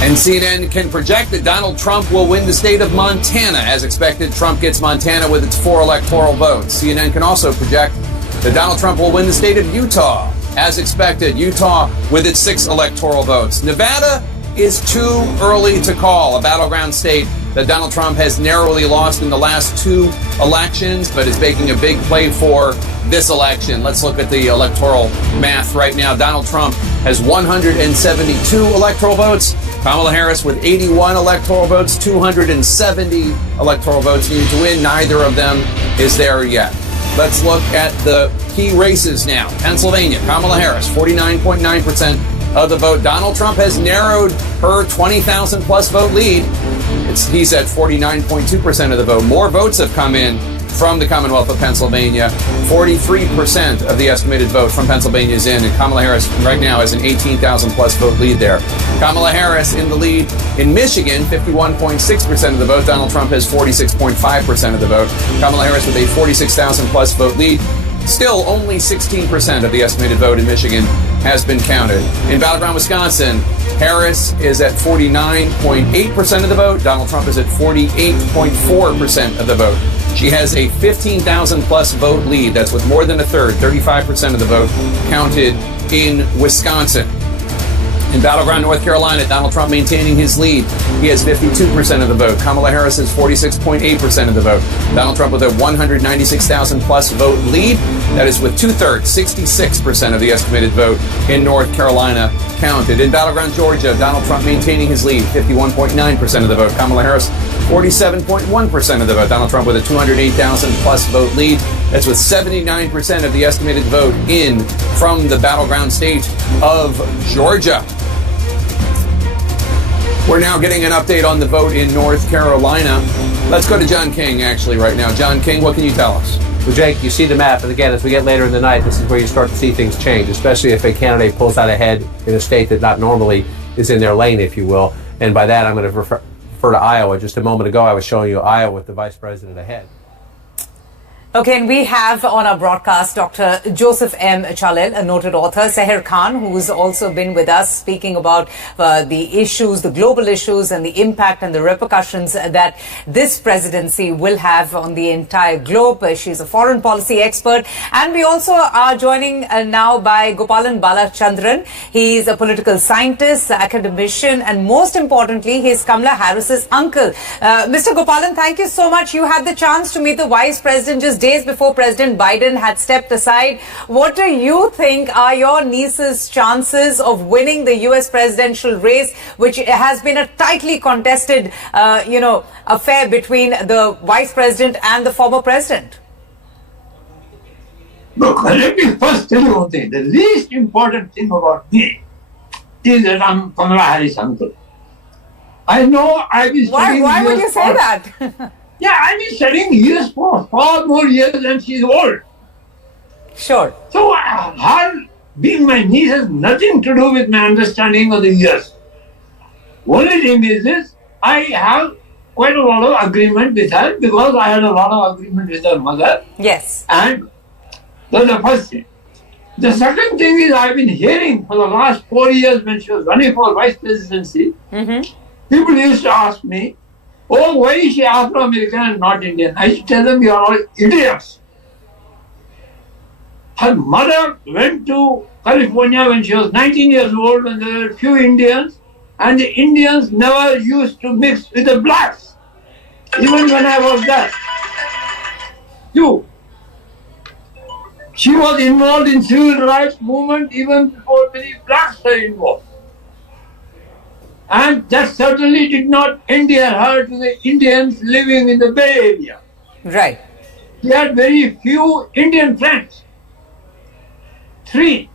And CNN can project that Donald Trump will win the state of Montana. As expected, Trump gets Montana with its 4 electoral votes. CNN can also project that Donald Trump will win the state of Utah. As expected, Utah with its 6 electoral votes. Nevada is too early to call, a battleground state that Donald Trump has narrowly lost in the last 2 elections, but is making a big play for this election. Let's look at the electoral math right now. Donald Trump has 172 electoral votes. Kamala Harris with 81 electoral votes, 270 electoral votes needed to win. Neither of them is there yet. Let's look at the key races now. Pennsylvania, Kamala Harris, 49.9% of the vote. Donald Trump has narrowed her 20,000 plus vote lead. He's at 49.2% of the vote. More votes have come in from the Commonwealth of Pennsylvania. 43% of the estimated vote from Pennsylvania is in, and Kamala Harris right now has an 18,000 plus vote lead there. Kamala Harris in the lead in Michigan, 51.6% of the vote. Donald Trump has 46.5% of the vote. Kamala Harris with a 46,000 plus vote lead. Still, only 16% of the estimated vote in Michigan has been counted. In battleground Wisconsin, Harris is at 49.8% of the vote. Donald Trump is at 48.4% of the vote. She has a 15,000 plus vote lead. That's with more than a third, 35% of the vote counted in Wisconsin. In battleground North Carolina, Donald Trump maintaining his lead. He has 52% of the vote. Kamala Harris has 46.8% of the vote. Donald Trump with a 196,000 plus vote lead. That is with 2/3, 66% of the estimated vote in North Carolina counted. In battleground Georgia, Donald Trump maintaining his lead, 51.9% of the vote. Kamala Harris, 47.1% of the vote. Donald Trump with a 208,000 plus vote lead. That's with 79% of the estimated vote in from the battleground state of Georgia. We're now getting an update on the vote in North Carolina. Let's go to John King, actually, right now. John King, what can you tell us? So, Jake, you see the map, and again, as we get later in the night, this is where you start to see things change, especially if a candidate pulls out ahead in a state that not normally is in their lane, if you will. And by that, I'm going to refer to Iowa. Just a moment ago, I was showing you Iowa with the vice president ahead. Okay, and we have on our broadcast Dr. Joseph M. Chalil, a noted author, Seher Khan, who's also been with us speaking about the issues, the global issues and the impact and the repercussions that this presidency will have on the entire globe. She's a foreign policy expert. And we also are joining now by Gopalan Balachandran. He's a political scientist, academician, and most importantly, he's Kamala Harris's uncle. Mr. Gopalan, thank you so much. You had the chance to meet the vice president just days before President Biden had stepped aside. What do you think are your niece's chances of winning the U.S. presidential race, which has been a tightly contested, affair between the vice president and the former president? Look, let me first tell you one thing. The least important thing about me is that I'm Kamala Harris' uncle. I know I've been studying. Why would you say that? Yeah, I've been studying years for far more years than she's old. Sure. So her being my niece has nothing to do with my understanding of the years. Only thing is this, I have quite a lot of agreement with her because I had a lot of agreement with her mother. Yes. And that's the first thing. The second thing is I've been hearing for the last 4 years when she was running for vice presidency, people used to ask me, oh, why is she Afro-American and not Indian? I used to tell them, you are all idiots. Her mother went to California when she was 19 years old when there were few Indians, and the Indians never used to mix with the blacks, even when I was there. Two, she was involved in civil rights movement even before many blacks were involved. And that certainly did not endear her to the Indians living in the Bay Area. Right. She had very few Indian friends. 3,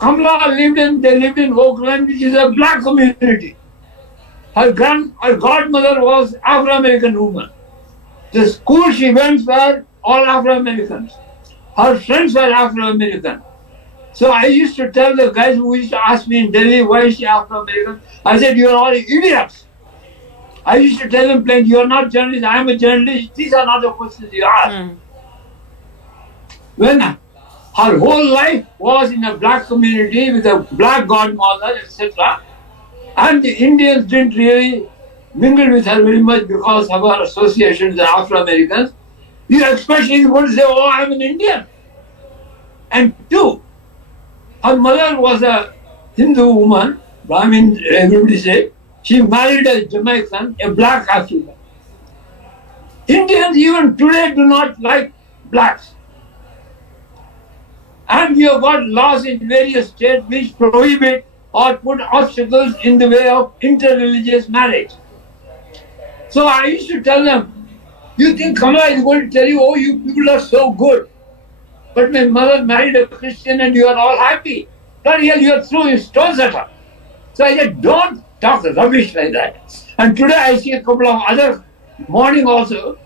Kamala lived in Oakland, which is a black community. Her godmother was Afro-American woman. The school she went were all Afro-Americans. Her friends were Afro-American. So I used to tell the guys who used to ask me in Delhi, why is she Afro-American? I said, you are all idiots. I used to tell them plain, you are not journalists, I am a journalist. These are not the questions you ask. When her whole life was in a black community with a black godmother, etc., and the Indians didn't really mingle with her very much because of her association with the Afro-Americans, you expect she's going to say, oh, I'm an Indian. And 2, her mother was a Hindu woman, Brahmin, everybody say. She married a Jamaican, a black African. Indians even today do not like blacks. And we have got laws in various states which prohibit or put obstacles in the way of interreligious marriage. So I used to tell them, you think Kamala is going to tell you, oh, you people are so good. But my mother married a Christian and you are all happy. Not here, you are throwing stones at her. So I said, don't talk rubbish like that. And today I see a couple of other morning also,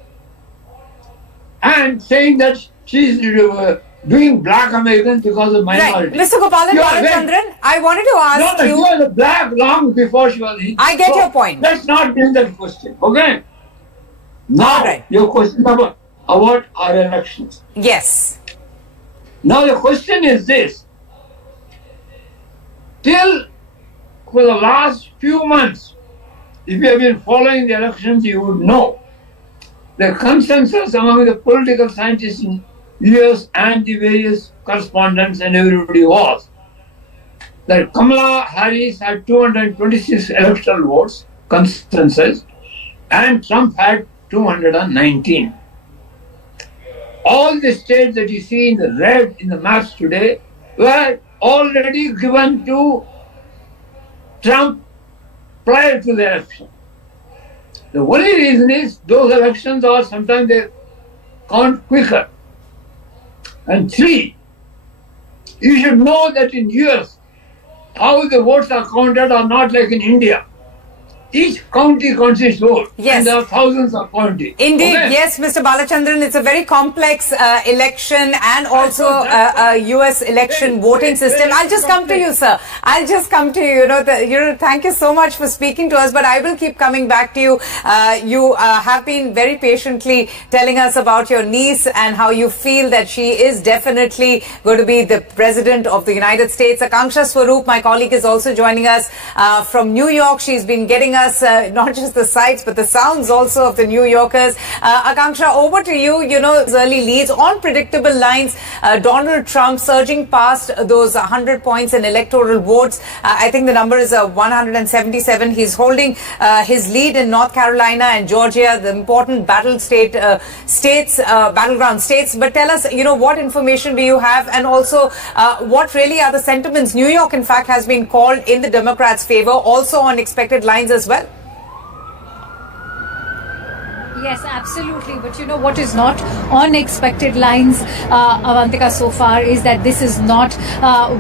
and saying that she's doing black Americans because of minority. Right. Mr. Gopalan Balachandran, I wanted to ask you. She was a black long before she was Hindu. I get your point. Let's not bring that question, okay? Now, your question about our elections. Yes. Now the question is this. Till for the last few months, if you have been following the elections, you would know the consensus among the political scientists in US and the various correspondents and everybody was that Kamala Harris had 226 electoral votes, consensus, and Trump had 219. All the states that you see in the red in the maps today were already given to Trump prior to the election. The only reason is those elections are sometimes they count quicker. And three, you should know that in US, how the votes are counted are not like in India. Each county counts its vote. Yes. And there are thousands of counties. Indeed, Okay? yes, Mr. Balachandran, it's a very complex election and also a US election voting system. I'll just come to you, sir. I'll just come to you. Thank you so much for speaking to us, but I will keep coming back to you. You have been very patiently telling us about your niece and how you feel that she is definitely going to be the president of the United States. Akanksha Swaroop, my colleague, is also joining us from New York. She's been getting us not just the sights but the sounds also of the New Yorkers. Akanksha, over to you. Early leads on predictable lines. Donald Trump surging past those 100 points in electoral votes. I think the number is 177. He's holding his lead in North Carolina and Georgia, the important battleground states. But tell us, what information do you have, and also what really are the sentiments? New York, in fact, has been called in the Democrats' favor, also on expected lines as well. Yes, absolutely. But what is not on expected lines, Avantika, so far is that this is not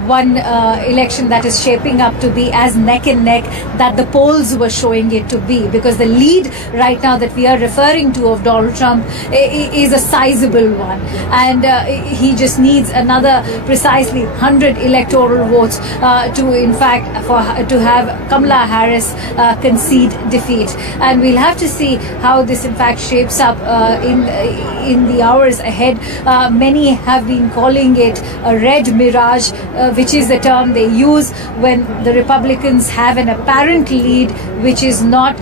one election that is shaping up to be as neck and neck that the polls were showing it to be, because the lead right now that we are referring to of Donald Trump is a sizable one, and he just needs another precisely 100 electoral votes to have Kamala Harris concede defeat. And we'll have to see how this in fact shapes up in the hours ahead. Many have been calling it a red mirage, which is the term they use when the Republicans have an apparent lead which is not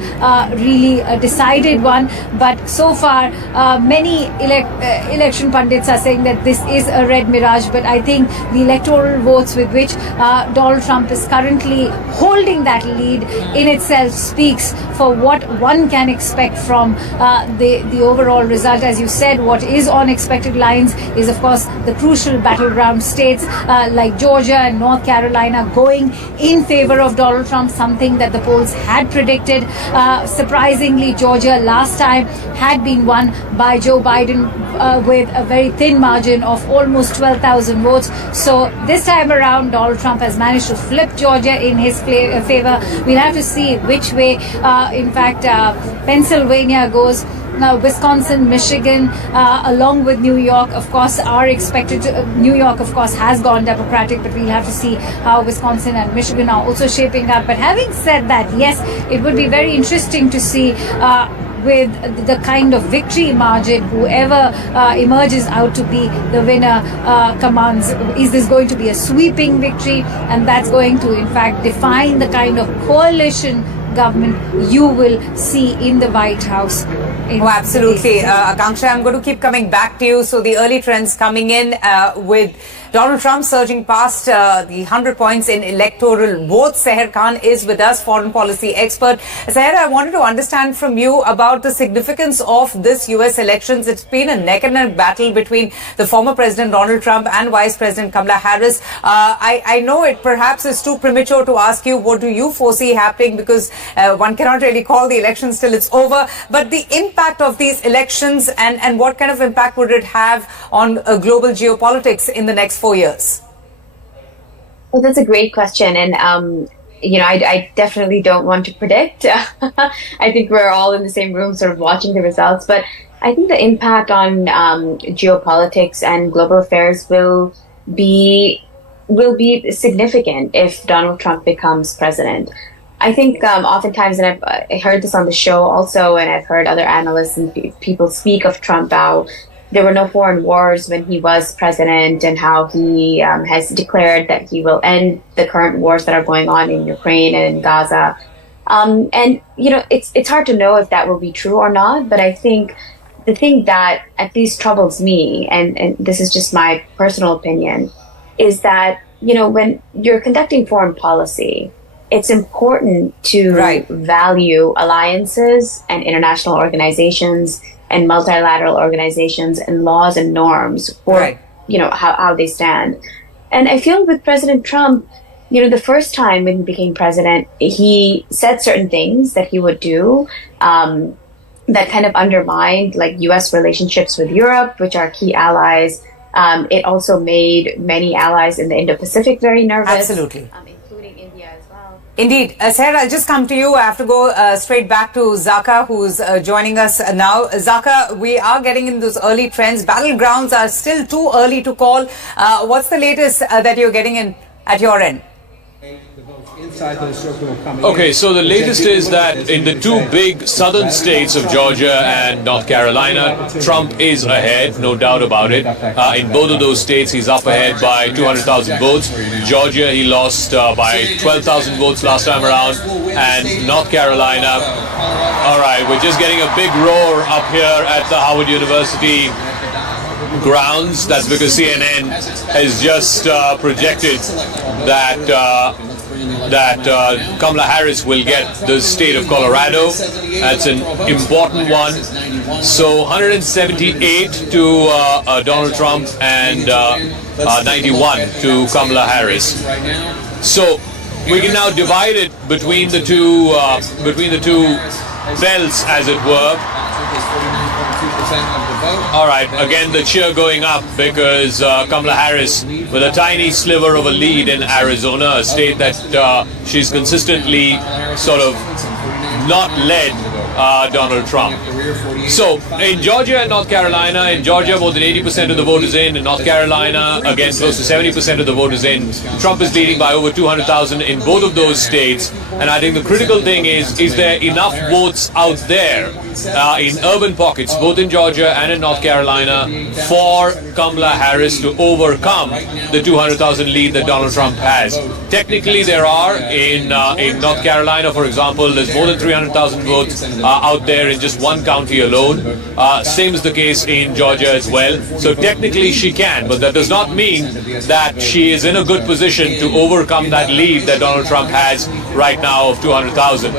really a decided one. But so far, many election pundits are saying that this is a red mirage. But I think the electoral votes with which Donald Trump is currently holding that lead in itself speaks for what one can expect from the overall result. As you said, what is on expected lines is, of course, the crucial battleground states like Georgia and North Carolina going in favor of Donald Trump, something that the polls had predicted. Surprisingly, Georgia last time had been won by Joe Biden with a very thin margin of almost 12,000 votes. So this time around, Donald Trump has managed to flip Georgia in his favor. We'll have to see which way, in fact, Pennsylvania goes. Now, Wisconsin, Michigan, along with New York, of course, are expected to. New York, of course, has gone Democratic, but we'll have to see how Wisconsin and Michigan are also shaping up. But having said that, yes, it would be very interesting to see with the kind of victory margin, whoever emerges out to be the winner commands. Is this going to be a sweeping victory? And that's going to, in fact, define the kind of coalition government you will see in the White House. Absolutely. Akanksha, I'm going to keep coming back to you. So the early trends coming in with Donald Trump surging past the 100 points in electoral votes. Seher Khan is with us, foreign policy expert. Seher, I wanted to understand from you about the significance of this US elections. It's been a neck and neck battle between the former President Donald Trump and Vice President Kamala Harris. I know it perhaps is too premature to ask you what do you foresee happening, because one cannot really call the elections till it's over. But the impact of these elections and what kind of impact would it have on global geopolitics in the next 4 years? Well, that's a great question. And, I definitely don't want to predict. I think we're all in the same room sort of watching the results. But I think the impact on geopolitics and global affairs will be significant if Donald Trump becomes president. I think oftentimes, and I've heard this on the show also, and I've heard other analysts and people speak of Trump how there were no foreign wars when he was president, and how he has declared that he will end the current wars that are going on in Ukraine and in Gaza. It's hard to know if that will be true or not, but I think the thing that at least troubles me, and this is just my personal opinion, is that, when you're conducting foreign policy, it's important to value alliances and international organizations and multilateral organizations and laws and norms for, how they stand. And I feel with President Trump, the first time when he became president, he said certain things that he would do that kind of undermined U.S. relationships with Europe, which are key allies. It also made many allies in the Indo-Pacific very nervous. Absolutely. Including India as well. Indeed. Sarah, I'll just come to you. I have to go straight back to Zaka, who's joining us now. Zaka, we are getting in those early trends. Battlegrounds are still too early to call. What's the latest that you're getting in at your end? Okay, so the latest is that in the two big southern states of Georgia and North Carolina, Trump is ahead, no doubt about it. In both of those states, he's up ahead by 200,000 votes. Georgia, he lost by 12,000 votes last time around. And North Carolina, all right, we're just getting a big roar up here at the Howard University grounds. That's because CNN has just projected that Kamala Harris will get the state of Colorado. That's an important one. So 178 to Donald Trump and 91 to Kamala Harris. So we can now divide it between the two belts, as it were. All right, again the cheer going up because Kamala Harris with a tiny sliver of a lead in Arizona, a state that she's consistently sort of not led Donald Trump. So in Georgia and North Carolina, in Georgia more than 80% of the vote is in North Carolina, again close to 70% of the vote is in. Trump is leading by over 200,000 in both of those states. And I think the critical thing is there enough votes out there in urban pockets, both in Georgia and in North Carolina, for Kamala Harris to overcome the 200,000 lead that Donald Trump has. Technically, there are in North Carolina, for example, there's more than 300,000 votes out there in just one county alone. Same is the case in Georgia as well. So technically, she can, but that does not mean that she is in a good position to overcome that lead that Donald Trump has right now of 200,000.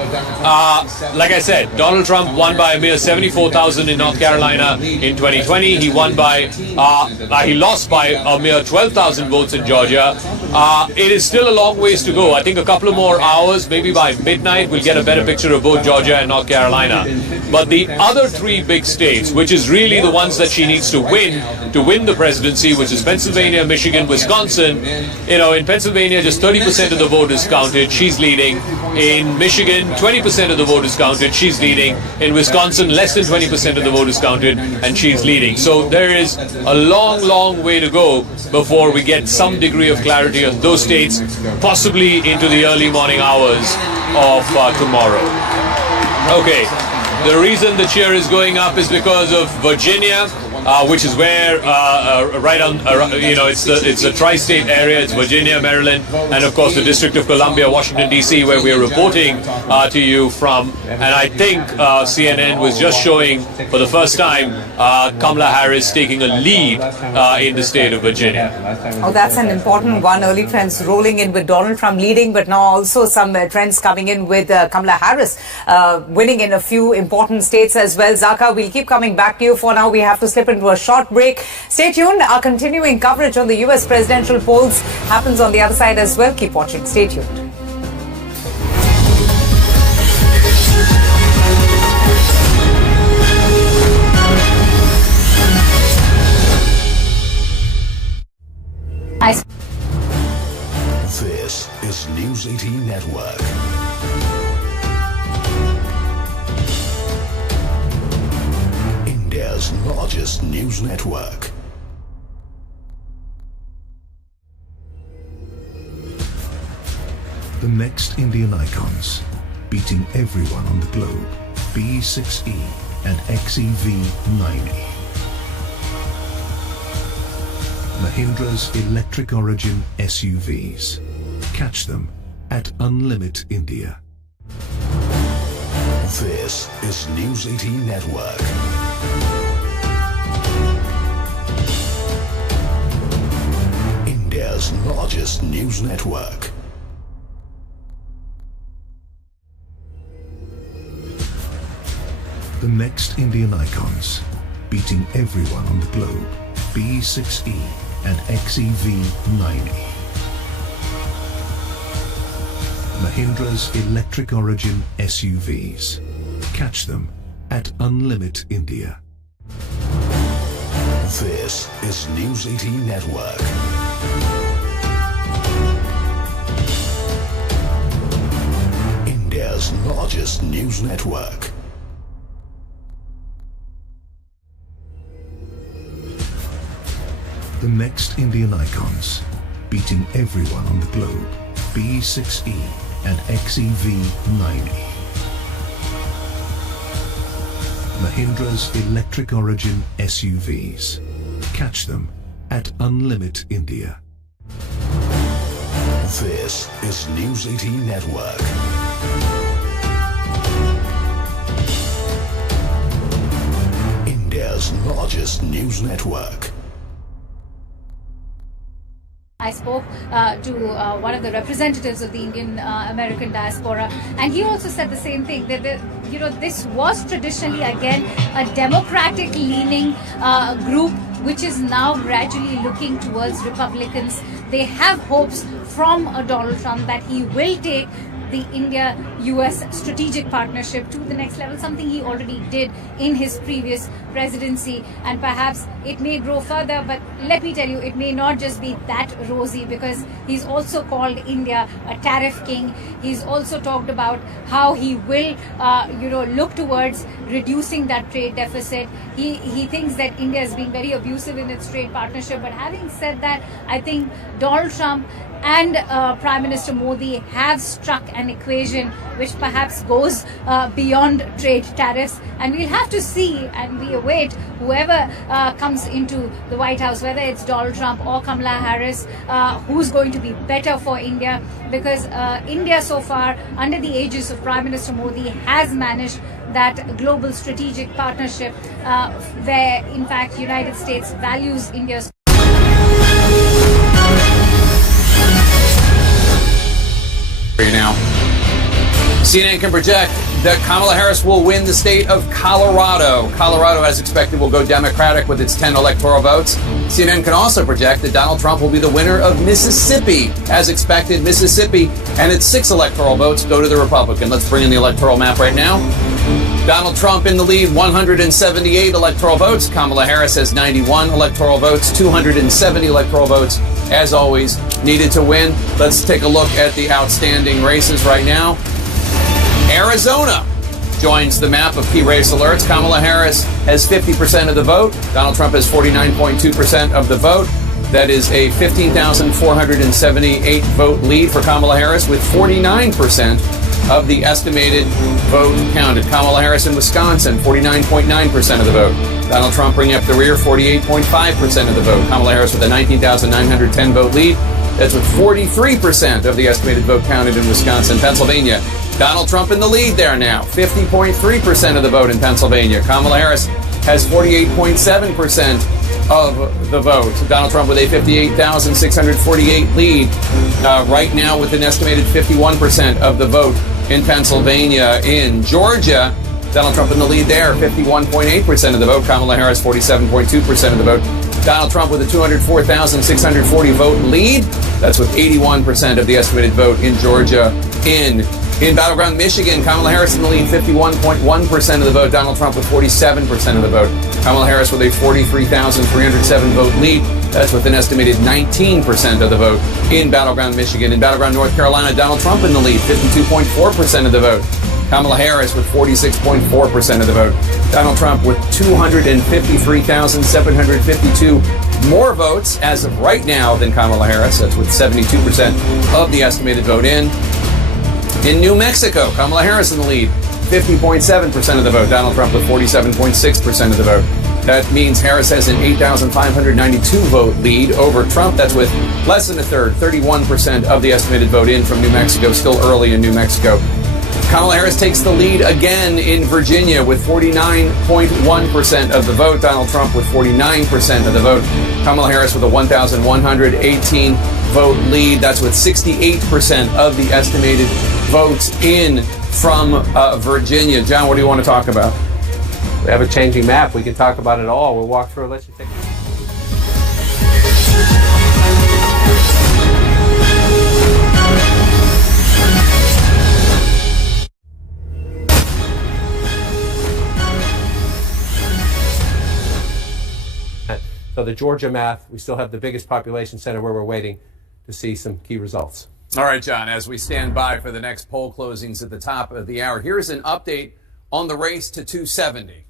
Like I said, Donald Trump won by a mere 74,000 in North Carolina in 2020. He lost by a mere 12,000 votes in Georgia. It is still a long ways to go. I think a couple of more hours, maybe by midnight, we'll get a better picture of both Georgia and North Carolina. But the other three big states, which is really the ones that she needs to win the presidency, which is Pennsylvania, Michigan, Wisconsin. In Pennsylvania, just 30% of the vote is counted. She's leading. In Michigan, 20% of the vote is counted. She's leading. In Wisconsin, less than 20% of the vote is counted, and she's leading. So there is a long, long way to go before we get some degree of clarity on those states, possibly into the early morning hours of tomorrow. Okay, the reason the cheer is going up is because of Virginia, which is where it's the tri-state area. It's Virginia, Maryland, and of course the District of Columbia, Washington D.C., where we are reporting to you from. And I think CNN was just showing for the first time Kamala Harris taking a lead in the state of Virginia. Oh, that's an important one. Early trends rolling in with Donald Trump leading, but now also some trends coming in with Kamala Harris winning in a few important states as well. Zaka, we'll keep coming back to you. For now, we have to slip into a short break. Stay tuned. Our continuing coverage on the US presidential polls happens on the other side as well. Keep watching. Stay tuned. This is News 18 Network. India's largest news network. The next Indian icons, beating everyone on the globe, B6E and XEV90. Mahindra's electric origin SUVs. Catch them at Unlimit India. This is News 18 Network. India's largest news network. The next Indian icons, beating everyone on the globe, B6E and XEV90. Mahindra's electric origin SUVs. Catch them at Unlimit India. This is News 18 Network. India's largest news network. The next Indian icons, beating everyone on the globe. B6E and XEV9E. Mahindra's electric origin SUVs. Catch them at Unlimit India. This is News 18 Network. India's largest news network. I spoke to one of the representatives of the Indian American diaspora, and he also said the same thing, that this was traditionally again a democratic leaning group which is now gradually looking towards Republicans. They have hopes from Donald Trump that he will take the India-US strategic partnership to the next level, something he already did in his previous presidency, and perhaps it may grow further, but let me tell you, it may not just be that rosy, because he's also called India a tariff king. He's also talked about how he will look towards reducing that trade deficit. He thinks that India is being very abusive in its trade partnership, but having said that, I think Donald Trump and Prime Minister Modi have struck an equation which perhaps goes beyond trade tariffs, and we'll have to see, and we await whoever comes into the White House, whether it's Donald Trump or Kamala Harris, who's going to be better for India, because India so far, under the aegis of Prime Minister Modi, has managed that global strategic partnership where in fact United States values India's now. CNN can project that Kamala Harris will win the state of Colorado. Colorado, as expected, will go Democratic with its 10 electoral votes. CNN can also project that Donald Trump will be the winner of Mississippi. As expected, Mississippi and its 6 electoral votes go to the Republican. Let's bring in the electoral map right now. Donald Trump in the lead, 178 electoral votes. Kamala Harris has 91 electoral votes, 270 electoral votes, as always, needed to win. Let's take a look at the outstanding races right now. Arizona joins the map of key race alerts. Kamala Harris has 50% of the vote. Donald Trump has 49.2% of the vote. That is a 15,478 vote lead for Kamala Harris, with 49% of the estimated vote counted. Kamala Harris in Wisconsin, 49.9% of the vote. Donald Trump bringing up the rear, 48.5% of the vote. Kamala Harris with a 19,910 vote lead. That's with 43% of the estimated vote counted in Wisconsin. Pennsylvania, Donald Trump in the lead there now, 50.3% of the vote in Pennsylvania. Kamala Harris has 48.7% of the vote. Donald Trump with a 58,648 lead right now, with an estimated 51% of the vote in Pennsylvania. In Georgia, Donald Trump in the lead there, 51.8% of the vote. Kamala Harris, 47.2% of the vote. Donald Trump with a 204,640 vote lead. That's with 81% of the estimated vote in Georgia. In battleground Michigan, Kamala Harris in the lead, 51.1% of the vote. Donald Trump with 47% of the vote. Kamala Harris with a 43,307 vote lead. That's with an estimated 19% of the vote in battleground Michigan. In battleground North Carolina, Donald Trump in the lead, 52.4% of the vote. Kamala Harris with 46.4% of the vote. Donald Trump with 253,752 more votes as of right now than Kamala Harris. That's with 72% of the estimated vote in. In New Mexico, Kamala Harris in the lead, 50.7% of the vote. Donald Trump with 47.6% of the vote. That means Harris has an 8,592 vote lead over Trump. That's with less than a third, 31% of the estimated vote in from New Mexico, still early in New Mexico. Kamala Harris takes the lead again in Virginia with 49.1% of the vote. Donald Trump with 49% of the vote. Kamala Harris with a 1,118 vote lead. That's with 68% of the estimated votes in from Virginia. John, what do you want to talk about? We have a changing map. We can talk about it all. We'll walk through it. Let's just take So the Georgia math, we still have the biggest population center where we're waiting to see some key results. All right, John, as we stand by for the next poll closings at the top of the hour, here's an update on the race to 270.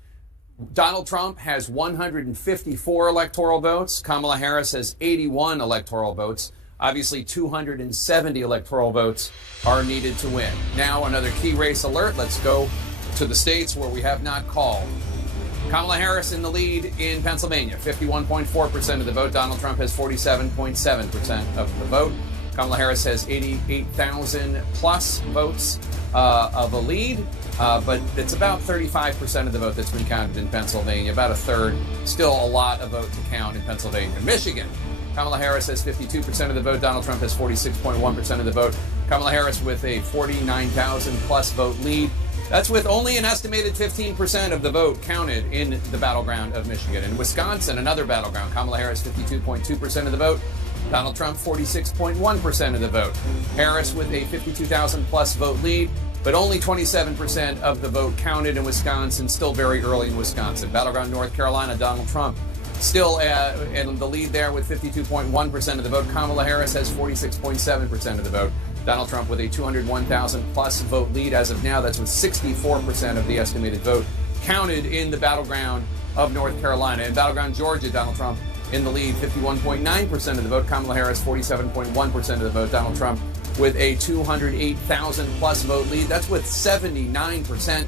Donald Trump has 154 electoral votes. Kamala Harris has 81 electoral votes. Obviously, 270 electoral votes are needed to win. Now, another key race alert. Let's go to the states where we have not called. Kamala Harris in the lead in Pennsylvania, 51.4% of the vote. Donald Trump has 47.7% of the vote. Kamala Harris has 88,000 plus votes of a lead, but it's about 35% of the vote that's been counted in Pennsylvania, about a third. Still a lot of vote to count in Pennsylvania. Michigan, Kamala Harris has 52% of the vote. Donald Trump has 46.1% of the vote. Kamala Harris with a 49,000 plus vote lead. That's with only an estimated 15% of the vote counted in the battleground of Michigan. In Wisconsin, another battleground, Kamala Harris 52.2% of the vote. Donald Trump 46.1% of the vote. Harris with a 52,000 plus vote lead, but only 27% of the vote counted in Wisconsin, still very early in Wisconsin. Battleground North Carolina, Donald Trump still in the lead there with 52.1% of the vote. Kamala Harris has 46.7% of the vote. Donald Trump with a 201,000 plus vote lead as of now. That's with 64% of the estimated vote counted in the battleground of North Carolina. In battleground Georgia, Donald Trump in the lead, 51.9% of the vote. Kamala Harris, 47.1% of the vote. Donald Trump with a 208,000 plus vote lead. That's with 79%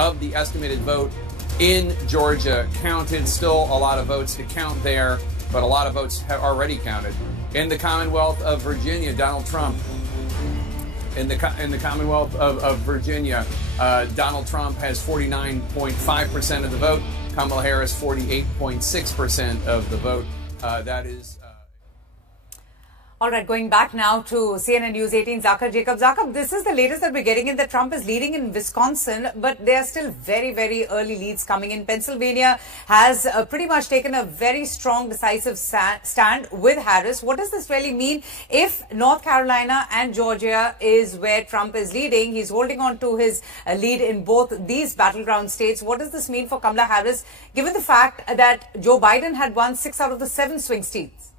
of the estimated vote in Georgia counted. Still a lot of votes to count there, but a lot of votes have already counted. In the Commonwealth of Virginia, Donald Trump. In the Commonwealth of Virginia, Donald Trump has 49.5% of the vote. Kamala Harris, 48.6% of the vote. That is... All right, going back now to CNN News 18, Zakir Jacob. Zakir, this is the latest that we're getting in that Trump is leading in Wisconsin, but there are still very, very early leads coming in. Pennsylvania has pretty much taken a very strong, decisive stand with Harris. What does this really mean if North Carolina and Georgia is where Trump is leading? He's holding on to his lead in both these battleground states. What does this mean for Kamala Harris, given the fact that Joe Biden had won 6 out of the 7 swing states?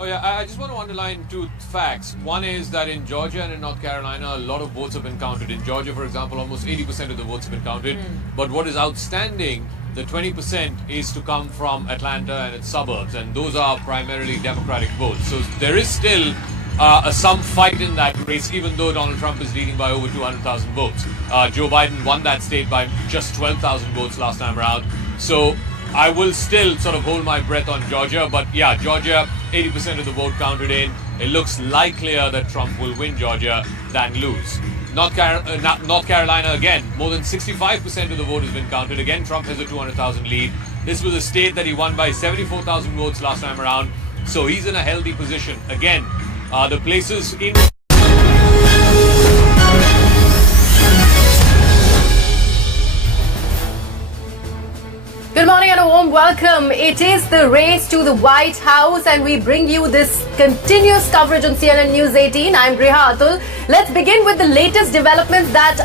Oh yeah, I just want to underline 2 facts. One is that in Georgia and in North Carolina, a lot of votes have been counted. In Georgia, for example, almost 80% of the votes have been counted. But what is outstanding, the 20% is to come from Atlanta and its suburbs, and those are primarily Democratic votes. So there is still some fight in that race, even though Donald Trump is leading by over 200,000 votes. Joe Biden won that state by just 12,000 votes last time around. So I will still sort of hold my breath on Georgia, but yeah, Georgia, 80% of the vote counted in. It looks likelier that Trump will win Georgia than lose. North Carolina, again, more than 65% of the vote has been counted. Again, Trump has a 200,000 lead. This was a state that he won by 74,000 votes last time around, so he's in a healthy position. Again, the places in... Good morning and a warm welcome. It is the race to the White House and we bring you this continuous coverage on CNN News 18. I'm Reha Atul. Let's begin with the latest developments that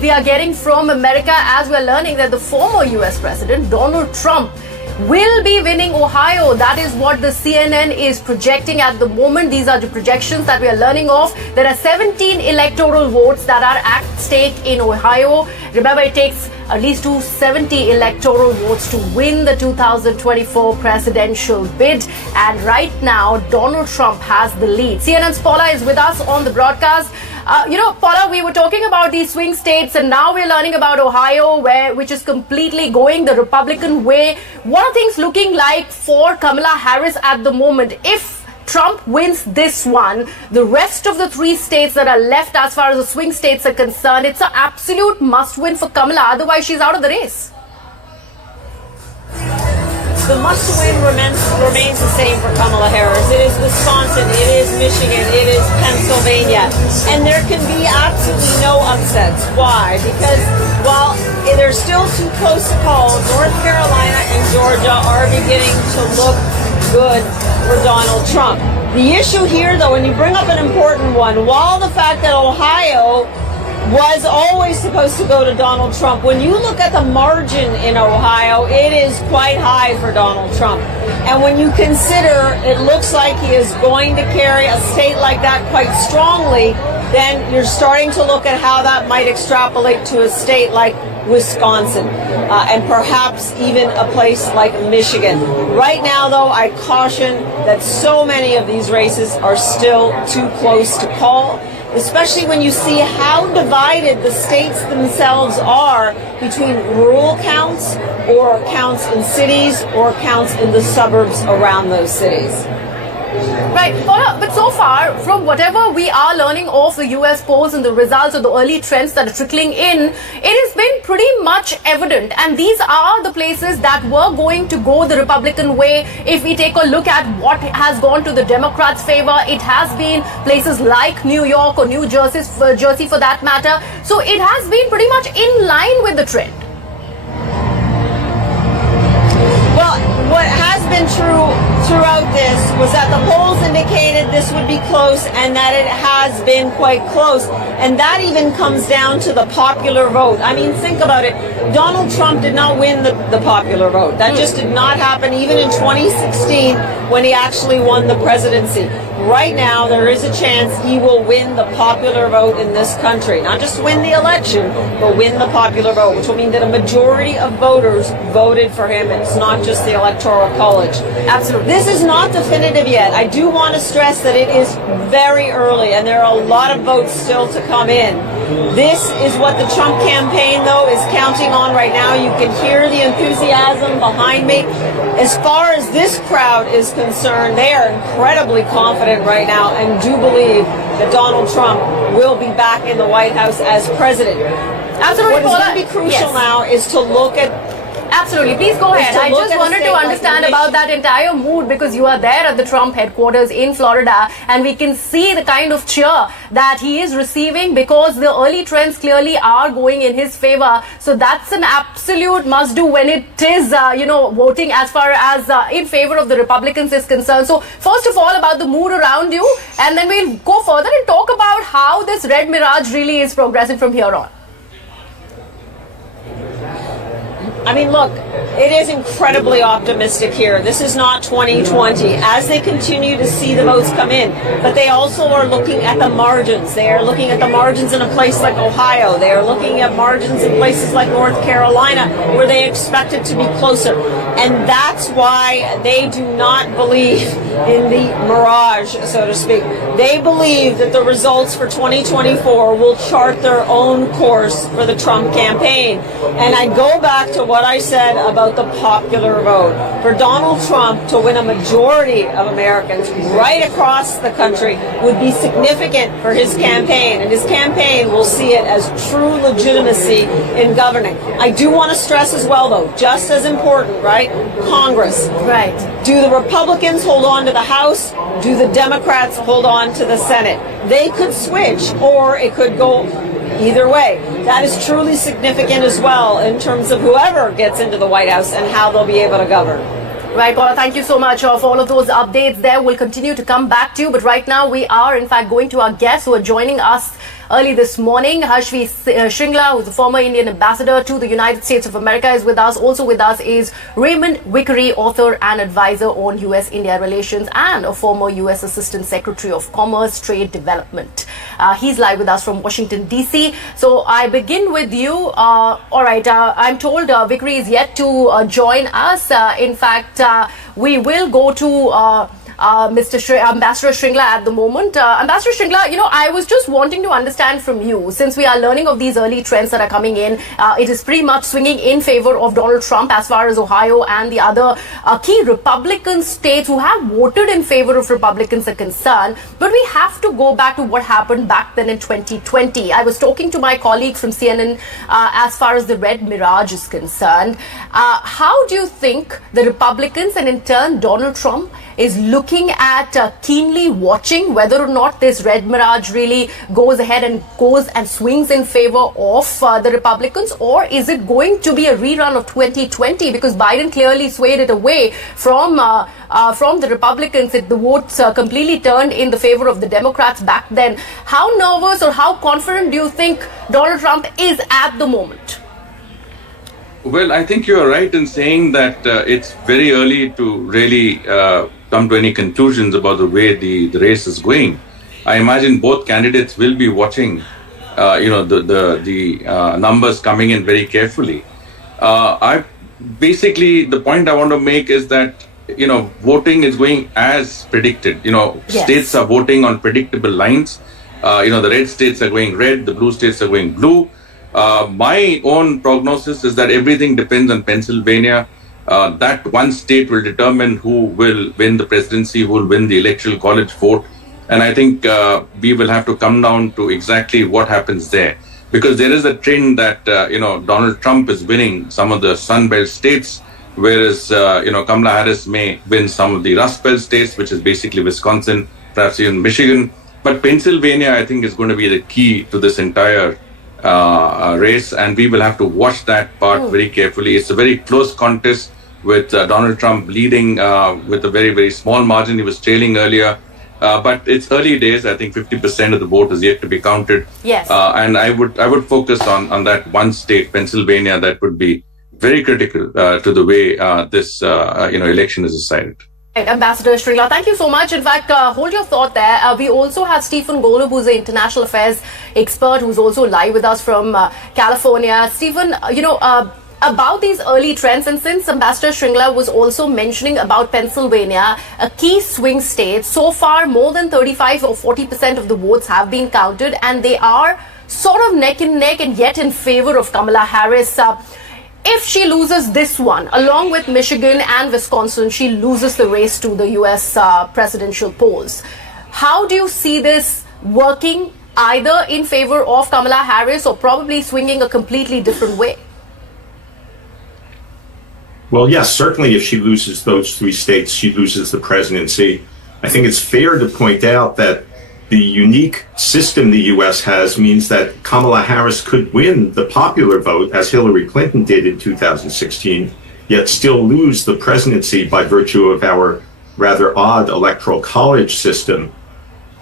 we are getting from America as we're learning that the former US President Donald Trump will be winning Ohio. That is what the CNN is projecting at the moment. These are the projections that we are learning of. There are 17 electoral votes that are at stake in Ohio. Remember, it takes at least 270 electoral votes to win the 2024 presidential bid. And right now, Donald Trump has the lead. CNN's Paula is with us on the broadcast. Paula, we were talking about these swing states and now we're learning about Ohio, which is completely going the Republican way. What are things looking like for Kamala Harris at the moment? If Trump wins this one, the rest of the 3 states that are left as far as the swing states are concerned, it's an absolute must-win for Kamala. Otherwise, she's out of the race. The must-win remains the same for Kamala Harris. It is Wisconsin, it is Michigan, it is Pennsylvania. And there can be absolutely no upsets. Why? Because while they're still too close to call, North Carolina and Georgia are beginning to look good for Donald Trump. The issue here, though, and you bring up an important one, while the fact that Ohio was always supposed to go to Donald Trump. When you look at the margin in Ohio, it is quite high for Donald Trump. And when you consider it looks like he is going to carry a state like that quite strongly, then you're starting to look at how that might extrapolate to a state like Wisconsin, and perhaps even a place like Michigan. Right now, though, I caution that so many of these races are still too close to call, especially when you see how divided the states themselves are between rural counts or counts in cities or counts in the suburbs around those cities. Right, but so far, from whatever we are learning of the US polls and the results of the early trends that are trickling in, it has been pretty much evident. And these are the places that were going to go the Republican way. If we take a look at what has gone to the Democrats' favor, it has been places like New York or New Jersey for that matter. So it has been pretty much in line with the trend. Well, what has been true throughout this was that the polls indicated this would be close and that it has been quite close. And that even comes down to the popular vote. I mean, think about it. Donald Trump did not win the popular vote. That just did not happen even in 2016 when he actually won the presidency. Right now, there is a chance he will win the popular vote in this country. Not just win the election, but win the popular vote, which will mean that a majority of voters voted for him. It's not just the Electoral College. Absolutely. This is not definitive yet. I do want to stress that it is very early, and there are a lot of votes still to come in. This is what the Trump campaign, though, is counting on right now. You can hear the enthusiasm behind me. As far as this crowd is concerned, they are incredibly confident right now and do believe that Donald Trump will be back in the White House as president. Absolutely. What is going to be crucial now is to look at... Absolutely. Please go ahead. I just wanted to understand about that entire mood because you are there at the Trump headquarters in Florida and we can see the kind of cheer that he is receiving because the early trends clearly are going in his favor. So that's an absolute must do when it is, voting as far as in favor of the Republicans is concerned. So first of all about the mood around you and then we'll go further and talk about how this red mirage really is progressing from here on. I mean, look, it is incredibly optimistic here. This is not 2020 as they continue to see the votes come in. But they also are looking at the margins. They are looking at the margins in a place like Ohio. They are looking at margins in places like North Carolina where they expect it to be closer. And that's why they do not believe in the mirage, so to speak. They believe that the results for 2024 will chart their own course for the Trump campaign. And I go back to what I said about the popular vote. For Donald Trump to win a majority of Americans right across the country would be significant for his campaign, and his campaign will see it as true legitimacy in governing. I do want to stress as well, though, just as important, right? Congress. Right. Do the Republicans hold on to the House? Do the Democrats hold on to the Senate? They could switch, or it could go either way. That is truly significant as well in terms of whoever gets into the White House and how they'll be able to govern. Right, Paula, thank you so much for all of those updates there. We'll continue to come back to you, but right now we are in fact going to our guests who are joining us early this morning. Harshvi Shringla, who is the former Indian ambassador to the United States of America, is with us. Also with us is Raymond Vickery, author and advisor on U.S.-India relations and a former U.S. Assistant Secretary of Commerce, Trade Development. He's live with us from Washington, D.C. So I begin with you. All right, I'm told Vickery is yet to join us. In fact, we will go to Ambassador Shringla at the moment. Ambassador Shringla, I was just wanting to understand from you, since we are learning of these early trends that are coming in, it is pretty much swinging in favor of Donald Trump as far as Ohio and the other key Republican states who have voted in favor of Republicans are concerned. But we have to go back to what happened back then in 2020. I was talking to my colleague from CNN as far as the red mirage is concerned. How do you think the Republicans and in turn Donald Trump is looking looking at keenly watching whether or not this red mirage really goes ahead and goes and swings in favor of the Republicans, or is it going to be a rerun of 2020? Because Biden clearly swayed it away from the Republicans. The votes completely turned in the favor of the Democrats back then. How nervous or how confident do you think Donald Trump is at the moment? Well, I think you're right in saying that it's very early to really come to any conclusions about the way the race is going. I imagine both candidates will be watching, the numbers coming in very carefully. The point I want to make is that, voting is going as predicted. Yes. States are voting on predictable lines. The red states are going red, the blue states are going blue. My own prognosis is that everything depends on Pennsylvania. That one state will determine who will win the presidency, who will win the electoral college vote. And I think we will have to come down to exactly what happens there. Because there is a trend that, Donald Trump is winning some of the Sun Belt states, whereas, Kamala Harris may win some of the Rust Belt states, which is basically Wisconsin, perhaps even Michigan. But Pennsylvania, I think, is going to be the key to this entire race, and we will have to watch that part very carefully. It's a very close contest with Donald Trump leading with a very, very small margin. He was trailing earlier, but it's early days. I think 50% of the vote is yet to be counted. Yes. And I would focus on that one state, Pennsylvania, that would be very critical to the way this election is decided. Ambassador Shringla, thank you so much. In fact, hold your thought there. We also have Stephen Golub, who's an international affairs expert, who's also live with us from California. Stephen, about these early trends, and since Ambassador Shringla was also mentioning about Pennsylvania, a key swing state, so far more than 35 or 40% of the votes have been counted, and they are sort of neck and neck and yet in favor of Kamala Harris. If she loses this one, along with Michigan and Wisconsin, she loses the race to the U.S. presidential polls. How do you see this working, either in favor of Kamala Harris or probably swinging a completely different way? Well, yes, certainly if she loses those three states, she loses the presidency. I think it's fair to point out that the unique system the U.S. has means that Kamala Harris could win the popular vote, as Hillary Clinton did in 2016, yet still lose the presidency by virtue of our rather odd electoral college system.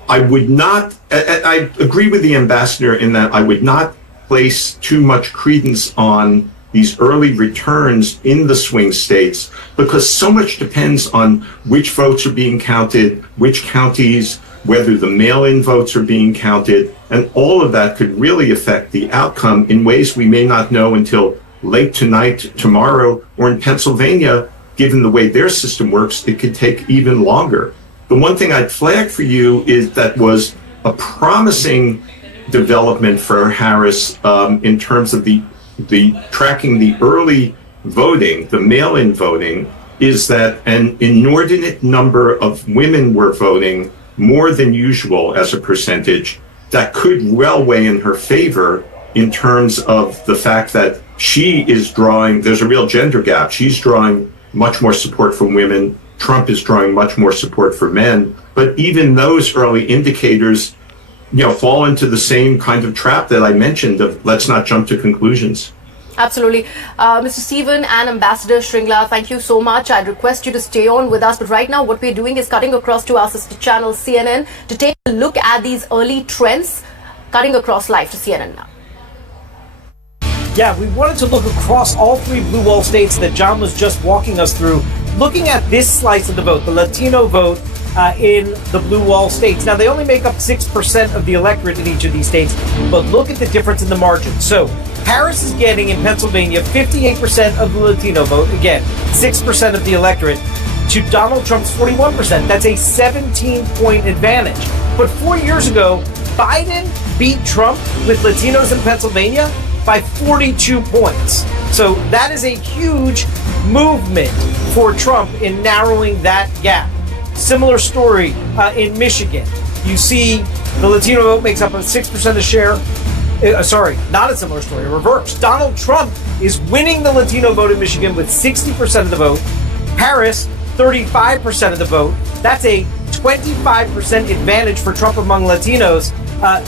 I agree with the ambassador in that I would not place too much credence on these early returns in the swing states, because so much depends on which votes are being counted, which counties, whether the mail-in votes are being counted, and all of that could really affect the outcome in ways we may not know until late tonight, tomorrow, or in Pennsylvania, given the way their system works, it could take even longer. The one thing I'd flag for you is that was a promising development for Harris in terms of the tracking the early voting, the mail-in voting, is that an inordinate number of women were voting, more than usual as a percentage, that could well weigh in her favor in terms of the fact that she is drawing, there's a real gender gap. She's drawing much more support from women. Trump is drawing much more support for men. But even those early indicators, fall into the same kind of trap that I mentioned of let's not jump to conclusions. Absolutely. Mr. Stephen and Ambassador Shringla, thank you so much. I'd request you to stay on with us. But right now, what we're doing is cutting across to our sister channel, CNN, to take a look at these early trends. Cutting across live to CNN now. Yeah, we wanted to look across all three blue wall states that John was just walking us through, looking at this slice of the vote, the Latino vote in the blue wall states. Now, they only make up 6% of the electorate in each of these states, but look at the difference in the margin. So Harris is getting in Pennsylvania 58% of the Latino vote, again, 6% of the electorate, to Donald Trump's 41%. That's a 17-point advantage. But 4 years ago, Biden beat Trump with Latinos in Pennsylvania by 42 points. So that is a huge movement for Trump in narrowing that gap. Similar story in Michigan. You see the Latino vote makes up a 6% of the share. Not a similar story, reverse. Donald Trump is winning the Latino vote in Michigan with 60% of the vote. Harris 35% of the vote. That's a 25% advantage for Trump among Latinos.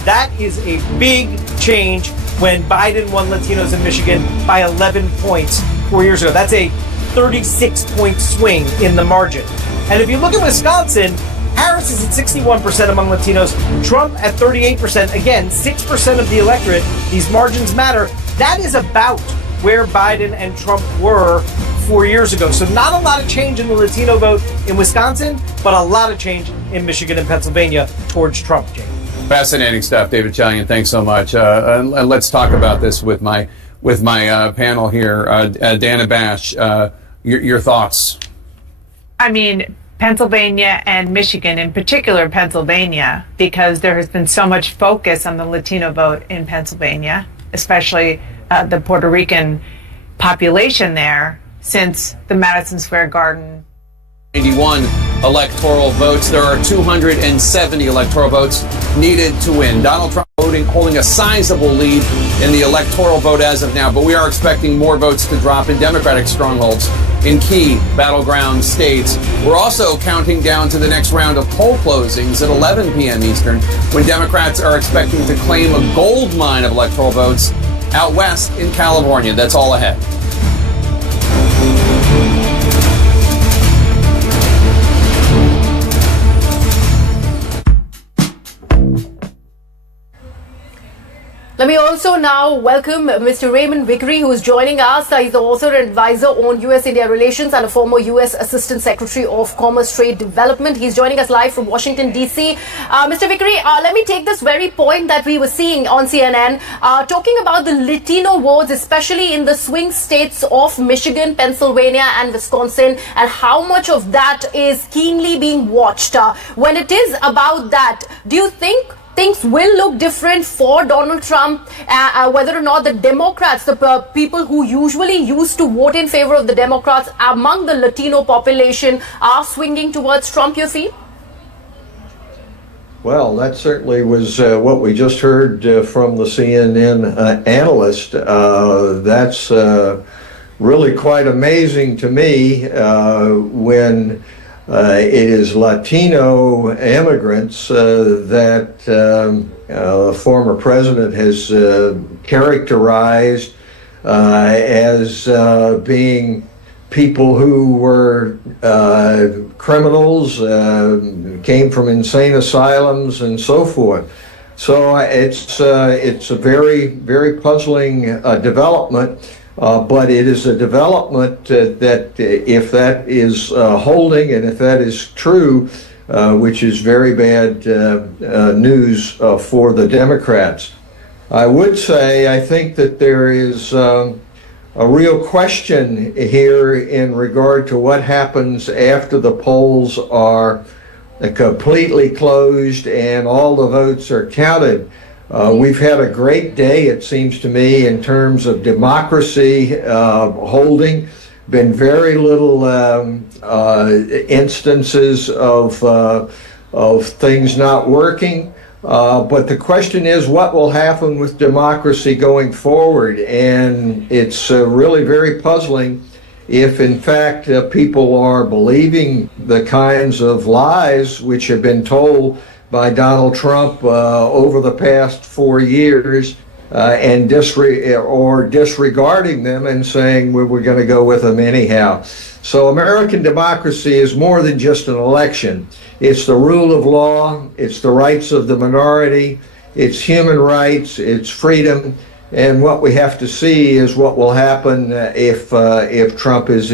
That is a big change when Biden won Latinos in Michigan by 11 points 4 years ago. That's a 36-point swing in the margin. And if you look at Wisconsin, Harris is at 61% among Latinos, Trump at 38%. Again, 6% of the electorate. These margins matter. That is about where Biden and Trump were 4 years ago. So not a lot of change in the Latino vote in Wisconsin, but a lot of change in Michigan and Pennsylvania towards Trump, Jake. Fascinating stuff, David Chalian. Thanks so much. And let's talk about this with my panel here. Dana Bash, your thoughts. I mean, Pennsylvania and Michigan, in particular Pennsylvania, because there has been so much focus on the Latino vote in Pennsylvania, especially the Puerto Rican population there since the Madison Square Garden. 91 electoral votes. There are 270 electoral votes needed to win. Donald Trump holding a sizable lead in the electoral vote as of now, but we are expecting more votes to drop in Democratic strongholds in key battleground states. We're also counting down to the next round of poll closings at 11 p.m. Eastern, when Democrats are expecting to claim a gold mine of electoral votes out west in California. That's all ahead. Let me also now welcome Mr. Raymond Vickery, who is joining us. He's the author and advisor on U.S.-India relations and a former U.S. Assistant Secretary of Commerce Trade Development. He's joining us live from Washington, D.C. Mr. Vickery, let me take this very point that we were seeing on CNN, talking about the Latino votes, especially in the swing states of Michigan, Pennsylvania, and Wisconsin, and how much of that is keenly being watched. When it is about that, do you think things will look different for Donald Trump, whether or not the Democrats, the people who usually used to vote in favor of the Democrats among the Latino population, are swinging towards Trump, you feel? Well, that certainly was what we just heard from the CNN analyst. That's really quite amazing to me when it is Latino immigrants that the former president has characterized as being people who were criminals, came from insane asylums, and so forth. So it's a very, very puzzling development. But it is a development that if that is holding and if that is true, which is very bad news for the Democrats. I would say I think that there is a real question here in regard to what happens after the polls are completely closed and all the votes are counted. We've had a great day, it seems to me, in terms of democracy holding. Been very little instances of things not working. But the question is, what will happen with democracy going forward? And it's really very puzzling if, in fact, people are believing the kinds of lies which have been told by Donald Trump over the past 4 years and disregarding them and saying we're going to go with them anyhow. So American democracy is more than just an election. It's the rule of law, it's the rights of the minority, it's human rights, it's freedom, and what we have to see is what will happen if Trump is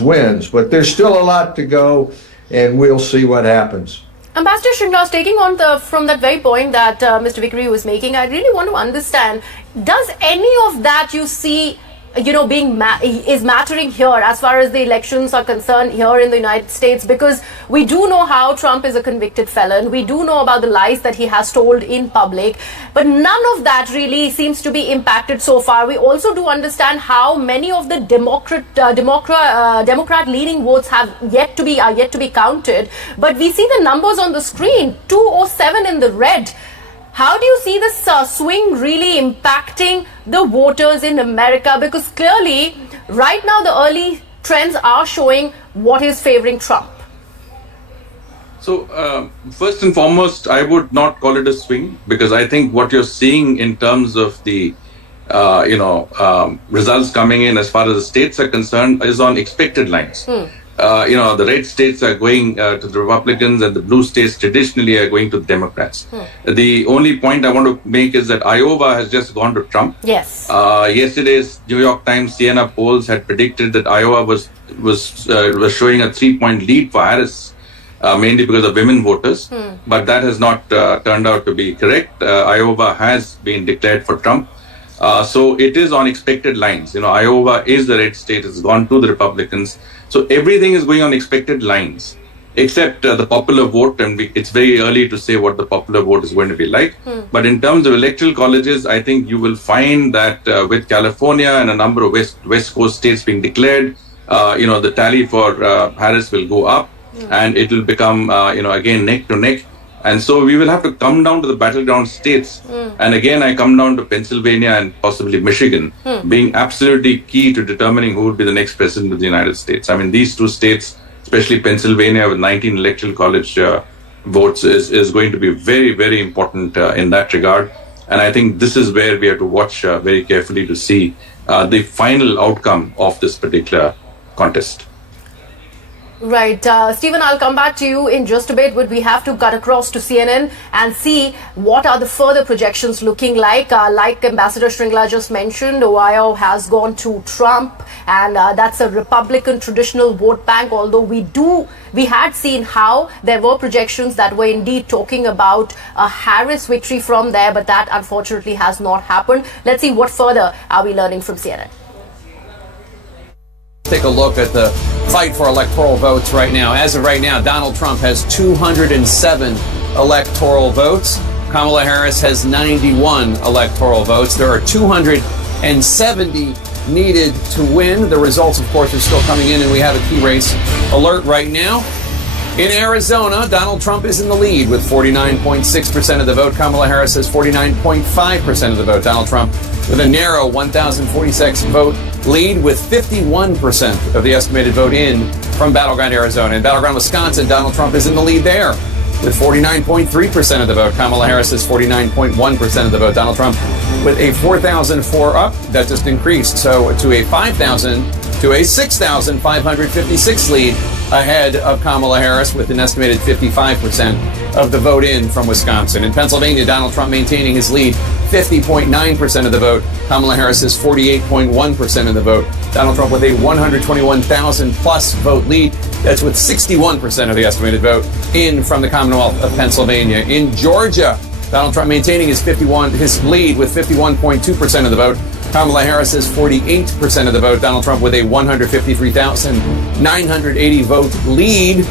wins. But there's still a lot to go, and we'll see what happens. Ambassador Shringlas, taking on from that very point that Mr. Vickery was making, I really want to understand, does any of that you see, is mattering here as far as the elections are concerned here in the United States? Because we do know how Trump is a convicted felon. We do know about the lies that he has told in public, but none of that really seems to be impacted so far. We also do understand how many of the Democrat leaning votes are yet to be counted. But we see the numbers on the screen, 207 in the red. How do you see this swing really impacting the voters in America? Because clearly, right now, the early trends are showing what is favoring Trump? So, first and foremost, I would not call it a swing, because I think what you're seeing in terms of the, results coming in as far as the states are concerned is on expected lines. The red states are going to the Republicans, and the blue states traditionally are going to the Democrats. The only point I want to make is that Iowa has just gone to Trump. Yes. Yesterday's New York Times Siena polls had predicted that Iowa was showing a 3-point lead for Harris. Mainly because of women voters, but that has not turned out to be correct. Iowa has been declared for Trump. So it is on expected lines. Iowa is the red state, it's gone to the Republicans. So everything is going on expected lines, except the popular vote, and it's very early to say what the popular vote is going to be like. But in terms of electoral colleges, I think you will find that with California and a number of West Coast states being declared, the tally for Harris will go up. And it will become, again, neck to neck. And so we will have to come down to the battleground states. And again, I come down to Pennsylvania and possibly Michigan being absolutely key to determining who would be the next president of the United States. I mean, these two states, especially Pennsylvania with 19 electoral college votes, is going to be very, very important in that regard. And I think this is where we have to watch very carefully to see the final outcome of this particular contest. Right. Stephen, I'll come back to you in just a bit, but we have to cut across to CNN and see what are the further projections looking like. Like Ambassador Shringla just mentioned, Ohio has gone to Trump, and that's a Republican traditional vote bank, although we had seen how there were projections that were indeed talking about a Harris victory from there, but that unfortunately has not happened. Let's see what further are we learning from CNN. Take a look at the fight for electoral votes right now. As of right now, Donald Trump has 207 electoral votes. Kamala Harris has 91 electoral votes. There are 270 needed to win. The results, of course, are still coming in, and we have a key race alert right now. In Arizona, Donald Trump is in the lead with 49.6% of the vote. Kamala Harris has 49.5% of the vote. Donald Trump with a narrow 1,046 vote lead with 51% of the estimated vote in from Battleground, Arizona. In Battleground, Wisconsin, Donald Trump is in the lead there with 49.3% of the vote. Kamala Harris has 49.1% of the vote. Donald Trump with a 4,004 up. That just increased. So to a 5,000 to a 6,556 lead ahead of Kamala Harris with an estimated 55% of the vote in from Wisconsin. In Pennsylvania, Donald Trump maintaining his lead, 50.9% of the vote. Kamala Harris is 48.1% of the vote. Donald Trump with a 121,000 plus vote lead. That's with 61% of the estimated vote in from the Commonwealth of Pennsylvania. In Georgia, Donald Trump maintaining his lead with 51.2% of the vote. Kamala Harris has 48% of the vote. Donald Trump with a 153,980 vote lead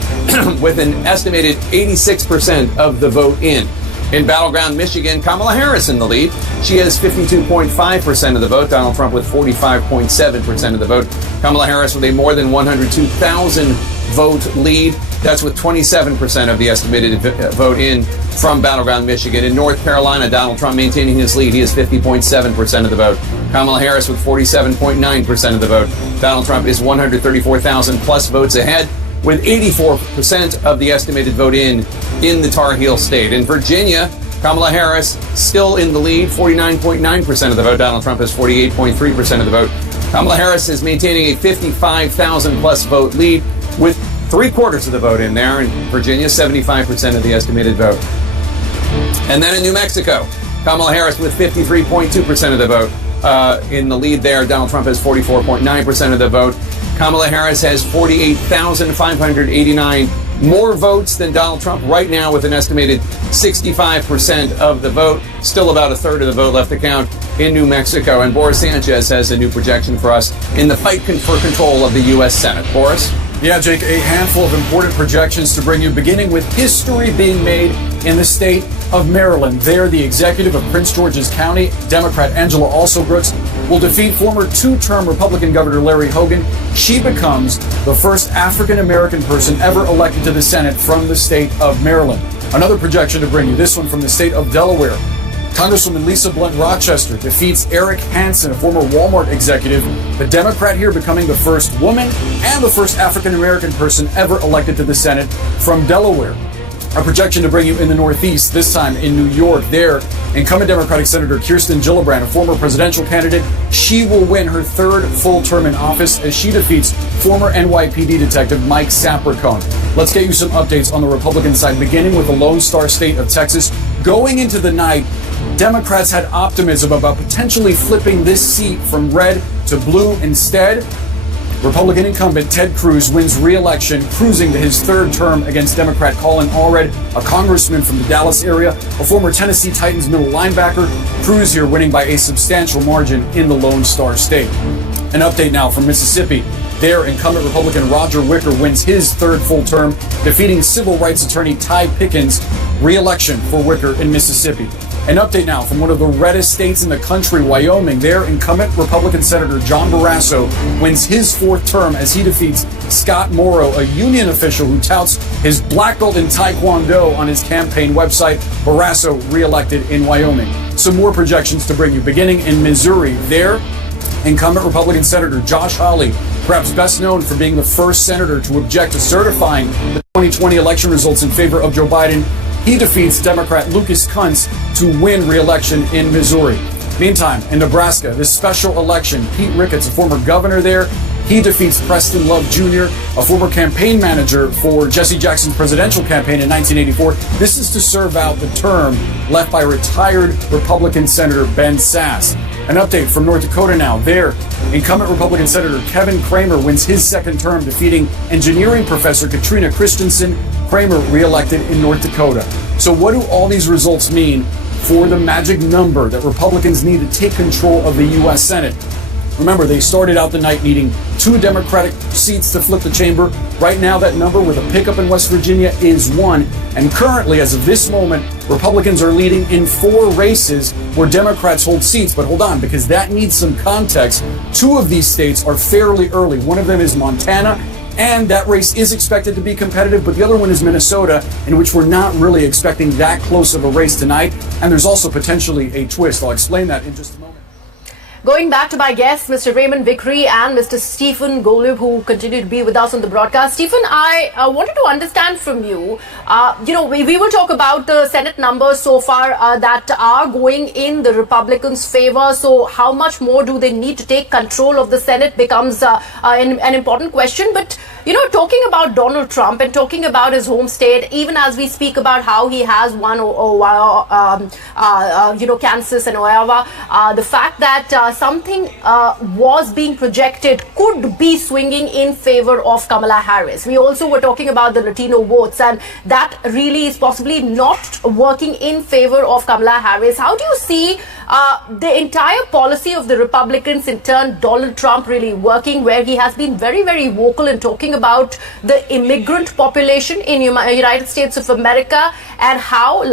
with an estimated 86% of the vote in. In Battleground, Michigan, Kamala Harris in the lead. She has 52.5% of the vote. Donald Trump with 45.7% of the vote. Kamala Harris with a more than 102,000 vote lead. That's with 27% of the estimated vote in from Battleground, Michigan. In North Carolina, Donald Trump maintaining his lead. He has 50.7% of the vote. Kamala Harris with 47.9% of the vote. Donald Trump is 134,000 plus votes ahead with 84% of the estimated vote in the Tar Heel state. In Virginia, Kamala Harris still in the lead, 49.9% of the vote. Donald Trump has 48.3% of the vote. Kamala Harris is maintaining a 55,000 plus vote lead with 3/4 of the vote in there. In Virginia, 75% of the estimated vote. And then in New Mexico, Kamala Harris with 53.2% of the vote in the lead there. Donald Trump has 44.9% of the vote. Kamala Harris has 48,589 more votes than Donald Trump right now with an estimated 65% of the vote. Still about a third of the vote left to count in New Mexico. And Boris Sanchez has a new projection for us in the fight for control of the U.S. Senate. Boris? Yeah, Jake, a handful of important projections to bring you, beginning with history being made in the state of Maryland. There, the executive of Prince George's County, Democrat Angela Alsobrooks, will defeat former two-term Republican Governor Larry Hogan. She becomes the first African-American person ever elected to the Senate from the state of Maryland. Another projection to bring you, this one from the state of Delaware. Congresswoman Lisa Blunt Rochester defeats Eric Hansen, a former Walmart executive, the Democrat here becoming the first woman and the first African-American person ever elected to the Senate from Delaware. A projection to bring you in the Northeast, this time in New York. There, incumbent Democratic Senator Kirsten Gillibrand, a former presidential candidate, she will win her third full term in office as she defeats former NYPD detective Mike Sapercone. Let's get you some updates on the Republican side, beginning with the Lone Star State of Texas. Going into the night, Democrats had optimism about potentially flipping this seat from red to blue instead. Republican incumbent Ted Cruz wins re-election, cruising to his third term against Democrat Colin Allred, a congressman from the Dallas area, a former Tennessee Titans middle linebacker. Cruz here winning by a substantial margin in the Lone Star State. An update now from Mississippi. There, incumbent Republican Roger Wicker wins his third full term, defeating civil rights attorney Ty Pickens. Re-election for Wicker in Mississippi. An update now from one of the reddest states in the country, Wyoming. There, incumbent Republican Senator John Barrasso wins his fourth term as he defeats Scott Morrow, a union official who touts his black belt in Taekwondo on his campaign website. Barrasso reelected in Wyoming. Some more projections to bring you, beginning in Missouri. There, incumbent Republican Senator Josh Hawley, perhaps best known for being the first senator to object to certifying the 2020 election results in favor of Joe Biden, he defeats Democrat Lucas Kunz to win re-election in Missouri. Meantime, in Nebraska, this special election, Pete Ricketts, a former governor there, he defeats Preston Love Jr., a former campaign manager for Jesse Jackson's presidential campaign in 1984. This is to serve out the term left by retired Republican Senator Ben Sasse. An update from North Dakota now. There, incumbent Republican Senator Kevin Cramer wins his second term, defeating engineering professor Katrina Christensen. Cramer reelected in North Dakota. So what do all these results mean for the magic number that Republicans need to take control of the U.S. Senate? Remember, they started out the night needing 2 Democratic seats to flip the chamber. Right now, that number with a pickup in West Virginia is 1. And currently, as of this moment, Republicans are leading in 4 races where Democrats hold seats. But hold on, because that needs some context. 2 of these states are fairly early. One of them is Montana, and that race is expected to be competitive, but the other one is Minnesota, in which we're not really expecting that close of a race tonight. And there's also potentially a twist. I'll explain that in just a moment. Going back to my guests, Mr. Raymond Vickery and Mr. Stephen Golub, who continue to be with us on the broadcast. Stephen, I wanted to understand from you, we will talk about the Senate numbers so far that are going in the Republicans' favor. So how much more do they need to take control of the Senate becomes an important question. But, talking about Donald Trump and talking about his home state, even as we speak about how he has won, Kansas and Iowa, the fact that something was being projected could be swinging in favor of Kamala Harris. We also were talking about the Latino votes, and that really is possibly not working in favor of Kamala Harris. How do you see the entire policy of the Republicans, in turn Donald Trump, really working, where he has been very, very vocal in talking about the immigrant population in United States of America, and how,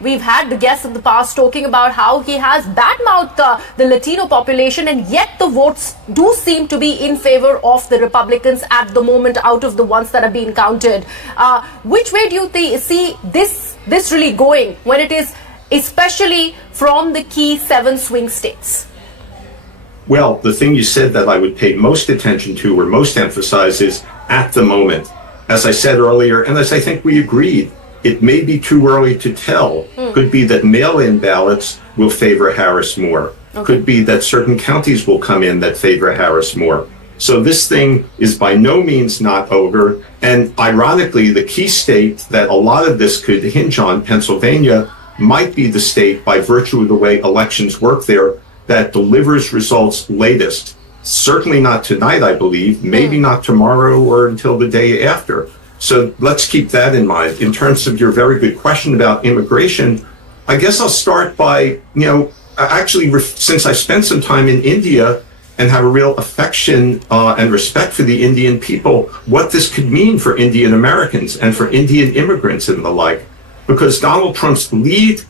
we've had the guests of the past talking about how he has badmouthed the Latino population, and yet the votes do seem to be in favor of the Republicans at the moment out of the ones that are being counted. Which way do you see this really going, when it is especially from the key 7 swing states? Well, the thing you said that I would pay most attention to or most emphasize is at the moment. As I said earlier, and as I think we agreed, it may be too early to tell. Could be that mail-in ballots will favor Harris more. Okay. Could be that certain counties will come in that favor Harris more. So this thing is by no means not over. And ironically, the key state that a lot of this could hinge on, Pennsylvania, might be the state, by virtue of the way elections work there, that delivers results latest. Certainly not tonight, I believe, maybe not tomorrow or until the day after. So let's keep that in mind. In terms of your very good question about immigration, I guess I'll start by, since I spent some time in India and have a real affection and respect for the Indian people, what this could mean for Indian Americans and for Indian immigrants and the like. Because Donald Trump's lead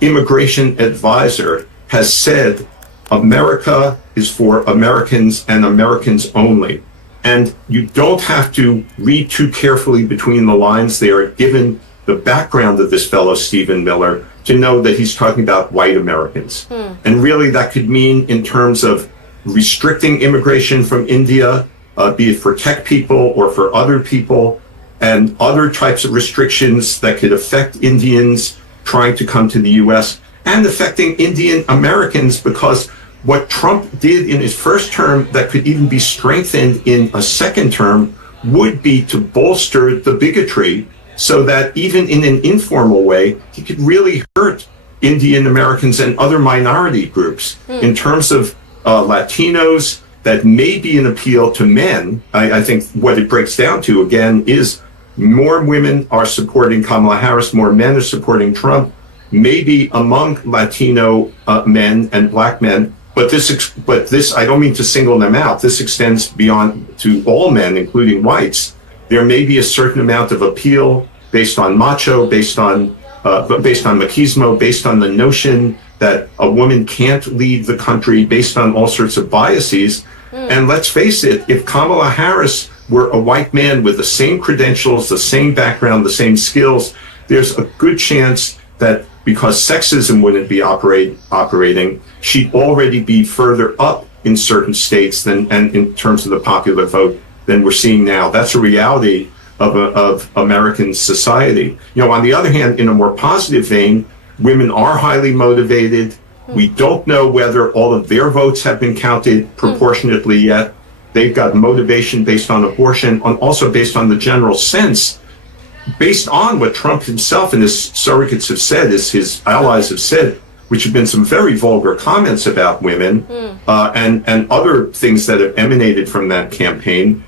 immigration advisor has said America is for Americans and Americans only. And you don't have to read too carefully between the lines there, given the background of this fellow, Stephen Miller, to know that he's talking about white Americans. And really that could mean in terms of restricting immigration from India, be it for tech people or for other people, and other types of restrictions that could affect Indians trying to come to the U.S. and affecting Indian Americans, because what Trump did in his first term that could even be strengthened in a second term would be to bolster the bigotry so that even in an informal way, he could really hurt Indian Americans and other minority groups in terms of Latinos. That may be an appeal to men. I think what it breaks down to, again, is more women are supporting Kamala Harris, more men are supporting Trump, maybe among Latino men and black men. But this, I don't mean to single them out. This extends beyond to all men, including whites. There may be a certain amount of appeal based on macho, based on machismo, based on the notion that a woman can't lead the country, based on all sorts of biases. And let's face it, if Kamala Harris were a white man with the same credentials, the same background, the same skills, there's a good chance that because sexism wouldn't be operating, she'd already be further up in certain states than, and in terms of the popular vote, than we're seeing now. That's a reality of American society. You know, on the other hand, in a more positive vein, women are highly motivated. We don't know whether all of their votes have been counted proportionately yet. They've got motivation based on abortion, and also based on the general sense, based on what Trump himself and his surrogates have said, as his allies have said, which have been some very vulgar comments about women, and other things that have emanated from that campaign.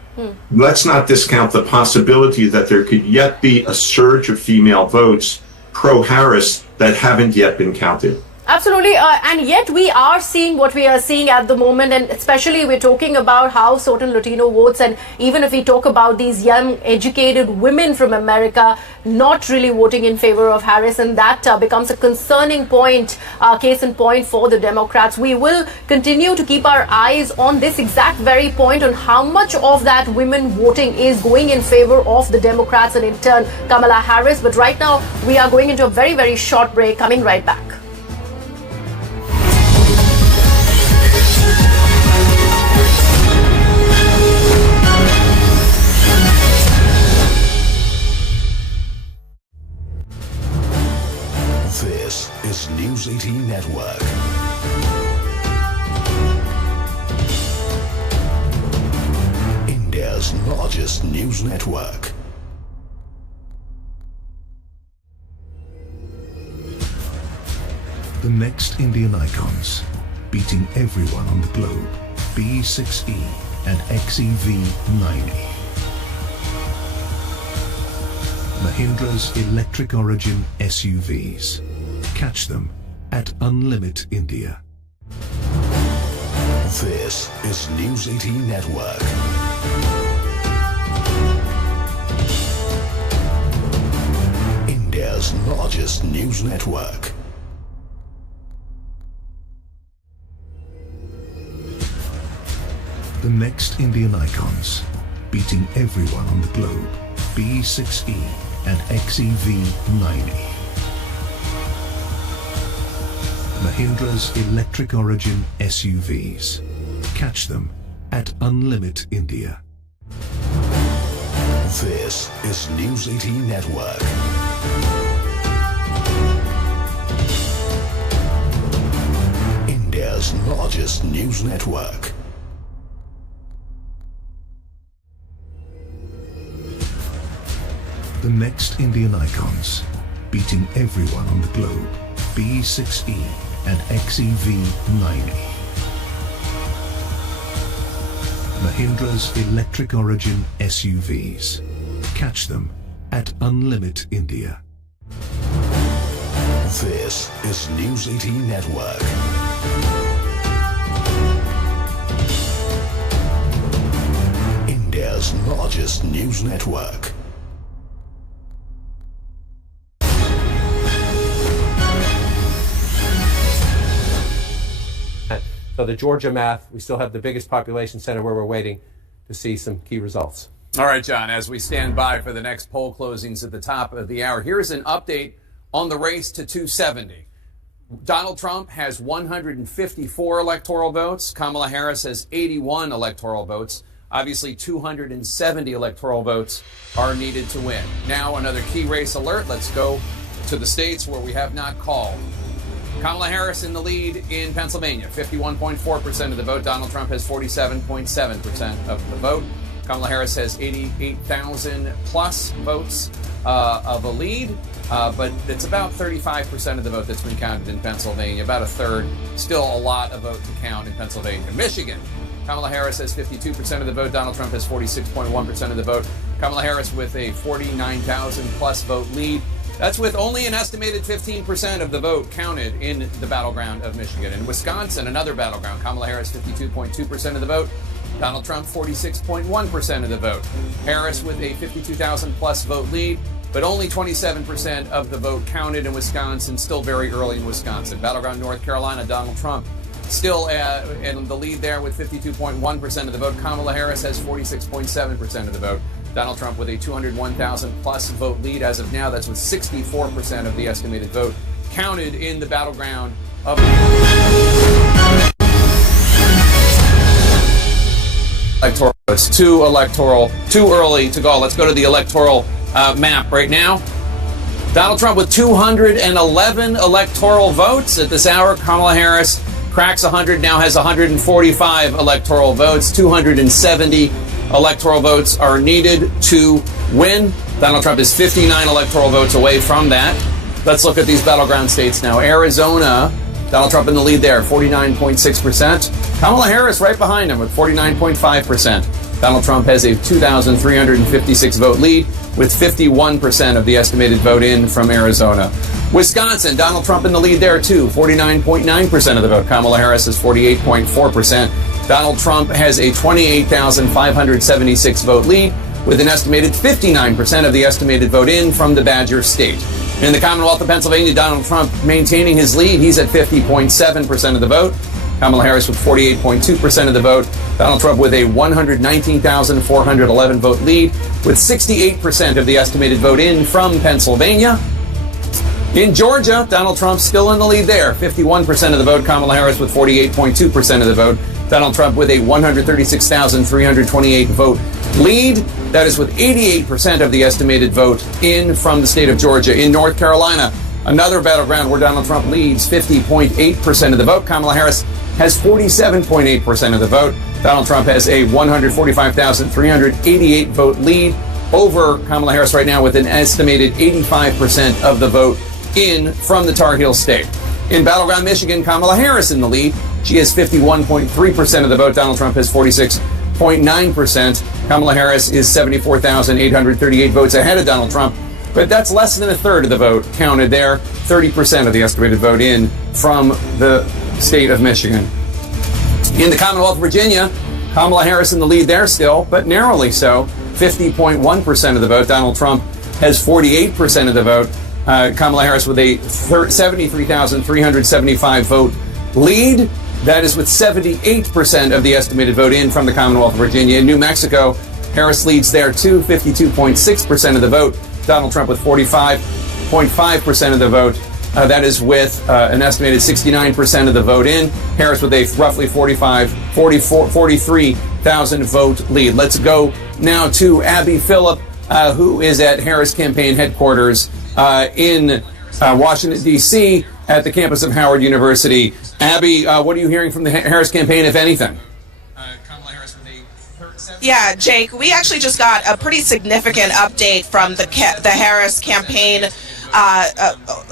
Let's not discount the possibility that there could yet be a surge of female votes pro-Harris that haven't yet been counted. Absolutely, and yet we are seeing what we are seeing at the moment, and especially we're talking about how certain Latino votes, and even if we talk about these young educated women from America not really voting in favor of Harris, and that becomes a concerning point, case in point for the Democrats. We will continue to keep our eyes on this exact very point, on how much of that women voting is going in favor of the Democrats and in turn Kamala Harris. But right now we are going into a very, very short break, coming right back. This is News 18 Network. India's largest news network. The next Indian icons, beating everyone on the globe, B6E and XEV9E. Mahindra's electric origin SUVs. Catch them at Unlimit India. This is News 18 Network. India's largest news network. The next Indian icons, beating everyone on the globe, B6E and XEV9E. Mahindra's electric origin SUVs. Catch them at Unlimit India. This is News 18 Network. India's largest news network. The next Indian icons, beating everyone on the globe, B6E and XEV9E. Mahindra's electric origin SUVs. Catch them at Unlimit India. This is News 18 Network. India's largest news network. So the Georgia math, we still have the biggest population center where we're waiting to see some key results. All right, John, as we stand by for the next poll closings at the top of the hour, here's an update on the race to 270. Donald Trump has 154 electoral votes. Kamala Harris has 81 electoral votes. Obviously, 270 electoral votes are needed to win. Now, another key race alert. Let's go to the states where we have not called. Kamala Harris in the lead in Pennsylvania, 51.4% of the vote. Donald Trump has 47.7% of the vote. Kamala Harris has 88,000 plus votes of a lead, but it's about 35% of the vote that's been counted in Pennsylvania, about a third. Still a lot of vote to count in Pennsylvania. Michigan, Kamala Harris has 52% of the vote. Donald Trump has 46.1% of the vote. Kamala Harris with a 49,000 plus vote lead. That's with only an estimated 15% of the vote counted in the battleground of Michigan. In Wisconsin, another battleground, Kamala Harris 52.2% of the vote. Donald Trump 46.1% of the vote. Harris with a 52,000 plus vote lead, but only 27% of the vote counted in Wisconsin, still very early in Wisconsin. Battleground North Carolina, Donald Trump still in the lead there with 52.1% of the vote. Kamala Harris has 46.7% of the vote. Donald Trump with a 201,000 plus vote lead as of now. That's with 64% of the estimated vote counted in the battleground of electoral votes. Too early to go. Let's go to the electoral map right now. Donald Trump with 211 electoral votes at this hour. Kamala Harris cracks 100, now has 145 electoral votes. 270 electoral votes are needed to win. Donald Trump is 59 electoral votes away from that. Let's look at these battleground states now. Arizona, Donald Trump in the lead there, 49.6%. Kamala Harris right behind him with 49.5%. Donald Trump has a 2,356 vote lead with 51% of the estimated vote in from Arizona. Wisconsin, Donald Trump in the lead there too, 49.9% of the vote. Kamala Harris is 48.4%. Donald Trump has a 28,576 vote lead with an estimated 59% of the estimated vote in from the Badger State. In the Commonwealth of Pennsylvania, Donald Trump maintaining his lead. He's at 50.7% of the vote. Kamala Harris with 48.2% of the vote. Donald Trump with a 119,411 vote lead with 68% of the estimated vote in from Pennsylvania. In Georgia, Donald Trump still in the lead there, 51% of the vote. Kamala Harris with 48.2% of the vote. Donald Trump with a 136,328 vote lead. That is with 88% of the estimated vote in from the state of Georgia. In North Carolina, another battleground where Donald Trump leads, 50.8% of the vote. Kamala Harris has 47.8% of the vote. Donald Trump has a 145,388 vote lead over Kamala Harris right now with an estimated 85% of the vote in from the Tar Heel State. In battleground Michigan, Kamala Harris in the lead. She has 51.3% of the vote. Donald Trump has 46.9%. Kamala Harris is 74,838 votes ahead of Donald Trump, but that's less than a third of the vote counted there. 30% of the estimated vote in from the state of Michigan. In the Commonwealth of Virginia, Kamala Harris in the lead there still, but narrowly so. 50.1% of the vote. Donald Trump has 48% of the vote. Kamala Harris with a 73,375 vote lead. That is with 78% of the estimated vote in from the Commonwealth of Virginia. In New Mexico, Harris leads there too, 52.6% of the vote. Donald Trump with 45.5% of the vote. That is with an estimated 69% of the vote in. Harris with a roughly 43,000 vote lead. Let's go now to Abby Phillip, who is at Harris campaign headquarters in Washington, D.C., at the campus of Howard University. Abby, what are you hearing from the Harris campaign, if anything? Yeah, Jake, we actually just got a pretty significant update from the Harris campaign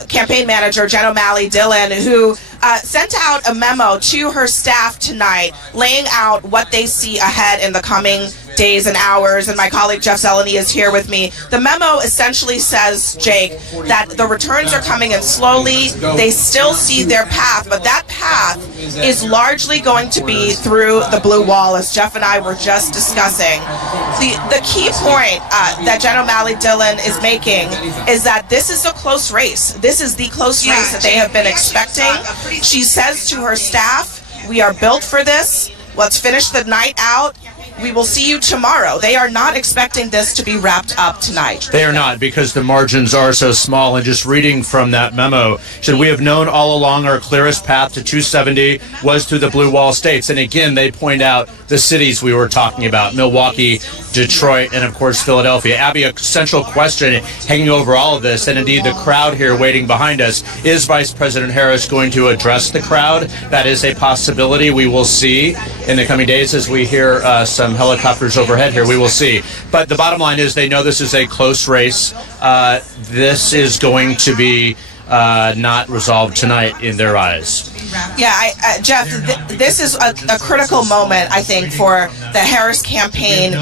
campaign manager, Jen O'Malley Dillon, who sent out a memo to her staff tonight laying out what they see ahead in the coming days and hours, and my colleague Jeff Zeleny is here with me. The memo essentially says, Jake, that the returns are coming in slowly. They still see their path, but that path is largely going to be through the blue wall, as Jeff and I were just discussing. The key point that Jen O'Malley Dillon is making is that this is a close race. This is the close race that they have been expecting. She says to her staff, we are built for this. Let's finish the night out. we will see you tomorrow. They are not expecting this to be wrapped up tonight. They are not, because the margins are so small. And just reading from that memo, said we have known all along our clearest path to 270 was through the blue wall states. And again, they point out the cities we were talking about, Milwaukee, Detroit, and of course Philadelphia. Abby, a central question hanging over all of this, and indeed the crowd here waiting behind us, is Vice President Harris going to address the crowd? That is a possibility. We will see in the coming days as we hear some helicopters overhead here. We will see. But the bottom line is they know this is a close race. This is going to be not resolved tonight in their eyes. Yeah, Jeff, this is a critical moment, I think, for the Harris campaign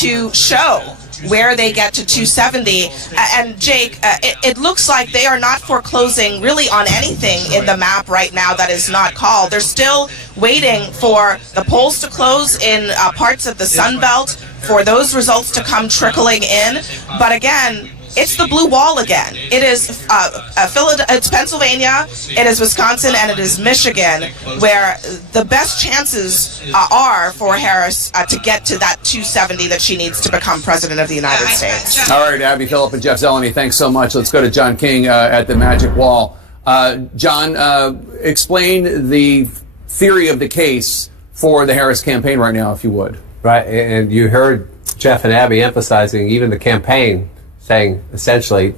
to show where they get to 270. And Jake, it looks like they are not foreclosing really on anything in the map right now that is not called. They're still waiting for the polls to close in parts of the Sun Belt, for those results to come trickling in. But again, it's the blue wall again. It is it's Pennsylvania, it is Wisconsin, and it is Michigan, where the best chances are for Harris to get to that 270 that she needs to become president of the United States. All right, Abby Phillip and Jeff Zeleny, thanks so much. Let's go to John King at the Magic Wall. John, explain the theory of the case for the Harris campaign right now, if you would. Right, and you heard Jeff and Abby emphasizing even the campaign, saying essentially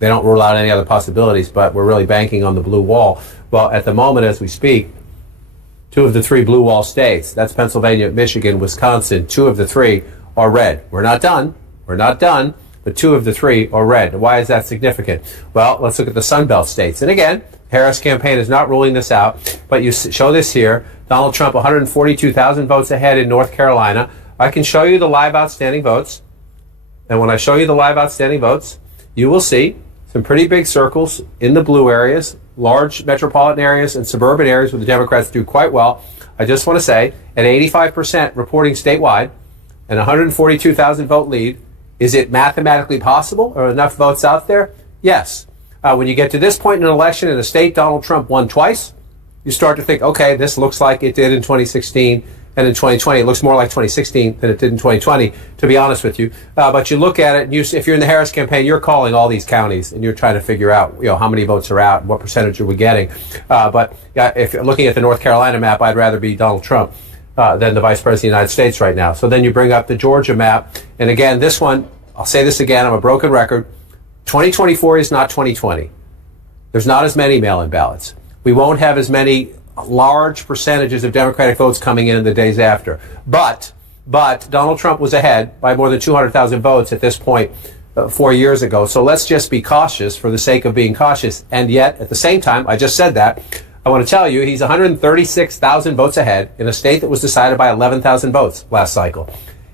they don't rule out any other possibilities, but we're really banking on the blue wall. Well, at the moment as we speak, 2 of the 3 blue wall states, that's Pennsylvania, Michigan, Wisconsin, 2 of the 3 are red. We're not done, but 2 of the 3 are red. Why is that significant? Well, let's look at the Sun Belt states. And again, Harris campaign is not ruling this out, but you show this here. Donald Trump, 142,000 votes ahead in North Carolina. I can show you the live outstanding votes. And when I show you the live outstanding votes, you will see some pretty big circles in the blue areas, large metropolitan areas and suburban areas where the Democrats do quite well. I just want to say, at 85% reporting statewide and 142,000 vote lead, is it mathematically possible? Are enough votes out there? Yes. When you get to this point in an election in a state Donald Trump won twice, you start to think, okay, this looks like it did in 2016. And in 2020, it looks more like 2016 than it did in 2020, to be honest with you. But you look at it, and if you're in the Harris campaign, you're calling all these counties, and you're trying to figure out, how many votes are out and what percentage are we getting. But if you're looking at the North Carolina map, I'd rather be Donald Trump than the Vice President of the United States right now. So then you bring up the Georgia map. And again, this one, I'll say this again, I'm a broken record. 2024 is not 2020. There's not as many mail-in ballots. We won't have as many large percentages of Democratic votes coming in the days after. But Donald Trump was ahead by more than 200,000 votes at this point 4 years ago. So let's just be cautious for the sake of being cautious. And yet, at the same time, I just said that, I want to tell you he's 136,000 votes ahead in a state that was decided by 11,000 votes last cycle.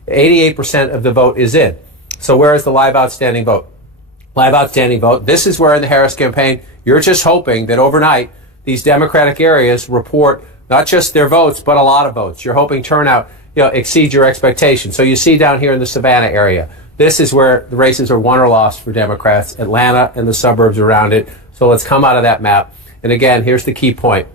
88% of the vote is in. So where is the live outstanding vote? Live outstanding vote. This is where in the Harris campaign, you're just hoping that overnight these Democratic areas report not just their votes, but a lot of votes. You're hoping turnout, exceeds your expectations. So you see down here in the Savannah area, this is where the races are won or lost for Democrats, Atlanta and the suburbs around it. So let's come out of that map. And again, here's the key point.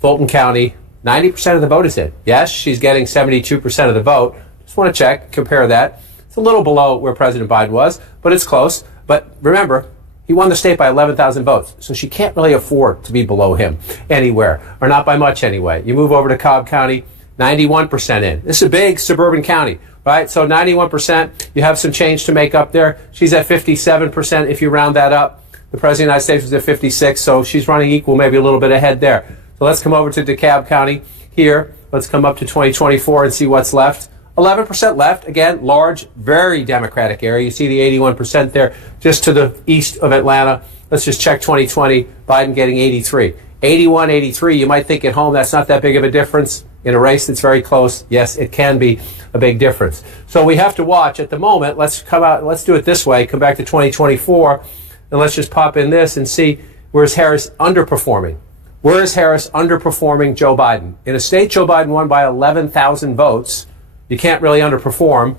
Fulton County, 90% of the vote is in. Yes, she's getting 72% of the vote. Just want to check, compare that. It's a little below where President Biden was, but it's close. But remember, he won the state by 11,000 votes, so she can't really afford to be below him anywhere, or not by much anyway. You move over to Cobb County, 91% in. This is a big suburban county, right? So 91%, you have some change to make up there. She's at 57% if you round that up. The President of the United States was at 56, so she's running equal, maybe a little bit ahead there. So let's come over to DeKalb County here. Let's come up to 2024 and see what's left. 11% left, again, large, very Democratic area. You see the 81% there just to the east of Atlanta. Let's just check 2020, Biden getting 83. 81, 83, you might think at home that's not that big of a difference. In a race that's very close, yes, it can be a big difference. So we have to watch at the moment. Let's do it this way, come back to 2024, and let's just pop in this and see where's Harris underperforming. Where is Harris underperforming Joe Biden? In a state Joe Biden won by 11,000 votes, you can't really underperform.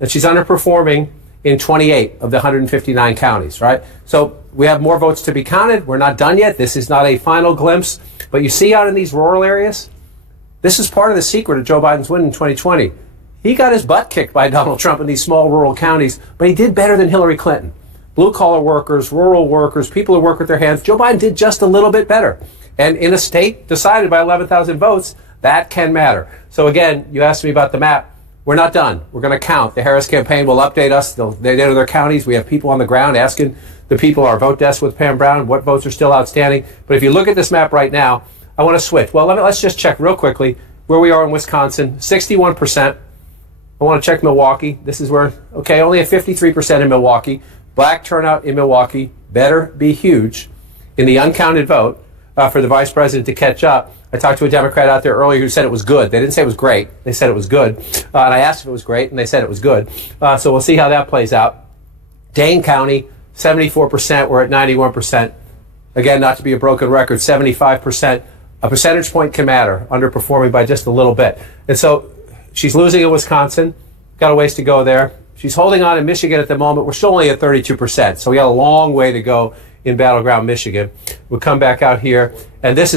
And she's underperforming in 28 of the 159 counties, right? So we have more votes to be counted. We're not done yet. This is not a final glimpse. But you see out in these rural areas, this is part of the secret of Joe Biden's win in 2020. He got his butt kicked by Donald Trump in these small rural counties, but he did better than Hillary Clinton. Blue-collar workers, rural workers, people who work with their hands, Joe Biden did just a little bit better. And in a state decided by 11,000 votes, that can matter. So again, you asked me about the map. We're not done. We're going to count. The Harris campaign will update us. They enter their counties. We have people on the ground asking the people, our vote desk with Pam Brown, what votes are still outstanding. But if you look at this map right now, I want to switch. Well, let's just check real quickly where we are in Wisconsin. 61%. I want to check Milwaukee. This is where, okay, only at 53% in Milwaukee. Black turnout in Milwaukee better be huge in the uncounted vote for the vice president to catch up. I talked to a Democrat out there earlier who said it was good. They didn't say it was great. They said it was good. And I asked if it was great, and they said it was good. So we'll see how that plays out. Dane County, 74%. We're at 91%. Again, not to be a broken record, 75%. A percentage point can matter, underperforming by just a little bit. And so she's losing in Wisconsin. Got a ways to go there. She's holding on in Michigan at the moment. We're still only at 32%. So we got a long way to go in battleground Michigan. We'll come back out here. And this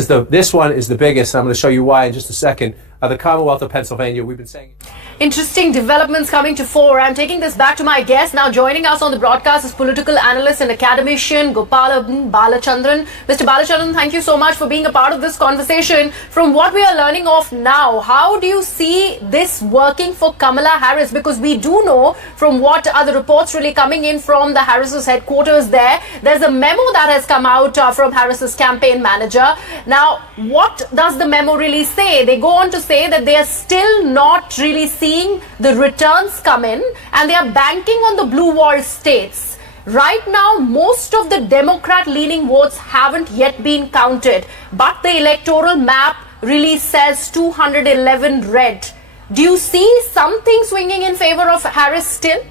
one is the biggest. I'm going to show you why in just a second. The Commonwealth of Pennsylvania, we've been saying. Interesting developments coming to fore. I'm taking this back to my guest. Now joining us on the broadcast is political analyst and academician Gopalan Balachandran. Mr. Balachandran, thank you so much for being a part of this conversation. From what we are learning of now, how do you see this working for Kamala Harris? Because we do know from what are the reports really coming in from the Harris's headquarters there's a memo that has come out from Harris's campaign manager. Now, what does the memo really say? They go on to say that they are still not really seeing the returns come in and they are banking on the blue wall states. Right now, most of the Democrat-leaning votes haven't yet been counted, but the electoral map really says 211 red. Do you see something swinging in favor of Harris still?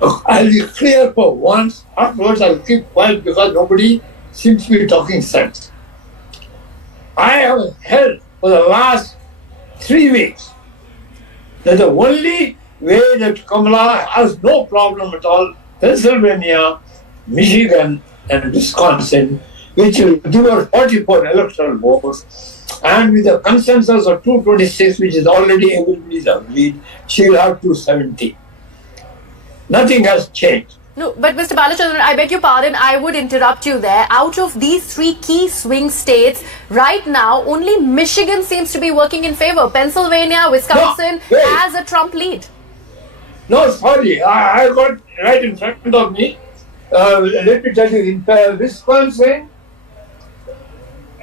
I'll be clear for once. Afterwards, I'll keep quiet because nobody seems to be talking sense. I have held for the last 3 weeks that the only way that Kamala has no problem at all, Pennsylvania, Michigan, and Wisconsin, which will give her 44 electoral votes, and with a consensus of 226, which is already everybody's agreed, she will have 270. Nothing has changed. No, but Mr. Balachandran, I beg your pardon, I would interrupt you there. Out of these 3 key swing states, right now, only Michigan seems to be working in favor. Pennsylvania, Wisconsin has a Trump lead. No, sorry, I got right in front of me. Let me tell you, in Wisconsin,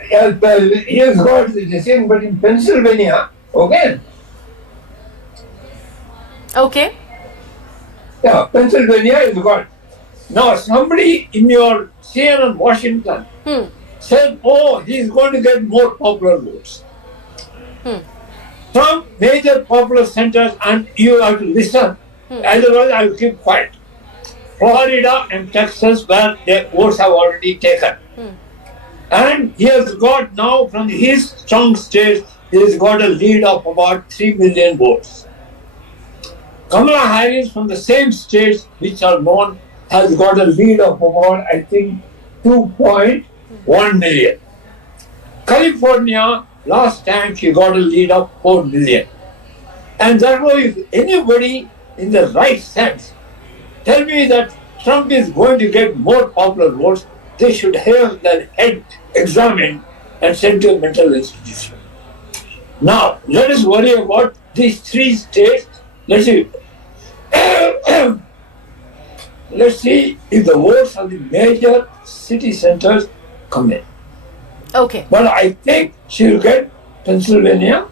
he has got the same, but in Pennsylvania, okay. Okay. Yeah, Pennsylvania is got. Now, somebody in your CNN Washington said, oh, he's going to get more popular votes. Some major popular centers, and you have to listen, otherwise I will keep quiet. Florida and Texas, where their votes have already taken. And he has got now, from his strong states, he has got a lead of about 3 million votes. Kamala Harris from the same states which are known has got a lead of about, I think, 2.1 million. California, last time she got a lead of 4 million. And therefore, if anybody in the right sense tell me that Trump is going to get more popular votes, they should have their head examined and sent to a mental institution. Now, let us worry about these 3 states. Let's see. Let's see if the votes of the major city centers come in. Okay. But I think she will get Pennsylvania,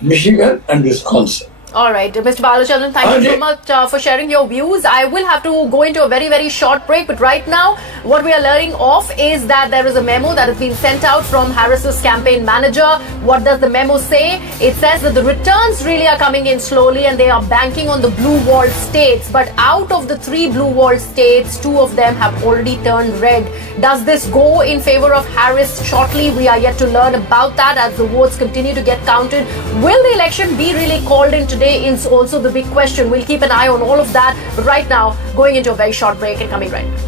Michigan, and Wisconsin. All right, Mr. Balachandran, thank you so much for sharing your views. I will have to go into a very, very short break, but right now, what we are learning of is that there is a memo that has been sent out from Harris's campaign manager. What does the memo say? It says that the returns really are coming in slowly and they are banking on the blue wall states. But out of the 3 blue wall states, 2 of them have already turned red. Does this go in favor of Harris shortly? We are yet to learn about that as the votes continue to get counted. Will the election be really called in today is also the big question. We'll keep an eye on all of that. But right now, going into a very short break and coming right back.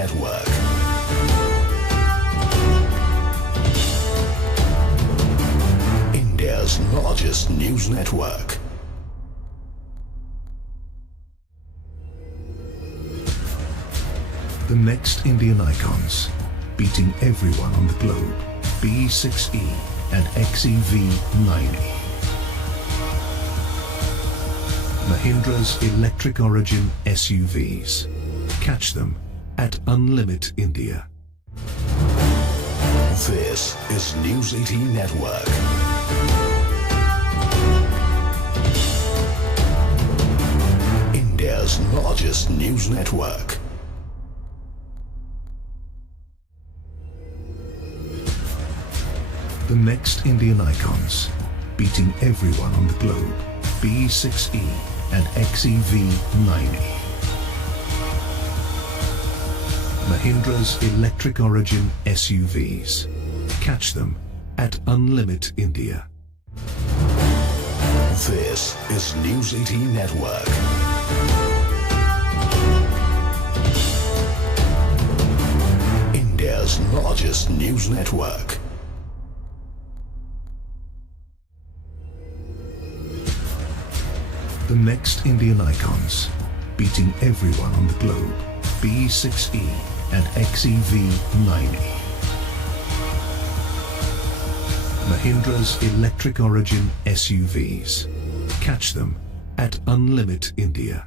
Network. India's largest news network. The next Indian icons, beating everyone on the globe, BE6E and XEV9E. Mahindra's electric origin SUVs. Catch them at Unlimit India. This is News 18 Network. India's largest news network. The next Indian icons, beating everyone on the globe, BE6E and XEV9E. Mahindra's electric origin SUVs. Catch them at Unlimit India. This is News 18 Network. India's largest news network. The next Indian icons, beating everyone on the globe, BE6E and XEV9E. Mahindra's electric origin SUVs. Catch them at Unlimit India.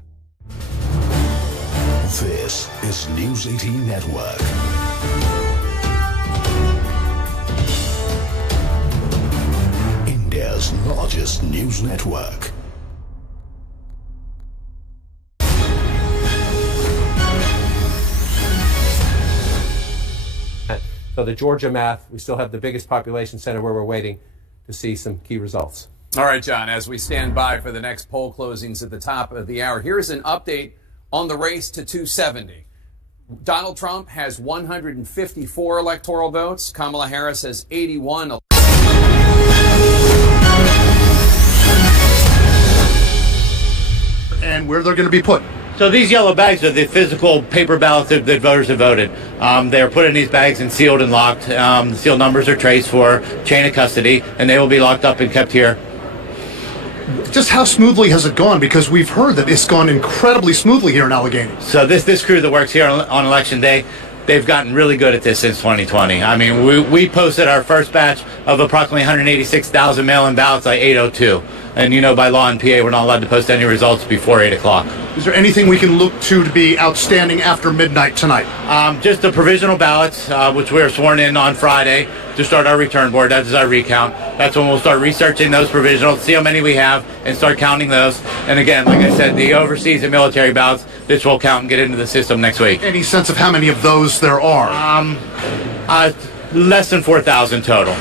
This is News 18 Network. India's largest news network. So the Georgia math, we still have the biggest population center where we're waiting to see some key results. All right, John, as we stand by for the next poll closings at the top of the hour, here's an update on the race to 270. Donald Trump has 154 electoral votes. Kamala Harris has 81. And where they're going to be put. So these yellow bags are the physical paper ballots that voters have voted. They are put in these bags and sealed and locked. The seal numbers are traced for chain of custody, and they will be locked up and kept here. Just how smoothly has it gone? Because we've heard that it's gone incredibly smoothly here in Allegheny. So this crew that works here on Election Day, they've gotten really good at this since 2020. I mean, we posted our first batch of approximately 186,000 mail-in ballots by 8:02. And you know, by law in PA, we're not allowed to post any results before 8 o'clock. Is there anything we can look to be outstanding after midnight tonight? Just the provisional ballots, which we are sworn in on Friday to start our return board. That is our recount. That's when we'll start researching those provisionals, see how many we have, and start counting those. And again, like I said, the overseas and military ballots, this will count and get into the system next week. Any sense of how many of those there are? Less than 4,000 total.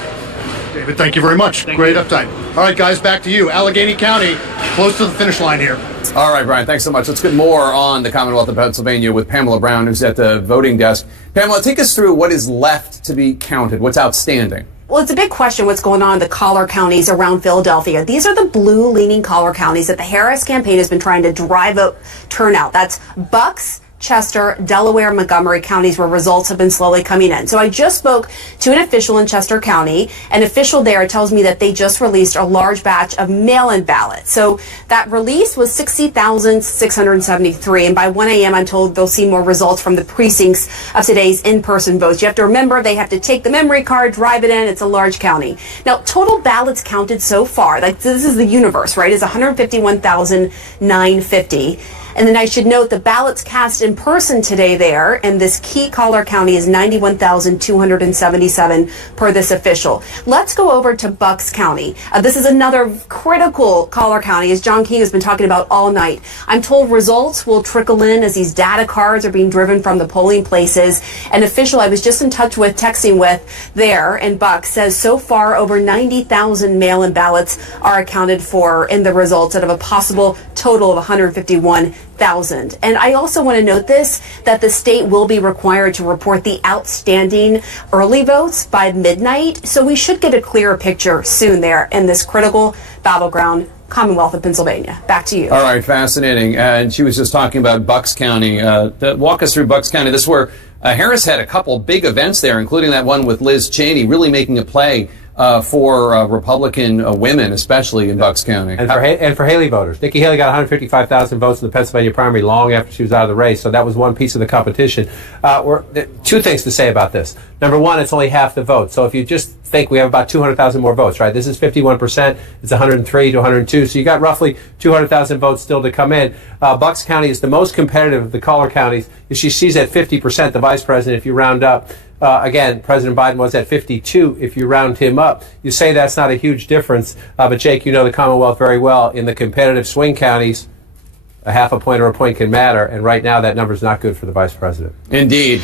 David, thank you very much. Great update. All right, guys, back to you. Allegheny County, close to the finish line here. All right, Brian, thanks so much. Let's get more on the Commonwealth of Pennsylvania with Pamela Brown, who's at the voting desk. Pamela, take us through what is left to be counted, what's outstanding. Well, it's a big question what's going on in the collar counties around Philadelphia. These are the blue-leaning collar counties that the Harris campaign has been trying to drive up turnout. That's Bucks, Chester, Delaware, Montgomery counties where results have been slowly coming in. So I just spoke to an official in Chester County. An official there tells me that they just released a large batch of mail-in ballots. So that release was 60,673. And by 1 a.m., I'm told they'll see more results from the precincts of today's in-person votes. You have to remember they have to take the memory card, drive it in. It's a large county. Now, total ballots counted so far, like this is the universe, right, is 151,950. And then I should note the ballots cast in person today there in this key collar county is 91,277 per this official. Let's go over to Bucks County. This is another critical collar county, as John King has been talking about all night. I'm told results will trickle in as these data cards are being driven from the polling places. An official I was just in touch with, texting with there in Bucks, says so far over 90,000 mail-in ballots are accounted for in the results out of a possible total of 151,000. And I also want to note this, that the state will be required to report the outstanding early votes by midnight. So we should get a clearer picture soon there in this critical battleground Commonwealth of Pennsylvania. Back to you. All right, fascinating. And she was just talking about Bucks County. Walk us through Bucks County. This is where Harris had a couple big events there, including that one with Liz Cheney, really making a play for Republican women, especially in Bucks County. And for Haley voters. Nikki Haley got 155,000 votes in the Pennsylvania primary long after she was out of the race, so that was one piece of the competition. Two things to say about this. Number one, it's only half the vote. So if you just think we have about 200,000 more votes, right? This is 51%. It's 103 to 102. So you got roughly 200,000 votes still to come in. Bucks County is the most competitive of the collar counties. She's at 50%, the vice president, if you round up. Again, President Biden was at 52 if you round him up. You say that's not a huge difference, but Jake, you know the Commonwealth very well. In the competitive swing counties, a half a point or a point can matter, and right now that number is not good for the vice president. Indeed.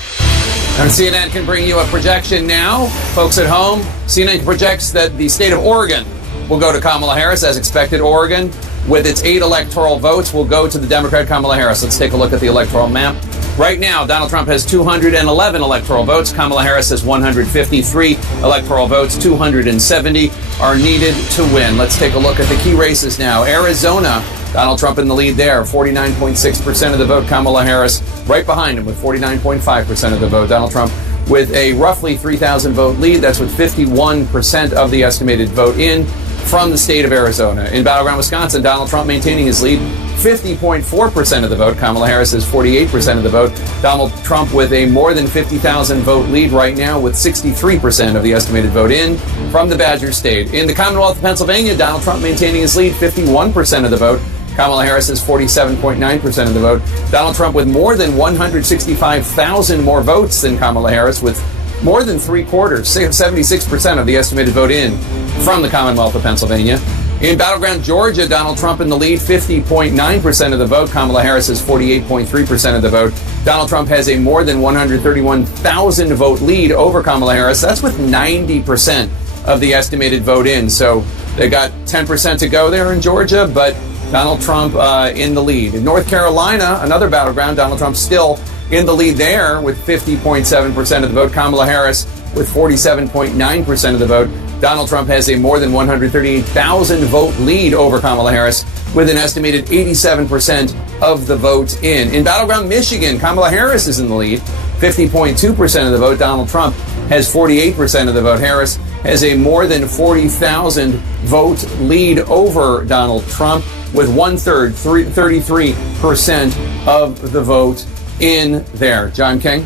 And CNN can bring you a projection now. Folks at home, CNN projects that the state of Oregon will go to Kamala Harris. As expected, Oregon, with its 8 electoral votes, will go to the Democrat Kamala Harris. Let's take a look at the electoral map. Right now, Donald Trump has 211 electoral votes. Kamala Harris has 153 electoral votes. 270 are needed to win. Let's take a look at the key races now. Arizona, Donald Trump in the lead there, 49.6% of the vote. Kamala Harris right behind him with 49.5% of the vote. Donald Trump with a roughly 3,000 vote lead. That's with 51% of the estimated vote in from the state of Arizona. In battleground Wisconsin, Donald Trump maintaining his lead, 50.4% of the vote. Kamala Harris has 48% of the vote. Donald Trump with a more than 50,000 vote lead right now with 63% of the estimated vote in from the Badger State. In the Commonwealth of Pennsylvania, Donald Trump maintaining his lead, 51% of the vote. Kamala Harris has 47.9% of the vote. Donald Trump with more than 165,000 more votes than Kamala Harris, with more than 76% of the estimated vote in from the Commonwealth of Pennsylvania. In battleground Georgia, Donald Trump in the lead, 50.9% of the vote. Kamala Harris has 48.3% of the vote. Donald Trump has a more than 131,000 vote lead over Kamala Harris. That's with 90% of the estimated vote in. So they got 10% to go there in Georgia, but Donald Trump in the lead. In North Carolina, another battleground, Donald Trump still in the lead there with 50.7% of the vote. Kamala Harris with 47.9% of the vote. Donald Trump has a more than 138,000 vote lead over Kamala Harris with an estimated 87% of the vote in. In battleground Michigan, Kamala Harris is in the lead, 50.2% of the vote. Donald Trump has 48% of the vote. Harris has a more than 40,000 vote lead over Donald Trump with 33% of the vote in there. John King?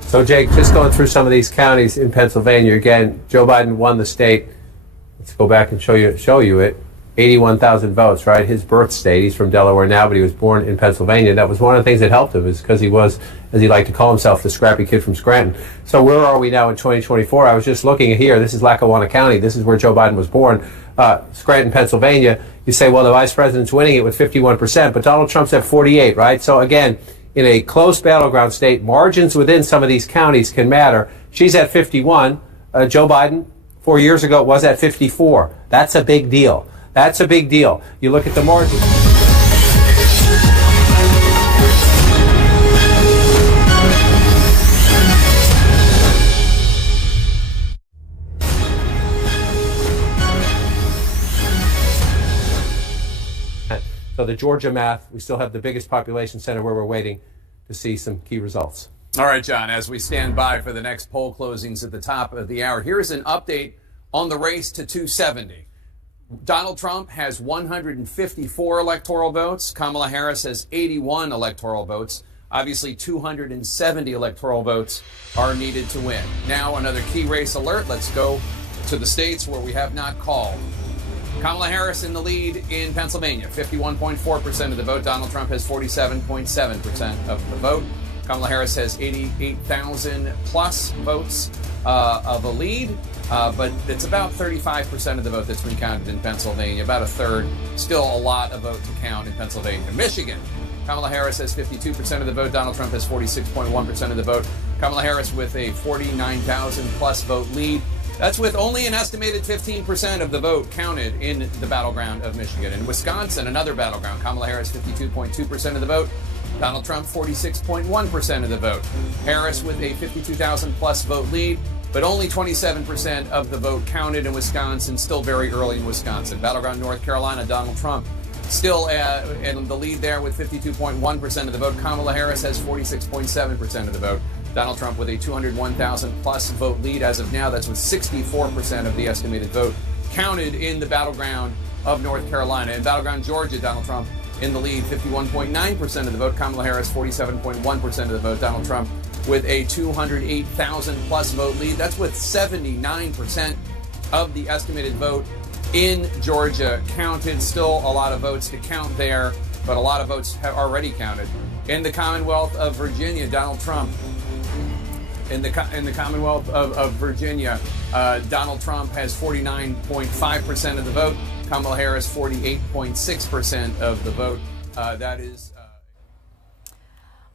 So, Jake, just going through some of these counties in Pennsylvania, again, Joe Biden won the state. Let's go back and show you it. 81,000 votes, right? His birth state. He's from Delaware now, but he was born in Pennsylvania. That was one of the things that helped him, is because he was, as he liked to call himself, the scrappy kid from Scranton. So where are we now in 2024? I was just looking at here. This is Lackawanna County. This is where Joe Biden was born. Scranton, Pennsylvania. You say, well, the vice president's winning it with 51%, but Donald Trump's at 48, right? So again, in a close battleground state, margins within some of these counties can matter. She's at 51. Joe Biden, 4 years ago, was at 54. That's a big deal. That's a big deal. You look at the margin. So the Georgia math, we still have the biggest population center where we're waiting to see some key results. All right, John, as we stand by for the next poll closings at the top of the hour, here's an update on the race to 270. Donald Trump has 154 electoral votes. Kamala Harris has 81 electoral votes. Obviously, 270 electoral votes are needed to win. Now, another key race alert. Let's go to the states where we have not called. Kamala Harris in the lead in Pennsylvania, 51.4% of the vote. Donald Trump has 47.7% of the vote. Kamala Harris has 88,000 plus votes of a lead, but it's about 35% of the vote that's been counted in Pennsylvania, about a third. Still a lot of vote to count in Pennsylvania. Michigan, Kamala Harris has 52% of the vote. Donald Trump has 46.1% of the vote. Kamala Harris with a 49,000 plus vote lead. That's with only an estimated 15% of the vote counted in the battleground of Michigan. In Wisconsin, another battleground, Kamala Harris 52.2% of the vote. Donald Trump 46.1% of the vote. Harris with a 52,000 plus vote lead, but only 27% of the vote counted in Wisconsin, still very early in Wisconsin. Battleground North Carolina, Donald Trump still in the lead there with 52.1% of the vote. Kamala Harris has 46.7% of the vote. Donald Trump with a 201,000 plus vote lead as of now. That's with 64% of the estimated vote counted in the battleground of North Carolina. In battleground Georgia, Donald Trump in the lead, 51.9% of the vote. Kamala Harris, 47.1% of the vote. Donald Trump with a 208,000 plus vote lead. That's with 79% of the estimated vote in Georgia counted. Still a lot of votes to count there, but a lot of votes have already counted. In the Commonwealth of Virginia, Donald Trump. In the Commonwealth of Virginia, Donald Trump has 49.5% of the vote. Kamala Harris, 48.6% of the vote. That is...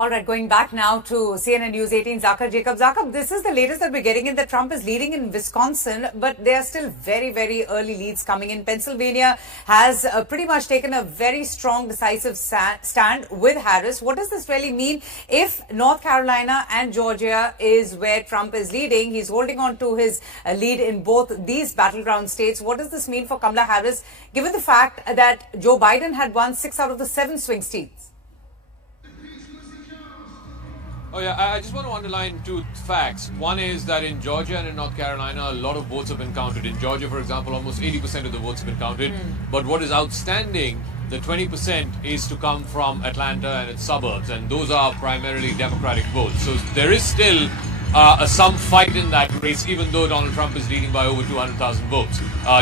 All right, going back now to CNN News 18, Zakar Jacob. Zakar, this is the latest that we're getting in that Trump is leading in Wisconsin, but there are still very, very early leads coming in. Pennsylvania has pretty much taken a very strong, decisive stand with Harris. What does this really mean if North Carolina and Georgia is where Trump is leading? He's holding on to his lead in both these battleground states. What does this mean for Kamala Harris, given the fact that Joe Biden had won 6 out of the 7 swing states? Oh yeah, I just want to underline 2 facts. One is that in Georgia and in North Carolina, a lot of votes have been counted. In Georgia, for example, almost 80% of the votes have been counted. But what is outstanding, the 20% is to come from Atlanta and its suburbs, and those are primarily Democratic votes. So there is still some fight in that race, even though Donald Trump is leading by over 200,000 votes.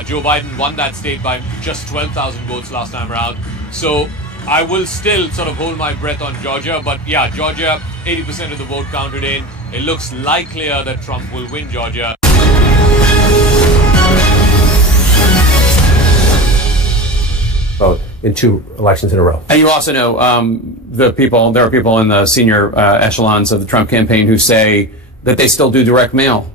Joe Biden won that state by just 12,000 votes last time around. So I will still sort of hold my breath on Georgia, but yeah, Georgia, 80% of the vote counted in. It looks likelier that Trump will win Georgia. Vote in 2 elections in a row. And you also know there are people in the senior echelons of the Trump campaign who say that they still do direct mail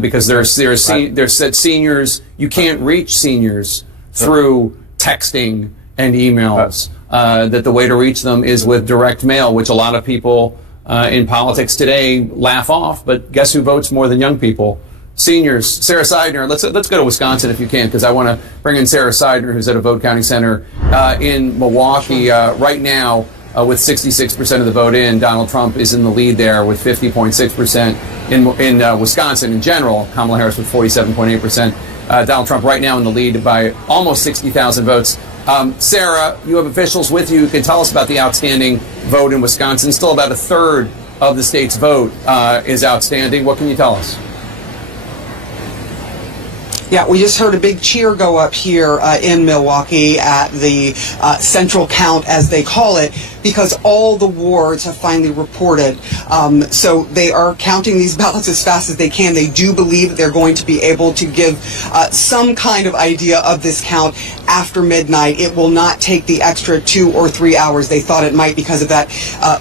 because there's seniors, you can't reach seniors through texting and emails. That the way to reach them is with direct mail, which a lot of people in politics today laugh off. But guess who votes more than young people? Seniors. Sarah Seidner. Let's go to Wisconsin if you can, because I want to bring in Sarah Seidner, who's at a vote counting center in Milwaukee right now with 66% of the vote in. Donald Trump is in the lead there with 50.6% in Wisconsin in general. Kamala Harris with 47.8%. Donald Trump right now in the lead by almost 60,000 votes. Sarah, you have officials with you who can tell us about the outstanding vote in Wisconsin. Still about 1/3 of the state's vote is outstanding. What can you tell us? Yeah, we just heard a big cheer go up here in Milwaukee at the central count, as they call it, because all the wards have finally reported. So they are counting these ballots as fast as they can. They do believe that they're going to be able to give some kind of idea of this count after midnight. It will not take the extra 2 or 3 hours they thought it might because of that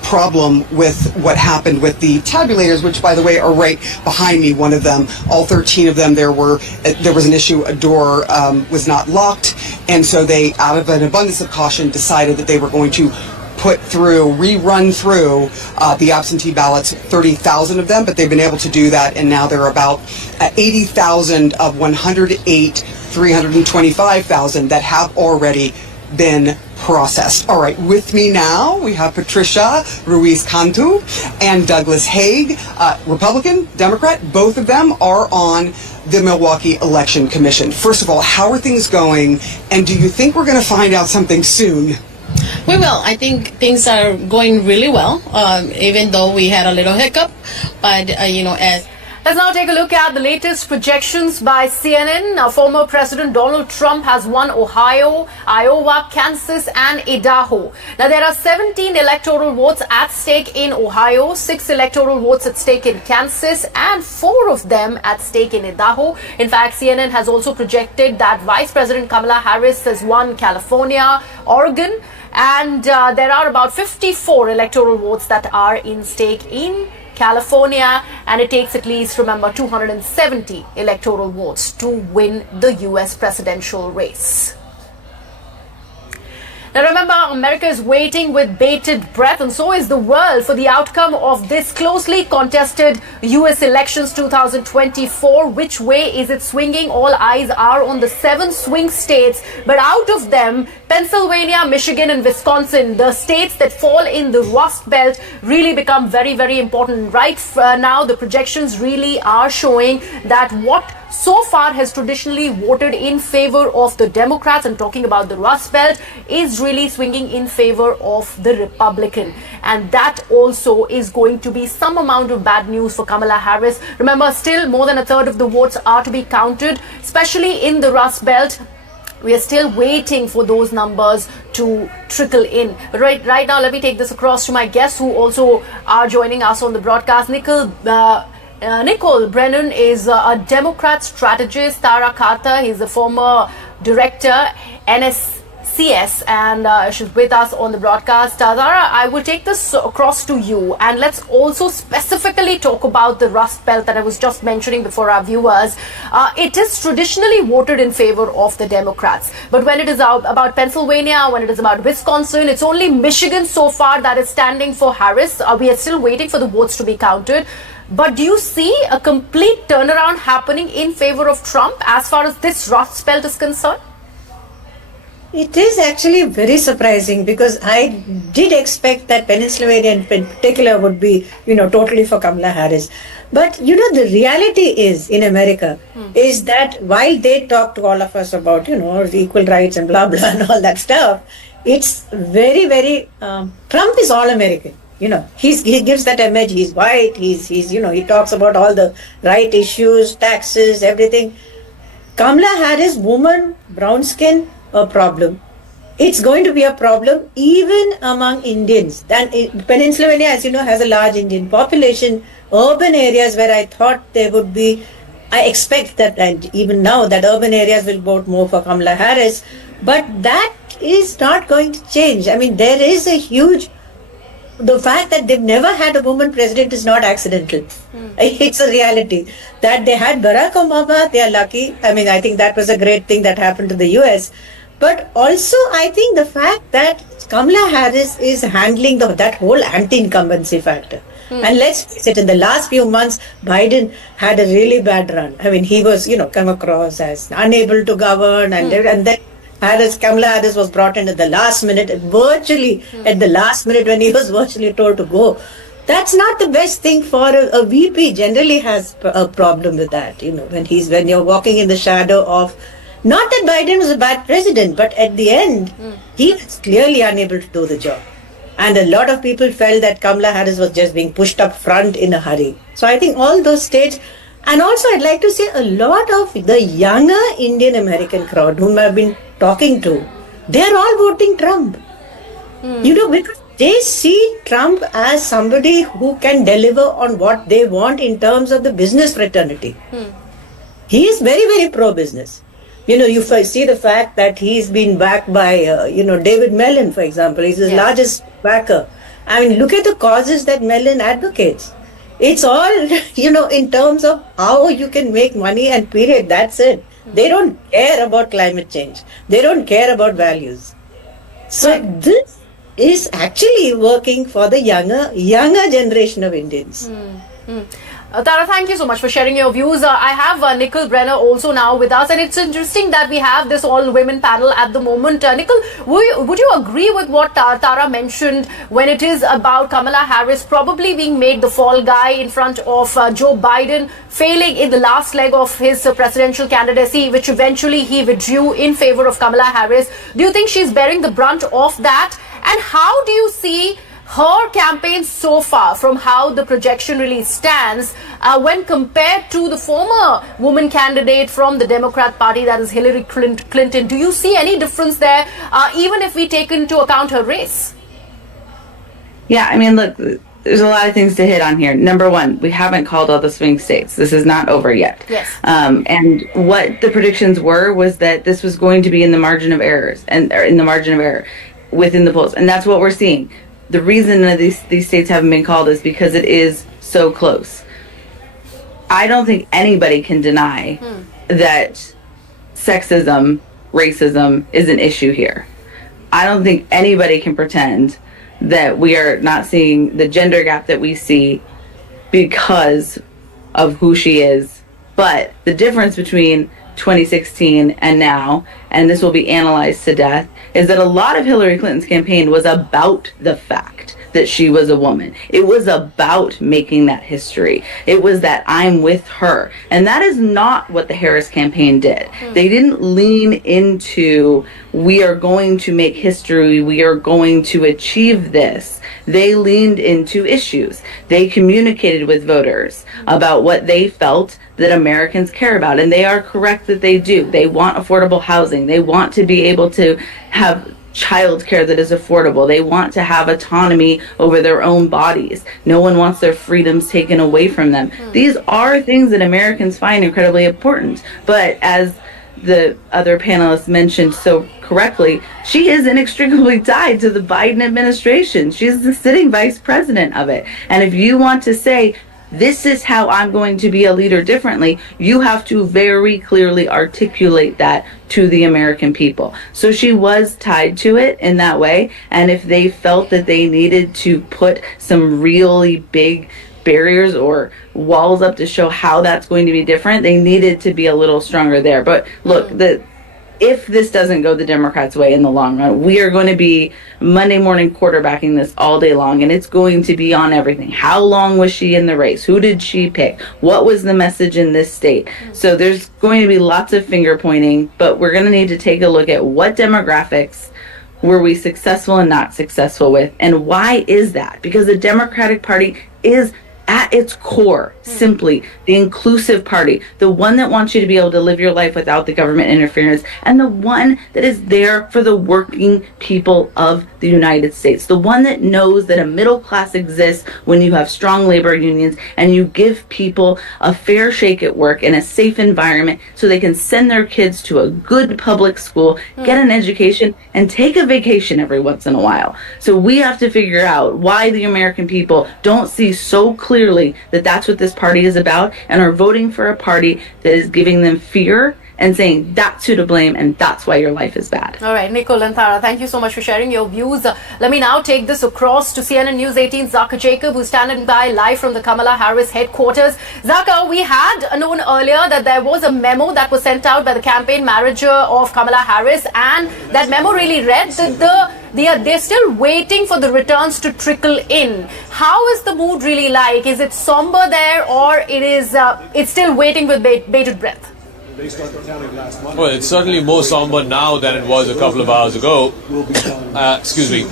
problem with what happened with the tabulators, which, by the way, are right behind me, one of them. All 13 of them, there was an issue, a door was not locked, and so they, out of an abundance of caution, decided that they were going to rerun through the absentee ballots, 30,000 of them, but they've been able to do that, and now there are about 80,000 of 108, 325,000 that have already been processed. All right, with me now, we have Patricia Ruiz-Cantu and Douglas Haig, Republican, Democrat. Both of them are on the Milwaukee Election Commission. First of all, how are things going, and do you think we're going to find out something soon? We will. I think things are going really well, even though we had a little hiccup. But, as... Let's now take a look at the latest projections by CNN. Now, former President Donald Trump has won Ohio, Iowa, Kansas, and Idaho. Now, there are 17 electoral votes at stake in Ohio, 6 electoral votes at stake in Kansas, and 4 of them at stake in Idaho. In fact, CNN has also projected that Vice President Kamala Harris has won California, Oregon, and there are about 54 electoral votes that are in stake in California, and it takes at least, remember, 270 electoral votes to win the US presidential race. Now remember, America is waiting with bated breath, and so is the world, for the outcome of this closely contested US elections 2024. Which way is it swinging? All eyes are on the 7 swing states, but out of them, Pennsylvania, Michigan and Wisconsin, the states that fall in the Rust Belt, really become very, very important. Right now, the projections really are showing that what so far has traditionally voted in favor of the Democrats, and talking about the Rust Belt, is really swinging in favor of the Republican. And that also is going to be some amount of bad news for Kamala Harris. Remember, still more than a third of the votes are to be counted, especially in the Rust Belt. We are still waiting for those numbers to trickle in. But right now, let me take this across to my guests who also are joining us on the broadcast. Nicole Brennan is a Democrat strategist. Tara Carter, he's a former director, NSCS, and she's with us on the broadcast. Tara, I will take this across to you, and let's also specifically talk about the Rust Belt that I was just mentioning before our viewers. It is traditionally voted in favor of the Democrats, but when it is about Pennsylvania, when it is about Wisconsin, it's only Michigan so far that is standing for Harris. We are still waiting for the votes to be counted. But do you see a complete turnaround happening in favor of Trump as far as this Rust Belt is concerned? It is actually very surprising, because I did expect that Pennsylvania in particular would be, totally for Kamala Harris. But, the reality is in America is that while they talk to all of us about, the equal rights and blah, blah, and all that stuff, it's very, very, Trump is all American. He gives that image. He's white. He's he talks about all the right issues, taxes, everything. Kamala Harris, woman, brown skin, a problem. It's going to be a problem even among Indians. And Pennsylvania, as you know, has a large Indian population. Urban areas where I thought there would be, I expect that, and even now that urban areas will vote more for Kamala Harris. But that is not going to change. I mean, there is a huge. The fact that they've never had a woman president is not accidental. It's a reality. That they had Barack Obama, they are lucky. I mean, I think that was a great thing that happened to the US. But also, I think the fact that Kamala Harris is handling that whole anti-incumbency factor. And let's face it, in the last few months, Biden had a really bad run. I mean, he was, come across as unable to govern, and then Kamala Harris was brought in at the last minute, virtually at the last minute when he was virtually told to go. That's not the best thing for a VP. Generally has a problem with that, when you're walking in the shadow of, not that Biden was a bad president, but at the end, he was clearly unable to do the job. And a lot of people felt that Kamala Harris was just being pushed up front in a hurry. So I think all those states. And also, I'd like to say a lot of the younger Indian American crowd whom I've been talking to, they're all voting Trump. Because they see Trump as somebody who can deliver on what they want in terms of the business fraternity. He is very, very pro-business. You see the fact that he's been backed by, David Mellon, for example. He's his largest backer. I mean, look at the causes that Mellon advocates. It's all, in terms of how you can make money and period. That's it. They don't care about climate change. They don't care about values. So this is actually working for the younger generation of Indians. Tara, thank you so much for sharing your views. I have Nicole Brenner also now with us, and it's interesting that we have this all-women panel at the moment. Nicole, would you agree with what Tara mentioned when it is about Kamala Harris probably being made the fall guy in front of Joe Biden, failing in the last leg of his presidential candidacy, which eventually he withdrew in favor of Kamala Harris? Do you think she's bearing the brunt of that? And how do you see her campaign so far from how the projection really stands when compared to the former woman candidate from the Democrat Party, that is Hillary Clinton? Do you see any difference there, even if we take into account her race? Yeah, I mean, look, there's a lot of things to hit on here. Number one, we haven't called all the swing states. This is not over yet. Yes. And what the predictions was that this was going to be in the margin of errors in the margin of error within the polls. And that's what we're seeing. The reason that these states haven't been called is because it is so close. I don't think anybody can deny that sexism, racism is an issue here. I don't think anybody can pretend that we are not seeing the gender gap that we see because of who she is. But the difference between 2016 and now, and this will be analyzed to death, is that a lot of Hillary Clinton's campaign was about the fact that she was a woman. It was about making that history. It was that I'm with her. And that is not what the Harris campaign did. They didn't lean into, we are going to make history, we are going to achieve this. They leaned into issues. They communicated with voters about what they felt that Americans care about. And they are correct that they do. They want affordable housing. They want to be able to have childcare that is affordable. They want to have autonomy over their own bodies. No one wants their freedoms taken away from them. These are things that Americans find incredibly important. But as the other panelists mentioned so correctly, she is inextricably tied to the Biden administration. She's the sitting vice president of it. And if you want to say, this is how I'm going to be a leader differently, you have to very clearly articulate that to the American people. So she was tied to it in that way. And if they felt that they needed to put some really big barriers or walls up to show how that's going to be different, they needed to be a little stronger there. But look, if this doesn't go the Democrats' way in the long run, we are going to be Monday morning quarterbacking this all day long, and it's going to be on everything. How long was she in the race? Who did she pick? What was the message in this state? So there's going to be lots of finger pointing, but we're going to need to take a look at what demographics were we successful and not successful with, and why is that? Because the Democratic Party is at its core, simply the inclusive party, the one that wants you to be able to live your life without the government interference, and the one that is there for the working people of the United States, the one that knows that a middle class exists when you have strong labor unions and you give people a fair shake at work in a safe environment so they can send their kids to a good public school, get an education, and take a vacation every once in a while. So we have to figure out why the American people don't see so clearly that that's what this party is about and are voting for a party that is giving them fear and saying that's who to blame and that's why your life is bad. All right, Nicole and Tara, thank you so much for sharing your views. Let me now take this across to CNN News 18's Zaka Jacob, who's standing by live from the Kamala Harris headquarters. Zaka, we had known earlier that there was a memo that was sent out by the campaign manager of Kamala Harris, and that memo really read that they're still waiting for the returns to trickle in. How is the mood really like? Is it somber there, or it's still waiting with bated breath? Well, it's certainly more somber now than it was a couple of hours ago. Excuse me.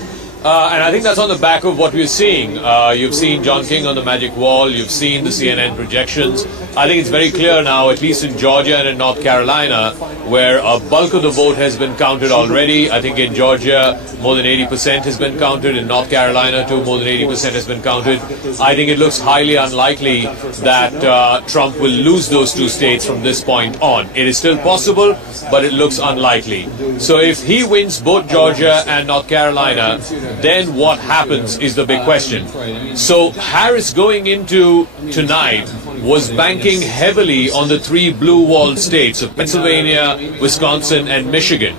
And I think that's on the back of what we're seeing. You've seen John King on the magic wall. You've seen the CNN projections. I think it's very clear now, at least in Georgia and in North Carolina, where a bulk of the vote has been counted already. I think in Georgia, more than 80% has been counted. In North Carolina, too, more than 80% has been counted. I think it looks highly unlikely that Trump will lose those two states from this point on. It is still possible, but it looks unlikely. So if he wins both Georgia and North Carolina, then what happens is the big question. So Harris going into tonight was banking heavily on the three blue wall states of Pennsylvania, Wisconsin, and Michigan.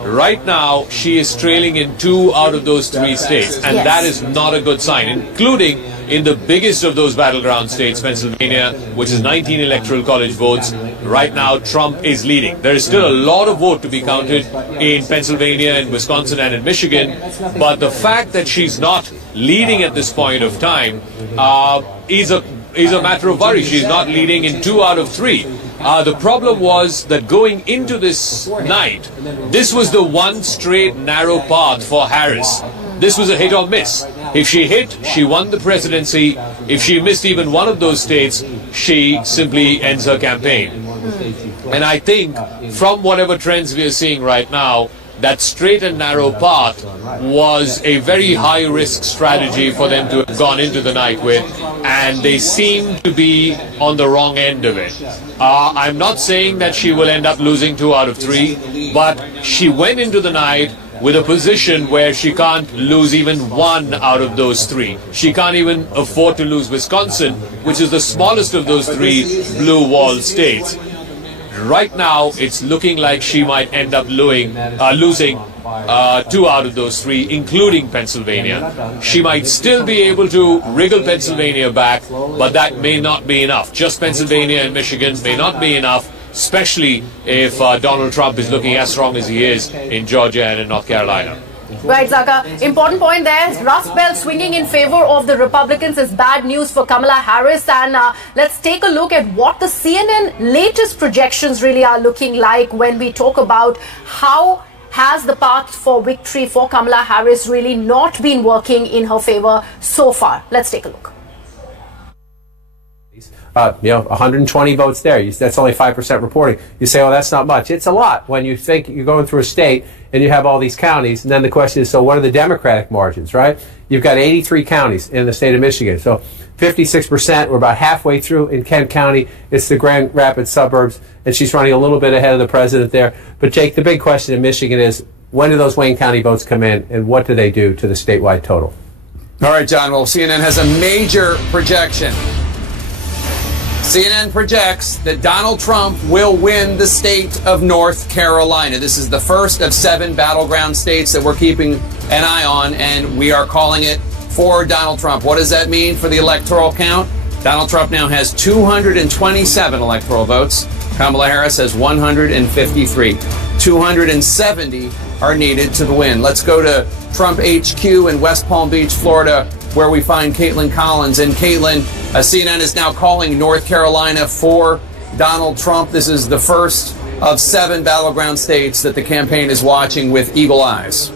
Right now, she is trailing in 2 out of those 3 states, and that is not a good sign, including in the biggest of those battleground states, Pennsylvania, which is 19 electoral college votes. Right now, Trump is leading. There is still a lot of vote to be counted in Pennsylvania, in Wisconsin, and in Michigan, but the fact that she's not leading at this point of time is a matter of worry. She's not leading in 2 out of 3. The problem was that going into this night, this was the one straight narrow path for Harris. This was a hit or miss. If she hit, she won the presidency. If she missed even one of those states, she simply ends her campaign. And I think from whatever trends we are seeing right now, that straight and narrow path was a very high-risk strategy for them to have gone into the night with, and they seem to be on the wrong end of it. I'm not saying that she will end up losing 2 out of 3, but she went into the night with a position where she can't lose even 1 out of those 3. She can't even afford to lose Wisconsin, which is the smallest of those 3 blue wall states. Right now, it's looking like she might end up losing 2 out of those 3, including Pennsylvania. She might still be able to wriggle Pennsylvania back, but that may not be enough. Just Pennsylvania and Michigan may not be enough, especially if Donald Trump is looking as strong as he is in Georgia and in North Carolina. Right, Zaka. Important point there. Rust Belt swinging in favor of the Republicans is bad news for Kamala Harris. And let's take a look at what the CNN latest projections really are looking like when we talk about how has the path for victory for Kamala Harris really not been working in her favor so far. Let's take a look. 120 votes there. That's only 5% reporting. You say, oh, that's not much. It's a lot when you think you're going through a state and you have all these counties. And then the question is, so what are the Democratic margins, right? You've got 83 counties in the state of Michigan. So 56%, we're about halfway through in Kent County. It's the Grand Rapids suburbs, and she's running a little bit ahead of the president there. But Jake, the big question in Michigan is, when do those Wayne County votes come in, and what do they do to the statewide total? All right, John. Well, CNN has a major projection. CNN projects that Donald Trump will win the state of North Carolina. This is the first of 7 battleground states that we're keeping an eye on, and we are calling it for Donald Trump. What does that mean for the electoral count? Donald Trump now has 227 electoral votes. Kamala Harris has 153. 270 are needed to win. Let's go to Trump HQ in West Palm Beach, Florida, where we find Caitlin Collins. And Caitlin, CNN is now calling North Carolina for Donald Trump. This is the first of 7 battleground states that the campaign is watching with eagle eyes.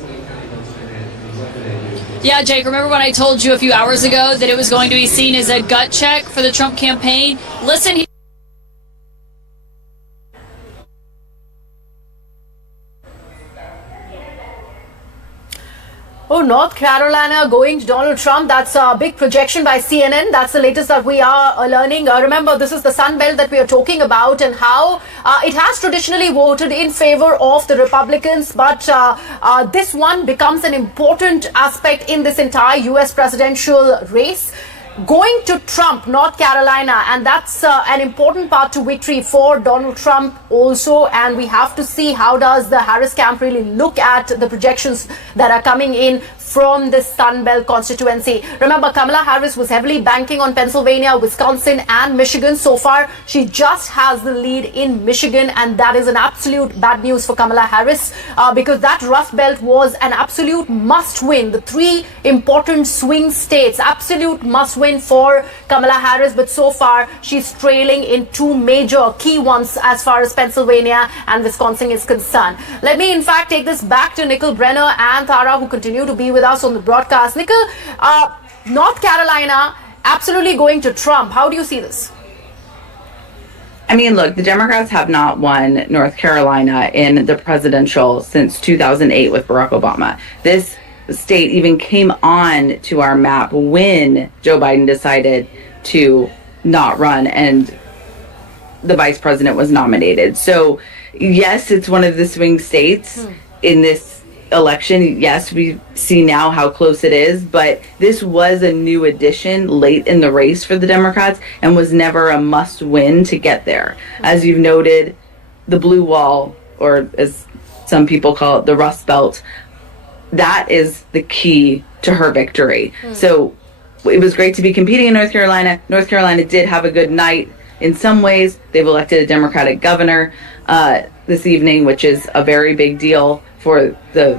Yeah, Jake, remember when I told you a few hours ago that it was going to be seen as a gut check for the Trump campaign? Listen here. Oh, North Carolina going to Donald Trump. That's a big projection by CNN. That's the latest that we are learning. Remember, this is the Sun Belt that we are talking about and how it has traditionally voted in favor of the Republicans. But this one becomes an important aspect in this entire U.S. presidential race. Going to Trump, North Carolina, and that's an important part to victory for Donald Trump also. And we have to see how does the Harris camp really look at the projections that are coming in from the Sun Belt constituency. Remember, Kamala Harris was heavily banking on Pennsylvania, Wisconsin, and Michigan. So far, she just has the lead in Michigan, and that is an absolute bad news for Kamala Harris because that Rust Belt was an absolute must-win. The 3 important swing states, absolute must-win for Kamala Harris, but so far she's trailing in 2 major key ones as far as Pennsylvania and Wisconsin is concerned. Let me in fact take this back to Nicole Brenner and Tara, who continue to be with us on the broadcast. Nicole, North Carolina absolutely going to Trump. How do you see this? I mean, look, the Democrats have not won North Carolina in the presidential since 2008 with Barack Obama. This state even came on to our map when Joe Biden decided to not run and the vice president was nominated. So, yes, it's one of the swing states in this election. Yes, we see now how close it is, but this was a new addition late in the race for the Democrats and was never a must win to get there. As you've noted, the blue wall, or as some people call it, the Rust Belt, that is the key to her victory. So it was great to be competing in North Carolina. North Carolina did have a good night in some ways. They've elected a Democratic governor this evening, which is a very big deal for the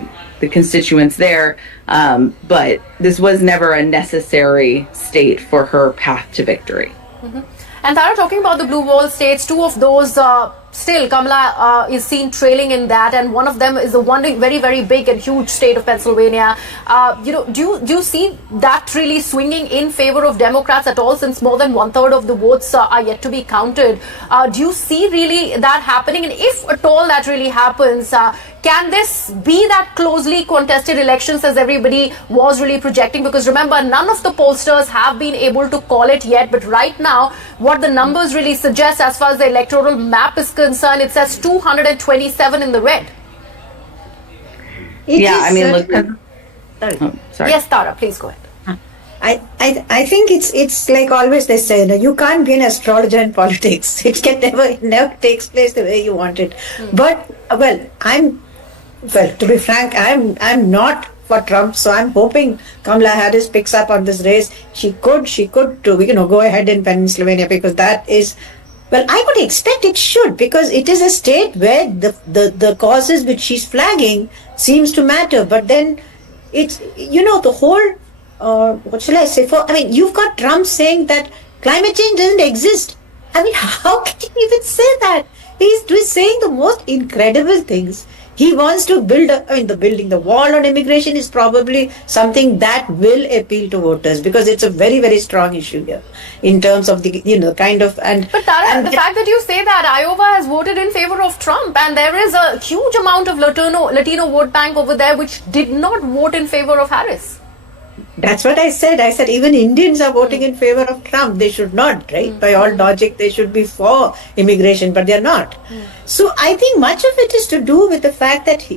constituents there. But this was never a necessary state for her path to victory. And Tara, talking about the blue wall states, 2 of those still Kamala is seen trailing in that, and one of them is the one very, very big and huge state of Pennsylvania. Do you see that really swinging in favor of Democrats at all, since more than 1/3 of the votes are yet to be counted? Do you see really that happening? And if at all that really happens, can this be that closely contested elections as everybody was really projecting? Because remember, none of the pollsters have been able to call it yet. But right now, what the numbers really suggest as far as the electoral map is concerned, it says 227 in the red. Sorry. Yes, Tara, please go ahead. I think it's like always they say, you can't be an astrologer in politics. It can never takes place the way you want it. But well, Well, to be frank, I'm not for Trump, so I'm hoping Kamala Harris picks up on this race. She could go ahead in Pennsylvania, because that is, well, I would expect it should, because it is a state where the causes which she's flagging seems to matter. But then it's, the whole, what shall I say, you've got Trump saying that climate change doesn't exist. I mean, how can you even say that? He's saying the most incredible things. He wants to build, building the wall on immigration is probably something that will appeal to voters, because it's a very, very strong issue here in terms of the, kind of, and... But Tara, the fact that you say that Iowa has voted in favor of Trump, and there is a huge amount of Latino vote bank over there which did not vote in favor of Harris. That's what I said. I said even Indians are voting in favor of Trump. They should not, right? By all logic, they should be for immigration, but they're not. So I think much of it is to do with the fact that,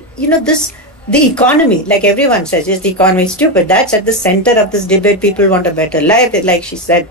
the economy, like everyone says, is the economy stupid? That's at the center of this debate. People want a better life, like she said.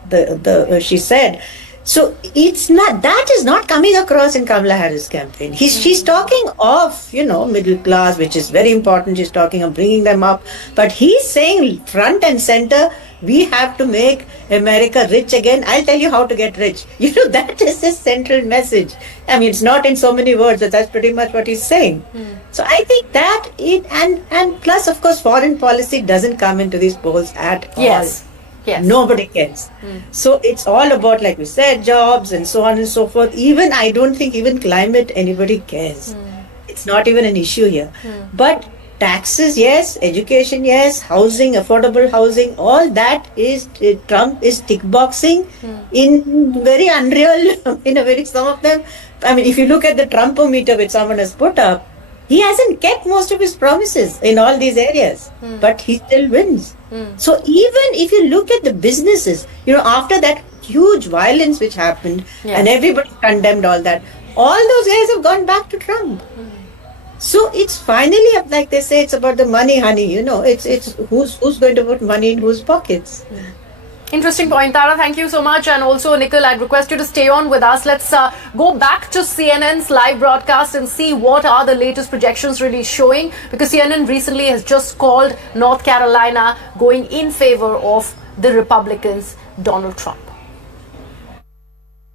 She said. So it's not, that is not coming across in Kamala Harris' campaign. She's talking of, middle class, which is very important. She's talking of bringing them up. But he's saying front and center, we have to make America rich again. I'll tell you how to get rich. That is his central message. I mean, it's not in so many words, but that's pretty much what he's saying. So I think that and plus, of course, foreign policy doesn't come into these polls at all. Yes. Nobody cares. So it's all about, like we said, jobs and so on and so forth. I don't think even climate anybody cares. It's not even an issue here. But taxes, yes. Education, yes. Housing, affordable housing, all that is, Trump is tick boxing in very unreal, some of them. I mean, if you look at the Trumpometer which someone has put up, he hasn't kept most of his promises in all these areas, but he still wins. So even if you look at the businesses, after that huge violence which happened, and everybody condemned all that, all those guys have gone back to Trump. So it's finally, like they say, it's about the money, honey. It's who's going to put money in whose pockets. Interesting point, Tara. Thank you so much. And also, Nikhil, I'd request you to stay on with us. Let's go back to CNN's live broadcast and see what are the latest projections really showing. Because CNN recently has just called North Carolina going in favor of the Republicans, Donald Trump.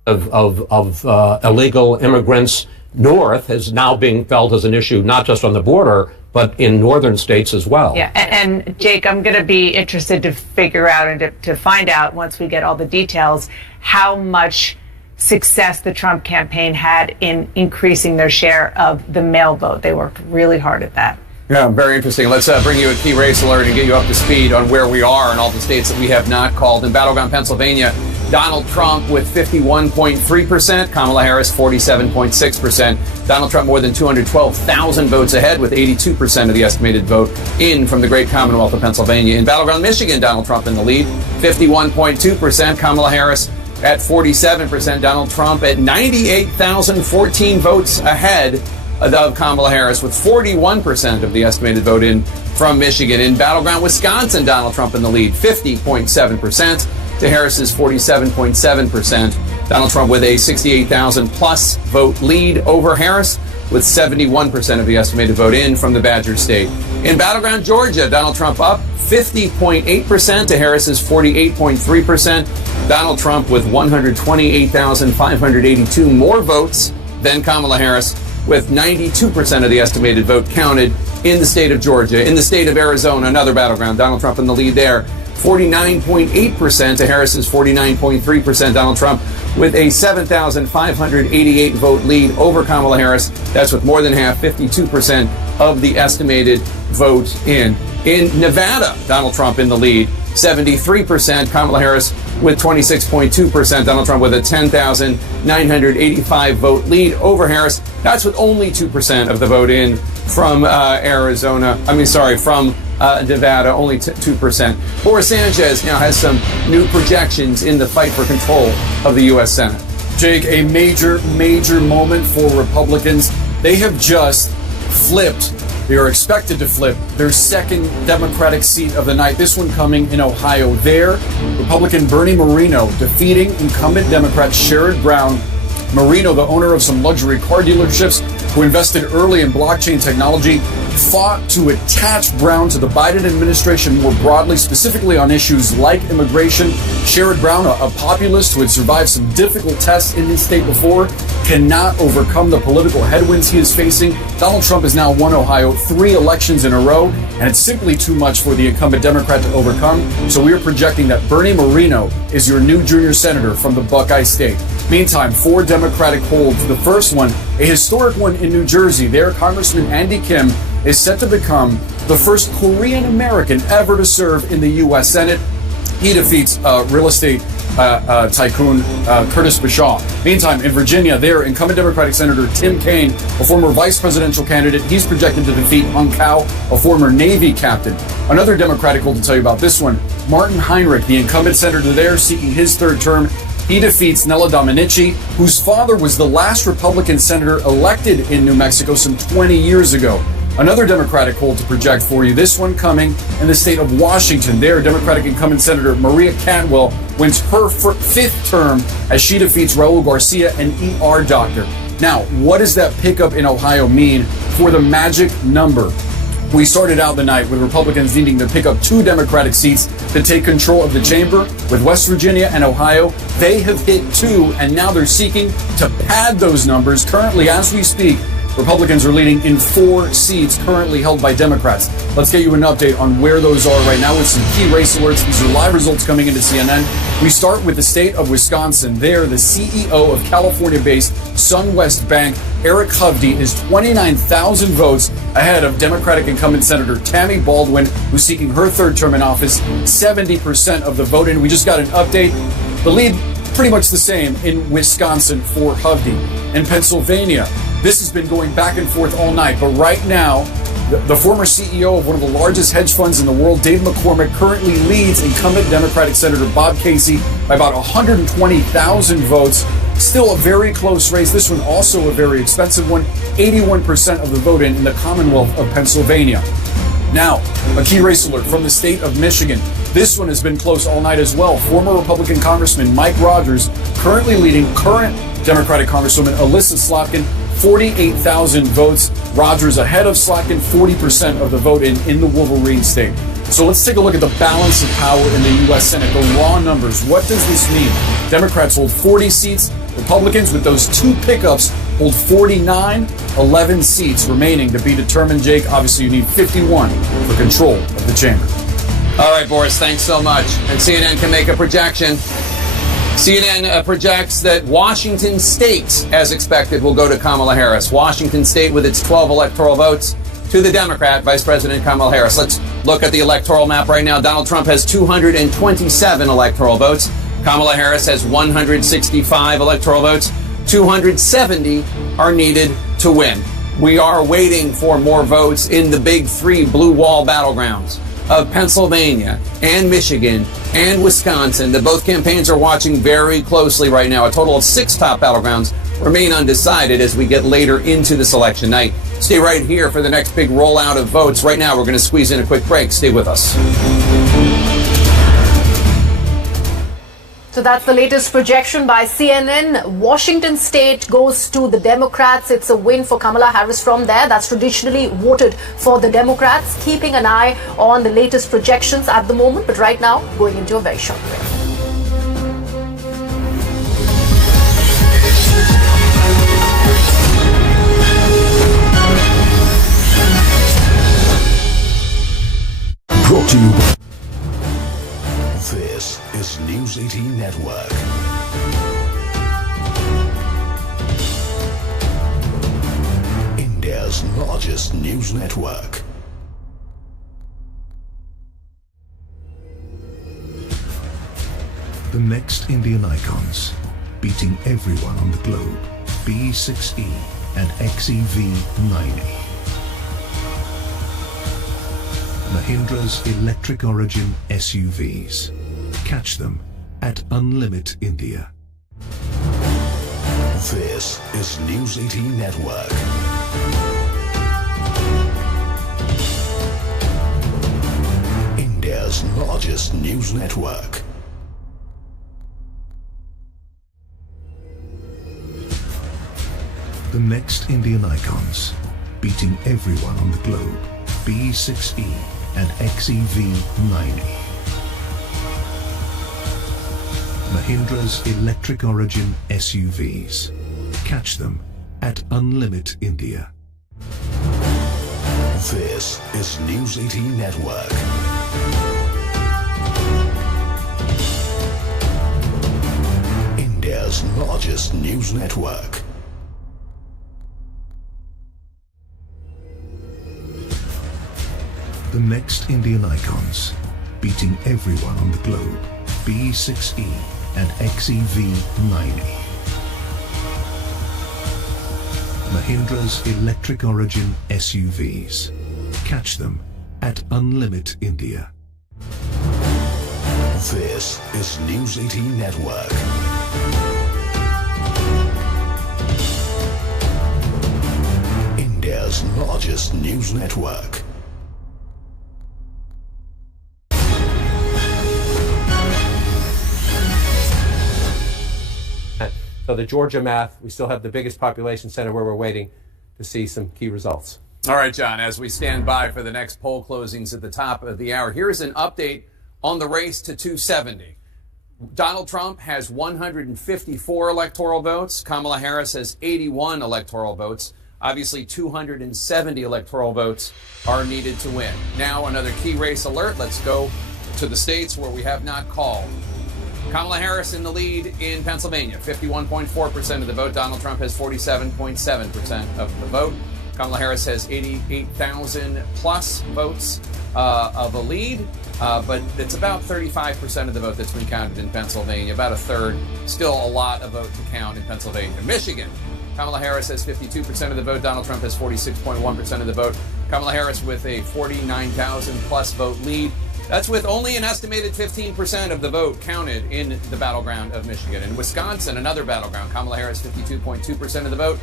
Of illegal immigrants north is now being felt as an issue, not just on the border, but in northern states as well. Yeah, and Jake, I'm going to be interested to figure out and to find out, once we get all the details, how much success the Trump campaign had in increasing their share of the mail vote. They worked really hard at that. Yeah, very interesting. Let's bring you a key race alert and get you up to speed on where we are in all the states that we have not called. In battleground Pennsylvania, Donald Trump with 51.3%, Kamala Harris 47.6%. Donald Trump more than 212,000 votes ahead with 82% of the estimated vote in from the great Commonwealth of Pennsylvania. In battleground Michigan, Donald Trump in the lead, 51.2%, Kamala Harris at 47%, Donald Trump at 98,014 votes ahead of Kamala Harris with 41% of the estimated vote in from Michigan. In battleground Wisconsin, Donald Trump in the lead, 50.7% to Harris's 47.7%. Donald Trump with a 68,000 plus vote lead over Harris with 71% of the estimated vote in from the Badger State. In battleground Georgia, Donald Trump up 50.8% to Harris's 48.3%. Donald Trump with 128,582 more votes than Kamala Harris, with 92% of the estimated vote counted in the state of Georgia. In the state of Arizona, another battleground, Donald Trump in the lead there, 49.8% to Harris's 49.3%. Donald Trump with a 7,588 vote lead over Kamala Harris. That's with more than half, 52% of the estimated vote in. In Nevada, Donald Trump in the lead, 73%. Kamala Harris with 26.2%. Donald Trump with a 10,985 vote lead over Harris. That's with only 2% of the vote in from from Nevada, only 2%. Boris Sanchez now has some new projections in the fight for control of the U.S. Senate. Jake, a major moment for Republicans. They have just flipped. They are expected to flip their second Democratic seat of the night, this one coming in Ohio. There, Republican Bernie Moreno defeating incumbent Democrat Sherrod Brown. Moreno, the owner of some luxury car dealerships, who invested early in blockchain technology, fought to attach Brown to the Biden administration more broadly, specifically on issues like immigration. Sherrod Brown, a populist who had survived some difficult tests in his state before, cannot overcome the political headwinds he is facing. Donald Trump has now won Ohio 3 elections in a row, and it's simply too much for the incumbent Democrat to overcome. So we are projecting that Bernie Moreno is your new junior senator from the Buckeye State. Meantime, 4 Democratic holds. The first one, a historic one in New Jersey. There, Congressman Andy Kim is set to become the first Korean American ever to serve in the U.S. Senate. He defeats real estate tycoon Curtis Bashaw. Meantime, in Virginia, there, incumbent Democratic Senator Tim Kaine, a former vice presidential candidate, he's projected to defeat Hung Kao, a former Navy captain. Another Democratic hold to tell you about this one, Martin Heinrich, the incumbent senator there, seeking his 3rd term. He defeats Nella Dominici, whose father was the last Republican senator elected in New Mexico some 20 years ago. Another Democratic hold to project for you, this one coming in the state of Washington. There, Democratic incumbent Senator Maria Cantwell wins her 5th term as she defeats Raul Garcia, an ER doctor. Now, what does that pickup in Ohio mean for the magic number? We started out the night with Republicans needing to pick up 2 Democratic seats to take control of the chamber. With West Virginia and Ohio, they have hit 2, and now they're seeking to pad those numbers. Currently, as we speak, Republicans are leading in 4 seats currently held by Democrats. Let's get you an update on where those are right now with some key race alerts. These are live results coming into CNN. We start with the state of Wisconsin. There, the CEO of California-based SunWest Bank, Eric Hovde, is 29,000 votes ahead of Democratic incumbent Senator Tammy Baldwin, who's seeking her 3rd term in office, 70% of the vote. And we just got an update. The lead pretty much the same in Wisconsin for Hovde. In Pennsylvania, this has been going back and forth all night, but right now, the former CEO of one of the largest hedge funds in the world, Dave McCormick, currently leads incumbent Democratic Senator Bob Casey by about 120,000 votes. Still a very close race. This one also a very expensive one. 81% of the vote in the Commonwealth of Pennsylvania. Now, a key race alert from the state of Michigan. This one has been close all night as well. Former Republican Congressman Mike Rogers currently leading current Democratic Congresswoman Alyssa Slotkin, 48,000 votes. Rogers ahead of Slotkin, 40% of the vote in the Wolverine state. So let's take a look at the balance of power in the U.S. Senate, the raw numbers. What does this mean? Democrats hold 40 seats. Republicans, with those 2 pickups, hold 49, 11 seats remaining to be determined. Jake, obviously you need 51 for control of the chamber. All right, Boris, thanks so much. And CNN can make a projection. CNN projects that Washington State, as expected, will go to Kamala Harris. Washington State, with its 12 electoral votes, to the Democrat, Vice President Kamala Harris. Let's look at the electoral map right now. Donald Trump has 227 electoral votes. Kamala Harris has 165 electoral votes. 270 are needed to win. We are waiting for more votes in the big 3 blue wall battlegrounds of Pennsylvania and Michigan and Wisconsin that both campaigns are watching very closely right now. A total of 6 top battlegrounds remain undecided as we get later into this election night. Stay right here for the next big rollout of votes. Right now, we're going to squeeze in a quick break. Stay with us. So that's the latest projection by CNN. Washington State goes to the Democrats. It's a win for Kamala Harris from there. That's traditionally voted for the Democrats. Keeping an eye on the latest projections at the moment. But right now, going into a very short break. Brought to you. This is News 18 Network. India's largest news network. The next Indian icons, beating everyone on the globe. B6E and XEV9E. Mahindra's electric origin SUVs. Catch them at Unlimit India. This is News 18 Network. India's largest news network. The next Indian icons, beating everyone on the globe. B6E and XEV9E. Mahindra's electric origin SUVs. Catch them at Unlimit India. This is News 18 Network. India's largest news network. The next Indian icons, beating everyone on the globe. B6E and XEV9E. Mahindra's electric origin SUVs. Catch them at Unlimit India. This is News 18 Network. India's largest news network. So the Georgia math, we still have the biggest population center where we're waiting to see some key results. All right, John, as we stand by for the next poll closings at the top of the hour, here's an update on the race to 270. Donald Trump has 154 electoral votes. Kamala Harris has 81 electoral votes. Obviously, 270 electoral votes are needed to win. Now, another key race alert. Let's go to the states where we have not called. Kamala Harris in the lead in Pennsylvania, 51.4% of the vote. Donald Trump has 47.7% of the vote. Kamala Harris has 88,000 plus votes of a lead, but it's about 35% of the vote that's been counted in Pennsylvania, about a third. Still a lot of vote to count in Pennsylvania. Michigan, Kamala Harris has 52% of the vote. Donald Trump has 46.1% of the vote. Kamala Harris with a 49,000 plus vote lead. That's with only an estimated 15% of the vote counted in the battleground of Michigan. In Wisconsin, another battleground, Kamala Harris 52.2% of the vote.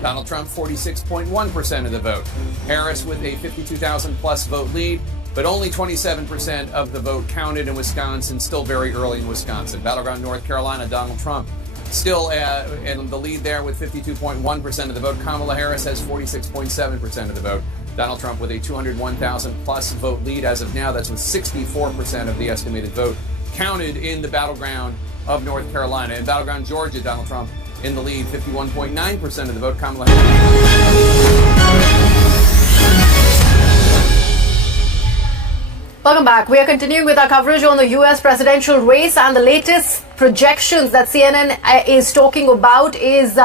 Donald Trump 46.1% of the vote. Harris with a 52,000 plus vote lead, but only 27% of the vote counted in Wisconsin, still very early in Wisconsin. Battleground North Carolina, Donald Trump still in the lead there with 52.1% of the vote. Kamala Harris has 46.7% of the vote. Donald Trump with a 201,000 plus vote lead as of now. That's with 64% of the estimated vote counted in the battleground of North Carolina. In battleground Georgia, Donald Trump in the lead, 51.9% of the vote. Kamala Welcome back. We are continuing with our coverage on the US presidential race, and the latest projections that CNN is talking about is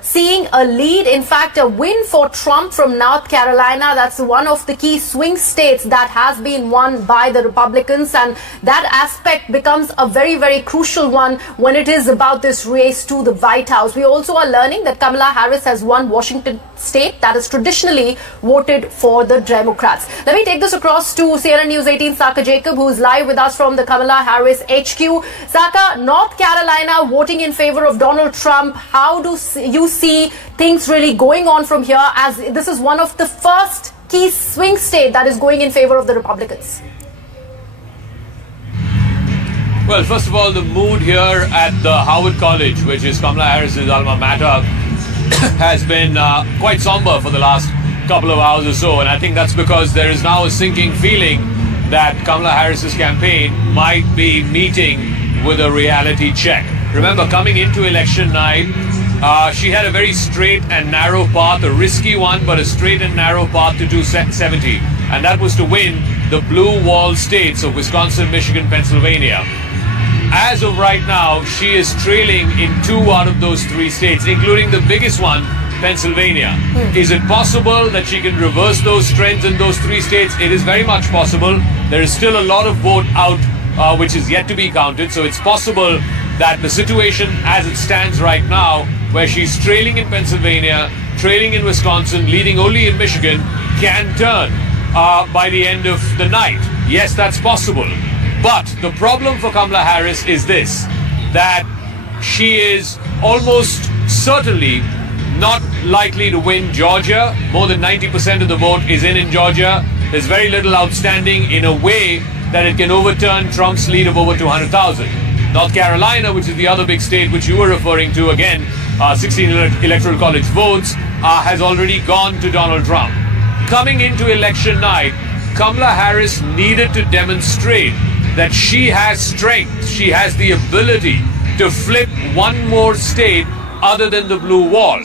seeing a lead, in fact a win for Trump from North Carolina. That's one of the key swing states that has been won by the Republicans, and that aspect becomes a very, very crucial one when it is about this race to the White House. We also are learning that Kamala Harris has won Washington state that has traditionally voted for the Democrats. Let me take this across to CNN News 18 Saka Jacob, who is live with us from the Kamala Harris HQ. Saka, North Carolina voting in favor of Donald Trump. How do you see things really going on from here, as this is one of the first key swing state that is going in favor of the Republicans? Well, first of all, the mood here at the Howard College, which is Kamala Harris's alma mater, has been quite somber for the last couple of hours or so, and I think that's because there is now a sinking feeling that Kamala Harris's campaign might be meeting with a reality check. Remember, coming into election night, she had a very straight and narrow path, a risky one, but a straight and narrow path to 270. And that was to win the blue wall states of Wisconsin, Michigan, Pennsylvania. As of right now, she is trailing in 2 out of those 3 states, including the biggest one, Pennsylvania. Is it possible that she can reverse those trends in those 3 states? It is very much possible. There is still a lot of vote out which is yet to be counted. So it's possible that the situation as it stands right now, where she's trailing in Pennsylvania, trailing in Wisconsin, leading only in Michigan, can turn by the end of the night. Yes, that's possible. But the problem for Kamala Harris is this, that she is almost certainly not likely to win Georgia. More than 90% of the vote is in Georgia. There's very little outstanding in a way that it can overturn Trump's lead of over 200,000. North Carolina, which is the other big state which you were referring to, again, 16 electoral college votes, has already gone to Donald Trump. Coming into election night, Kamala Harris needed to demonstrate that she has strength, she has the ability to flip one more state other than the blue wall.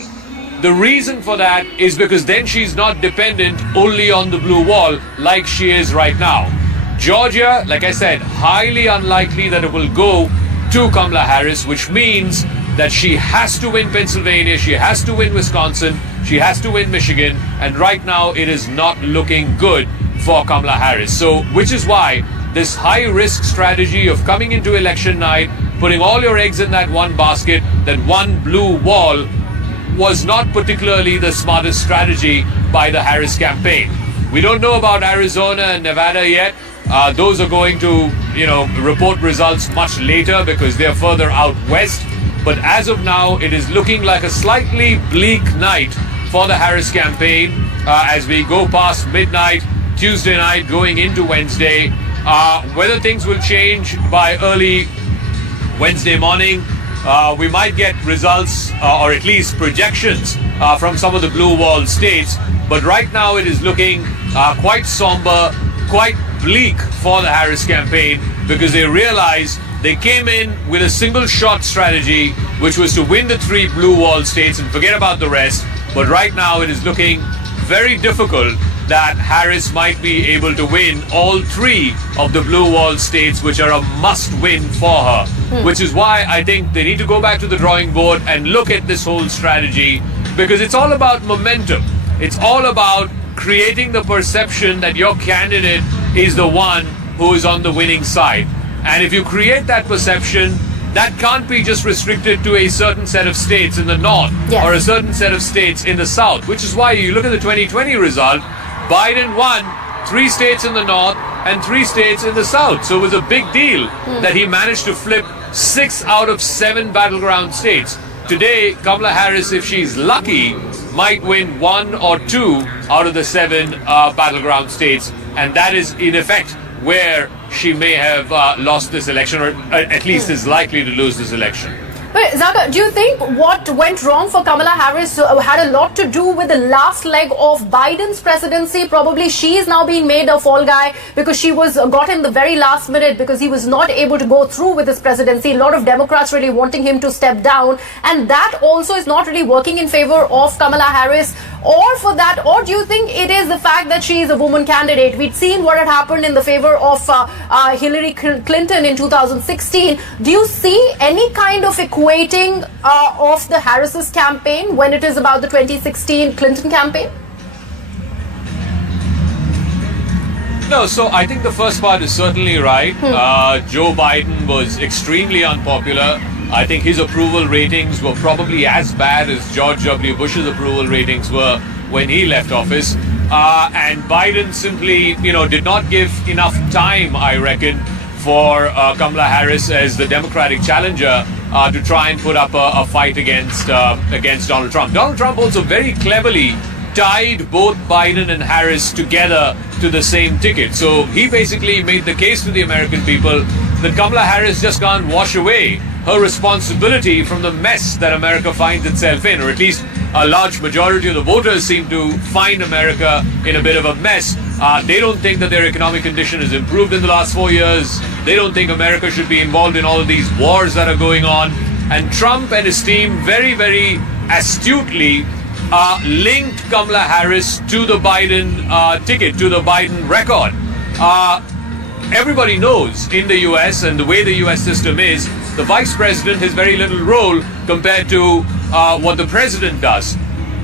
The reason for that is because then she's not dependent only on the blue wall like she is right now. Georgia, like I said, highly unlikely that it will go to Kamala Harris, which means that she has to win Pennsylvania, she has to win Wisconsin, she has to win Michigan, and right now it is not looking good for Kamala Harris. So, which is why this high-risk strategy of coming into election night, putting all your eggs in that one basket, that one blue wall, was not particularly the smartest strategy by the Harris campaign. We don't know about Arizona and Nevada yet. Those are going to, report results much later because they're further out west. But as of now, it is looking like a slightly bleak night for the Harris campaign as we go past midnight, Tuesday night, going into Wednesday. Whether things will change by early Wednesday morning, we might get results or at least projections from some of the blue wall states. But right now it is looking quite somber, quite bleak for the Harris campaign because they realize they came in with a single shot strategy, which was to win the 3 blue wall states and forget about the rest. But right now it is looking very difficult that Harris might be able to win all 3 of the blue wall states, which are a must win for her. Which is why I think they need to go back to the drawing board and look at this whole strategy, because it's all about momentum. It's all about creating the perception that your candidate is the one who is on the winning side. And if you create that perception, that can't be just restricted to a certain set of states in the north or a certain set of states in the south, which is why you look at the 2020 result, Biden won 3 states in the north and 3 states in the south. So it was a big deal that he managed to flip 6 out of 7 battleground states. Today, Kamala Harris, if she's lucky, might win 1 or 2 out of the 7 battleground states. And that is, in effect, where she may have lost this election, or at least is likely to lose this election. But Zaka, do you think what went wrong for Kamala Harris had a lot to do with the last leg of Biden's presidency? Probably she is now being made a fall guy because she was got in the very last minute because he was not able to go through with his presidency. A lot of Democrats really wanting him to step down, and that also is not really working in favor of Kamala Harris. Or for that, or do you think it is the fact that she is a woman candidate? We'd seen what had happened in the favor of Hillary Clinton in 2016. Do you see any kind of equating of the Harris's campaign when it is about the 2016 Clinton campaign? No, so I think the first part is certainly right. Joe Biden was extremely unpopular. I think his approval ratings were probably as bad as George W. Bush's approval ratings were when he left office. And Biden simply, did not give enough time, I reckon, for Kamala Harris as the Democratic challenger to try and put up a fight against Donald Trump. Donald Trump also very cleverly tied both Biden and Harris together to the same ticket. So he basically made the case to the American people that Kamala Harris just can't wash away her responsibility from the mess that America finds itself in, or at least a large majority of the voters seem to find America in a bit of a mess. They don't think that their economic condition has improved in the last 4 years. They don't think America should be involved in all of these wars that are going on. And Trump and his team very, very astutely linked Kamala Harris to the Biden ticket, to the Biden record. Everybody knows in the US and the way the US system is, the vice president has very little role compared to what the president does.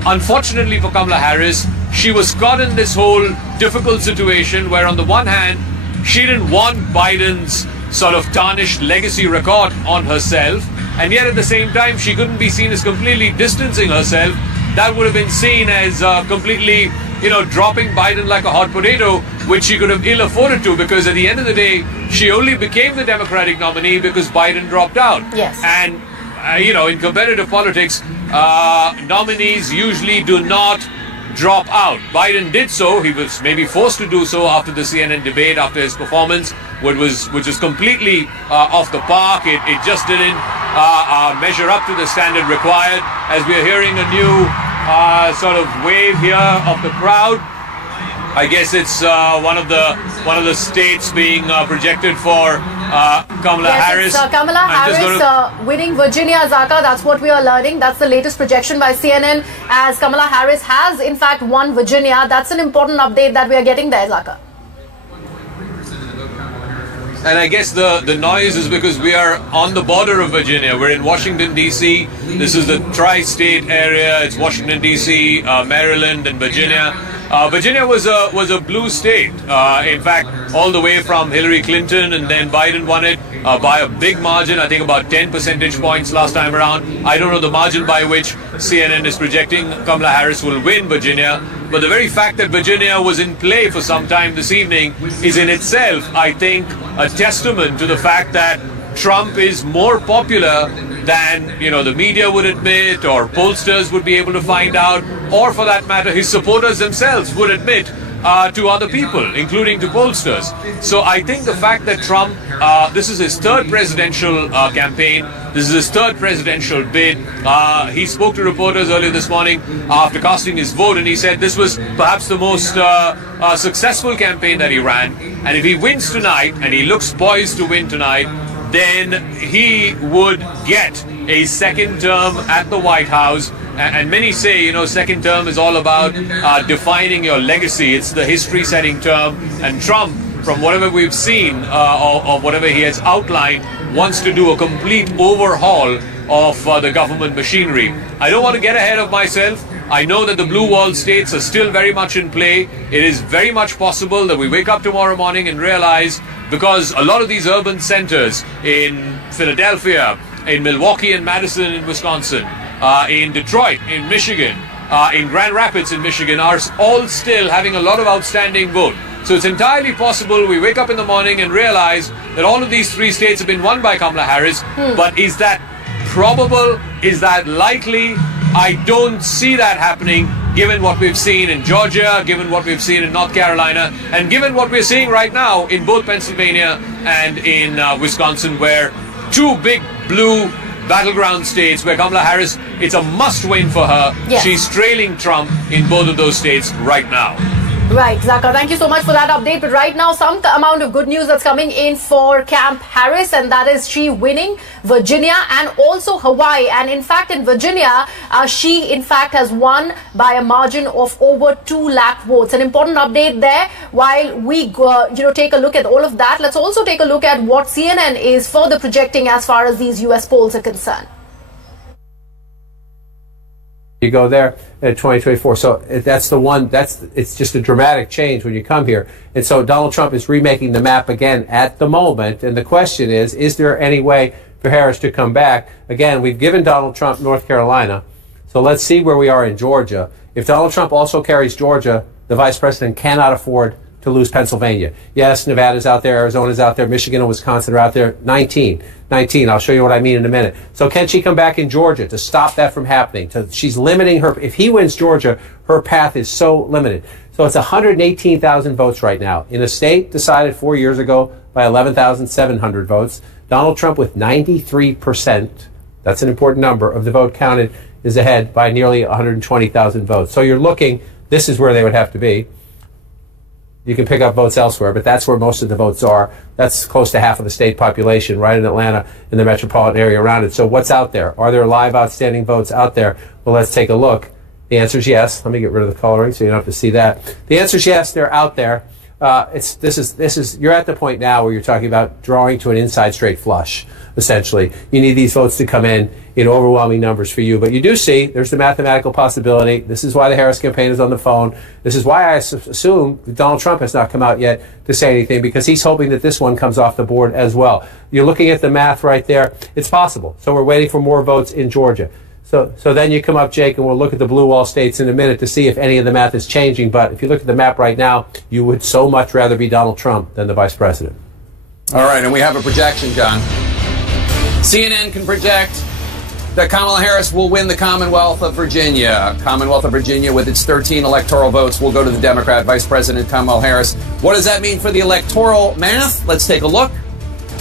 Unfortunately for Kamala Harris, she was caught in this whole difficult situation where on the one hand, she didn't want Biden's sort of tarnished legacy record on herself, and yet at the same time, she couldn't be seen as completely distancing herself. That would have been seen as completely, dropping Biden like a hot potato, which she could have ill afforded to, because at the end of the day, she only became the Democratic nominee because Biden dropped out. Yes. And, in competitive politics, nominees usually do not drop out. Biden did so. He was maybe forced to do so after the CNN debate, after his performance, which was completely off the park. It just didn't measure up to the standard required, as we are hearing a new sort of wave here of the crowd. I guess it's one of the states being projected for Kamala Harris. It's Kamala Harris winning Virginia, Zaka. That's what we are learning. That's the latest projection by CNN, as Kamala Harris has in fact won Virginia. That's an important update that we are getting there, Zaka. And I guess the noise is because we are on the border of Virginia. We're in Washington, D.C. This is the tri-state area. It's Washington, D.C., Maryland, and Virginia. Virginia was a blue state. In fact, all the way from Hillary Clinton, and then Biden won it by a big margin. I think about 10 percentage points last time around. I don't know the margin by which CNN is projecting Kamala Harris will win Virginia. But the very fact that Virginia was in play for some time this evening is in itself, I think, a testament to the fact that Trump is more popular than, the media would admit, or pollsters would be able to find out, or for that matter, his supporters themselves would admit to other people, including to pollsters. So I think the fact that Trump, this is his third presidential campaign, this is his third presidential bid. He spoke to reporters earlier this morning after casting his vote, and he said this was perhaps the most successful campaign that he ran. And if he wins tonight, and he looks poised to win tonight, then he would get a second term at the White House. And many say, second term is all about defining your legacy. It's the history-setting term. And Trump, from whatever we've seen or whatever he has outlined, wants to do a complete overhaul of the government machinery. I don't want to get ahead of myself. I know that the blue wall states are still very much in play. It is very much possible that we wake up tomorrow morning and realize, because a lot of these urban centers in Philadelphia, in Milwaukee and Madison in Wisconsin, in Detroit, in Michigan, in Grand Rapids in Michigan, are all still having a lot of outstanding vote. So it's entirely possible we wake up in the morning and realize that all of these three states have been won by Kamala Harris. But is that probable? Is that likely? I don't see that happening, given what we've seen in Georgia, given what we've seen in North Carolina, and given what we're seeing right now in both Pennsylvania and in Wisconsin, where two big blue battleground states where Kamala Harris, it's a must-win for her. Yes. She's trailing Trump in both of those states right now. Right, Zaka, thank you so much for that update. But right now, some amount of good news that's coming in for Camp Harris, and that is she winning Virginia and also Hawaii. And in fact, in Virginia, she in fact has won by a margin of over 2 lakh votes. An important update there. While we take a look at all of that, let's also take a look at what CNN is further projecting as far as these US polls are concerned. You go there in 2024. So that's the one, it's just a dramatic change when you come here. And so Donald Trump is remaking the map again at the moment. And the question is there any way for Harris to come back? Again, we've given Donald Trump North Carolina. So let's see where we are in Georgia. If Donald Trump also carries Georgia, the vice president cannot afford to lose Pennsylvania. Yes, Nevada's out there, Arizona's out there, Michigan and Wisconsin are out there. 19. I'll show you what I mean in a minute. So can she come back in Georgia to stop that from happening? She's limiting her. If he wins Georgia, her path is so limited. So it's 118,000 votes right now. In a state decided 4 years ago by 11,700 votes. Donald Trump with 93%, that's an important number, of the vote counted is ahead by nearly 120,000 votes. So you're looking, this is where they would have to be. You can pick up votes elsewhere, but that's where most of the votes are. That's close to half of the state population, right in Atlanta, in the metropolitan area around it. So what's out there? Are there live outstanding votes out there? Well, let's take a look. The answer is yes. Let me get rid of the coloring so you don't have to see that. The answer is yes, they're out there. You're at the point now where you're talking about drawing to an inside straight flush, essentially. You need these votes to come in overwhelming numbers for you. But you do see there's the mathematical possibility. This is why the Harris campaign is on the phone. This is why I assume Donald Trump has not come out yet to say anything, because he's hoping that this one comes off the board as well. You're looking at the math right there. It's possible. So we're waiting for more votes in Georgia. So then you come up, Jake, and we'll look at the blue wall states in a minute to see if any of the math is changing. But if you look at the map right now, you would so much rather be Donald Trump than the vice president. All right, and we have a projection, John. CNN can project that Kamala Harris will win the Commonwealth of Virginia. Commonwealth of Virginia, with its 13 electoral votes, will go to the Democrat Vice President Kamala Harris. What does that mean for the electoral math? Let's take a look.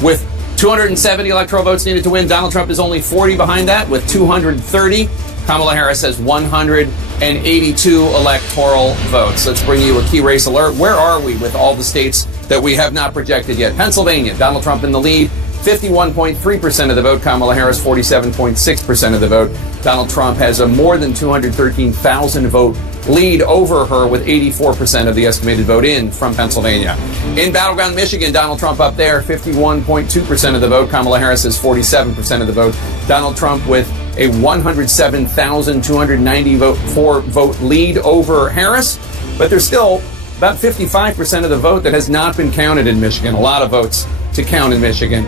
With 270 electoral votes needed to win. Donald Trump is only 40 behind that with 230. Kamala Harris has 182 electoral votes. Let's bring you a key race alert. Where are we with all the states that we have not projected yet? Pennsylvania, Donald Trump in the lead, 51.3% of the vote. Kamala Harris, 47.6% of the vote. Donald Trump has a more than 213,000 vote lead over her with 84% of the estimated vote in from Pennsylvania. In battleground Michigan, Donald Trump up there, 51.2% of the vote. Kamala Harris has 47% of the vote. Donald Trump with a 107,290 vote lead over Harris, but there's still about 55% of the vote that has not been counted in Michigan. A lot of votes to count in Michigan.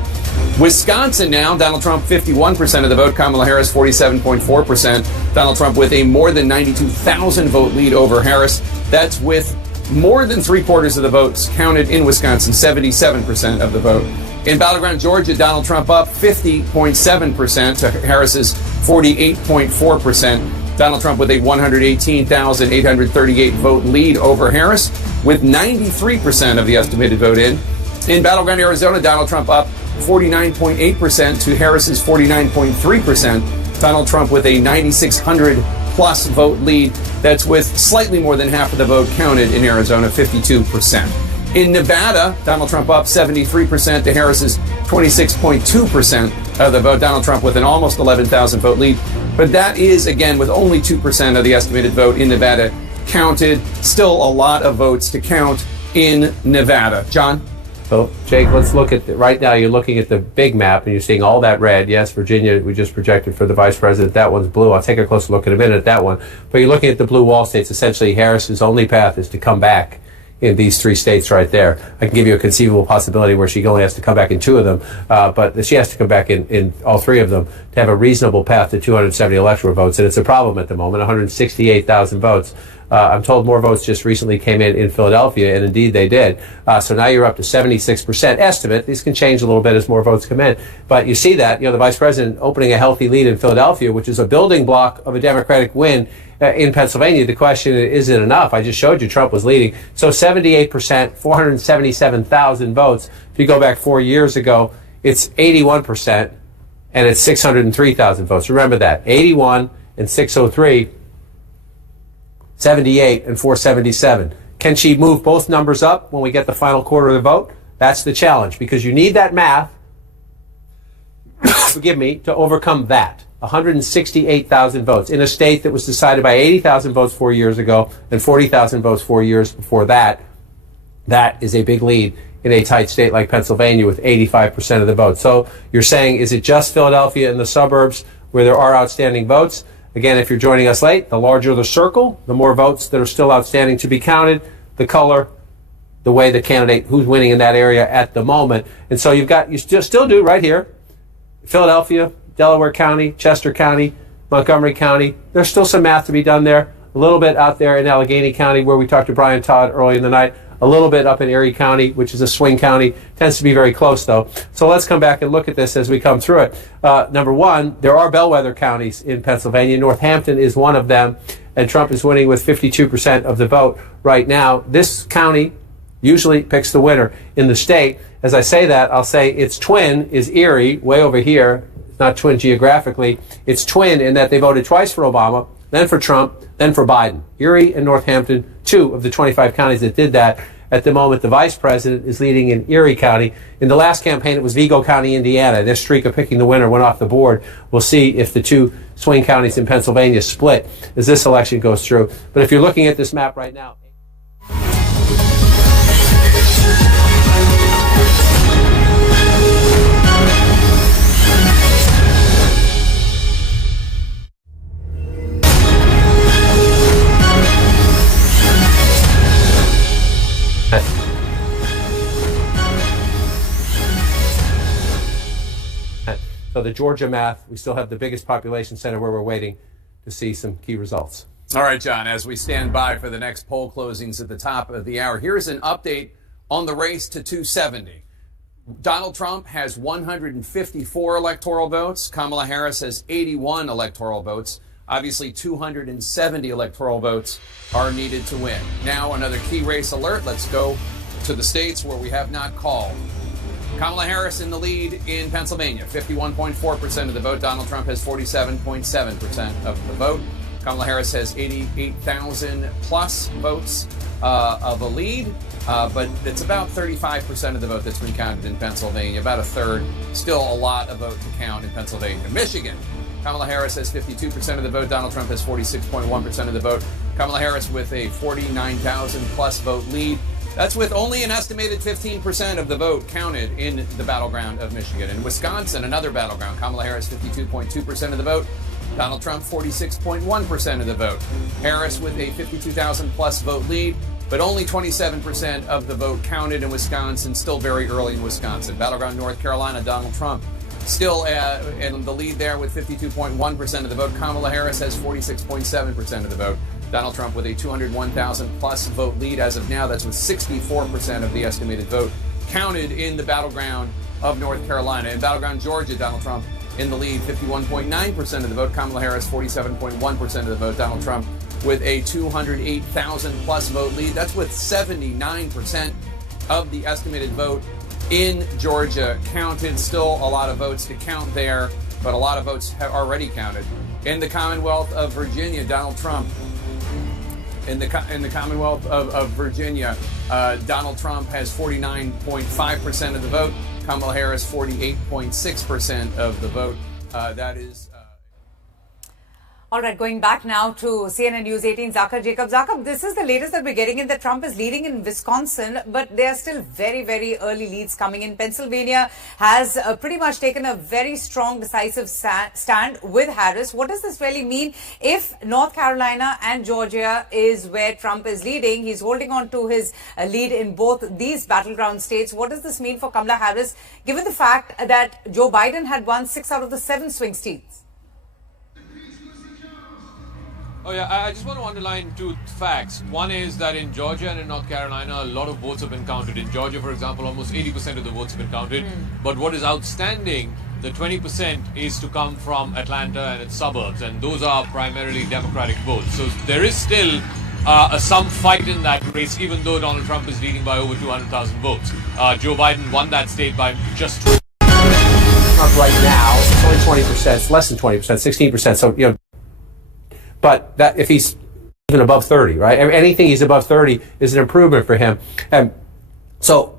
Wisconsin now, Donald Trump 51% of the vote, Kamala Harris 47.4%. Donald Trump with a more than 92,000 vote lead over Harris. That's with more than 3/4 of the votes counted in Wisconsin, 77% of the vote. In battleground Georgia, Donald Trump up 50.7% to Harris's 48.4%. Donald Trump with a 118,838 vote lead over Harris with 93% of the estimated vote in. In battleground Arizona, Donald Trump up 49.8% to Harris's 49.3%. Donald Trump with a 9,600 plus vote lead. That's with slightly more than half of the vote counted in Arizona, 52%. In Nevada, Donald Trump up 73% to Harris's 26.2% of the vote. Donald Trump with an almost 11,000 vote lead. But that is, again, with only 2% of the estimated vote in Nevada counted. Still a lot of votes to count in Nevada. John? So, Jake, let's look at right now. You're looking at the big map, and you're seeing all that red. Yes, Virginia, we just projected for the vice president. That one's blue. I'll take a closer look in a minute at that one. But you're looking at the blue wall states. Essentially, Harris's only path is to come back in these three states right there. I can give you a conceivable possibility where she only has to come back in two of them, but she has to come back in all three of them to have a reasonable path to 270 electoral votes. And it's a problem at the moment, 168,000 votes. I'm told more votes just recently came in Philadelphia, and indeed they did. So now you're up to 76% estimate. These can change a little bit as more votes come in. But you see that, the vice president opening a healthy lead in Philadelphia, which is a building block of a Democratic win in Pennsylvania. The question is it enough? I just showed you Trump was leading. So 78%, 477,000 votes. If you go back 4 years ago, it's 81%, and it's 603,000 votes. Remember that. 81 and 603. 78 and 477. Can she move both numbers up when we get the final quarter of the vote? That's the challenge, because you need that math, forgive me, to overcome that. 168,000 votes in a state that was decided by 80,000 votes 4 years ago and 40,000 votes 4 years before that. That is a big lead in a tight state like Pennsylvania with 85% of the vote. So you're saying, is it just Philadelphia and the suburbs where there are outstanding votes? Again, if you're joining us late, the larger the circle, the more votes that are still outstanding to be counted, the color, the way the candidate, who's winning in that area at the moment. And so you still do right here, Philadelphia, Delaware County, Chester County, Montgomery County. There's still some math to be done there. A little bit out there in Allegheny County, where we talked to Brian Todd early in the night. A little bit up in Erie County, which is a swing county. Tends to be very close, though. So let's come back and look at this as we come through it. Number one, there are bellwether counties in Pennsylvania. Northampton is one of them, and Trump is winning with 52% of the vote right now. This county usually picks the winner in the state. As I say that, I'll say its twin is Erie, way over here. It's not twin geographically. It's twin in that they voted twice for Obama, then for Trump, then for Biden. Erie and Northampton, 2 of the 25 counties that did that. At the moment, the vice president is leading in Erie County. In the last campaign, it was Vigo County, Indiana. This streak of picking the winner went off the board. We'll see if the two swing counties in Pennsylvania split as this election goes through. But if you're looking at this map right now, so the Georgia math, we still have the biggest population center where we're waiting to see some key results. All right, John, as we stand by for the next poll closings at the top of the hour, here's an update on the race to 270. Donald Trump has 154 electoral votes. Kamala Harris has 81 electoral votes. Obviously, 270 electoral votes are needed to win. Now, another key race alert. Let's go to the states where we have not called. Kamala Harris in the lead in Pennsylvania, 51.4% of the vote. Donald Trump has 47.7% of the vote. Kamala Harris has 88,000 plus votes of a lead, but it's about 35% of the vote that's been counted in Pennsylvania, about a third. Still a lot of vote to count in Pennsylvania. Michigan, Kamala Harris has 52% of the vote. Donald Trump has 46.1% of the vote. Kamala Harris with a 49,000 plus vote lead. That's with only an estimated 15% of the vote counted in the battleground of Michigan. In Wisconsin, another battleground, Kamala Harris 52.2% of the vote. Donald Trump 46.1% of the vote. Harris with a 52,000 plus vote lead, but only 27% of the vote counted in Wisconsin, still very early in Wisconsin. Battleground North Carolina, Donald Trump still in the lead there with 52.1% of the vote. Kamala Harris has 46.7% of the vote. Donald Trump with a 201,000 plus vote lead as of now. That's with 64% of the estimated vote counted in the battleground of North Carolina. In battleground Georgia, Donald Trump in the lead, 51.9% of the vote. Kamala Harris, 47.1% of the vote. Donald Trump with a 208,000 plus vote lead. That's with 79% of the estimated vote in Georgia counted. Still a lot of votes to count there, but a lot of votes have already counted. In the Commonwealth of Virginia, Donald Trump, in the Commonwealth of Virginia, Donald Trump has 49.5% of the vote. Kamala Harris, 48.6% of the vote. That is... All right, going back now to CNN News 18, Zakir Jacob. Zakir, this is the latest that we're getting in that Trump is leading in Wisconsin, but there are still very, very early leads coming in. Pennsylvania has pretty much taken a very strong, decisive stand with Harris. What does this really mean if North Carolina and Georgia is where Trump is leading? He's holding on to his lead in both these battleground states. What does this mean for Kamala Harris, given the fact that Joe Biden had won 6 out of the 7 swing states? Oh yeah, I just want to underline 2 facts. One is that in Georgia and in North Carolina, a lot of votes have been counted. In Georgia, for example, almost 80% of the votes have been counted. But what is outstanding, the 20% is to come from Atlanta and its suburbs, and those are primarily Democratic votes. So there is still some fight in that race, even though Donald Trump is leading by over 200,000 votes. Joe Biden won that state by just... Trump right now, it's only 20%, it's less than 20%, 16%. So, you know, but that if he's even above 30, right? Anything he's above 30 is an improvement for him. And so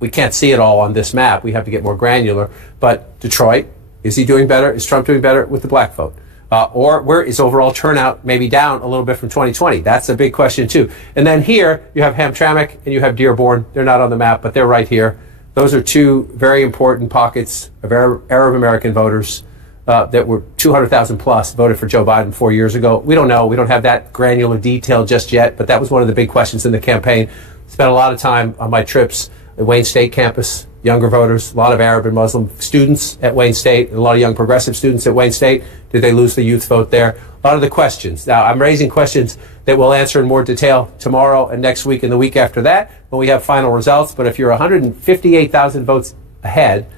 we can't see it all on this map. We have to get more granular. But Detroit, is he doing better? Is Trump doing better with the black vote? Or where is overall turnout maybe down a little bit from 2020? That's a big question too. And then here you have Hamtramck and you have Dearborn. They're not on the map, but they're right here. Those are 2 very important pockets of Arab American voters that were 200,000 plus voted for Joe Biden 4 years ago. We don't know. We don't have that granular detail just yet, but that was one of the big questions in the campaign. Spent a lot of time on my trips at Wayne State campus, younger voters, a lot of Arab and Muslim students at Wayne State, and a lot of young progressive students at Wayne State. Did they lose the youth vote there? A lot of the questions. Now, I'm raising questions that we'll answer in more detail tomorrow and next week and the week after that when we have final results. But if you're 158,000 votes ahead,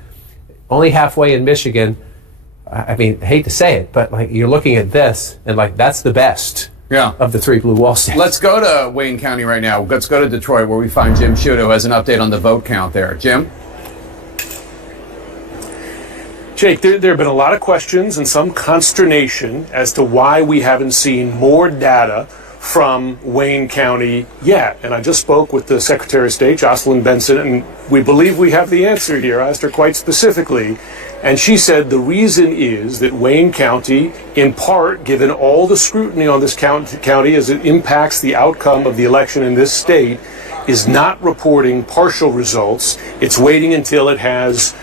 only halfway in Michigan, I mean, I hate to say it, but like you're looking at this and like that's the best of the 3 blue wall states. Let's go to Wayne County right now. Let's go to Detroit where we find Jim Sciutto, who has an update on the vote count there. Jim? Jake, there have been a lot of questions and some consternation as to why we haven't seen more data from Wayne County yet. And I just spoke with the Secretary of State, Jocelyn Benson, and we believe we have the answer here. I asked her quite specifically. And she said the reason is that Wayne County, in part, given all the scrutiny on this county as it impacts the outcome of the election in this state, is not reporting partial results. It's waiting until it has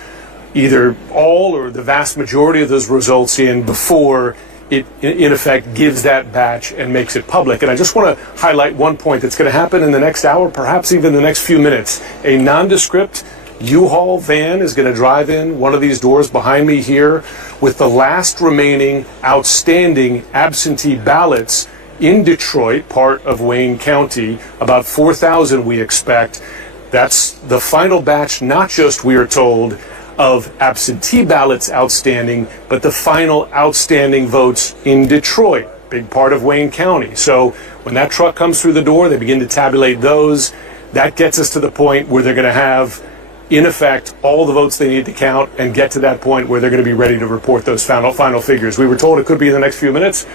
either all or the vast majority of those results in before it, in effect, gives that batch and makes it public. And I just want to highlight one point that's going to happen in the next hour, perhaps even the next few minutes. A nondescript U-Haul van is going to drive in one of these doors behind me here with the last remaining outstanding absentee ballots in Detroit, part of Wayne County, about 4,000 we expect. That's the final batch, not just, we are told, of absentee ballots outstanding, but the final outstanding votes in Detroit, big part of Wayne County. So when that truck comes through the door, they begin to tabulate those. That gets us to the point where they're going to have in effect, all the votes they need to count and get to that point where they're going to be ready to report those final figures. We were told it could be in the next few minutes.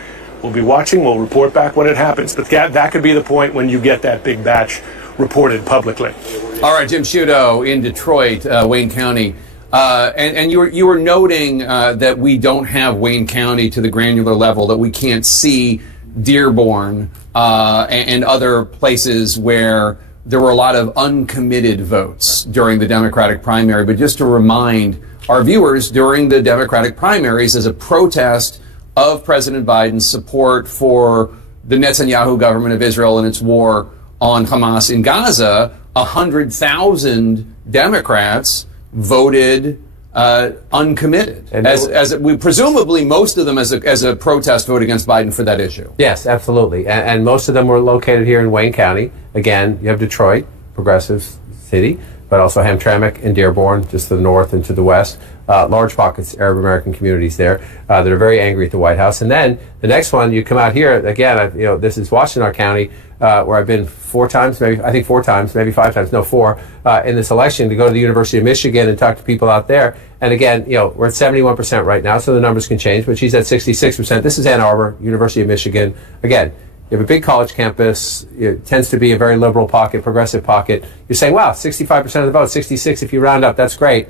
We'll be watching. We'll report back when it happens. But that could be the point when you get that big batch reported publicly. All right, Jim Sciutto in Detroit, Wayne County. And you were noting that we don't have Wayne County to the granular level, that we can't see Dearborn and other places where there were a lot of uncommitted votes during the Democratic primary. But just to remind our viewers, during the Democratic primaries, as a protest of President Biden's support for the Netanyahu government of Israel and its war on Hamas in Gaza, 100,000 Democrats voted uncommitted, and as we presumably most of them as a protest vote against Biden for that issue. Yes, absolutely, and most of them were located here in Wayne County. Again, you have Detroit, progressive city, but also Hamtramck and Dearborn, just to the north and to the west. Large pockets, Arab American communities there that are very angry at the White House. And then the next one, you come out here again. This is Washtenaw County, where I've been 4 times, maybe 5 times, no 4, in this election to go to the University of Michigan and talk to people out there. And again, we're at 71% right now, so the numbers can change. But she's at 66%. This is Ann Arbor, University of Michigan. Again, you have a big college campus. It tends to be a very liberal pocket, progressive pocket. You're saying, wow, 65% of the vote, 66 if you round up, that's great.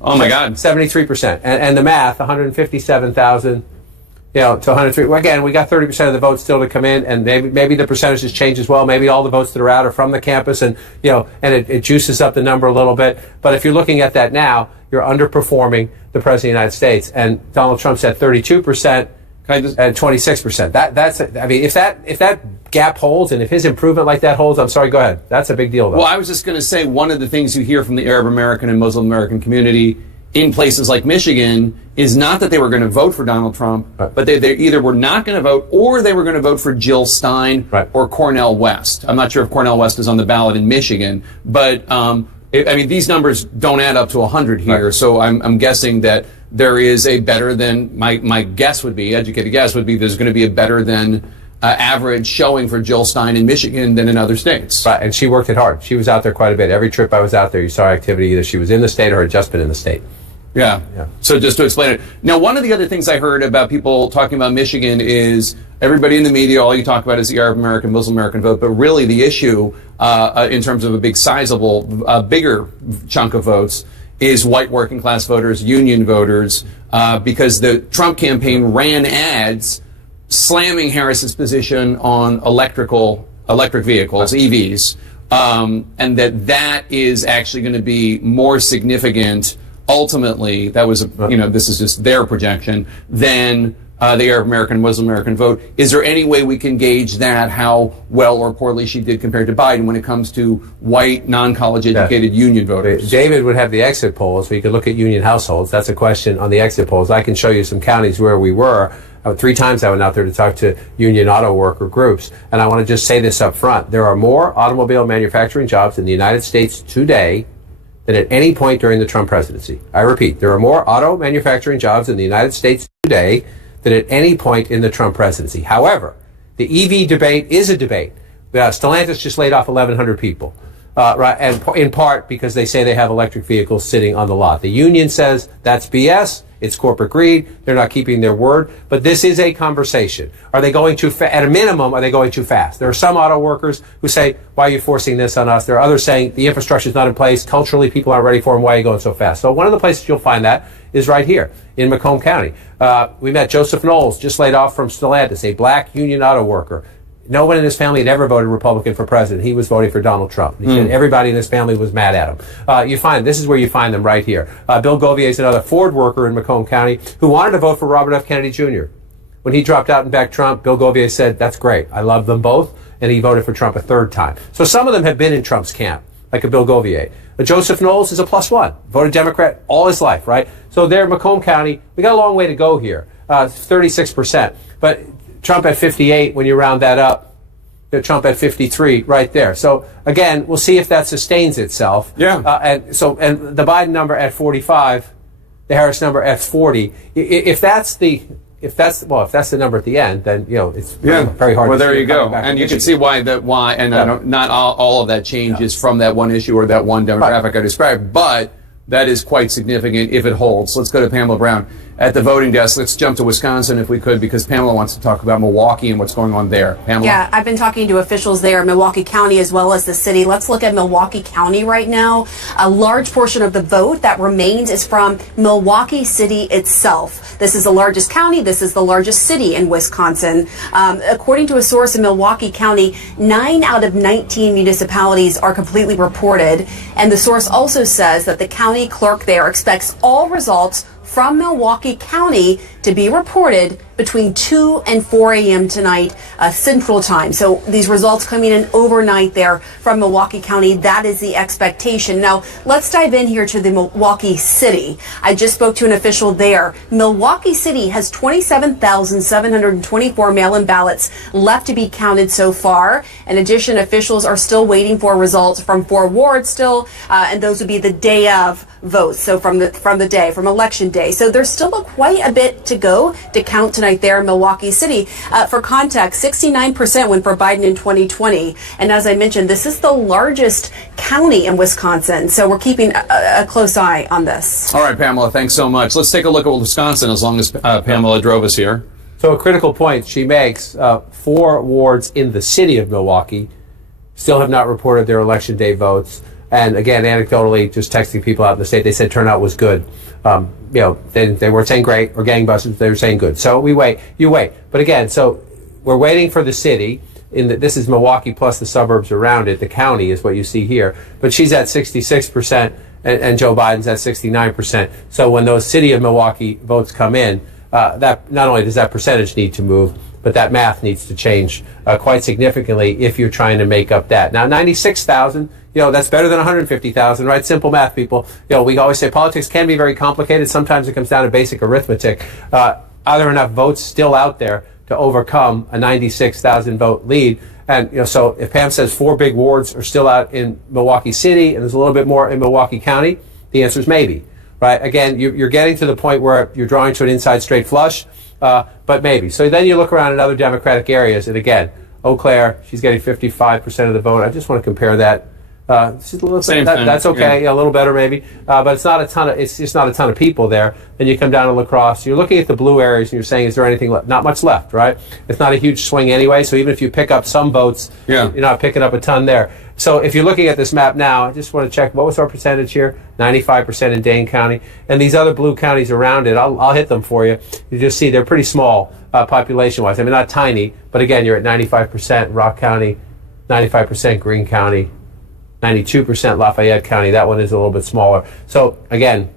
Oh my God. 73%. And the math, 157,000, to 103. Well, again, we got 30% of the votes still to come in, and maybe the percentages change as well. Maybe all the votes that are out are from the campus, and it juices up the number a little bit. But if you're looking at that now, you're underperforming the President of the United States. And Donald Trump's at 32%. And 26%. If that gap holds, and if his improvement like that holds, I'm sorry, go ahead. That's a big deal, though. Well, I was just going to say, one of the things you hear from the Arab American and Muslim American community in places like Michigan is not that they were going to vote for Donald Trump, but they either were not going to vote or they were going to vote for Jill Stein or Cornel West. I'm not sure if Cornel West is on the ballot in Michigan, but these numbers don't add up to 100 here, so I'm guessing that there is a better than, my guess would be, educated guess would be, there's going to be a better than average showing for Jill Stein in Michigan than in other states. Right, and she worked it hard. She was out there quite a bit. Every trip I was out there, you saw activity. Either she was in the state or had just been in the state. Yeah. So just to explain it. Now, one of the other things I heard about people talking about Michigan is everybody in the media, all you talk about is the Arab American, Muslim American vote, but really the issue in terms of a big sizable, bigger chunk of votes is white working class voters, union voters, because the Trump campaign ran ads slamming Harris's position on electric vehicles, EVs, and that is actually going to be more significant ultimately. That was, this is just their projection, than the Arab American, Muslim American vote. Is there any way we can gauge that, how well or poorly she did compared to Biden when it comes to white, non-college educated union voters? David would have the exit polls, so you could look at union households. That's a question on the exit polls. I can show you some counties where we were. 3 times I went out there to talk to union auto worker groups, and I want to just say this up front. There are more automobile manufacturing jobs in the United States today than at any point during the Trump presidency. I repeat, there are more auto manufacturing jobs in the United States today than at any point in the Trump presidency. However, the EV debate is a debate. Stellantis just laid off 1,100 people, and in part because they say they have electric vehicles sitting on the lot. The union says that's BS. It's corporate greed. They're not keeping their word. But this is a conversation. Are they going too fast? At a minimum, are they going too fast? There are some auto workers who say, why are you forcing this on us? There are others saying the infrastructure is not in place. Culturally, people aren't ready for them. Why are you going so fast? So one of the places you'll find that is right here in Macomb County. We met Joseph Knowles, just laid off from Stellantis, a black union auto worker. No one in his family had ever voted Republican for president. He was voting for Donald Trump. He said everybody in his family was mad at him. This is where you find them right here. Bill Govier is another Ford worker in Macomb County who wanted to vote for Robert F. Kennedy Jr. When he dropped out and backed Trump, Bill Govier said, that's great. I love them both. And he voted for Trump a 3rd time. So some of them have been in Trump's camp, like a Bill Govier. But Joseph Knowles is a +1. Voted Democrat all his life, right? So there, Macomb County, we got a long way to go here. 36%. But Trump at 58, when you round that up, Trump at 53 right there. So again, we'll see if that sustains itself. Yeah. And the Biden number at 45, the Harris number at 40. If that's the if that's the number at the end, then it's very hard. Well, to there see you go, and you can see why and not all of that change is from that one issue or that one demographic I described, but that is quite significant if it holds. Let's go to Pamela Brown at the voting desk. Let's jump to Wisconsin if we could, because Pamela wants to talk about Milwaukee and what's going on there. Pamela? Yeah, I've been talking to officials there in Milwaukee County as well as the city. Let's look at Milwaukee County right now. A large portion of the vote that remains is from Milwaukee City itself. This is the largest county. This is the largest city in Wisconsin. According to a source in Milwaukee County, 9 out of 19 municipalities are completely reported. And the source also says that the county clerk there expects all results from Milwaukee County to be reported between 2 and 4 a.m. tonight, Central Time. So these results coming in overnight there from Milwaukee County. That is the expectation. Now, let's dive in here to the Milwaukee City. I just spoke to an official there. Milwaukee City has 27,724 mail-in ballots left to be counted so far. In addition, officials are still waiting for results from 4 wards still, and those would be the day of votes. So from election day. So there's still quite a bit to go to count tonight there in Milwaukee City. For context, 69% went for Biden in 2020. And as I mentioned, this is the largest county in Wisconsin. So we're keeping a close eye on this. All right, Pamela, thanks so much. Let's take a look at Wisconsin as long as Pamela drove us here. So a critical point she makes, 4 wards in the city of Milwaukee still have not reported their election day votes. And again, anecdotally, just texting people out in the state, they said turnout was good. They weren't saying great or gangbusters, they were saying good. So you wait. But again, so we're waiting for the city. This is Milwaukee plus the suburbs around it. The county is what you see here. But she's at 66% and Joe Biden's at 69%. So when those city of Milwaukee votes come in, that not only does that percentage need to move, but that math needs to change quite significantly if you're trying to make up that. Now, 96,000, that's better than 150,000, right? Simple math, people. We always say politics can be very complicated. Sometimes it comes down to basic arithmetic. Are there enough votes still out there to overcome a 96,000 vote lead? And, so if Pam says 4 big wards are still out in Milwaukee City and there's a little bit more in Milwaukee County, the answer is maybe, right? Again, you're getting to the point where you're drawing to an inside straight flush. But maybe. So then you look around in other Democratic areas, and again, Eau Claire, she's getting 55% of the vote. I just want to compare that. That's okay, a little better maybe, but it's not a ton of. It's just not a ton of people there. Then you come down to La Crosse. You're looking at the blue areas, and you're saying, is there anything left? Not much left, right? It's not a huge swing anyway. So even if you pick up some votes, you're not picking up a ton there. So if you're looking at this map now, I just want to check what was our percentage here. 95% in Dane County, and these other blue counties around it. I'll hit them for you. You just see they're pretty small population-wise. I mean, not tiny, but again, you're at 95% Rock County, 95% Greene County. 92% Lafayette County. That one is a little bit smaller. So again,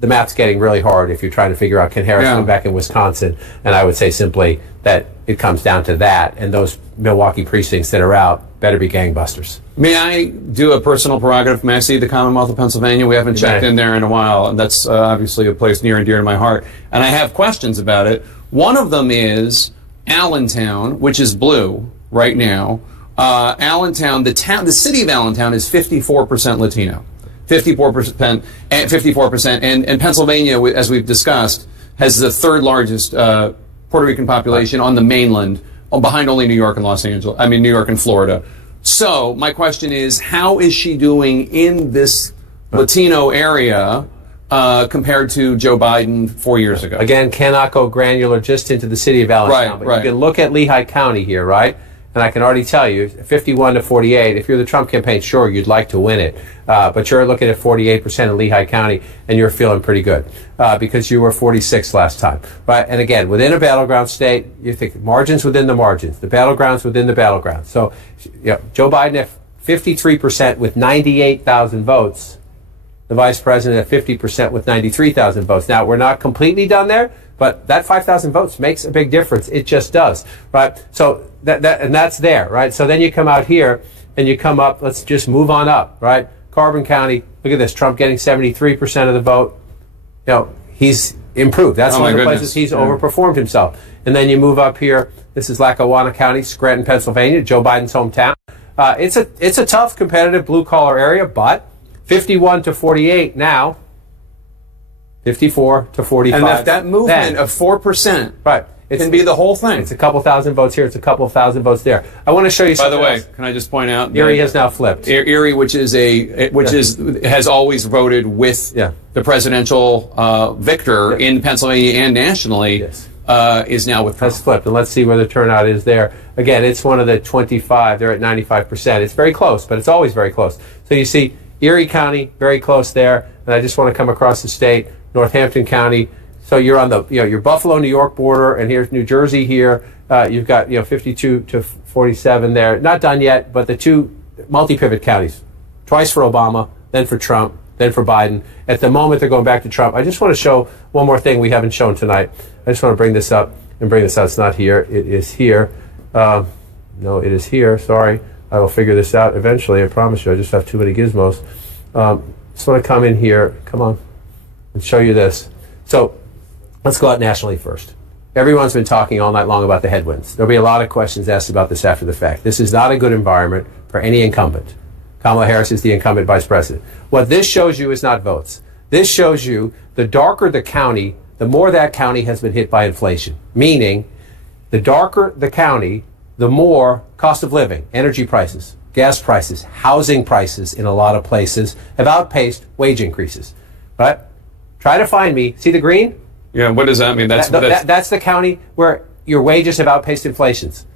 the math's getting really hard if you're trying to figure out can Harris come back in Wisconsin. And I would say simply that it comes down to that, and those Milwaukee precincts that are out better be gangbusters. May I do a personal prerogative? May I see the Commonwealth of Pennsylvania? We haven't checked in there in a while, and that's obviously a place near and dear to my heart. And I have questions about it. One of them is Allentown, which is blue right now. Allentown, the city of Allentown is 54% Latino, 54%, and Pennsylvania, as we've discussed, has the 3rd largest Puerto Rican population on the mainland, behind only New York and New York and Florida. So my question is, how is she doing in this Latino area compared to Joe Biden 4 years ago? Again, cannot go granular just into the city of Allentown, but you can look at Lehigh County here, right? And I can already tell you, 51 to 48, if you're the Trump campaign, sure, you'd like to win it. But you're looking at 48% in Lehigh County, and you're feeling pretty good because you were 46 last time. Right? And again, within a battleground state, you think margins within the margins, the battlegrounds within the battlegrounds. So Joe Biden at 53% with 98,000 votes, the vice president at 50% with 93,000 votes. Now, we're not completely done there, but that 5,000 votes makes a big difference. It just does, right? So that's there, right? So then you come out here and you come up, let's just move on up, right? Carbon County, look at this, Trump getting 73% of the vote. He's improved. That's one of the places he's overperformed himself. And then you move up here, this is Lackawanna County, Scranton, Pennsylvania, Joe Biden's hometown. It's a tough, competitive blue-collar area, but 51 to 48 now. 54 to 45. And if that movement of 4% can be the whole thing. It's a couple thousand votes here. It's a couple thousand votes there. I want to show you something. By the way, else. can I just point out? Erie has now flipped. Erie, which has always voted with the presidential victor in Pennsylvania and nationally, is now with Trump. Has flipped. And let's see where the turnout is there. Again, it's one of the 25. They're at 95%. It's very close, but it's always very close. So you see Erie County, very close there. And I just want to come across the state, Northampton County. So you're on the, your Buffalo, New York border, and here's New Jersey here. You've got, 52 to 47 there. Not done yet, but the two multi-pivot counties. Twice for Obama, then for Trump, then for Biden. At the moment, they're going back to Trump. I just want to show one more thing we haven't shown tonight. I just want to bring this up and bring this out. It's not here. It is here. No, it is here. Sorry. I will figure this out eventually. I promise you. I just have too many gizmos. Just want to come in here. Come on. And show you this. So let's go out nationally first. Everyone's been talking all night long about the headwinds. There'll be a lot of questions asked about this after the fact. This is not a good environment for any incumbent. Kamala Harris is the incumbent vice president. What this shows you is not votes. This shows you the darker the county, the more that county has been hit by inflation. Meaning, the darker the county, the more cost of living, energy prices, gas prices, housing prices in a lot of places have outpaced wage increases. Right? Try to find me. See the green? Yeah, what does that mean? That's the county where your wages have outpaced inflations.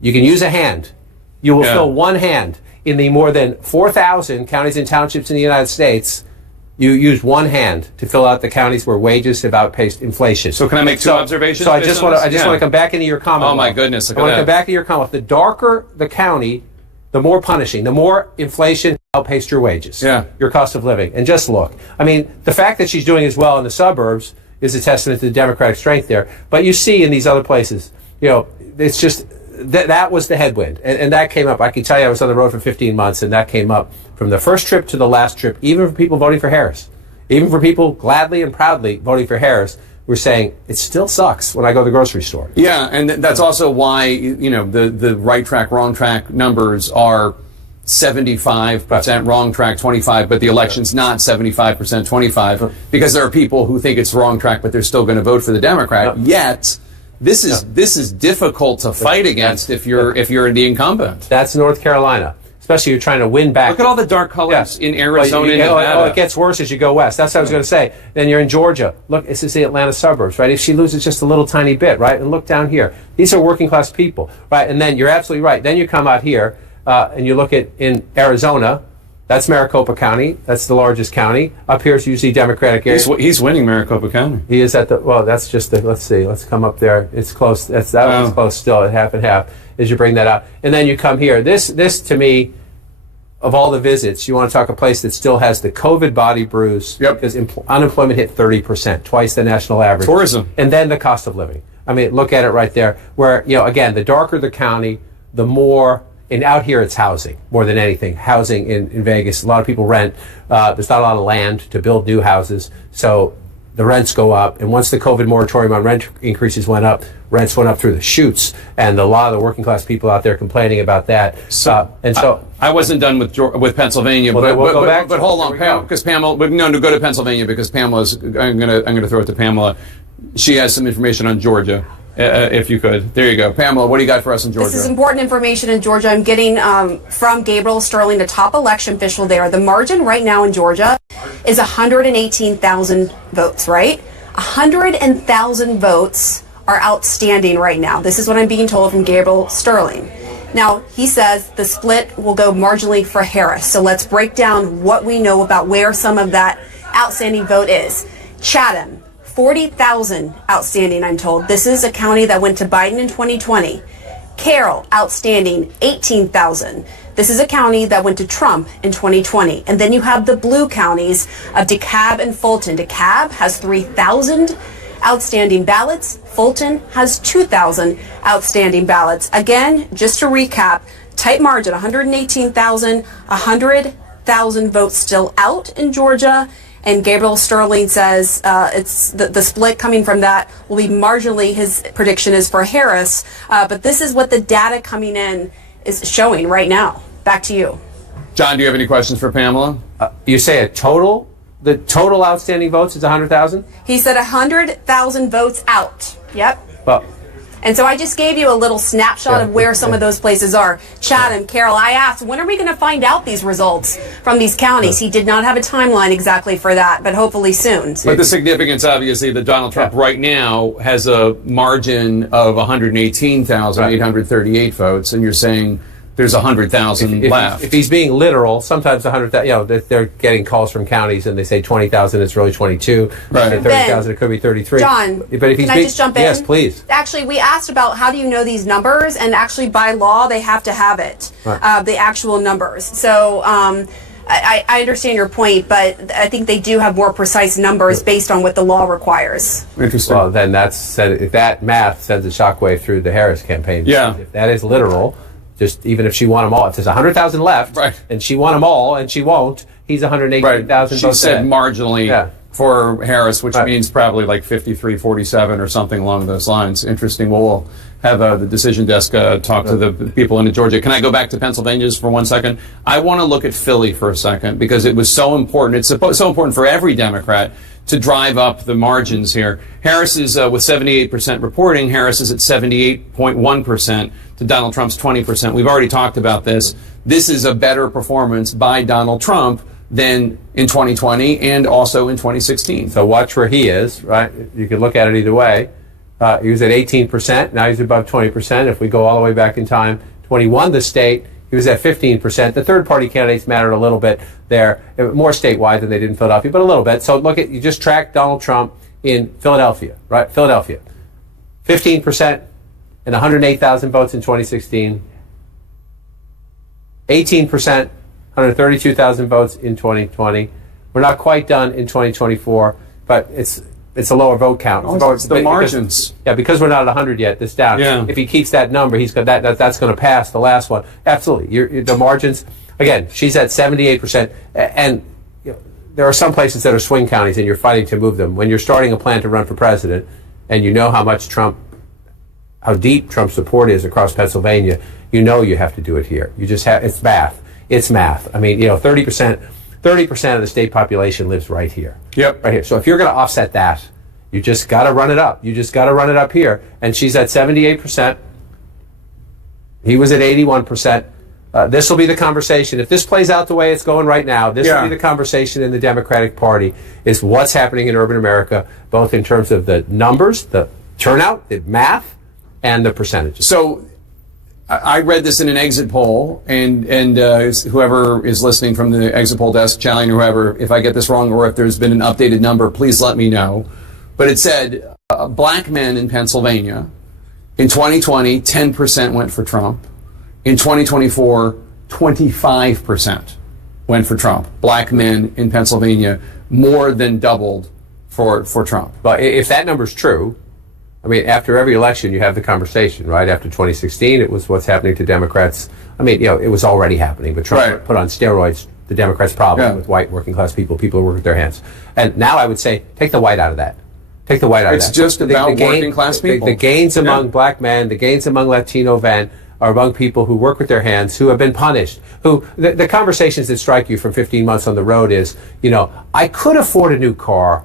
You can use a hand. You will fill one hand. In the more than 4,000 counties and townships in the United States, you use one hand to fill out the counties where wages have outpaced inflation. So can I make two observations? So I just want to come back into your comment. Oh my goodness! I want to come back to your comment. The darker the county, the more punishing, the more inflation outpaced your wages, your cost of living. And just look. I mean, the fact that she's doing as well in the suburbs is a testament to the Democratic strength there. But you see in these other places, it's just that was the headwind. And that came up. I can tell you I was on the road for 15 months, and that came up from the first trip to the last trip, even for people voting for Harris. Even for people gladly and proudly voting for Harris, we're saying it still sucks when I go to the grocery store. Yeah, and that's also why, the right track, wrong track numbers are 75% wrong track, 25, but the election's not 75%, 25, because there are people who think it's wrong track, but they're still going to vote for the Democrat. Yet, this is difficult to fight against if you're the incumbent. That's North Carolina. Especially you're trying to win back. Look at all the dark colors in Arizona and Nevada. It gets worse as you go west. That's what I was going to say. Then you're in Georgia. Look, this is the Atlanta suburbs, right? If she loses just a little tiny bit, right? And look down here. These are working class people, right? And then you're absolutely right. Then you come out here and you look at in Arizona. That's Maricopa County. That's the largest county. Up here is usually Democratic area. He's winning Maricopa County. He is at the, that's just the, let's see. Let's come up there. It's close. That one's close still at half and half as you bring that out. And then you come here. This to me, of all the visits, you want to talk a place that still has the COVID body bruise because unemployment hit 30%, twice the national average. Tourism. And then the cost of living. I mean, look at it right there where, again, the darker the county, the more, and out here it's housing more than anything. Housing in Vegas, a lot of people rent. There's not a lot of land to build new houses. So the rents go up. And once the COVID moratorium on rent increases went up, rents went up through the chutes. And a lot of the working class people out there complaining about that. I wasn't done with Pennsylvania, but hold on, because Pamela, to go to Pennsylvania because Pamela's, I'm gonna throw it to Pamela. She has some information on Georgia. If you could. There you go. Pamela, what do you got for us in Georgia? This is important information in Georgia. I'm getting from Gabriel Sterling, the top election official there. The margin right now in Georgia is 118,000 votes, right? 100,000 votes are outstanding right now. This is what I'm being told from Gabriel Sterling. Now, he says the split will go marginally for Harris. So let's break down what we know about where some of that outstanding vote is. Chatham. 40,000 outstanding, I'm told. This is a county that went to Biden in 2020. Carroll, outstanding, 18,000. This is a county that went to Trump in 2020. And then you have the blue counties of DeKalb and Fulton. DeKalb has 3,000 outstanding ballots. Fulton has 2,000 outstanding ballots. Again, just to recap, tight margin, 118,000, 100,000 votes still out in Georgia. And Gabriel Sterling says it's the split coming from that will be marginally, his prediction is for Harris. But this is what the data coming in is showing right now. Back to you. John, do you have any questions for Pamela? You say a total The total outstanding votes is 100,000? He said 100,000 votes out. Yep. Well, and so I just gave you a little snapshot of where some of those places are. Chatham, Carroll, I asked, when are we going to find out these results from these counties? He did not have a timeline exactly for that, but hopefully soon. But the significance, obviously, that Donald Trump right now has a margin of 118,838 votes, and you're saying there's 100,000 left. If he's being literal, sometimes 100,000, they're getting calls from counties and they say 20,000, it's really 22. Right. 30,000, it could be 33. John, but if he's can I just jump in? Yes, please. Actually, we asked about how do you know these numbers, and actually by law they have to have it, the actual numbers. So I understand your point, but I think they do have more precise numbers based on what the law requires. Interesting. Well, then if that math sends a shockwave through the Harris campaign. Yeah. If that is literal, just even if she won them all, if there's 100,000 left, and she won them all, and she won't, he's 118,000 She votes said ahead. marginally for Harris, which means probably like 53-47 or something along those lines. Interesting. Well, we'll have the decision desk talk to the people in Georgia. Can I go back to Pennsylvania just for 1 second? I want to look at Philly for a second because it was so important. It's so important for every Democrat to drive up the margins here. Harris is with 78% reporting. Harris is at 78.1% to Donald Trump's 20%. We've already talked about this. This is a better performance by Donald Trump than in 2020 and also in 2016. So watch where he is, right? You can look at it either way. He was at 18%. Now he's above 20%. If we go all the way back in time, 21 the state, he was at 15%. The third-party candidates mattered a little bit there, more statewide than they did in Philadelphia, but a little bit. So look at, you just track Donald Trump in Philadelphia, right? Philadelphia, 15% and 108,000 votes in 2016. 18%, 132,000 votes in 2020. We're not quite done in 2024, but it's a lower vote count. It's the margins. Because we're not at 100 yet, this down. Yeah. If he keeps that number, he's got that's going to pass the last one. Absolutely. The margins, again, she's at 78%. And there are some places that are swing counties and you're fighting to move them. When you're starting a plan to run for president and you know how deep Trump's support is across Pennsylvania, you know you have to do it here. You just have, it's math. It's math. I mean, 30% of the state population lives right here. Yep. Right here. So if you're going to offset that, you just got to run it up. You just got to run it up here. And she's at 78%. He was at 81%. This will be the conversation. If this plays out the way it's going right now, this will be the conversation in the Democratic Party, is what's happening in urban America, both in terms of the numbers, the turnout, the math, and the percentages. So I read this in an exit poll, and whoever is listening from the exit poll desk, Challian or whoever, if I get this wrong or if there's been an updated number, please let me know. But it said black men in Pennsylvania, in 2020, 10% went for Trump. In 2024, 25% went for Trump. Black men in Pennsylvania more than doubled for Trump. But if that number's true, I mean, after every election, you have the conversation, right? After 2016, it was what's happening to Democrats. I mean, it was already happening, but Trump put on steroids the Democrats' problem with white working class people who work with their hands. And now I would say, take the white out of that. Take the white out of that. It's just about working class people. The gains among black men, the gains among Latino men are among people who work with their hands, who have been punished, the conversations that strike you from 15 months on the road is, I could afford a new car,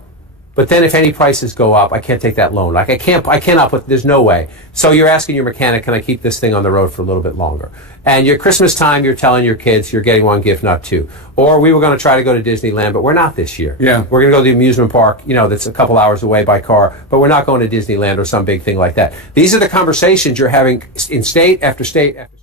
but then if any prices go up, I can't take that loan. Like I cannot put, there's no way. So you're asking your mechanic, can I keep this thing on the road for a little bit longer? And your Christmas time, you're telling your kids you're getting one gift, not two. Or we were going to try to go to Disneyland, but we're not this year. Yeah. We're going to go to the amusement park, that's a couple hours away by car, but we're not going to Disneyland or some big thing like that. These are the conversations you're having in state after state after state.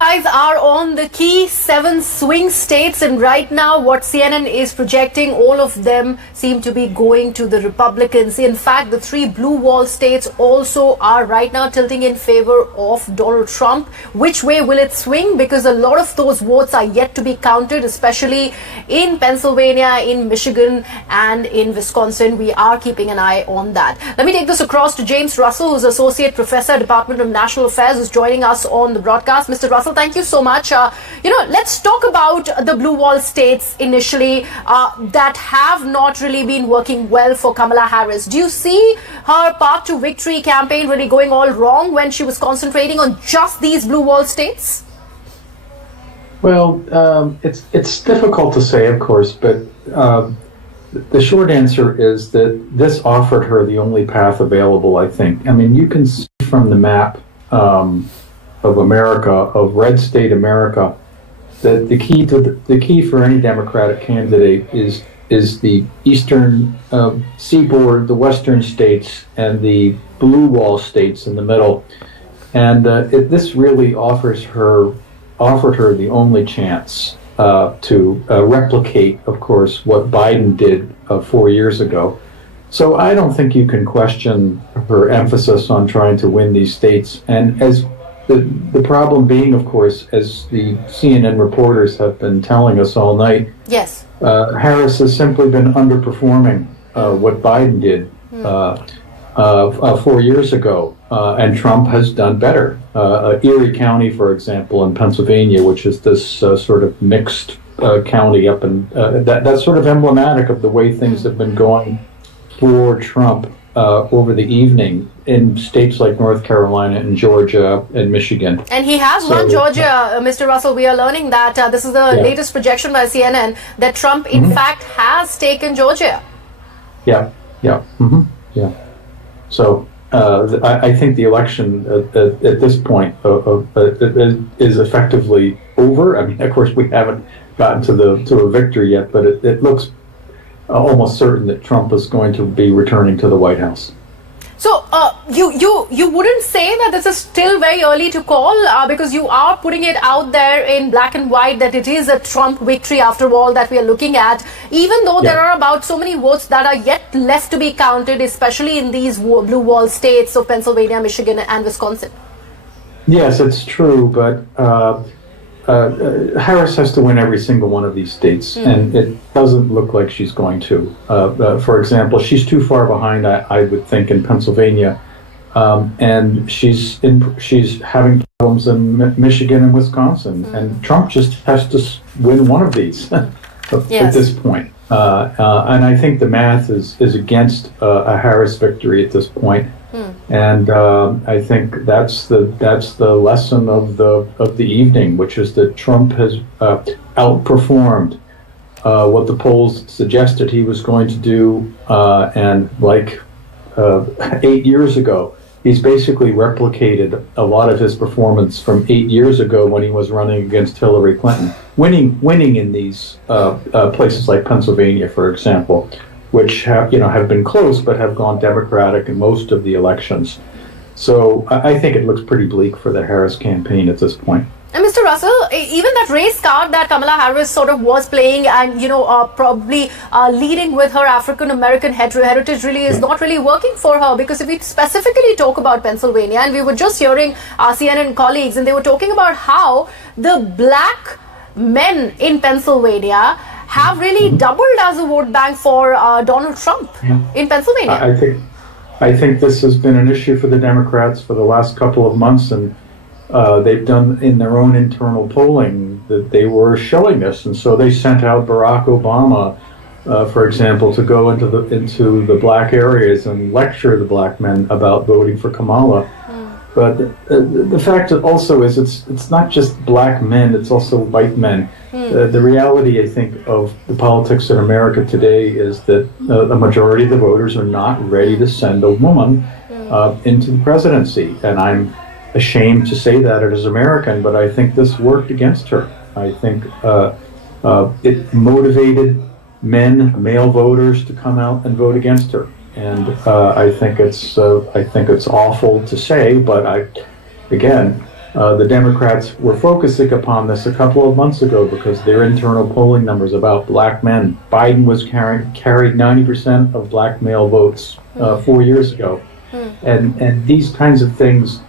Guys are on the key 7 swing states, and right now what CNN is projecting, all of them seem to be going to the Republicans. In fact, the 3 blue wall states also are right now tilting in favor of Donald Trump. Which way will it swing? Because a lot of those votes are yet to be counted, especially in Pennsylvania, in Michigan, and in Wisconsin. We are keeping an eye on that. Let me take this across to James Russell, who's Associate Professor, Department of National Affairs, who's joining us on the broadcast. Mr. Russell, thank you so much. Let's talk about the blue wall states initially that have not really been working well for Kamala Harris. Do you see her Path to Victory campaign really going all wrong when she was concentrating on just these blue wall states? Well, it's difficult to say, of course, but The short answer is that this offered her the only path available, I think. I mean, you can see from the map of America, of red state America, that the key for any Democratic candidate is the eastern seaboard, the western states, and the blue wall states in the middle. And this really offered her the only chance to replicate, of course, what Biden did 4 years ago. So I don't think you can question her emphasis on trying to win these states. And as the problem being, of course, as the CNN reporters have been telling us all night, yes, Harris has simply been underperforming what Biden did 4 years ago, and Trump has done better. Erie County, for example, in Pennsylvania, which is this sort of mixed county up in that's sort of emblematic of the way things have been going for Trump over the evening in states like North Carolina and Georgia and Michigan. And he has won Georgia, Mr. Russell. We are learning that this is the latest projection by CNN that Trump, in fact, has taken Georgia. Yeah. So I think the election at this point is effectively over. I mean, of course, we haven't gotten to a victory yet, but it looks almost certain that Trump is going to be returning to the White House. So you wouldn't say that this is still very early to call because you are putting it out there in black and white that it is a Trump victory after all that we are looking at, even though there are about so many votes that are yet left to be counted, especially in these blue wall states of Pennsylvania, Michigan, and Wisconsin. Yes, it's true, but Harris has to win every single one of these states, and it doesn't look like she's going to. For example, she's too far behind, I would think, in Pennsylvania, and she's having problems in Michigan and Wisconsin, and Trump just has to win one of these at this point. And I think the math is against a Harris victory at this point. And I think that's the lesson of the evening, which is that Trump has outperformed what the polls suggested he was going to do, and like 8 years ago, he's basically replicated a lot of his performance from 8 years ago when he was running against Hillary Clinton, winning in these places like Pennsylvania, for example, which have been close but have gone Democratic in most of the elections. So I think it looks pretty bleak for the Harris campaign at this point. And Mr. Russell, even that race card that Kamala Harris sort of was playing and, probably leading with her African-American heritage really is not really working for her, because if we specifically talk about Pennsylvania, and we were just hearing our CNN colleagues and they were talking about how the black men in Pennsylvania have really doubled as a vote bank for Donald Trump in Pennsylvania. I think this has been an issue for the Democrats for the last couple of months, and they've done in their own internal polling that they were showing this, and so they sent out Barack Obama, for example, to go into the black areas and lecture the black men about voting for Kamala. But the fact also is it's not just black men, it's also white men. The reality, I think, of the politics in America today is that a majority of the voters are not ready to send a woman into the presidency. And I'm ashamed to say that as an American, but I think this worked against her. I think it motivated male voters to come out and vote against her. And I think it's awful to say, but the Democrats were focusing upon this a couple of months ago because their internal polling numbers about black men. Biden was carried 90% of black male votes 4 years ago, and these kinds of things,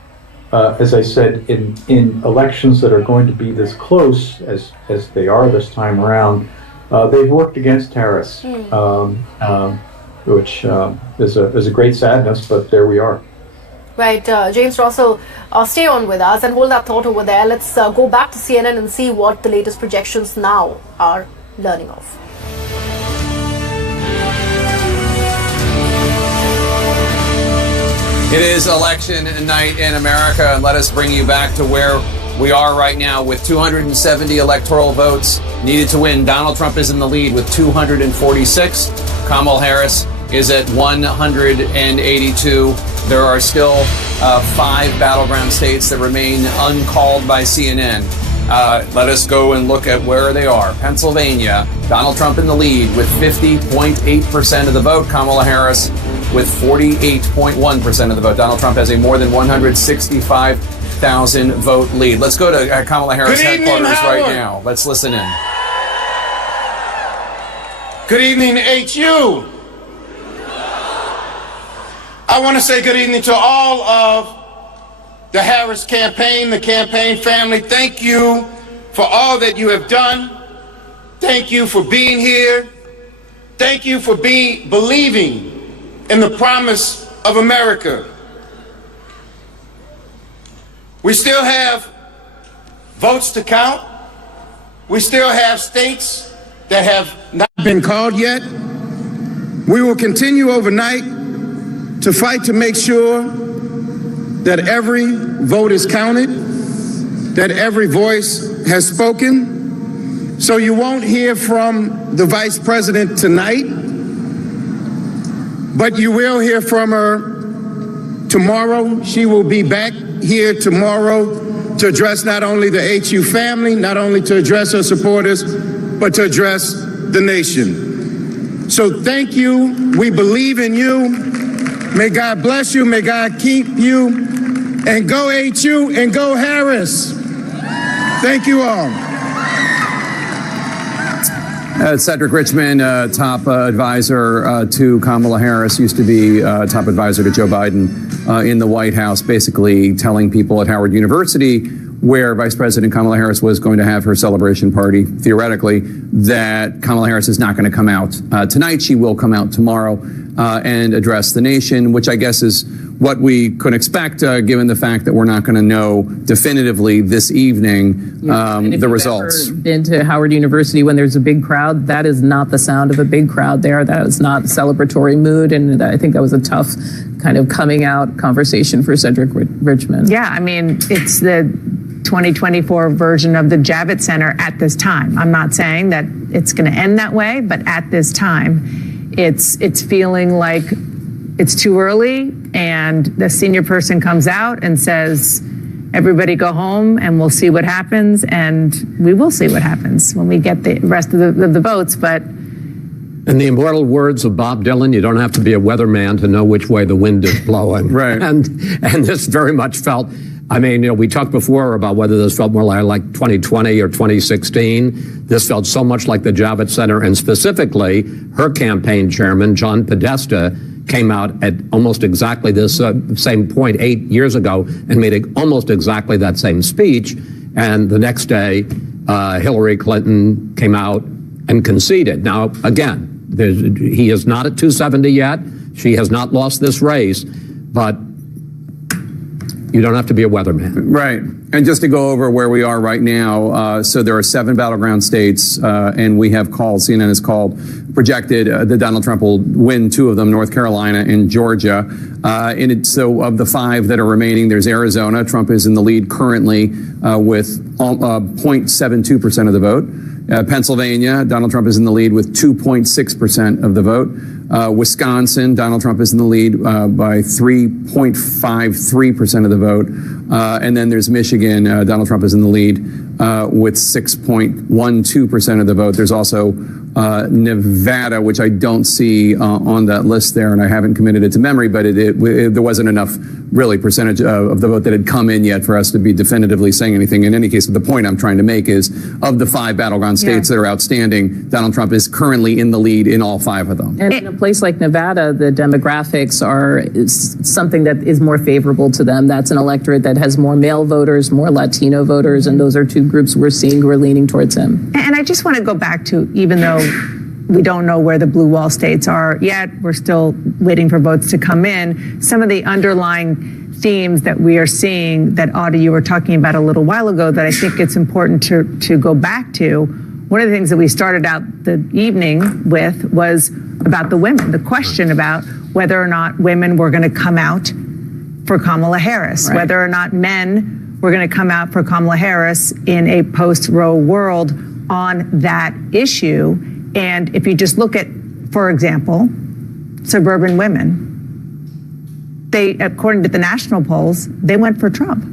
as I said, in elections that are going to be this close as they are this time around, they've worked against Harris. Which is a great sadness, but there we are. Right, James Russell, stay on with us and hold that thought over there. Let's go back to CNN and see what the latest projections now are learning of. It is election night in America, and let us bring you back to where we are right now with 270 electoral votes needed to win. Donald Trump is in the lead with 246. Kamala Harris is at 182. There are still 5 battleground states that remain uncalled by CNN. Let us go and look at where they are. Pennsylvania, Donald Trump in the lead with 50.8% of the vote. Kamala Harris with 48.1% of the vote. Donald Trump has a more than 165,000 vote lead. Let's go to Kamala Harris headquarters right now. Let's listen in. Good evening, HU. I want to say good evening to all of the Harris campaign, the campaign family. Thank you for all that you have done. Thank you for being here. Thank you for believing in the promise of America. We still have votes to count. We still have states that have not been called yet. We will continue overnight to fight to make sure that every vote is counted, that every voice has spoken. So you won't hear from the Vice President tonight, but you will hear from her tomorrow. She will be back here tomorrow to address not only the HU family, not only to address her supporters, but to address the nation. So thank you. We believe in you. May God bless you. May God keep you. And go HU and go Harris. Thank you all. Cedric Richmond, top advisor to Kamala Harris, used to be top advisor to Joe Biden in the White House, basically telling people at Howard University, where Vice President Kamala Harris was going to have her celebration party, theoretically, that Kamala Harris is not going to come out tonight. She will come out tomorrow and address the nation, which I guess is what we could expect, given the fact that we're not going to know definitively this evening the results. Ever been to Howard University when there's a big crowd? That is not the sound of a big crowd there. That is not celebratory mood, and I think that was a tough kind of coming out conversation for Cedric Richmond. Yeah, I mean, it's the 2024 version of the Javits Center at this time. I'm not saying that it's going to end that way, but at this time, it's feeling like it's too early, and the senior person comes out and says, everybody go home and we'll see what happens, and we will see what happens when we get the rest of the votes. But in the immortal words of Bob Dylan, you don't have to be a weatherman to know which way the wind is blowing. Right. And this very much felt, I mean, we talked before about whether this felt more like 2020 or 2016. This felt so much like the Javits Center, and specifically her campaign chairman, John Podesta, came out at almost exactly this same point 8 years ago and made almost exactly that same speech. And the next day, Hillary Clinton came out and conceded. Now, again, he is not at 270 yet. She has not lost this race, but you don't have to be a weatherman. Right. And just to go over where we are right now, so there are 7 battleground states, and we have called, CNN has called, projected that Donald Trump will win 2 of them, North Carolina and Georgia. So of the 5 that are remaining, there's Arizona. Trump is in the lead currently with 0.72% of the vote. Pennsylvania, Donald Trump is in the lead with 2.6% of the vote. Wisconsin, Donald Trump is in the lead by 3.53% of the vote. And then there's Michigan, Donald Trump is in the lead with 6.12% of the vote. There's also Nevada, which I don't see on that list there, and I haven't committed it to memory, but there wasn't enough really percentage of the vote that had come in yet for us to be definitively saying anything. In any case, the point I'm trying to make is, of the 5 battleground states that are outstanding, Donald Trump is currently in the lead in all 5 of them. And in a place like Nevada, the demographics are something that is more favorable to them. That's an electorate that has more male voters, more Latino voters, and those are 2 groups we're seeing who are leaning towards him. And I just want to go back to, even though we don't know where the blue wall states are yet, we're still waiting for votes to come in, some of the underlying themes that we are seeing that, Audie, you were talking about a little while ago, that I think it's important to go back to. One of the things that we started out the evening with was about the women, the question about whether or not women were going to come out for Kamala Harris, whether or not men were going to come out for Kamala Harris in a post-Roe world on that issue. And if you just look at for example, suburban women. They, according to the national polls, they went for Trump.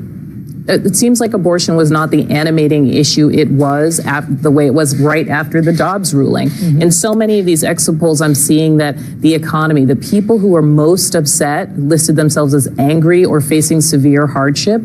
It seems like abortion was not the animating issue it was the way it was right after the Dobbs ruling. In so many of these exit polls, I'm seeing that the economy, the people who are most upset listed themselves as angry or facing severe hardship.